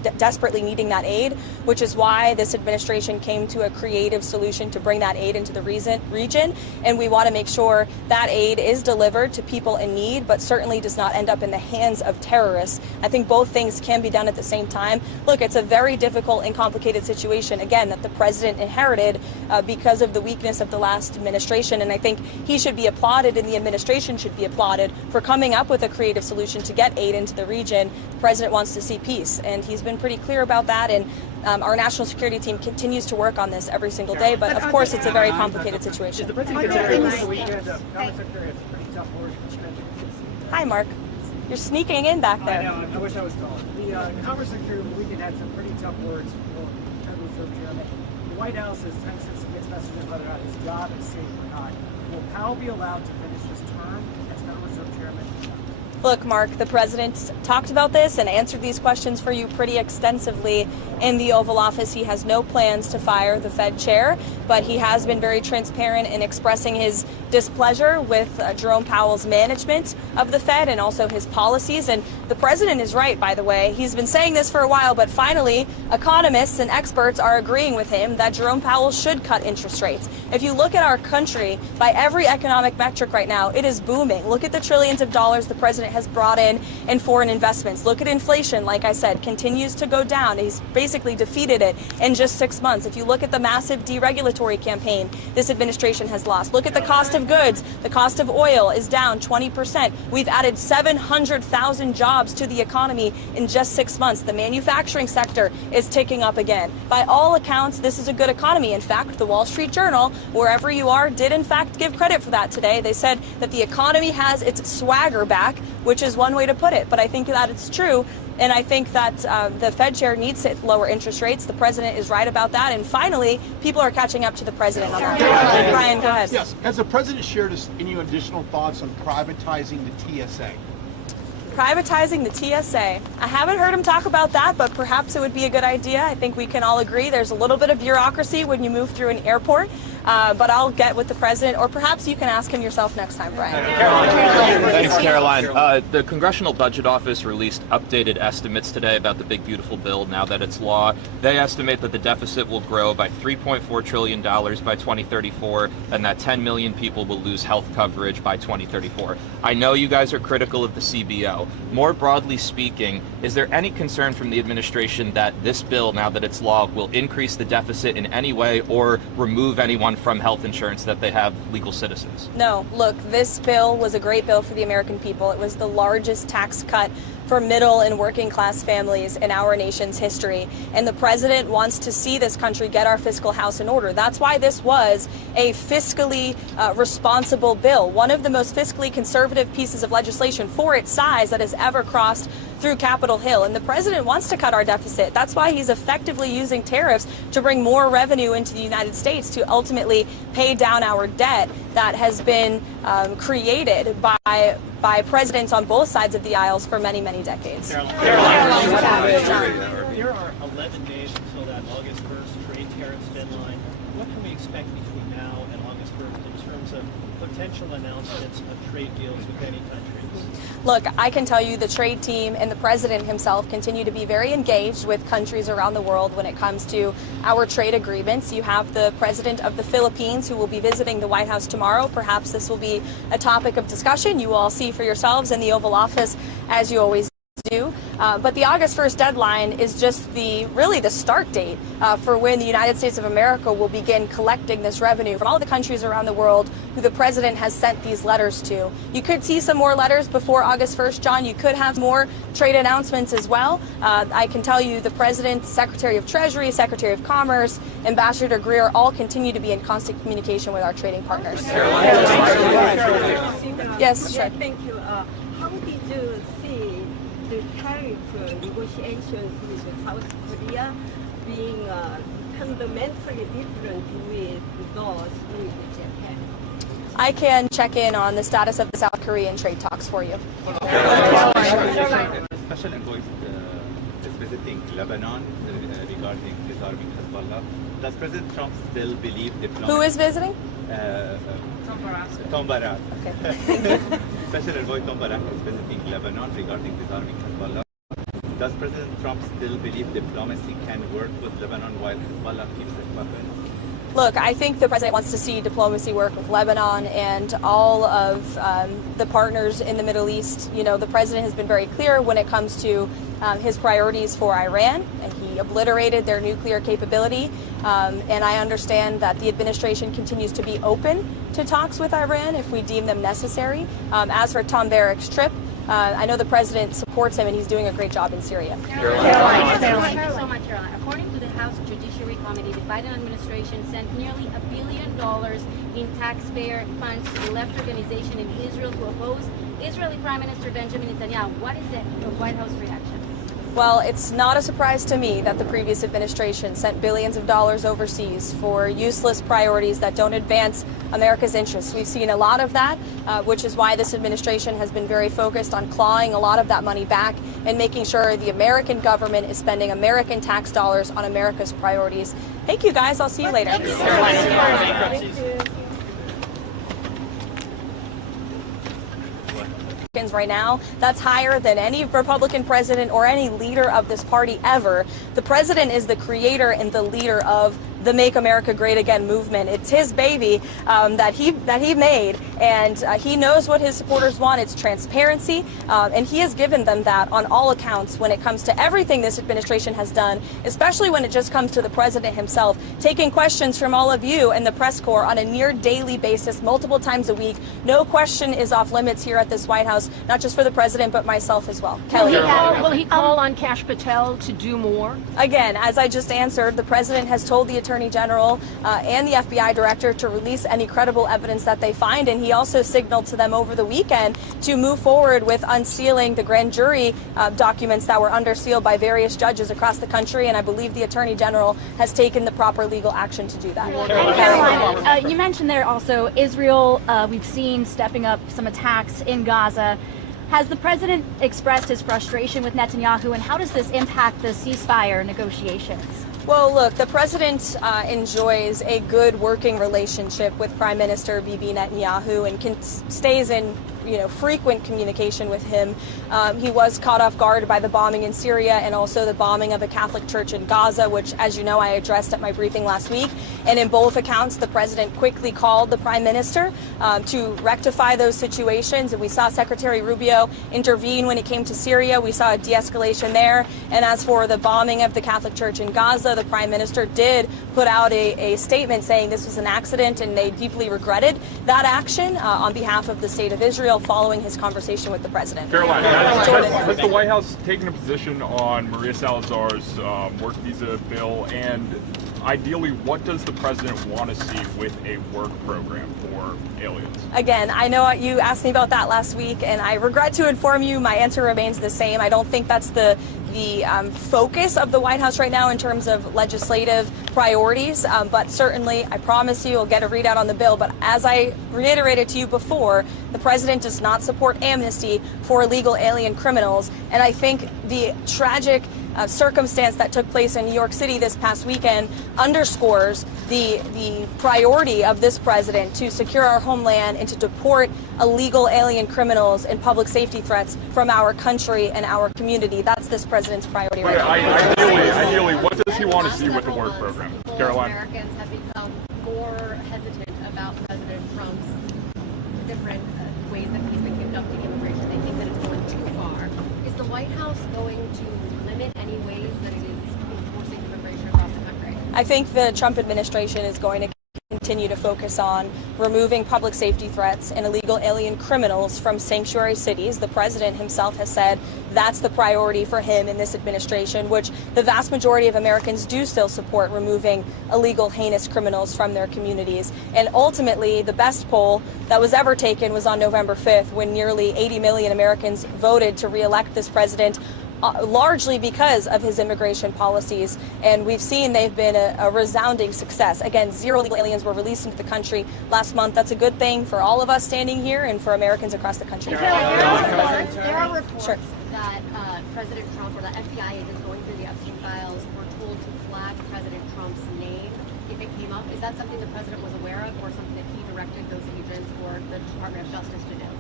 desperately needing that aid, which is why this administration came to a creative solution to bring that aid into the region. And we want to make sure that aid is delivered to people in need, but certainly does not end up in the hands of terrorists. I think both things can be done at the same time. Look, it's a very difficult and complicated situation, again, that the president inherited because of the weakness of the last administration. And I think he should be applauded and the administration should be applauded for coming up with a creative solution to get aid into the region. The president wants to see peace, and he's been pretty clear about that. And our national security team continues to work on this every single day. But of course, it's a very complicated situation. Hi, Mark. You're sneaking in back there. I know. I wish I was taller. The Commerce Secretary over the weekend had some pretty tough words for Federal Reserve Chairman. The White House has since mixed messages whether or not his job is safe or not. Will Powell be allowed to finish his term as Federal Reserve Chairman? Look, Mark, the president talked about this and answered these questions for you pretty extensively in the Oval Office. He has no plans to fire the Fed chair, but he has been very transparent in expressing his displeasure with Jerome Powell's management of the Fed and also his policies. And the president is right, by the way. He's been saying this for a while, but finally, economists and experts are agreeing with him that Jerome Powell should cut interest rates. If you look at our country, by every economic metric right now, it is booming. Look at the trillions of dollars the president has brought in foreign investments. Look at inflation, like I said, continues to go down. He's basically defeated it in just 6 months. If you look at the massive deregulatory campaign this administration has lost, look at the cost of goods. The cost of oil is down 20%. We've added 700,000 jobs to the economy in just 6 months. The manufacturing sector is ticking up again. By all accounts, this is a good economy. In fact, the Wall Street Journal, wherever you are, did in fact give credit for that today. They said that the economy has its swagger back, which is one way to put it. But I think that it's true. And I think that the Fed chair needs to lower interest rates. The president is right about that. And finally, people are catching up to the president on that. Brian, go ahead. Yes. Has the president shared any additional thoughts on privatizing the TSA? Privatizing the TSA. I haven't heard him talk about that, but perhaps it would be a good idea. I think we can all agree there's a little bit of bureaucracy when you move through an airport. But I'll get with the president, or perhaps you can ask him yourself next time, Brian. Thanks, Caroline. The Congressional Budget Office released updated estimates today about the big, beautiful bill now that it's law. They estimate that the deficit will grow by $3.4 trillion by 2034, and that 10 million people will lose health coverage by 2034. I know you guys are critical of the CBO. More broadly speaking, is there any concern from the administration that this bill, now that it's law, will increase the deficit in any way or remove anyone from health insurance that they have legal citizens? No, look, this bill was a great bill for the American people. It was the largest tax cut for middle and working class families in our nation's history. And the president wants to see this country get our fiscal house in order. That's why this was a fiscally responsible bill, one of the most fiscally conservative pieces of legislation for its size that has ever crossed through Capitol Hill. And the president wants to cut our deficit. That's why he's effectively using tariffs to bring more revenue into the United States to ultimately pay down our debt that has been created by presidents on both sides of the aisles for many, many decades. There are 11 days until that August 1st trade tariffs deadline. What can we expect between now and August 1st in terms of potential announcements of trade deals with any countries? Look, I can tell you the trade team and the president himself continue to be very engaged with countries around the world when it comes to our trade agreements. You have the president of the Philippines who will be visiting the White House tomorrow. Perhaps this will be a topic of discussion. You will all see for yourselves in the Oval Office, as you always do. But the August 1st deadline is just really the start date for when the United States of America will begin collecting this revenue from all the countries around the world who the president has sent these letters to. You could see some more letters before August 1st, John. You could have more trade announcements as well. I can tell you the president, Secretary of Treasury, Secretary of Commerce, Ambassador Greer all continue to be in constant communication with our trading partners. Yes, sure. Thank you. How did you see the tariff negotiations with South Korea being fundamentally different with those with Japan? I can check in on the status of the South Korean trade talks for you. Special envoy is visiting Lebanon regarding disarming Hezbollah. Does President Trump still believe diplomacy? Who is visiting? Tom Barak. Okay. Special envoy Tom Barak is visiting Lebanon regarding disarming Hezbollah. Does President Trump still believe diplomacy can work with Lebanon while Hezbollah keeps its weapons? Look, I think the president wants to see diplomacy work with Lebanon and all of the partners in the Middle East. You know, the president has been very clear when it comes to his priorities for Iran, and he obliterated their nuclear capability. And I understand that the administration continues to be open to talks with Iran if we deem them necessary. As for Tom Barrack's trip, I know the president supports him, and he's doing a great job in Syria. Caroline. Thank you so much, Caroline. According to the House Judiciary Committee, the Biden administration sent nearly $1 billion in taxpayer funds to the left organization in Israel to oppose Israeli Prime Minister Benjamin Netanyahu. What is the White House reaction? Well, it's not a surprise to me that the previous administration sent billions of dollars overseas for useless priorities that don't advance America's interests. We've seen a lot of that, which is why this administration has been very focused on clawing a lot of that money back and making sure the American government is spending American tax dollars on America's priorities. Thank you, guys. I'll see you later. Right now, that's higher than any Republican president or any leader of this party ever. The president is the creator and the leader of the Make America Great Again movement. It's his baby that he made, and he knows what his supporters want. It's transparency, and he has given them that on all accounts when it comes to everything this administration has done, especially when it just comes to the president himself, taking questions from all of you and the press corps on a near daily basis, multiple times a week. No question is off limits here at this White House, not just for the president, but myself as well. Kelly. Will he call on Kash Patel to do more? Again, as I just answered, the president has told the Attorney General and the FBI Director to release any credible evidence that they find, and he also signaled to them over the weekend to move forward with unsealing the grand jury documents that were under seal by various judges across the country, and I believe the Attorney General has taken the proper legal action to do that. And Caroline, you mentioned there also Israel, we've seen stepping up some attacks in Gaza. Has the president expressed his frustration with Netanyahu, and how does this impact the ceasefire negotiations? Well, look, the president enjoys a good working relationship with Prime Minister Bibi Netanyahu and stays in frequent communication with him. He was caught off guard by the bombing in Syria and also the bombing of a Catholic church in Gaza, which, as you know, I addressed at my briefing last week. And in both accounts, the president quickly called the prime minister to rectify those situations. And we saw Secretary Rubio intervene when it came to Syria. We saw a de-escalation there. And as for the bombing of the Catholic church in Gaza, the prime minister did put out a statement saying this was an accident and they deeply regretted that action on behalf of the state of Israel following his conversation with the president. Caroline, has the White House taken a position on Maria Salazar's work visa bill, and ideally, what does the president want to see with a work program for aliens? Again, I know you asked me about that last week, and I regret to inform you my answer remains the same. I don't think that's the focus of the White House right now in terms of legislative priorities, but certainly I promise you we'll get a readout on the bill. But as I reiterated to you before, the president does not support amnesty for illegal alien criminals, and I think the tragic circumstance that took place in New York City this past weekend underscores the priority of this president to secure our homeland and to deport illegal alien criminals and public safety threats from our country and our community. That's this president's priority right now. Ideally, what does he want to see with the work program? Caroline? Americans have become more hesitant about President Trump's different ways that he's been conducting immigration. They think that it's going too far. Is the White House going to limit any ways that it is enforcing immigration across the country? I think the Trump administration is going to continue to focus on removing public safety threats and illegal alien criminals from sanctuary cities. The president himself has said that's the priority for him in this administration, which the vast majority of Americans do still support, removing illegal, heinous criminals from their communities. And ultimately, the best poll that was ever taken was on November 5th, when nearly 80 million Americans voted to re-elect this president, largely because of his immigration policies. And we've seen they've been a resounding success. Again, 0 illegal aliens were released into the country last month. That's a good thing for all of us standing here and for Americans across the country. There are reports that President Trump or the FBI agents going through the Epstein files were told to flag President Trump's name if it came up. Is that something the president was aware of, or something that he directed those agents or the Department of Justice to do?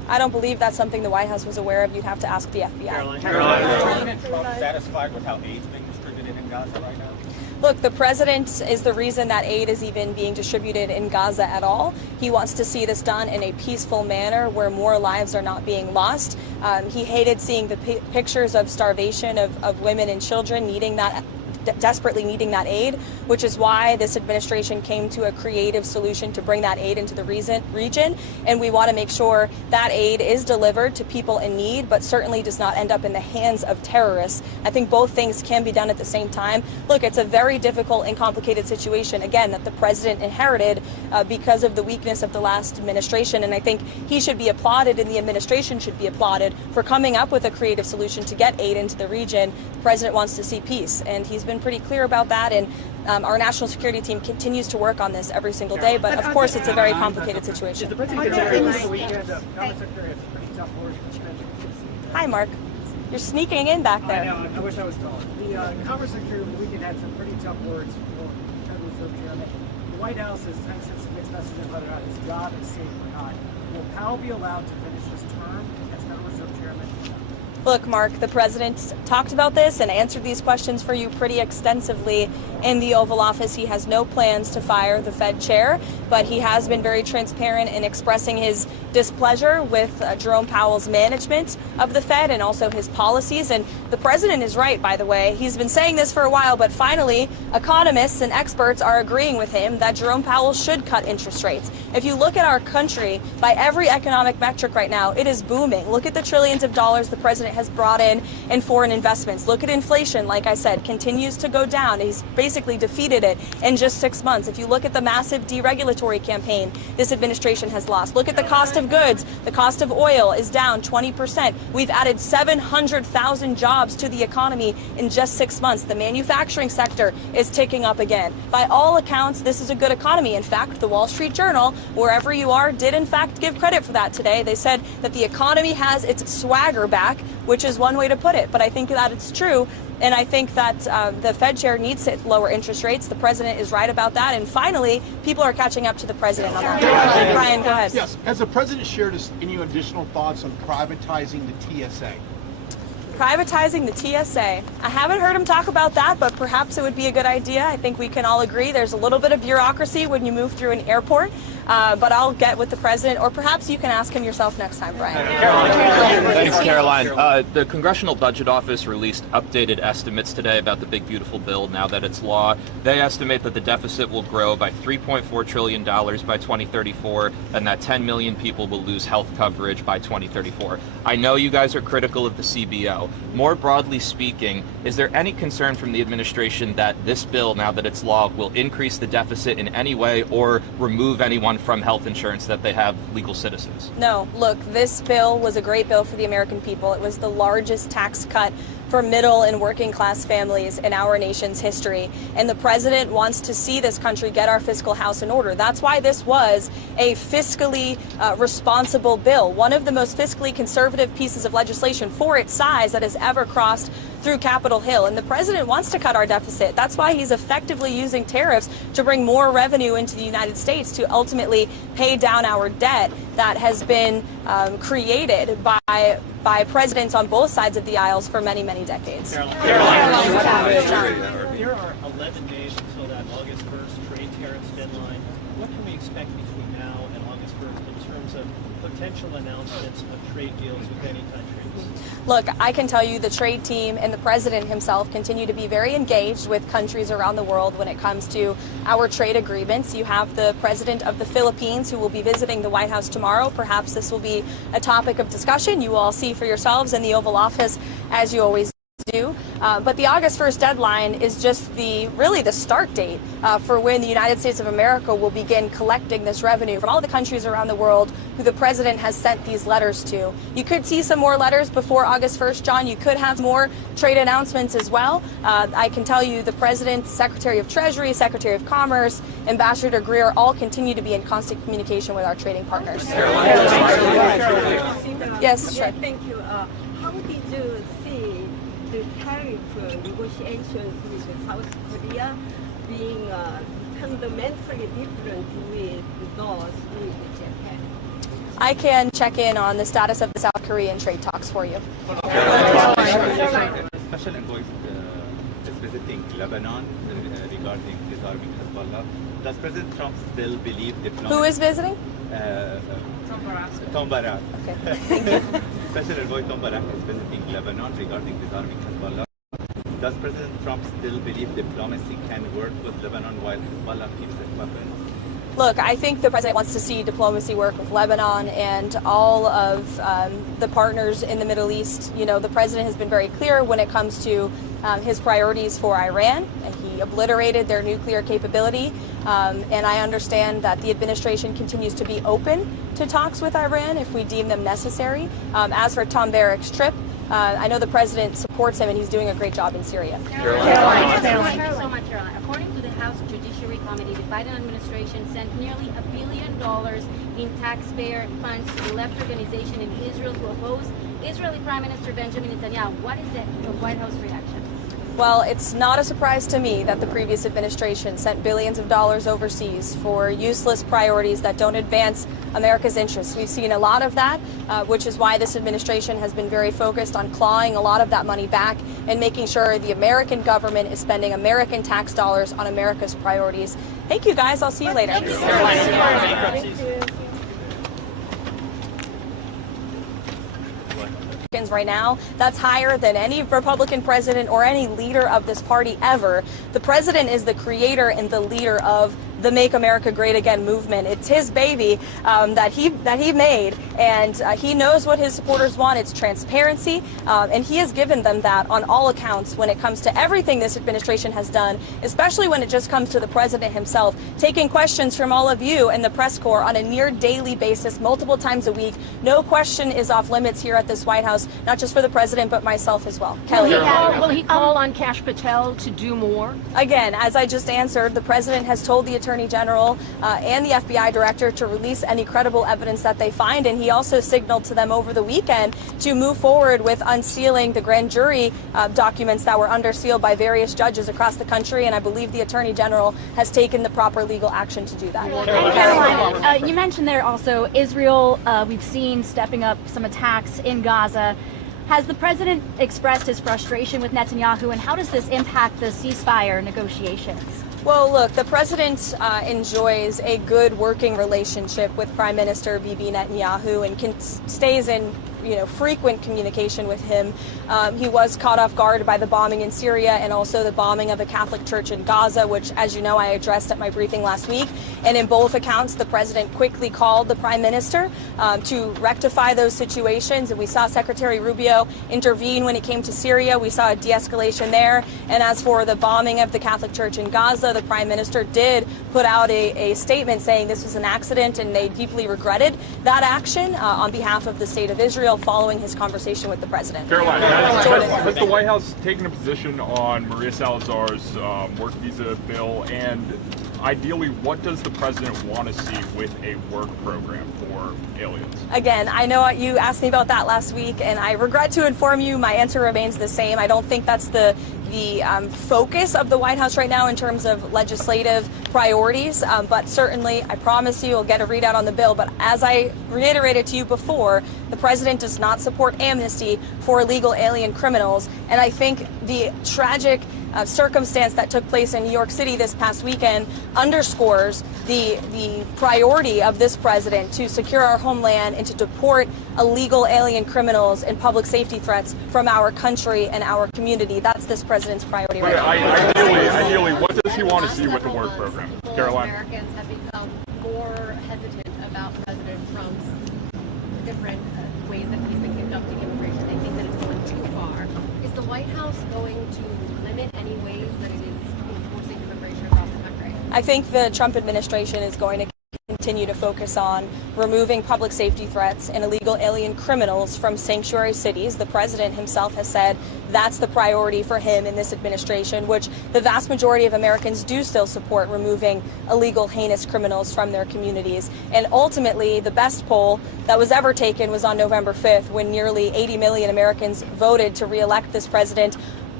I don't believe that's something the White House was aware of. You'd have to ask the FBI. Is President Trump satisfied with how aid's being distributed in Gaza right now? Look, the president is the reason that aid is even being distributed in Gaza at all. He wants to see this done in a peaceful manner where more lives are not being lost. He hated seeing the pictures of starvation of women and children desperately needing that aid, which is why this administration came to a creative solution to bring that aid into the region. And we want to make sure that aid is delivered to people in need, but certainly does not end up in the hands of terrorists. I think both things can be done at the same time. Look, it's a very difficult and complicated situation, again, that the president inherited because of the weakness of the last administration. And I think he should be applauded and the administration should be applauded for coming up with a creative solution to get aid into the region. The president wants to see peace, and he's been pretty clear about that, and our national security team continues to work on this every single day, but of course it's a very complicated situation. Hi, Mark. You're sneaking in back there. I know, I wish I was taller. The Congress Secretary of the weekend had some pretty tough words for Federal Reserve Chairman. The White House has sent some mixed messages whether or not his job is safe or not. Will Powell be allowed to finish his term as Federal Reserve Chairman? Look, Mark, the president talked about this and answered these questions for you pretty extensively in the Oval Office. He has no plans to fire the Fed chair, but he has been very transparent in expressing his displeasure with Jerome Powell's management of the Fed and also his policies. And the president is right, by the way. He's been saying this for a while, but finally, economists and experts are agreeing with him that Jerome Powell should cut interest rates. If you look at our country, by every economic metric right now, it is booming. Look at the trillions of dollars the president has brought in foreign investments. Look at inflation, like I said, continues to go down. He's basically defeated it in just 6 months. If you look at the massive deregulatory campaign this administration has lost, look at the cost of goods. The cost of oil is down 20%. We've added 700,000 jobs to the economy in just 6 months. The manufacturing sector is ticking up again. By all accounts, this is a good economy. In fact, the Wall Street Journal, wherever you are, did in fact give credit for that today. They said that the economy has its swagger back, which is one way to put it. But I think that it's true. And I think that the Fed chair needs to lower interest rates. The president is right about that. And finally, people are catching up to the president on that. Brian, go ahead. Yes. Has the president shared any additional thoughts on privatizing the TSA? Privatizing the TSA. I haven't heard him talk about that, but perhaps it would be a good idea. I think we can all agree there's a little bit of bureaucracy when you move through an airport. But I'll get with the president, or perhaps you can ask him yourself next time, Brian. Thanks, Caroline. The Congressional Budget Office released updated estimates today about the big, beautiful bill now that it's law. They estimate that the deficit will grow by $3.4 trillion by 2034, and that 10 million people will lose health coverage by 2034. I know you guys are critical of the CBO. More broadly speaking, is there any concern from the administration that this bill, now that it's law, will increase the deficit in any way or remove anyone from health insurance that they have legal citizens? No, look, this bill was a great bill for the American people. It was the largest tax cut for middle and working class families in our nation's history. And the president wants to see this country get our fiscal house in order. That's why this was a fiscally responsible bill, one of the most fiscally conservative pieces of legislation for its size that has ever crossed through Capitol Hill. And the president wants to cut our deficit. That's why he's effectively using tariffs to bring more revenue into the United States to ultimately pay down our debt that has been created by presidents on both sides of the aisles for many, many decades. There are 11 days until that August 1st trade tariffs deadline. What can we expect between now and August 1st in terms of potential announcements of trade deals with any countries? Look, I can tell you the trade team and the president himself continue to be very engaged with countries around the world when it comes to our trade agreements. You have the president of the Philippines who will be visiting the White House tomorrow. Perhaps this will be a topic of discussion. You will all see for yourselves in the Oval Office, as you always do. But the August 1st deadline is just really the start date for when the United States of America will begin collecting this revenue from all the countries around the world who the president has sent these letters to. You could see some more letters before August 1st, John. You could have more trade announcements as well. I can tell you the president, Secretary of Treasury, Secretary of Commerce, Ambassador Greer all continue to be in constant communication with our trading partners. Yes, sure. Thank you. How did you see the tariff negotiations with South Korea being fundamentally different with those with Japan? I can check in on the status of the South Korean trade talks for you. Special envoy is visiting Lebanon regarding disarming Hezbollah. Does President Trump still believe diplomacy? Who is visiting? Tom Barak. Okay, thank you. Special envoy Tom Barak is visiting Lebanon regarding disarming Hezbollah. Does President Trump still believe diplomacy can work with Lebanon while Hezbollah keeps its weapons? Look, I think the president wants to see diplomacy work with Lebanon and all of the partners in the Middle East. You know, the president has been very clear when it comes to his priorities for Iran, and he obliterated their nuclear capability. And I understand that the administration continues to be open to talks with Iran if we deem them necessary. As for Tom Barak's trip, I know the president supports him and he's doing a great job in Syria. Caroline. Thank you so much, Caroline. According to the House Judiciary Committee, the Biden administration sent nearly $1 billion in taxpayer funds to the left organization in Israel to oppose Israeli Prime Minister Benjamin Netanyahu. What is the White House reaction? Well, it's not a surprise to me that the previous administration sent billions of dollars overseas for useless priorities that don't advance America's interests. We've seen a lot of that, which is why this administration has been very focused on clawing a lot of that money back and making sure the American government is spending American tax dollars on America's priorities. Thank you, guys. I'll see you later. Right now, that's higher than any Republican president or any leader of this party ever. The president is the creator and the leader of the Make America Great Again movement. It's his baby that he made, and he knows what his supporters want. It's transparency, and he has given them that on all accounts when it comes to everything this administration has done, especially when it just comes to the president himself, taking questions from all of you and the press corps on a near daily basis, multiple times a week. No question is off limits here at this White House, not just for the president, but myself as well. Kelly. Will he call on Kash Patel to do more? Again, as I just answered, the president has told the Attorney General and the FBI director to release any credible evidence that they find, and he also signaled to them over the weekend to move forward with unsealing the grand jury documents that were under seal by various judges across the country, and I believe the Attorney General has taken the proper legal action to do that. Caroline, you mentioned there also Israel, we've seen stepping up some attacks in Gaza. Has the president expressed his frustration with Netanyahu, and how does this impact the ceasefire negotiations? Well, look, the president enjoys a good working relationship with Prime Minister Bibi Netanyahu and stays in frequent communication with him. He was caught off guard by the bombing in Syria and also the bombing of a Catholic church in Gaza, which, as you know, I addressed at my briefing last week. And in both accounts, the president quickly called the prime minister to rectify those situations. And we saw Secretary Rubio intervene when it came to Syria. We saw a de-escalation there. And as for the bombing of the Catholic church in Gaza, the prime minister did put out a statement saying this was an accident and they deeply regretted that action on behalf of the state of Israel following his conversation with the president. Caroline, has the White House taken a position on Maria Salazar's work visa bill, and ideally, what does the president want to see with a work program for aliens? Again, I know you asked me about that last week, and I regret to inform you my answer remains the same. I don't think that's the focus of the White House right now in terms of legislative priorities, but certainly I promise you we'll get a readout on the bill. But as I reiterated to you before, the president does not support amnesty for illegal alien criminals, and I think the tragic circumstance that took place in New York City this past weekend underscores the priority of this president to secure our homeland and to deport illegal alien criminals and public safety threats from our country and our community. That's this president's priority right now. Ideally, what does he want to see with the work program? Caroline? Americans have become more hesitant about President Trump's different ways that he's been conducting immigration. They think that it's going too far. Is the White House going to limit any ways that it is enforcing immigration across the country? I think the Trump administration is going to continue to focus on removing public safety threats and illegal alien criminals from sanctuary cities. The president himself has said that's the priority for him in this administration, which the vast majority of Americans do still support, removing illegal, heinous criminals from their communities. And ultimately, the best poll that was ever taken was on November 5th, when nearly 80 million Americans voted to re-elect this president.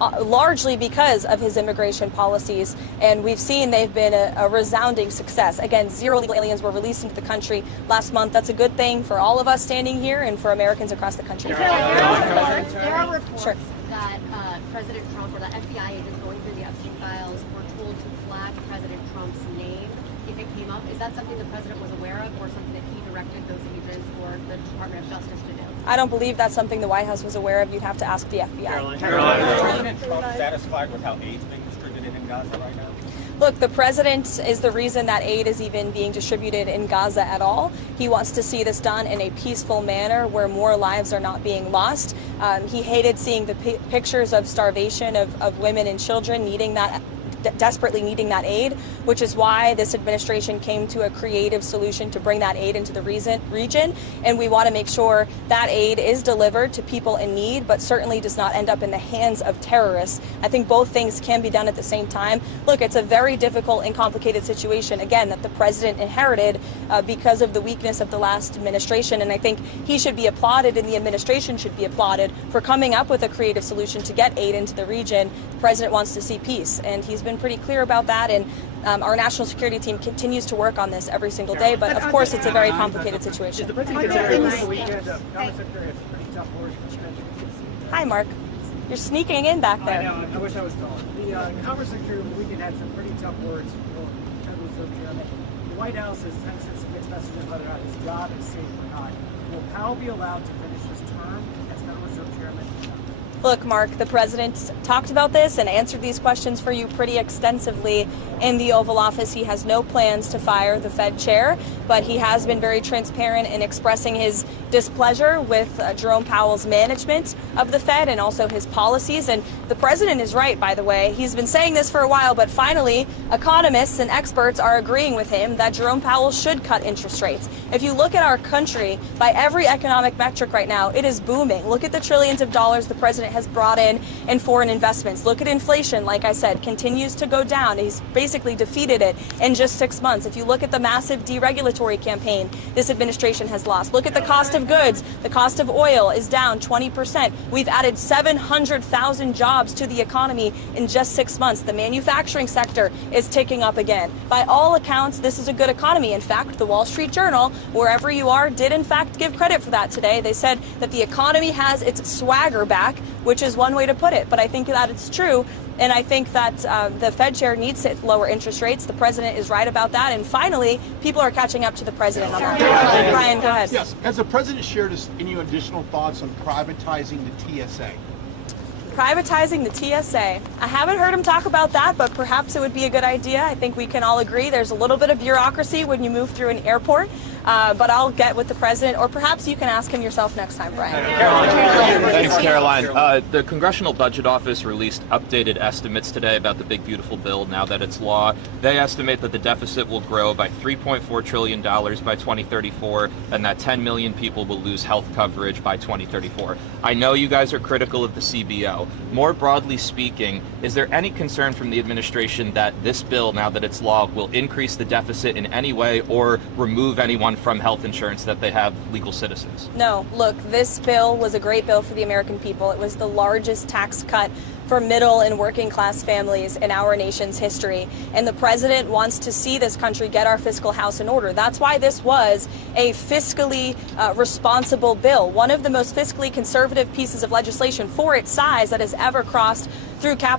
largely because of his immigration policies. And we've seen they've been a resounding success. Again, 0 illegal aliens were released into the country last month. That's a good thing for all of us standing here and for Americans across the country. There are reports Sure. that President Trump or the FBI agents going through the Epstein files were told to flag President Trump's name if it came up. Is that something the president was aware of, or something that he directed those agents or the Department of Justice to do? I don't believe that's something the White House was aware of. You'd have to ask the FBI. Is President Trump satisfied with how aid's being distributed in Gaza right now? Look, the president is the reason that aid is even being distributed in Gaza at all. He wants to see this done in a peaceful manner where more lives are not being lost. He hated seeing the pictures of starvation of women and children desperately needing that aid, which is why this administration came to a creative solution to bring that aid into the region. And we want to make sure that aid is delivered to people in need, but certainly does not end up in the hands of terrorists. I think both things can be done at the same time. Look, it's a very difficult and complicated situation, again, that the president inherited because of the weakness of the last administration. And I think he should be applauded and the administration should be applauded for coming up with a creative solution to get aid into the region. The president wants to see peace, and he's been pretty clear about that, and our national security team continues to work on this every single day, but of course it's a very complicated situation. Hi, Mark. You're sneaking in back there. I know, I wish I was taller. The Commerce Secretary over the weekend had some pretty tough words for Federal Reserve Chairman. The White House has sent some mixed messages whether or not his job is safe or not. Will Powell be allowed to finish his term as Federal Reserve Chairman? Look, Mark, the president talked about this and answered these questions for you pretty extensively in the Oval Office. He has no plans to fire the Fed chair, but he has been very transparent in expressing his displeasure with Jerome Powell's management of the Fed and also his policies. And the president is right, by the way. He's been saying this for a while, but finally, economists and experts are agreeing with him that Jerome Powell should cut interest rates. If you look at our country, by every economic metric right now, it is booming. Look at the trillions of dollars the president has brought in foreign investments. Look at inflation, like I said, continues to go down. He's basically defeated it in just 6 months. If you look at the massive deregulatory campaign this administration has lost, look at the cost of goods. The cost of oil is down 20%. We've added 700,000 jobs to the economy in just 6 months. The manufacturing sector is ticking up again. By all accounts, this is a good economy. In fact, the Wall Street Journal, wherever you are, did in fact give credit for that today. They said that the economy has its swagger back, which is one way to put it. But I think that it's true. And I think that the Fed chair needs to lower interest rates. The president is right about that. And finally, people are catching up to the president on that. Brian, go ahead. Yes. Has the president shared any additional thoughts on privatizing the TSA? Privatizing the TSA. I haven't heard him talk about that, but perhaps it would be a good idea. I think we can all agree there's a little bit of bureaucracy when you move through an airport. But I'll get with the president, or perhaps you can ask him yourself next time, Brian. Thanks, Caroline. The Congressional Budget Office released updated estimates today about the big, beautiful bill now that it's law. They estimate that the deficit will grow by $3.4 trillion by 2034, and that 10 million people will lose health coverage by 2034. I know you guys are critical of the CBO. More broadly speaking, is there any concern from the administration that this bill, now that it's law, will increase the deficit in any way or remove anyone from health insurance that they have legal citizens? No, look, this bill was a great bill for the American people. It was the largest tax cut for middle and working class families in our nation's history. And the president wants to see this country get our fiscal house in order. That's why this was a fiscally responsible bill, one of the most fiscally conservative pieces of legislation for its size that has ever crossed through Capitol